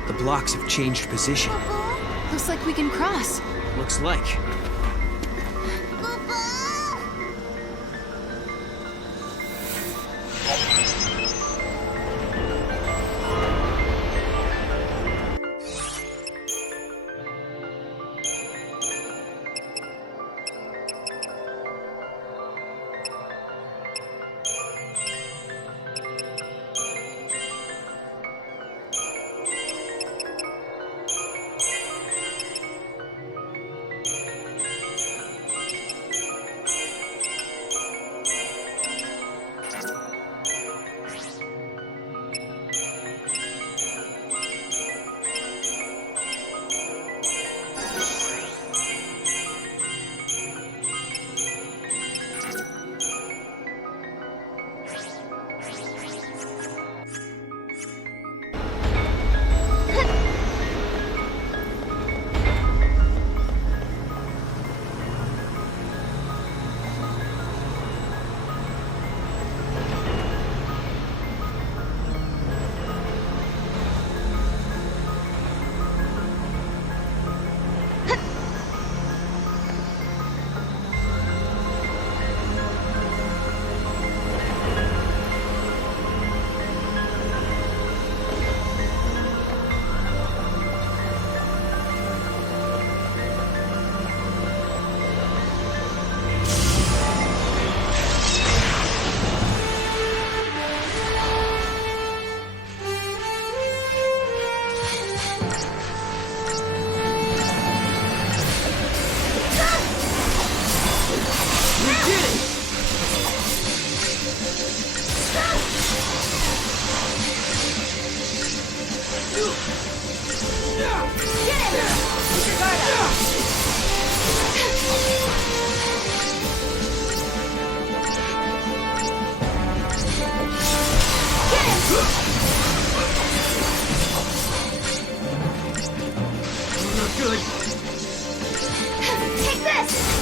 The blocks have changed position. Looks like we can cross. Looks like. Good. Take this!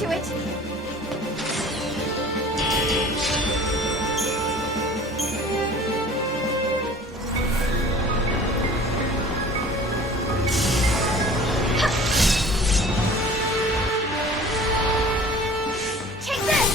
to it. Take this!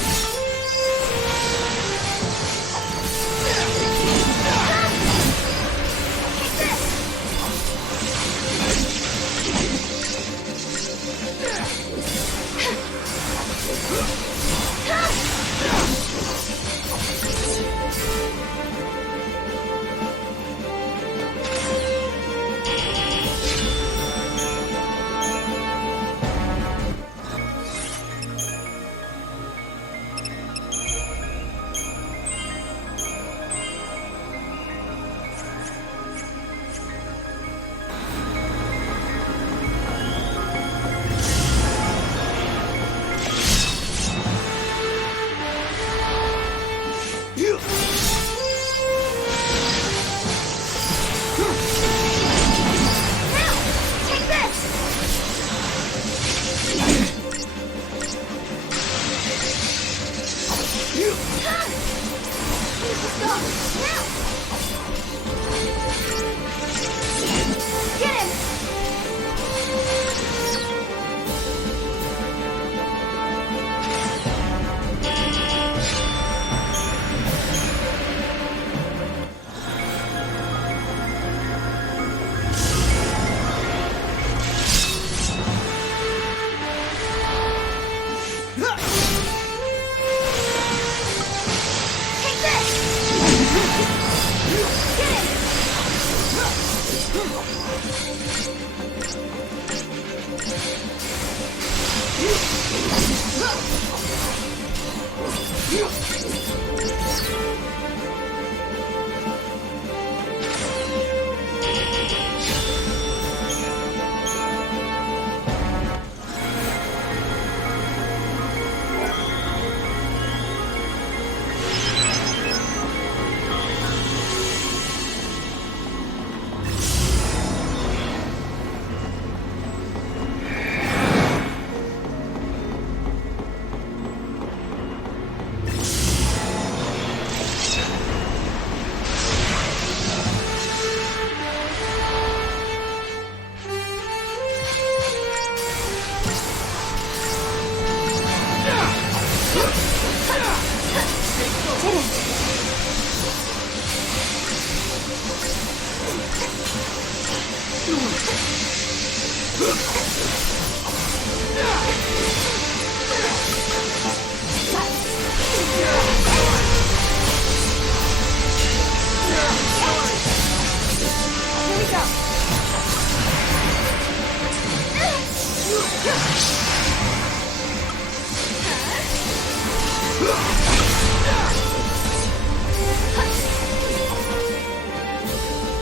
Take this!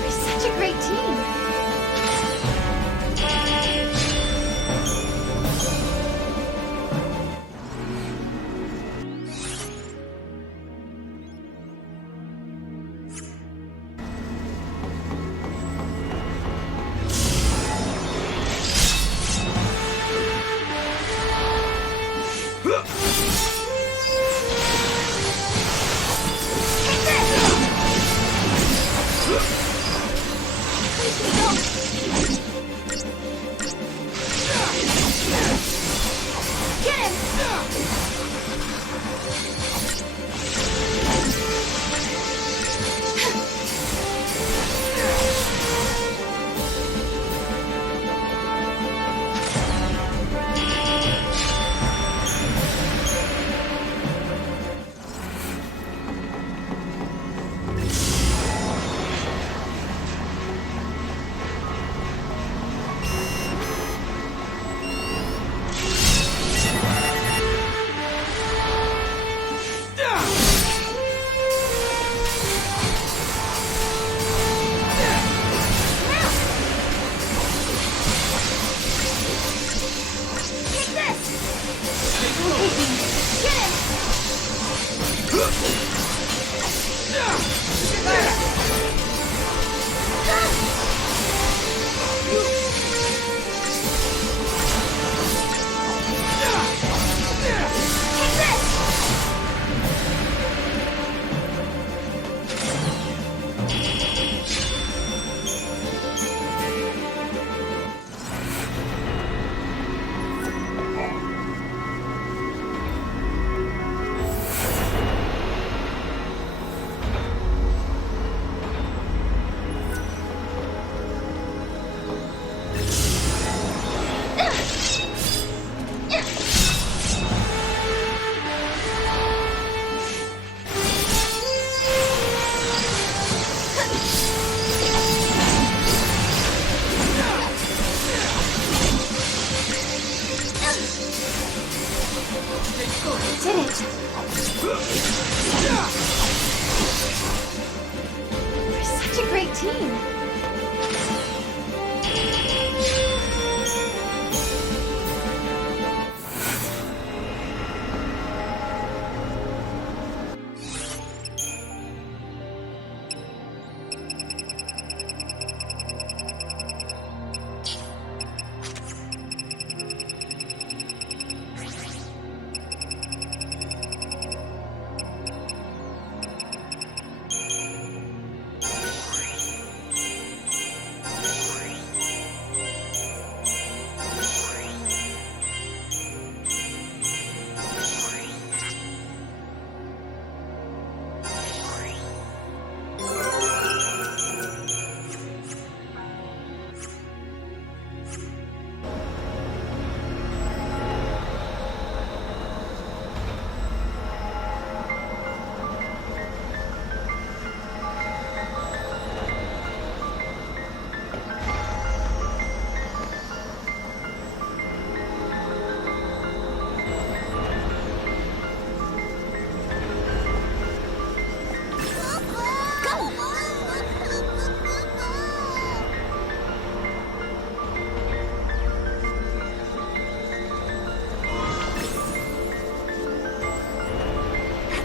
We're such a great team.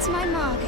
Here's my mug.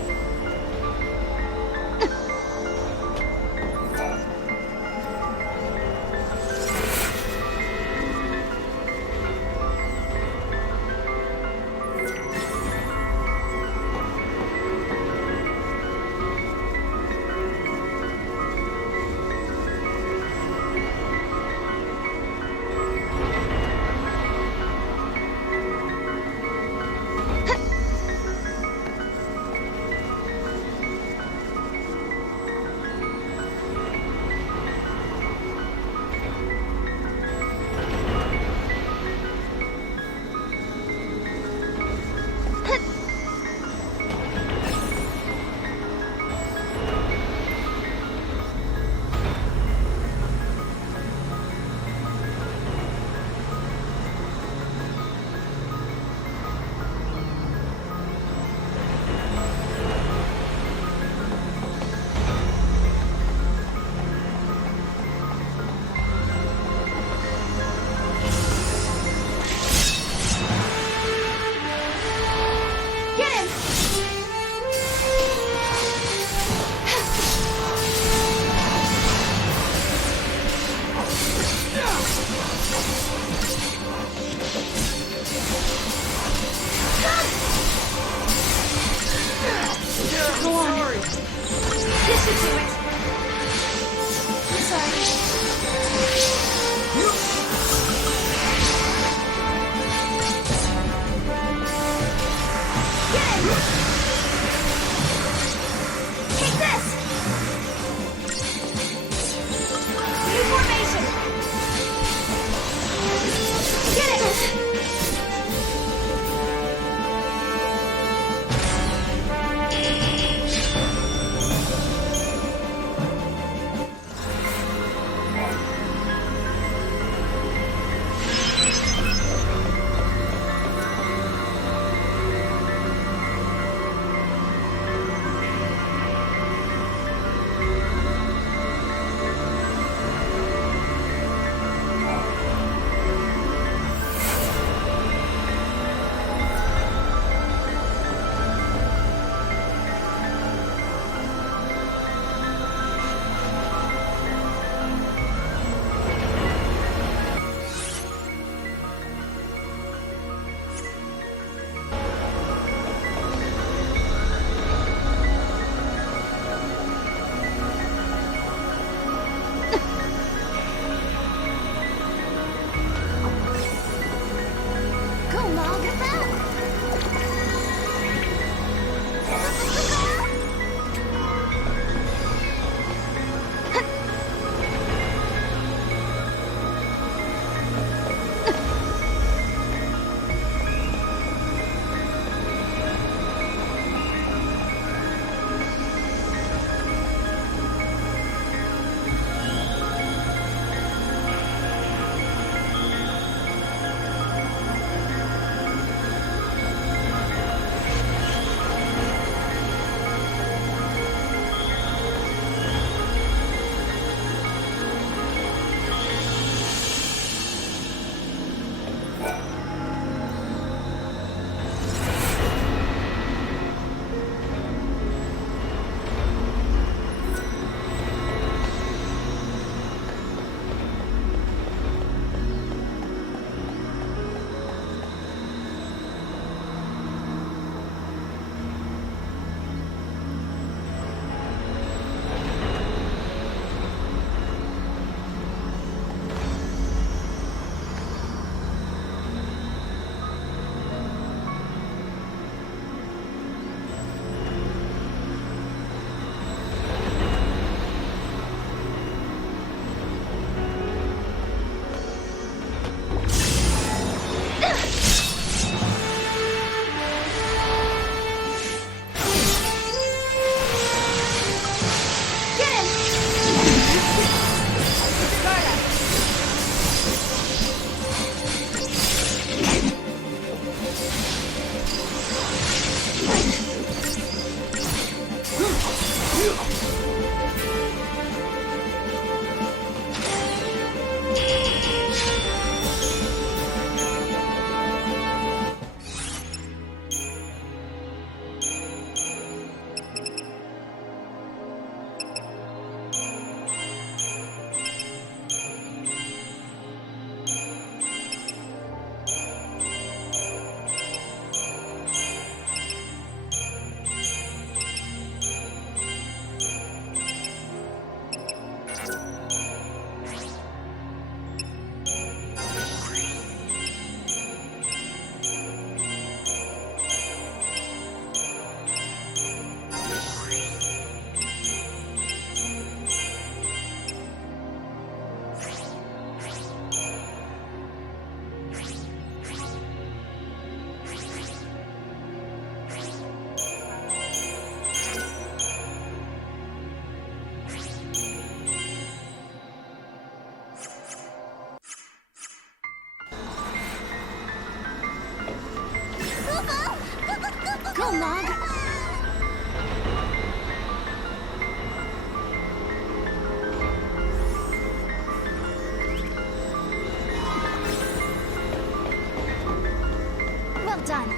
Go, Mog! Well done.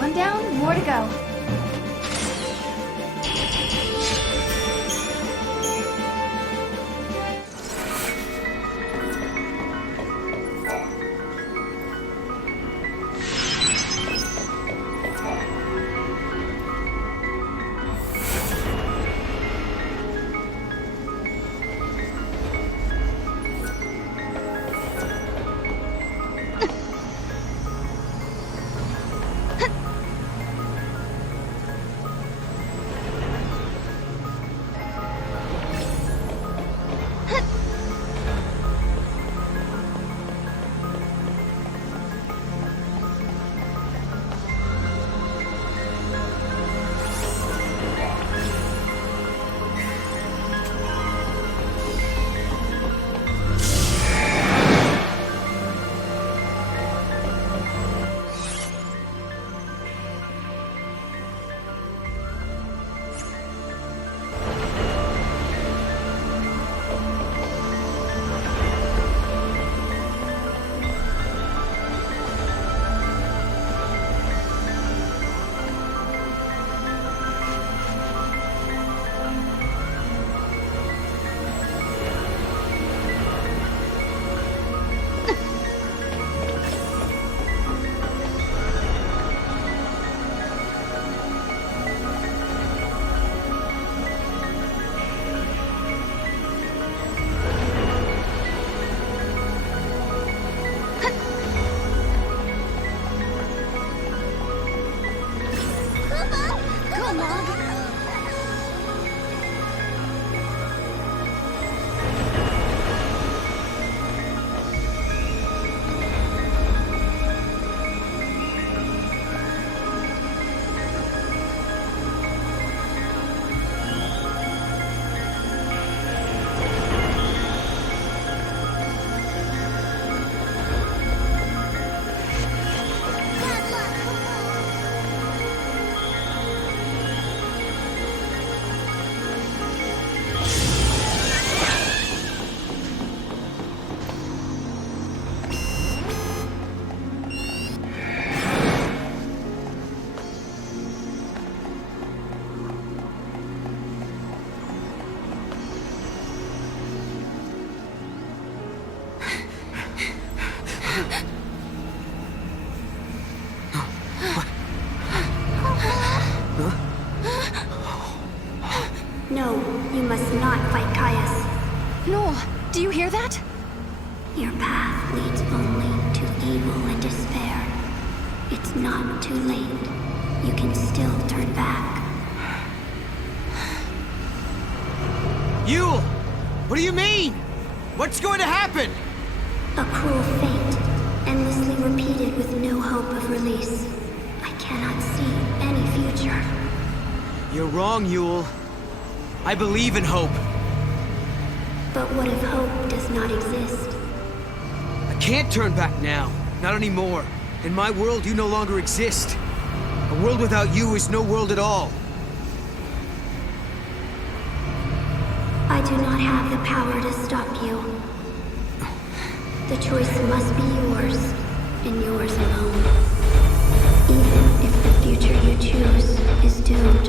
One down, more to go. No, you must not fight Caius. No, do you hear that? Your path leads only to evil and despair. It's not too late. You can still turn back. Yule! What do you mean? What's going to happen? A cruel fate, endlessly repeated with no hope of release. I cannot see any future. You're wrong, Yule. I believe in hope. But what if hope does not exist? I can't turn back now. Not anymore. In my world, you no longer exist. A world without you is no world at all. I do not have the power to stop you. The choice must be yours, and yours alone. Even if the future you choose is doomed.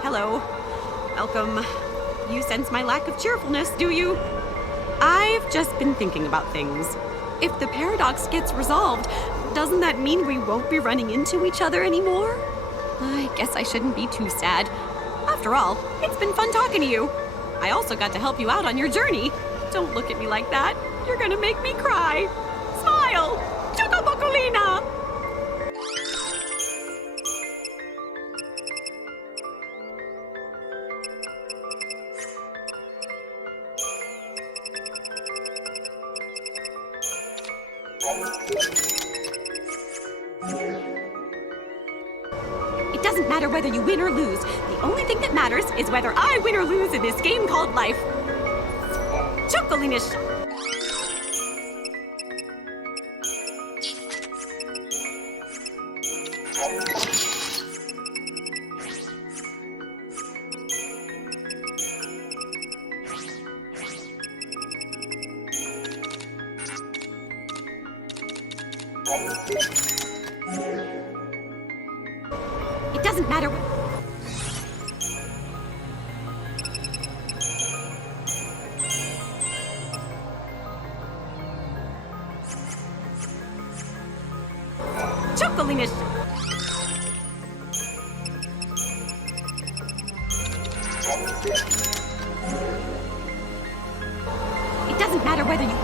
Hello. Welcome. You sense my lack of cheerfulness, do you? I've just been thinking about things. If the paradox gets resolved, doesn't that mean we won't be running into each other anymore? I guess I shouldn't be too sad. After all, it's been fun talking to you. I also got to help you out on your journey. Don't look at me like that. You're gonna make me cry. Smile! Chocobocolina! It doesn't matter whether you win or lose. The only thing that matters is whether I win or lose in this game called life. Chocolinish. It doesn't matter. Chocolinish. It doesn't matter whether you...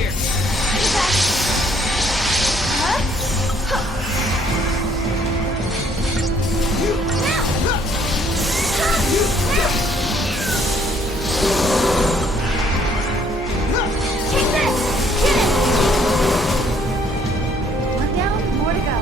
here. Take this! Get it! One down, more to go.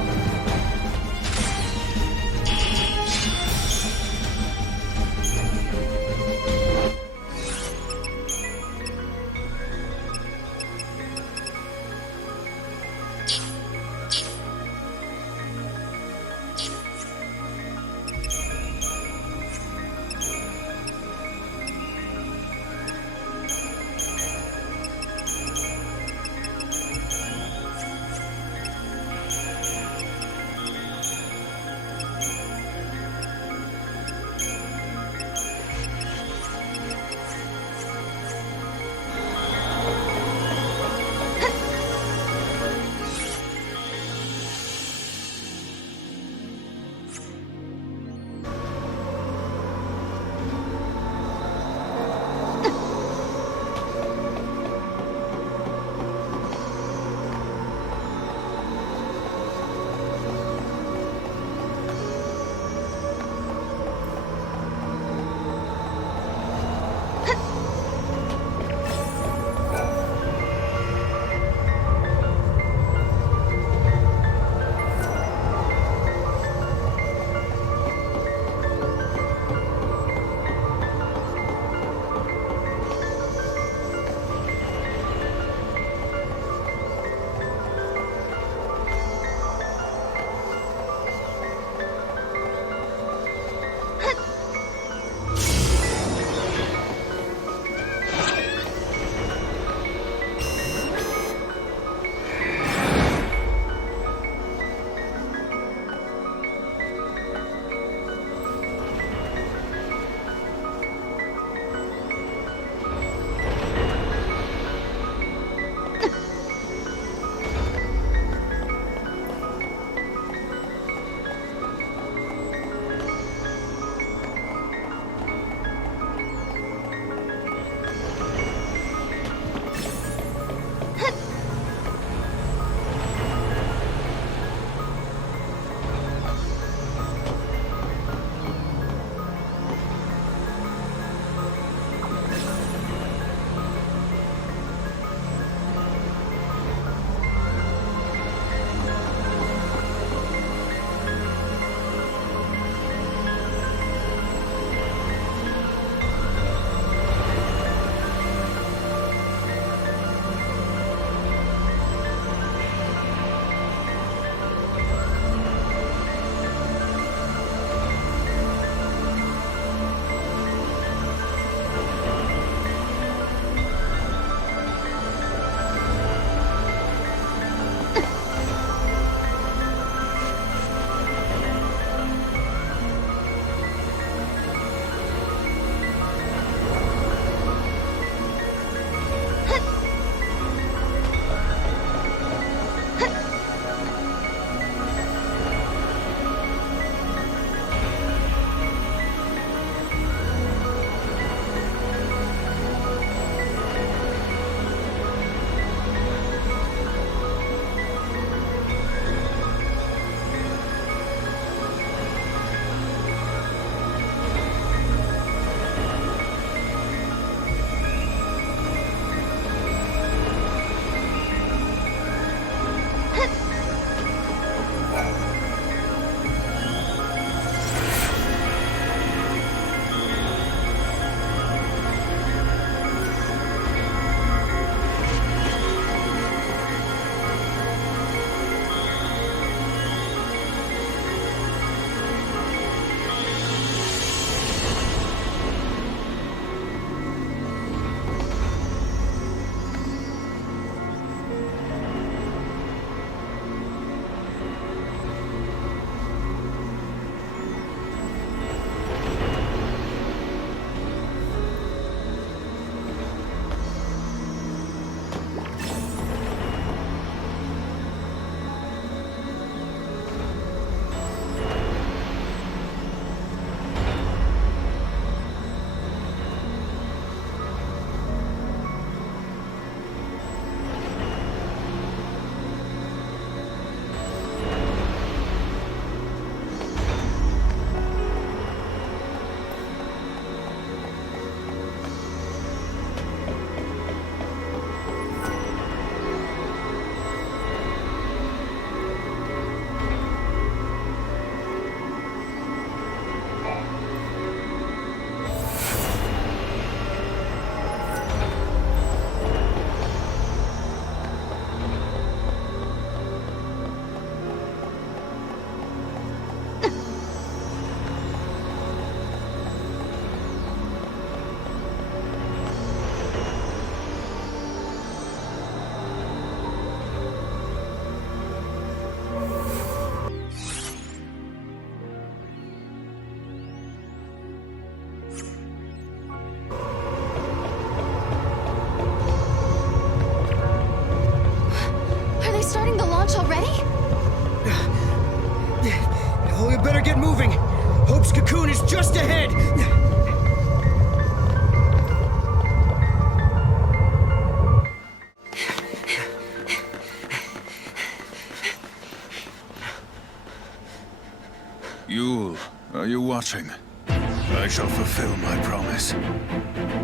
watching. I shall fulfill my promise.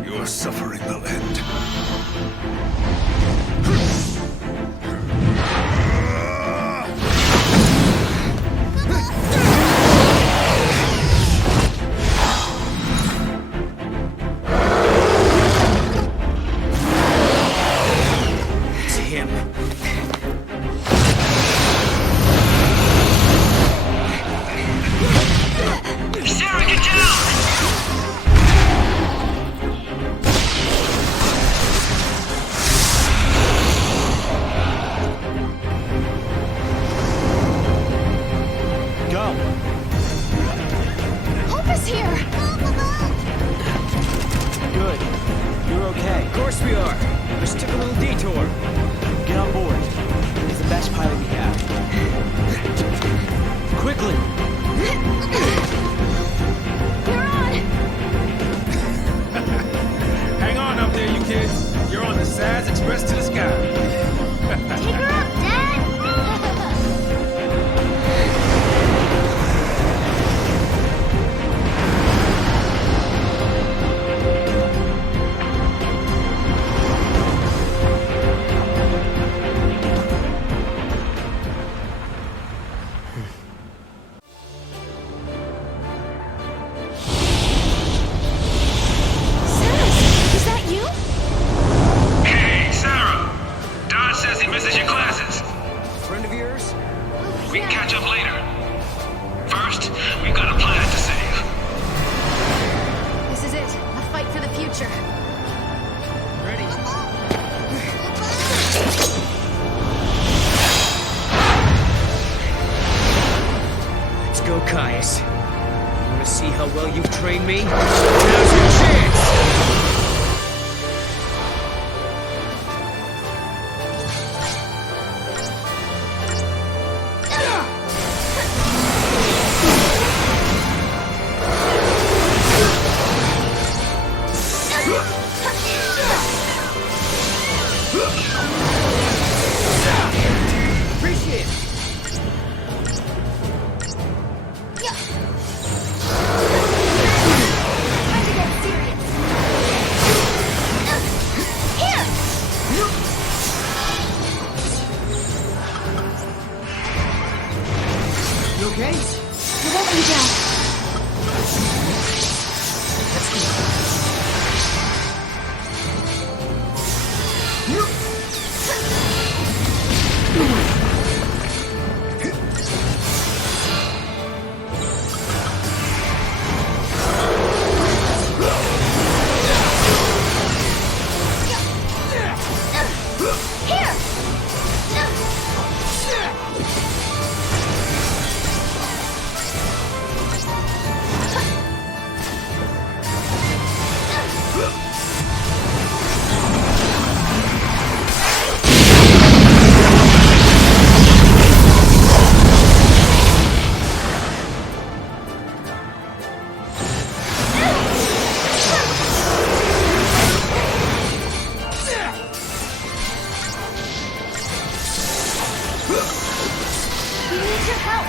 Your suffering will end. It's him. Sarah, get down! Go! Hope is here! Good. You're okay. Of course we are. Just took a little detour. Get on board. He's the best pilot we have. Quickly! We're on! Hang on up there, you kids. You're on the Saz Express to the sky. Take her up, Dad! Is that you? Hey, Sarah! Don says he misses your classes. Friend of yours? We can catch up later. First, we've got a planet to save. This is it. A fight for the future. Ready? Let's go, Caius. You want to see how well you've trained me? Now's your chance! Appreciate it. Time to get serious. Here! You okay? I won't be down. We need your help.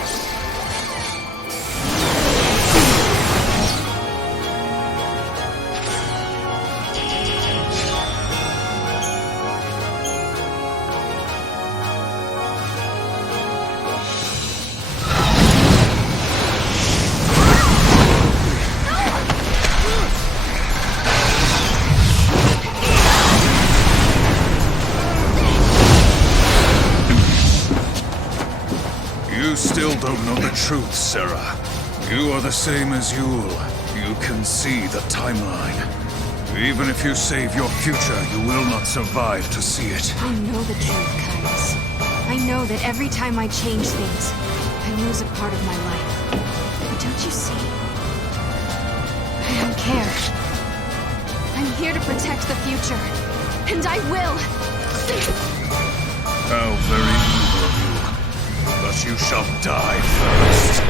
You still don't know the truth, Sarah. You are the same as Yule. You can see the timeline. Even if you save your future, you will not survive to see it. I know the truth, Caius. I know that every time I change things, I lose a part of my life. But don't you see? I don't care. I'm here to protect the future. And I will! How very evil of you. But you shall die first.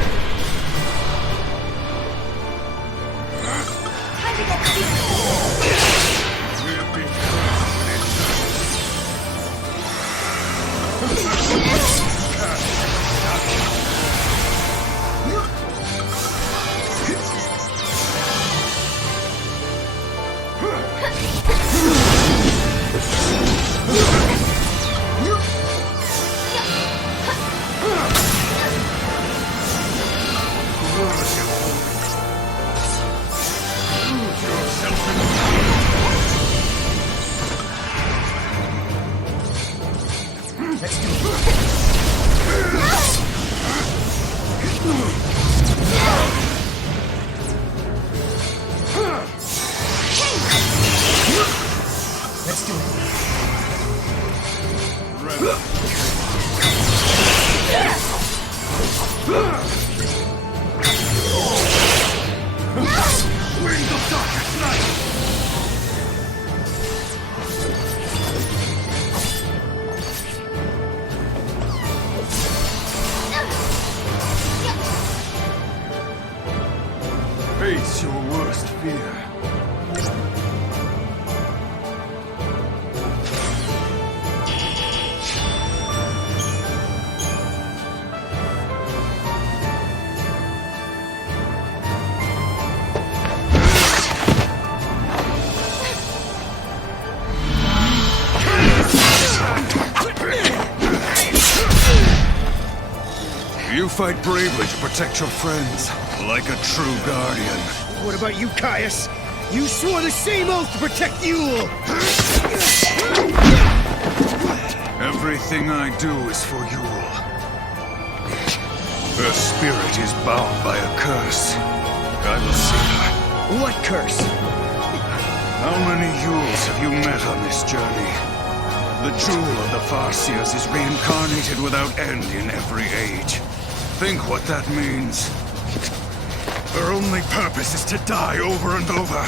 Time to get serious. Let's do it. Let's do it. Wings of darkest night! Face your worst fear. You fight bravely to protect your friends, like a true guardian. What about you, Caius? You swore the same oath to protect Yule! Everything I do is for Yule. Her spirit is bound by a curse. I will see her. What curse? How many Yules have you met on this journey? The jewel of the Farseers is reincarnated without end in every age. Think what that means. Her only purpose is to die over and over.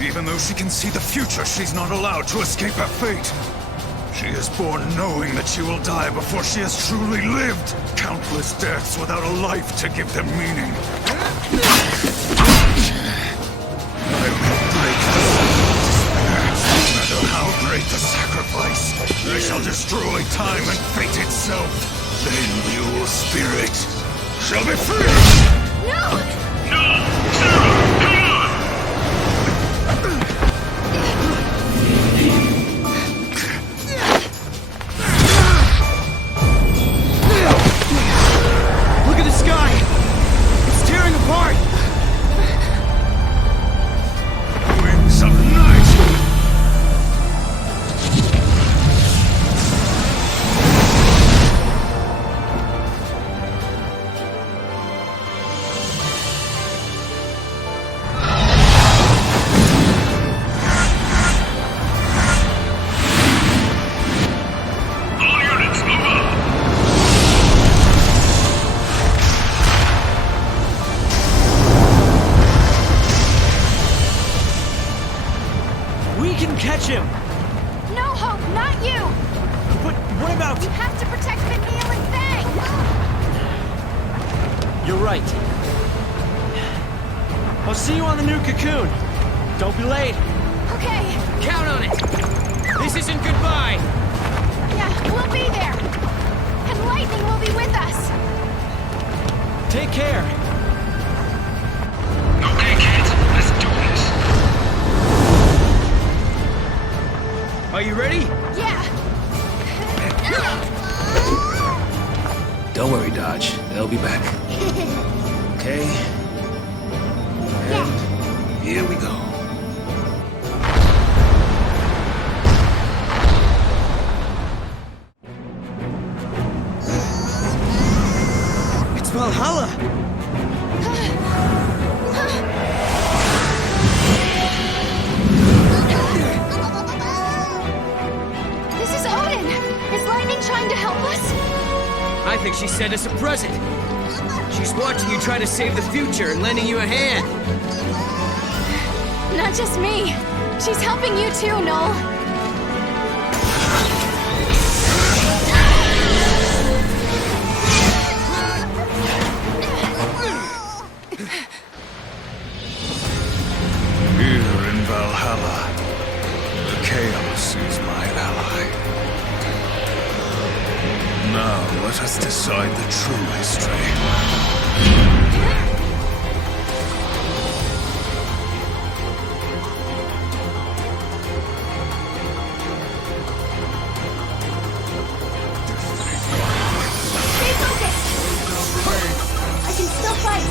Even though she can see the future, she's not allowed to escape her fate. She is born knowing that she will die before she has truly lived. Countless deaths without a life to give them meaning. I will break the despair, no matter how great the sacrifice. I shall destroy time and fate itself. Then your spirit shall be free! No! No! Sarah, come on! Look at the sky! It's tearing apart! Wings of night! Him. No, Hope, not you! But what about... You have to protect McNeil and Fang! You're right. I'll see you on the new cocoon. Don't be late. Okay. Count on it. This isn't goodbye. Yeah, we'll be there. And Lightning will be with us. Take care. Okay, kids, let's do this. Are you ready? Yeah. Don't worry, Dodge. They'll be back. Okay? And here we go. It's Valhalla! Trying to help us? I think she sent us a present. She's watching you try to save the future and lending you a hand. Not just me. She's helping you too, Noel. Here in Valhalla, the chaos is my ally. Now, let us decide the true history. Stay focused! I can still fight!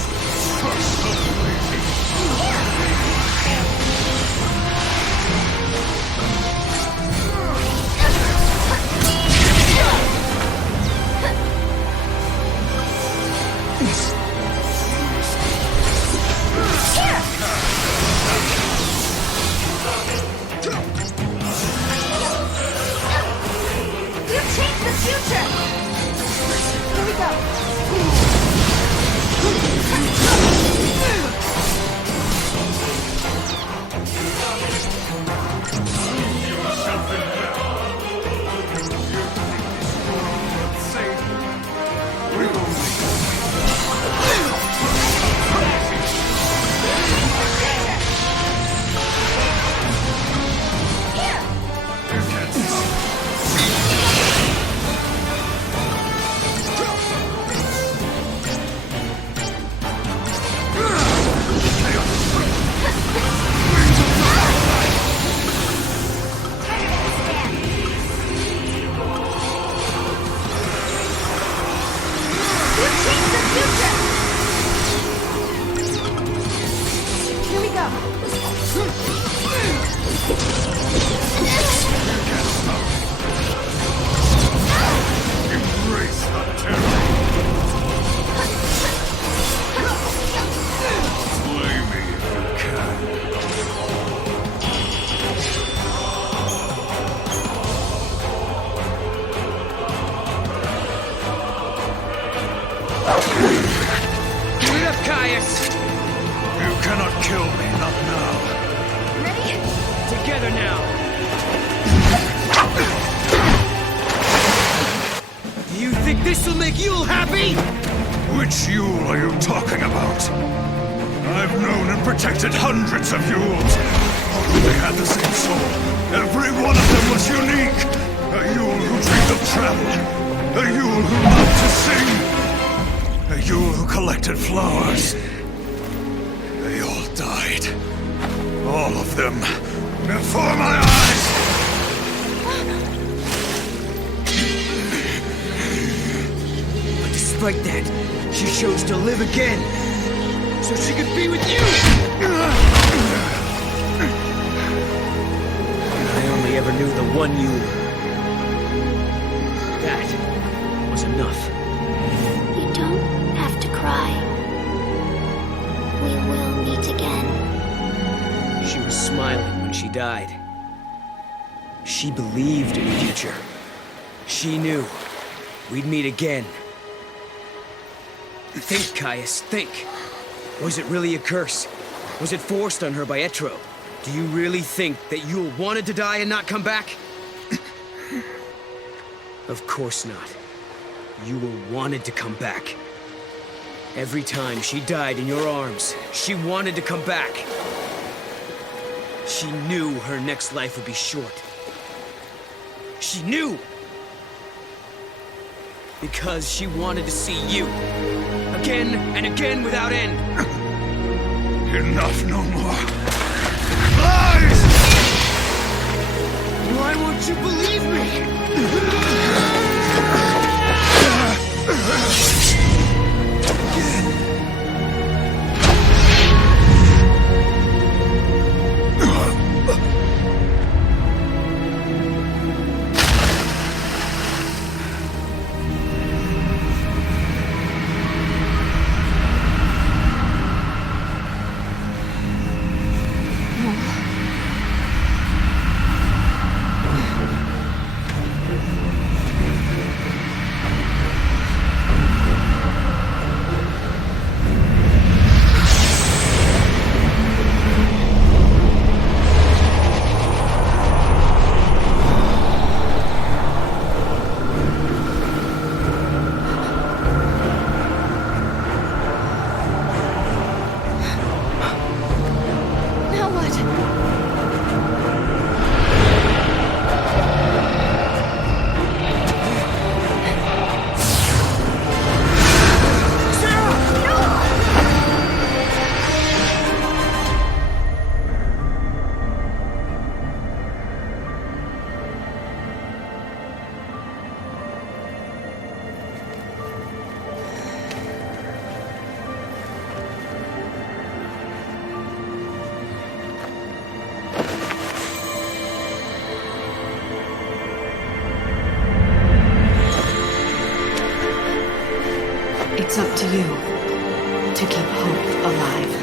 This'll make Yule happy! Which Yule are you talking about? I've known and protected hundreds of Yules. Although they had the same soul, every one of them was unique. A Yule who dreamed of travel. A Yule who loved to sing. A Yule who collected flowers. They all died. All of them. Before my eyes! But despite that, she chose to live again. So she could be with you! I only ever knew the one you... That was enough. You don't have to cry. We will meet again. She was smiling when she died. She believed in the future. She knew we'd meet again. Think, Caius, think. Was it really a curse? Was it forced on her by Etro? Do you really think that Yule wanted to die and not come back? Of course not. Yule wanted to come back. Every time she died in your arms, she wanted to come back. She knew her next life would be short. She knew! Because she wanted to see you. Again and again without end. Enough, no more. Lies! Why won't you believe me? It's up to you to keep hope alive.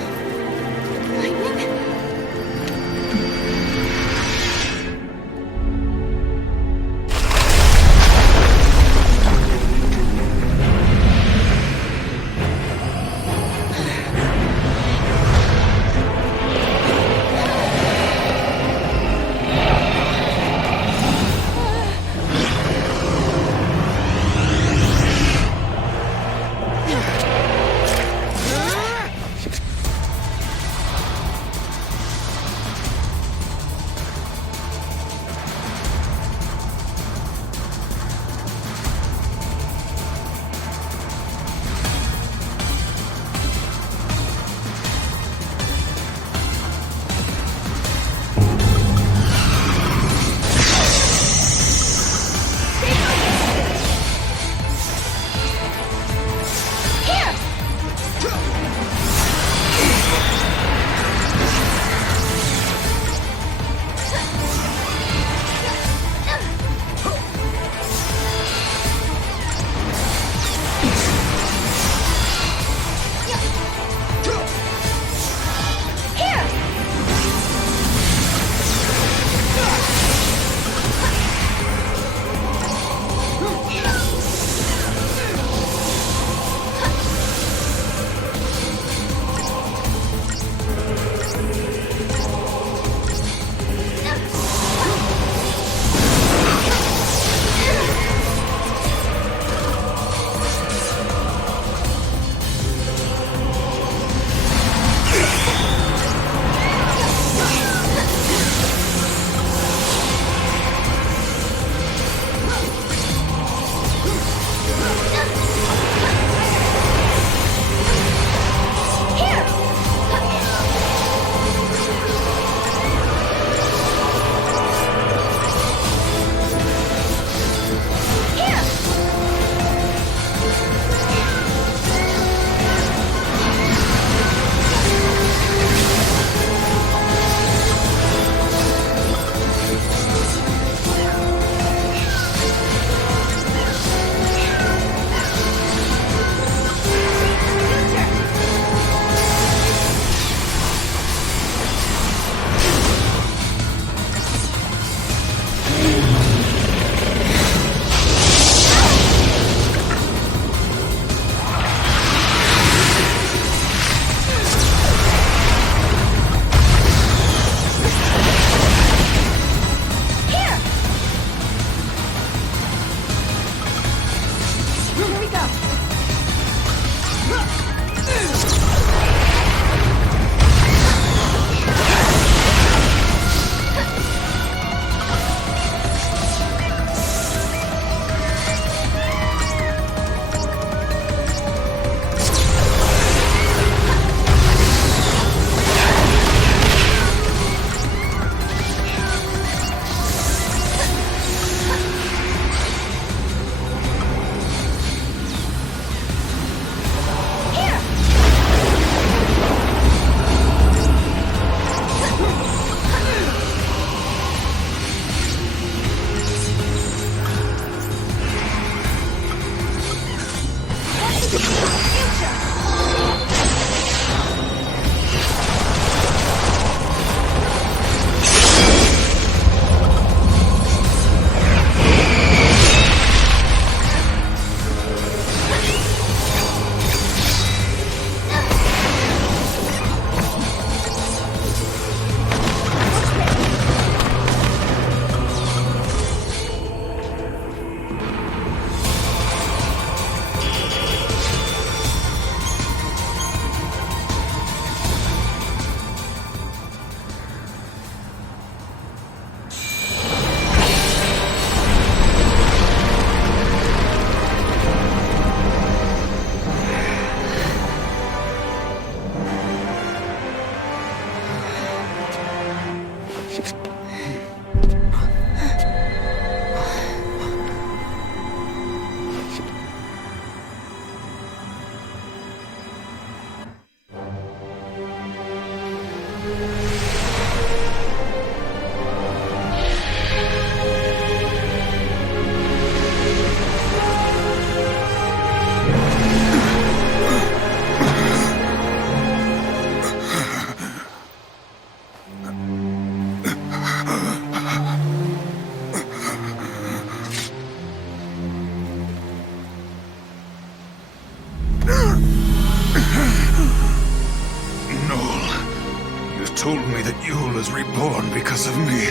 told me that Yule is reborn because of me.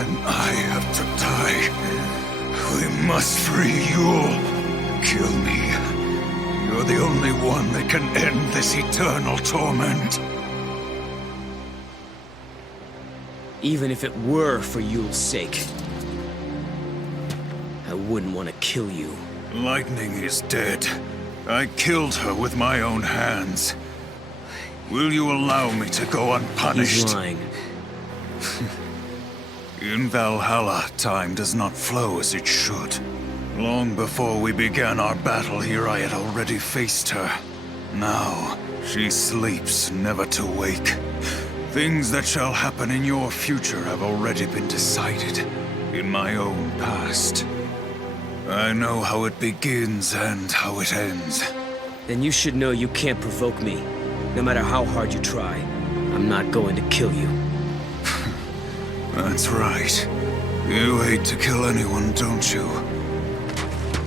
And I have to die. We must free Yule. Kill me. You're the only one that can end this eternal torment. Even if it were for Yule's sake, I wouldn't want to kill you. Lightning is dead. I killed her with my own hands. Will you allow me to go unpunished? He's lying. In Valhalla, time does not flow as it should. Long before we began our battle here, I had already faced her. Now, she sleeps, never to wake. Things that shall happen in your future have already been decided in my own past. I know how it begins and how it ends. Then you should know you can't provoke me. No matter how hard you try, I'm not going to kill you. That's right. You hate to kill anyone, don't you?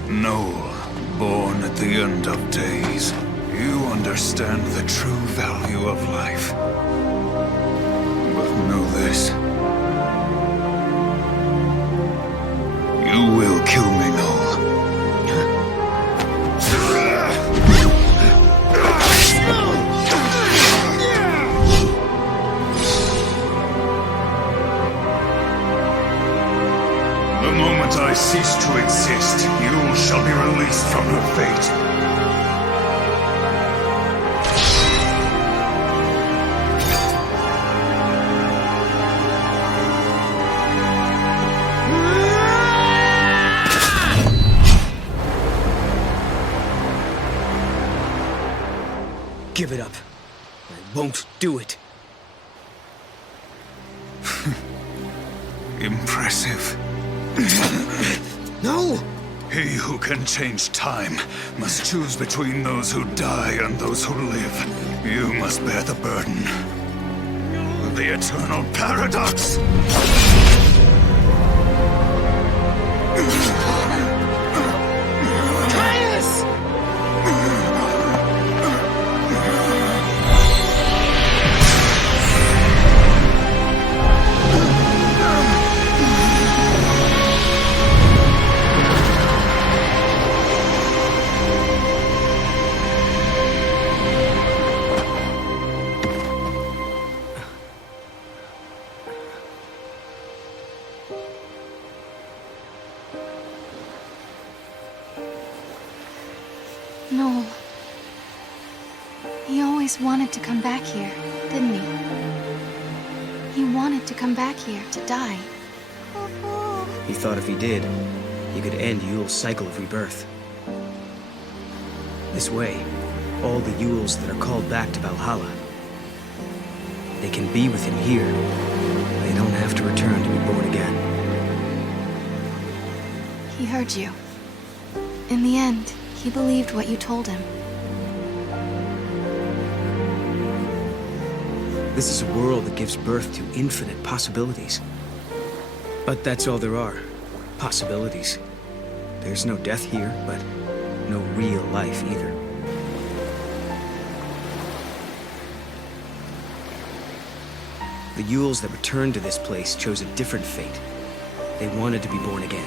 Noel, born at the end of days. You understand the true value of life. But know this. You will kill me, Noel. The moment I cease to exist, Yule shall be released from her fate. Give it up. I won't do it. Impressive. No! He who can change time must choose between those who die and those who live. You must bear the burden. The eternal paradox! Noel. He always wanted to come back here, didn't he? He wanted to come back here to die. He thought if he did, he could end Yule's cycle of rebirth. This way, all the Yules that are called back to Valhalla, they can be with him here. They don't have to return to be born again. He heard you. In the end, he believed what you told him. This is a world that gives birth to infinite possibilities. But that's all there are. Possibilities. There's no death here, but no real life either. The Yules that returned to this place chose a different fate. They wanted to be born again.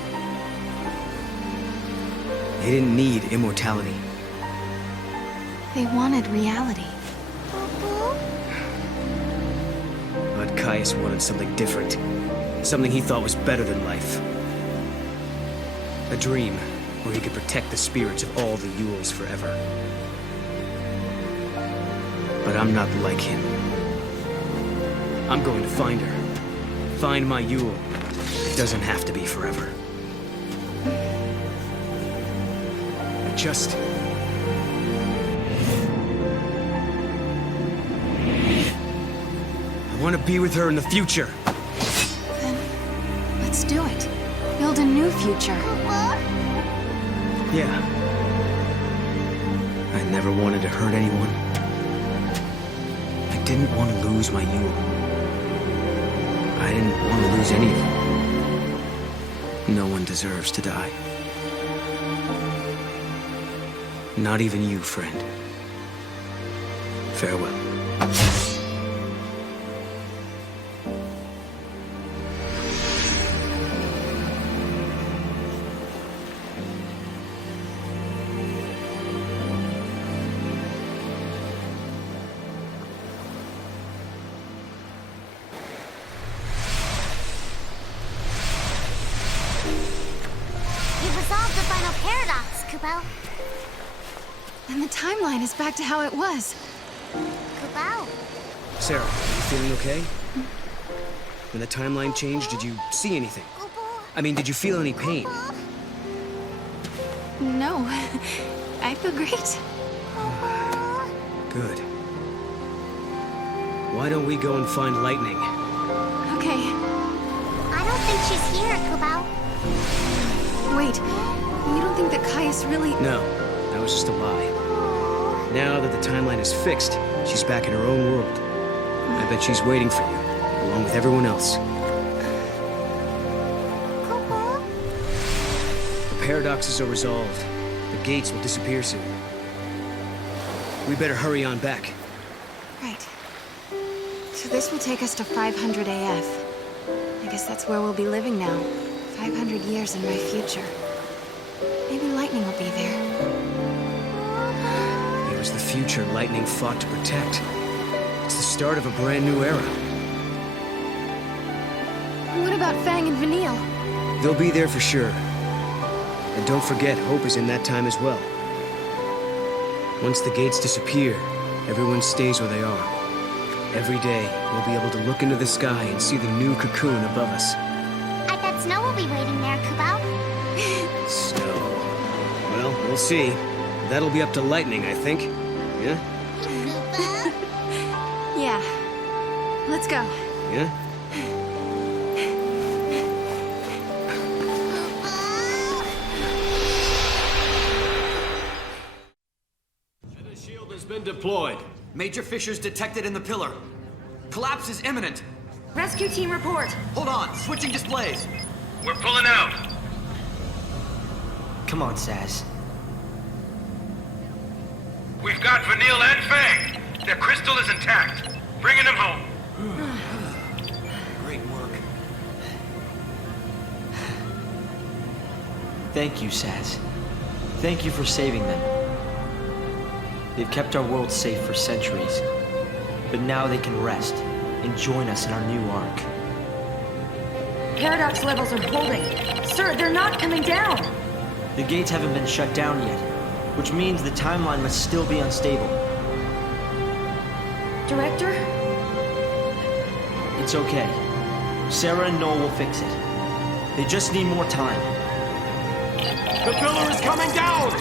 They didn't need immortality. They wanted reality. But Caius wanted something different. Something he thought was better than life. A dream where he could protect the spirits of all the Yules forever. But I'm not like him. I'm going to find her. Find my Yule. It doesn't have to be forever. I want to be with her in the future. Then, let's do it. Build a new future. Yeah. I never wanted to hurt anyone. I didn't want to lose my Yule. I didn't want to lose any of them. No one deserves to die. Not even you, friend. Farewell. Kupo. And the timeline is back to how it was. Kupo. Sarah, you feeling okay? When the timeline changed, did you see anything? I mean, did you feel any pain? No, I feel great. Good. Why don't we go and find Lightning? Okay. I don't think she's here, Kupo. Wait, you don't think that Caius really... No, that was just a lie. Now that the timeline is fixed, she's back in her own world. I bet she's waiting for you, along with everyone else. The paradoxes are resolved. The gates will disappear soon. We better hurry on back. Right. So this will take us to 500 AF. I guess that's where we'll be living now. 500 years in my future. Maybe Lightning will be there. It was the future Lightning fought to protect. It's the start of a brand new era. What about Fang and Vanille? They'll be there for sure. And don't forget, Hope is in that time as well. Once the gates disappear, everyone stays where they are. Every day, we'll be able to look into the sky and see the new cocoon above us. I bet Snow will be waiting there, Kupo. Snow. Well, we'll see. That'll be up to Lightning, I think. Yeah? Yeah. Let's go. Yeah? Shield has been deployed. Major fissures detected in the pillar. Collapse is imminent. Rescue team report. Hold on, switching displays. We're pulling out. Come on, Saz. We've got Vanille and Fang. Their crystal is intact. Bringing them home. Great work. Thank you, Saz. Thank you for saving them. They've kept our world safe for centuries. But now they can rest and join us in our new arc. Paradox levels are holding. Sir, they're not coming down. The gates haven't been shut down yet, which means the timeline must still be unstable. Director? It's okay. Sarah and Noel will fix it. They just need more time. The pillar is coming down!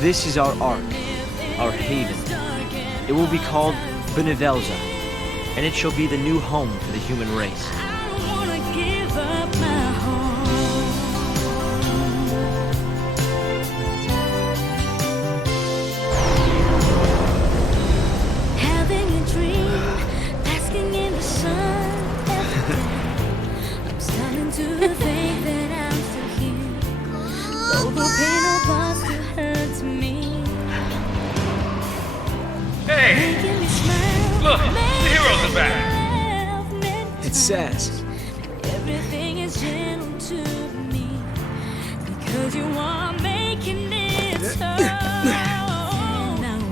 This is our ark, our haven. It will be called Benevelza, and it shall be the new home for the human race. Having a dream, basking in the sun every back. It says. Everything is gentle to me because you are making it so.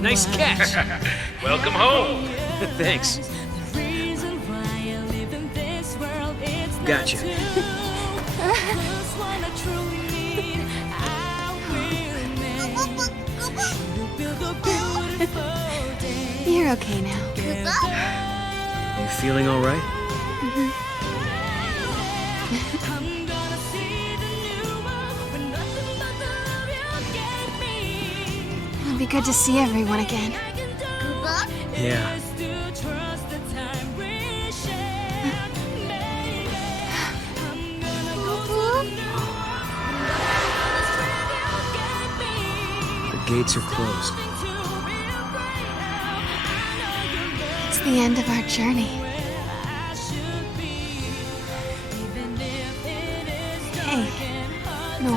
Nice catch. Welcome home. Thanks. The reason why I live in this world is Gotcha. not to lose what I truly need. I will make you build a beautiful day. You're okay now. You feeling all right? It'll be good to see everyone again. Yeah. The gates are closed. It's the end of our journey. Hey, no.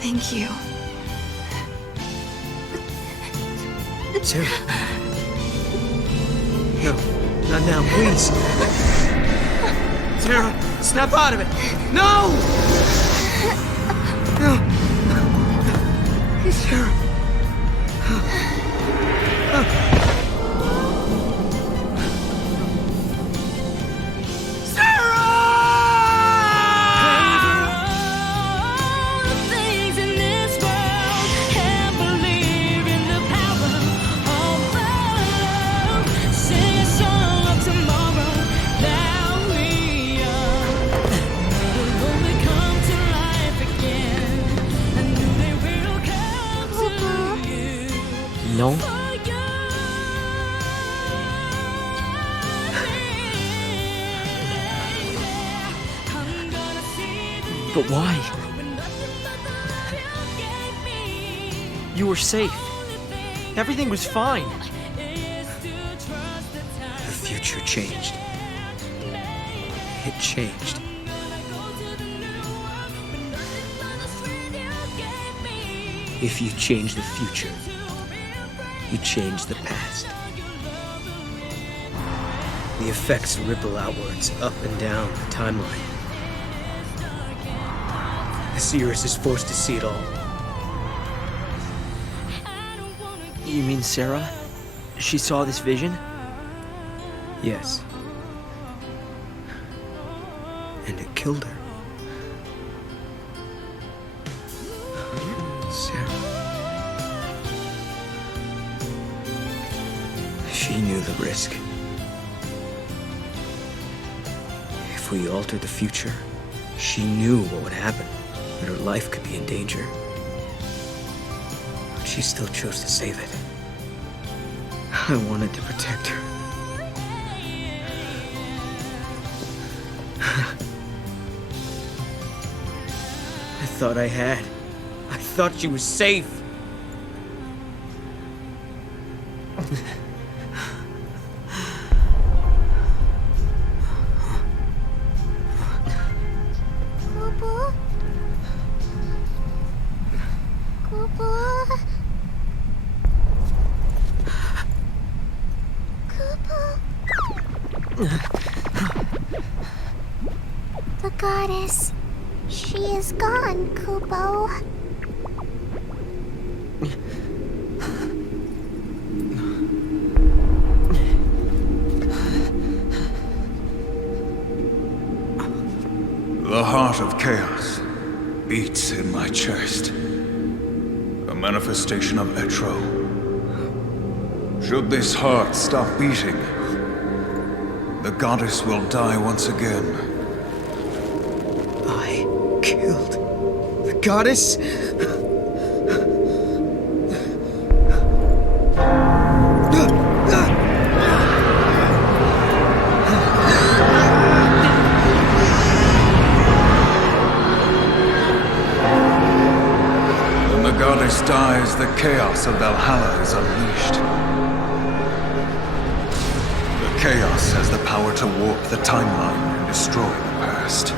Thank you. Sarah. No, not now, please. Sarah, snap out of it. No! No. Sarah. No? But why? You were safe. Everything was fine. The future changed. It changed. If you change the future, you change the past. The effects ripple outwards, up and down the timeline. The seeress is forced to see it all. You mean Sarah? She saw this vision? Yes. And it killed her. Sarah. She knew the risk. If we altered the future, she knew what would happen, that her life could be in danger. But she still chose to save it. I wanted to protect her. I thought I had. I thought she was safe. The goddess. She is gone, Kupo. The heart of chaos beats in my chest. A manifestation of Etro. Should this heart stop beating, the goddess will die once again. I killed the goddess? When the goddess dies, the chaos of Valhalla is unleashed. The chaos has the power to warp the timeline and destroy the past.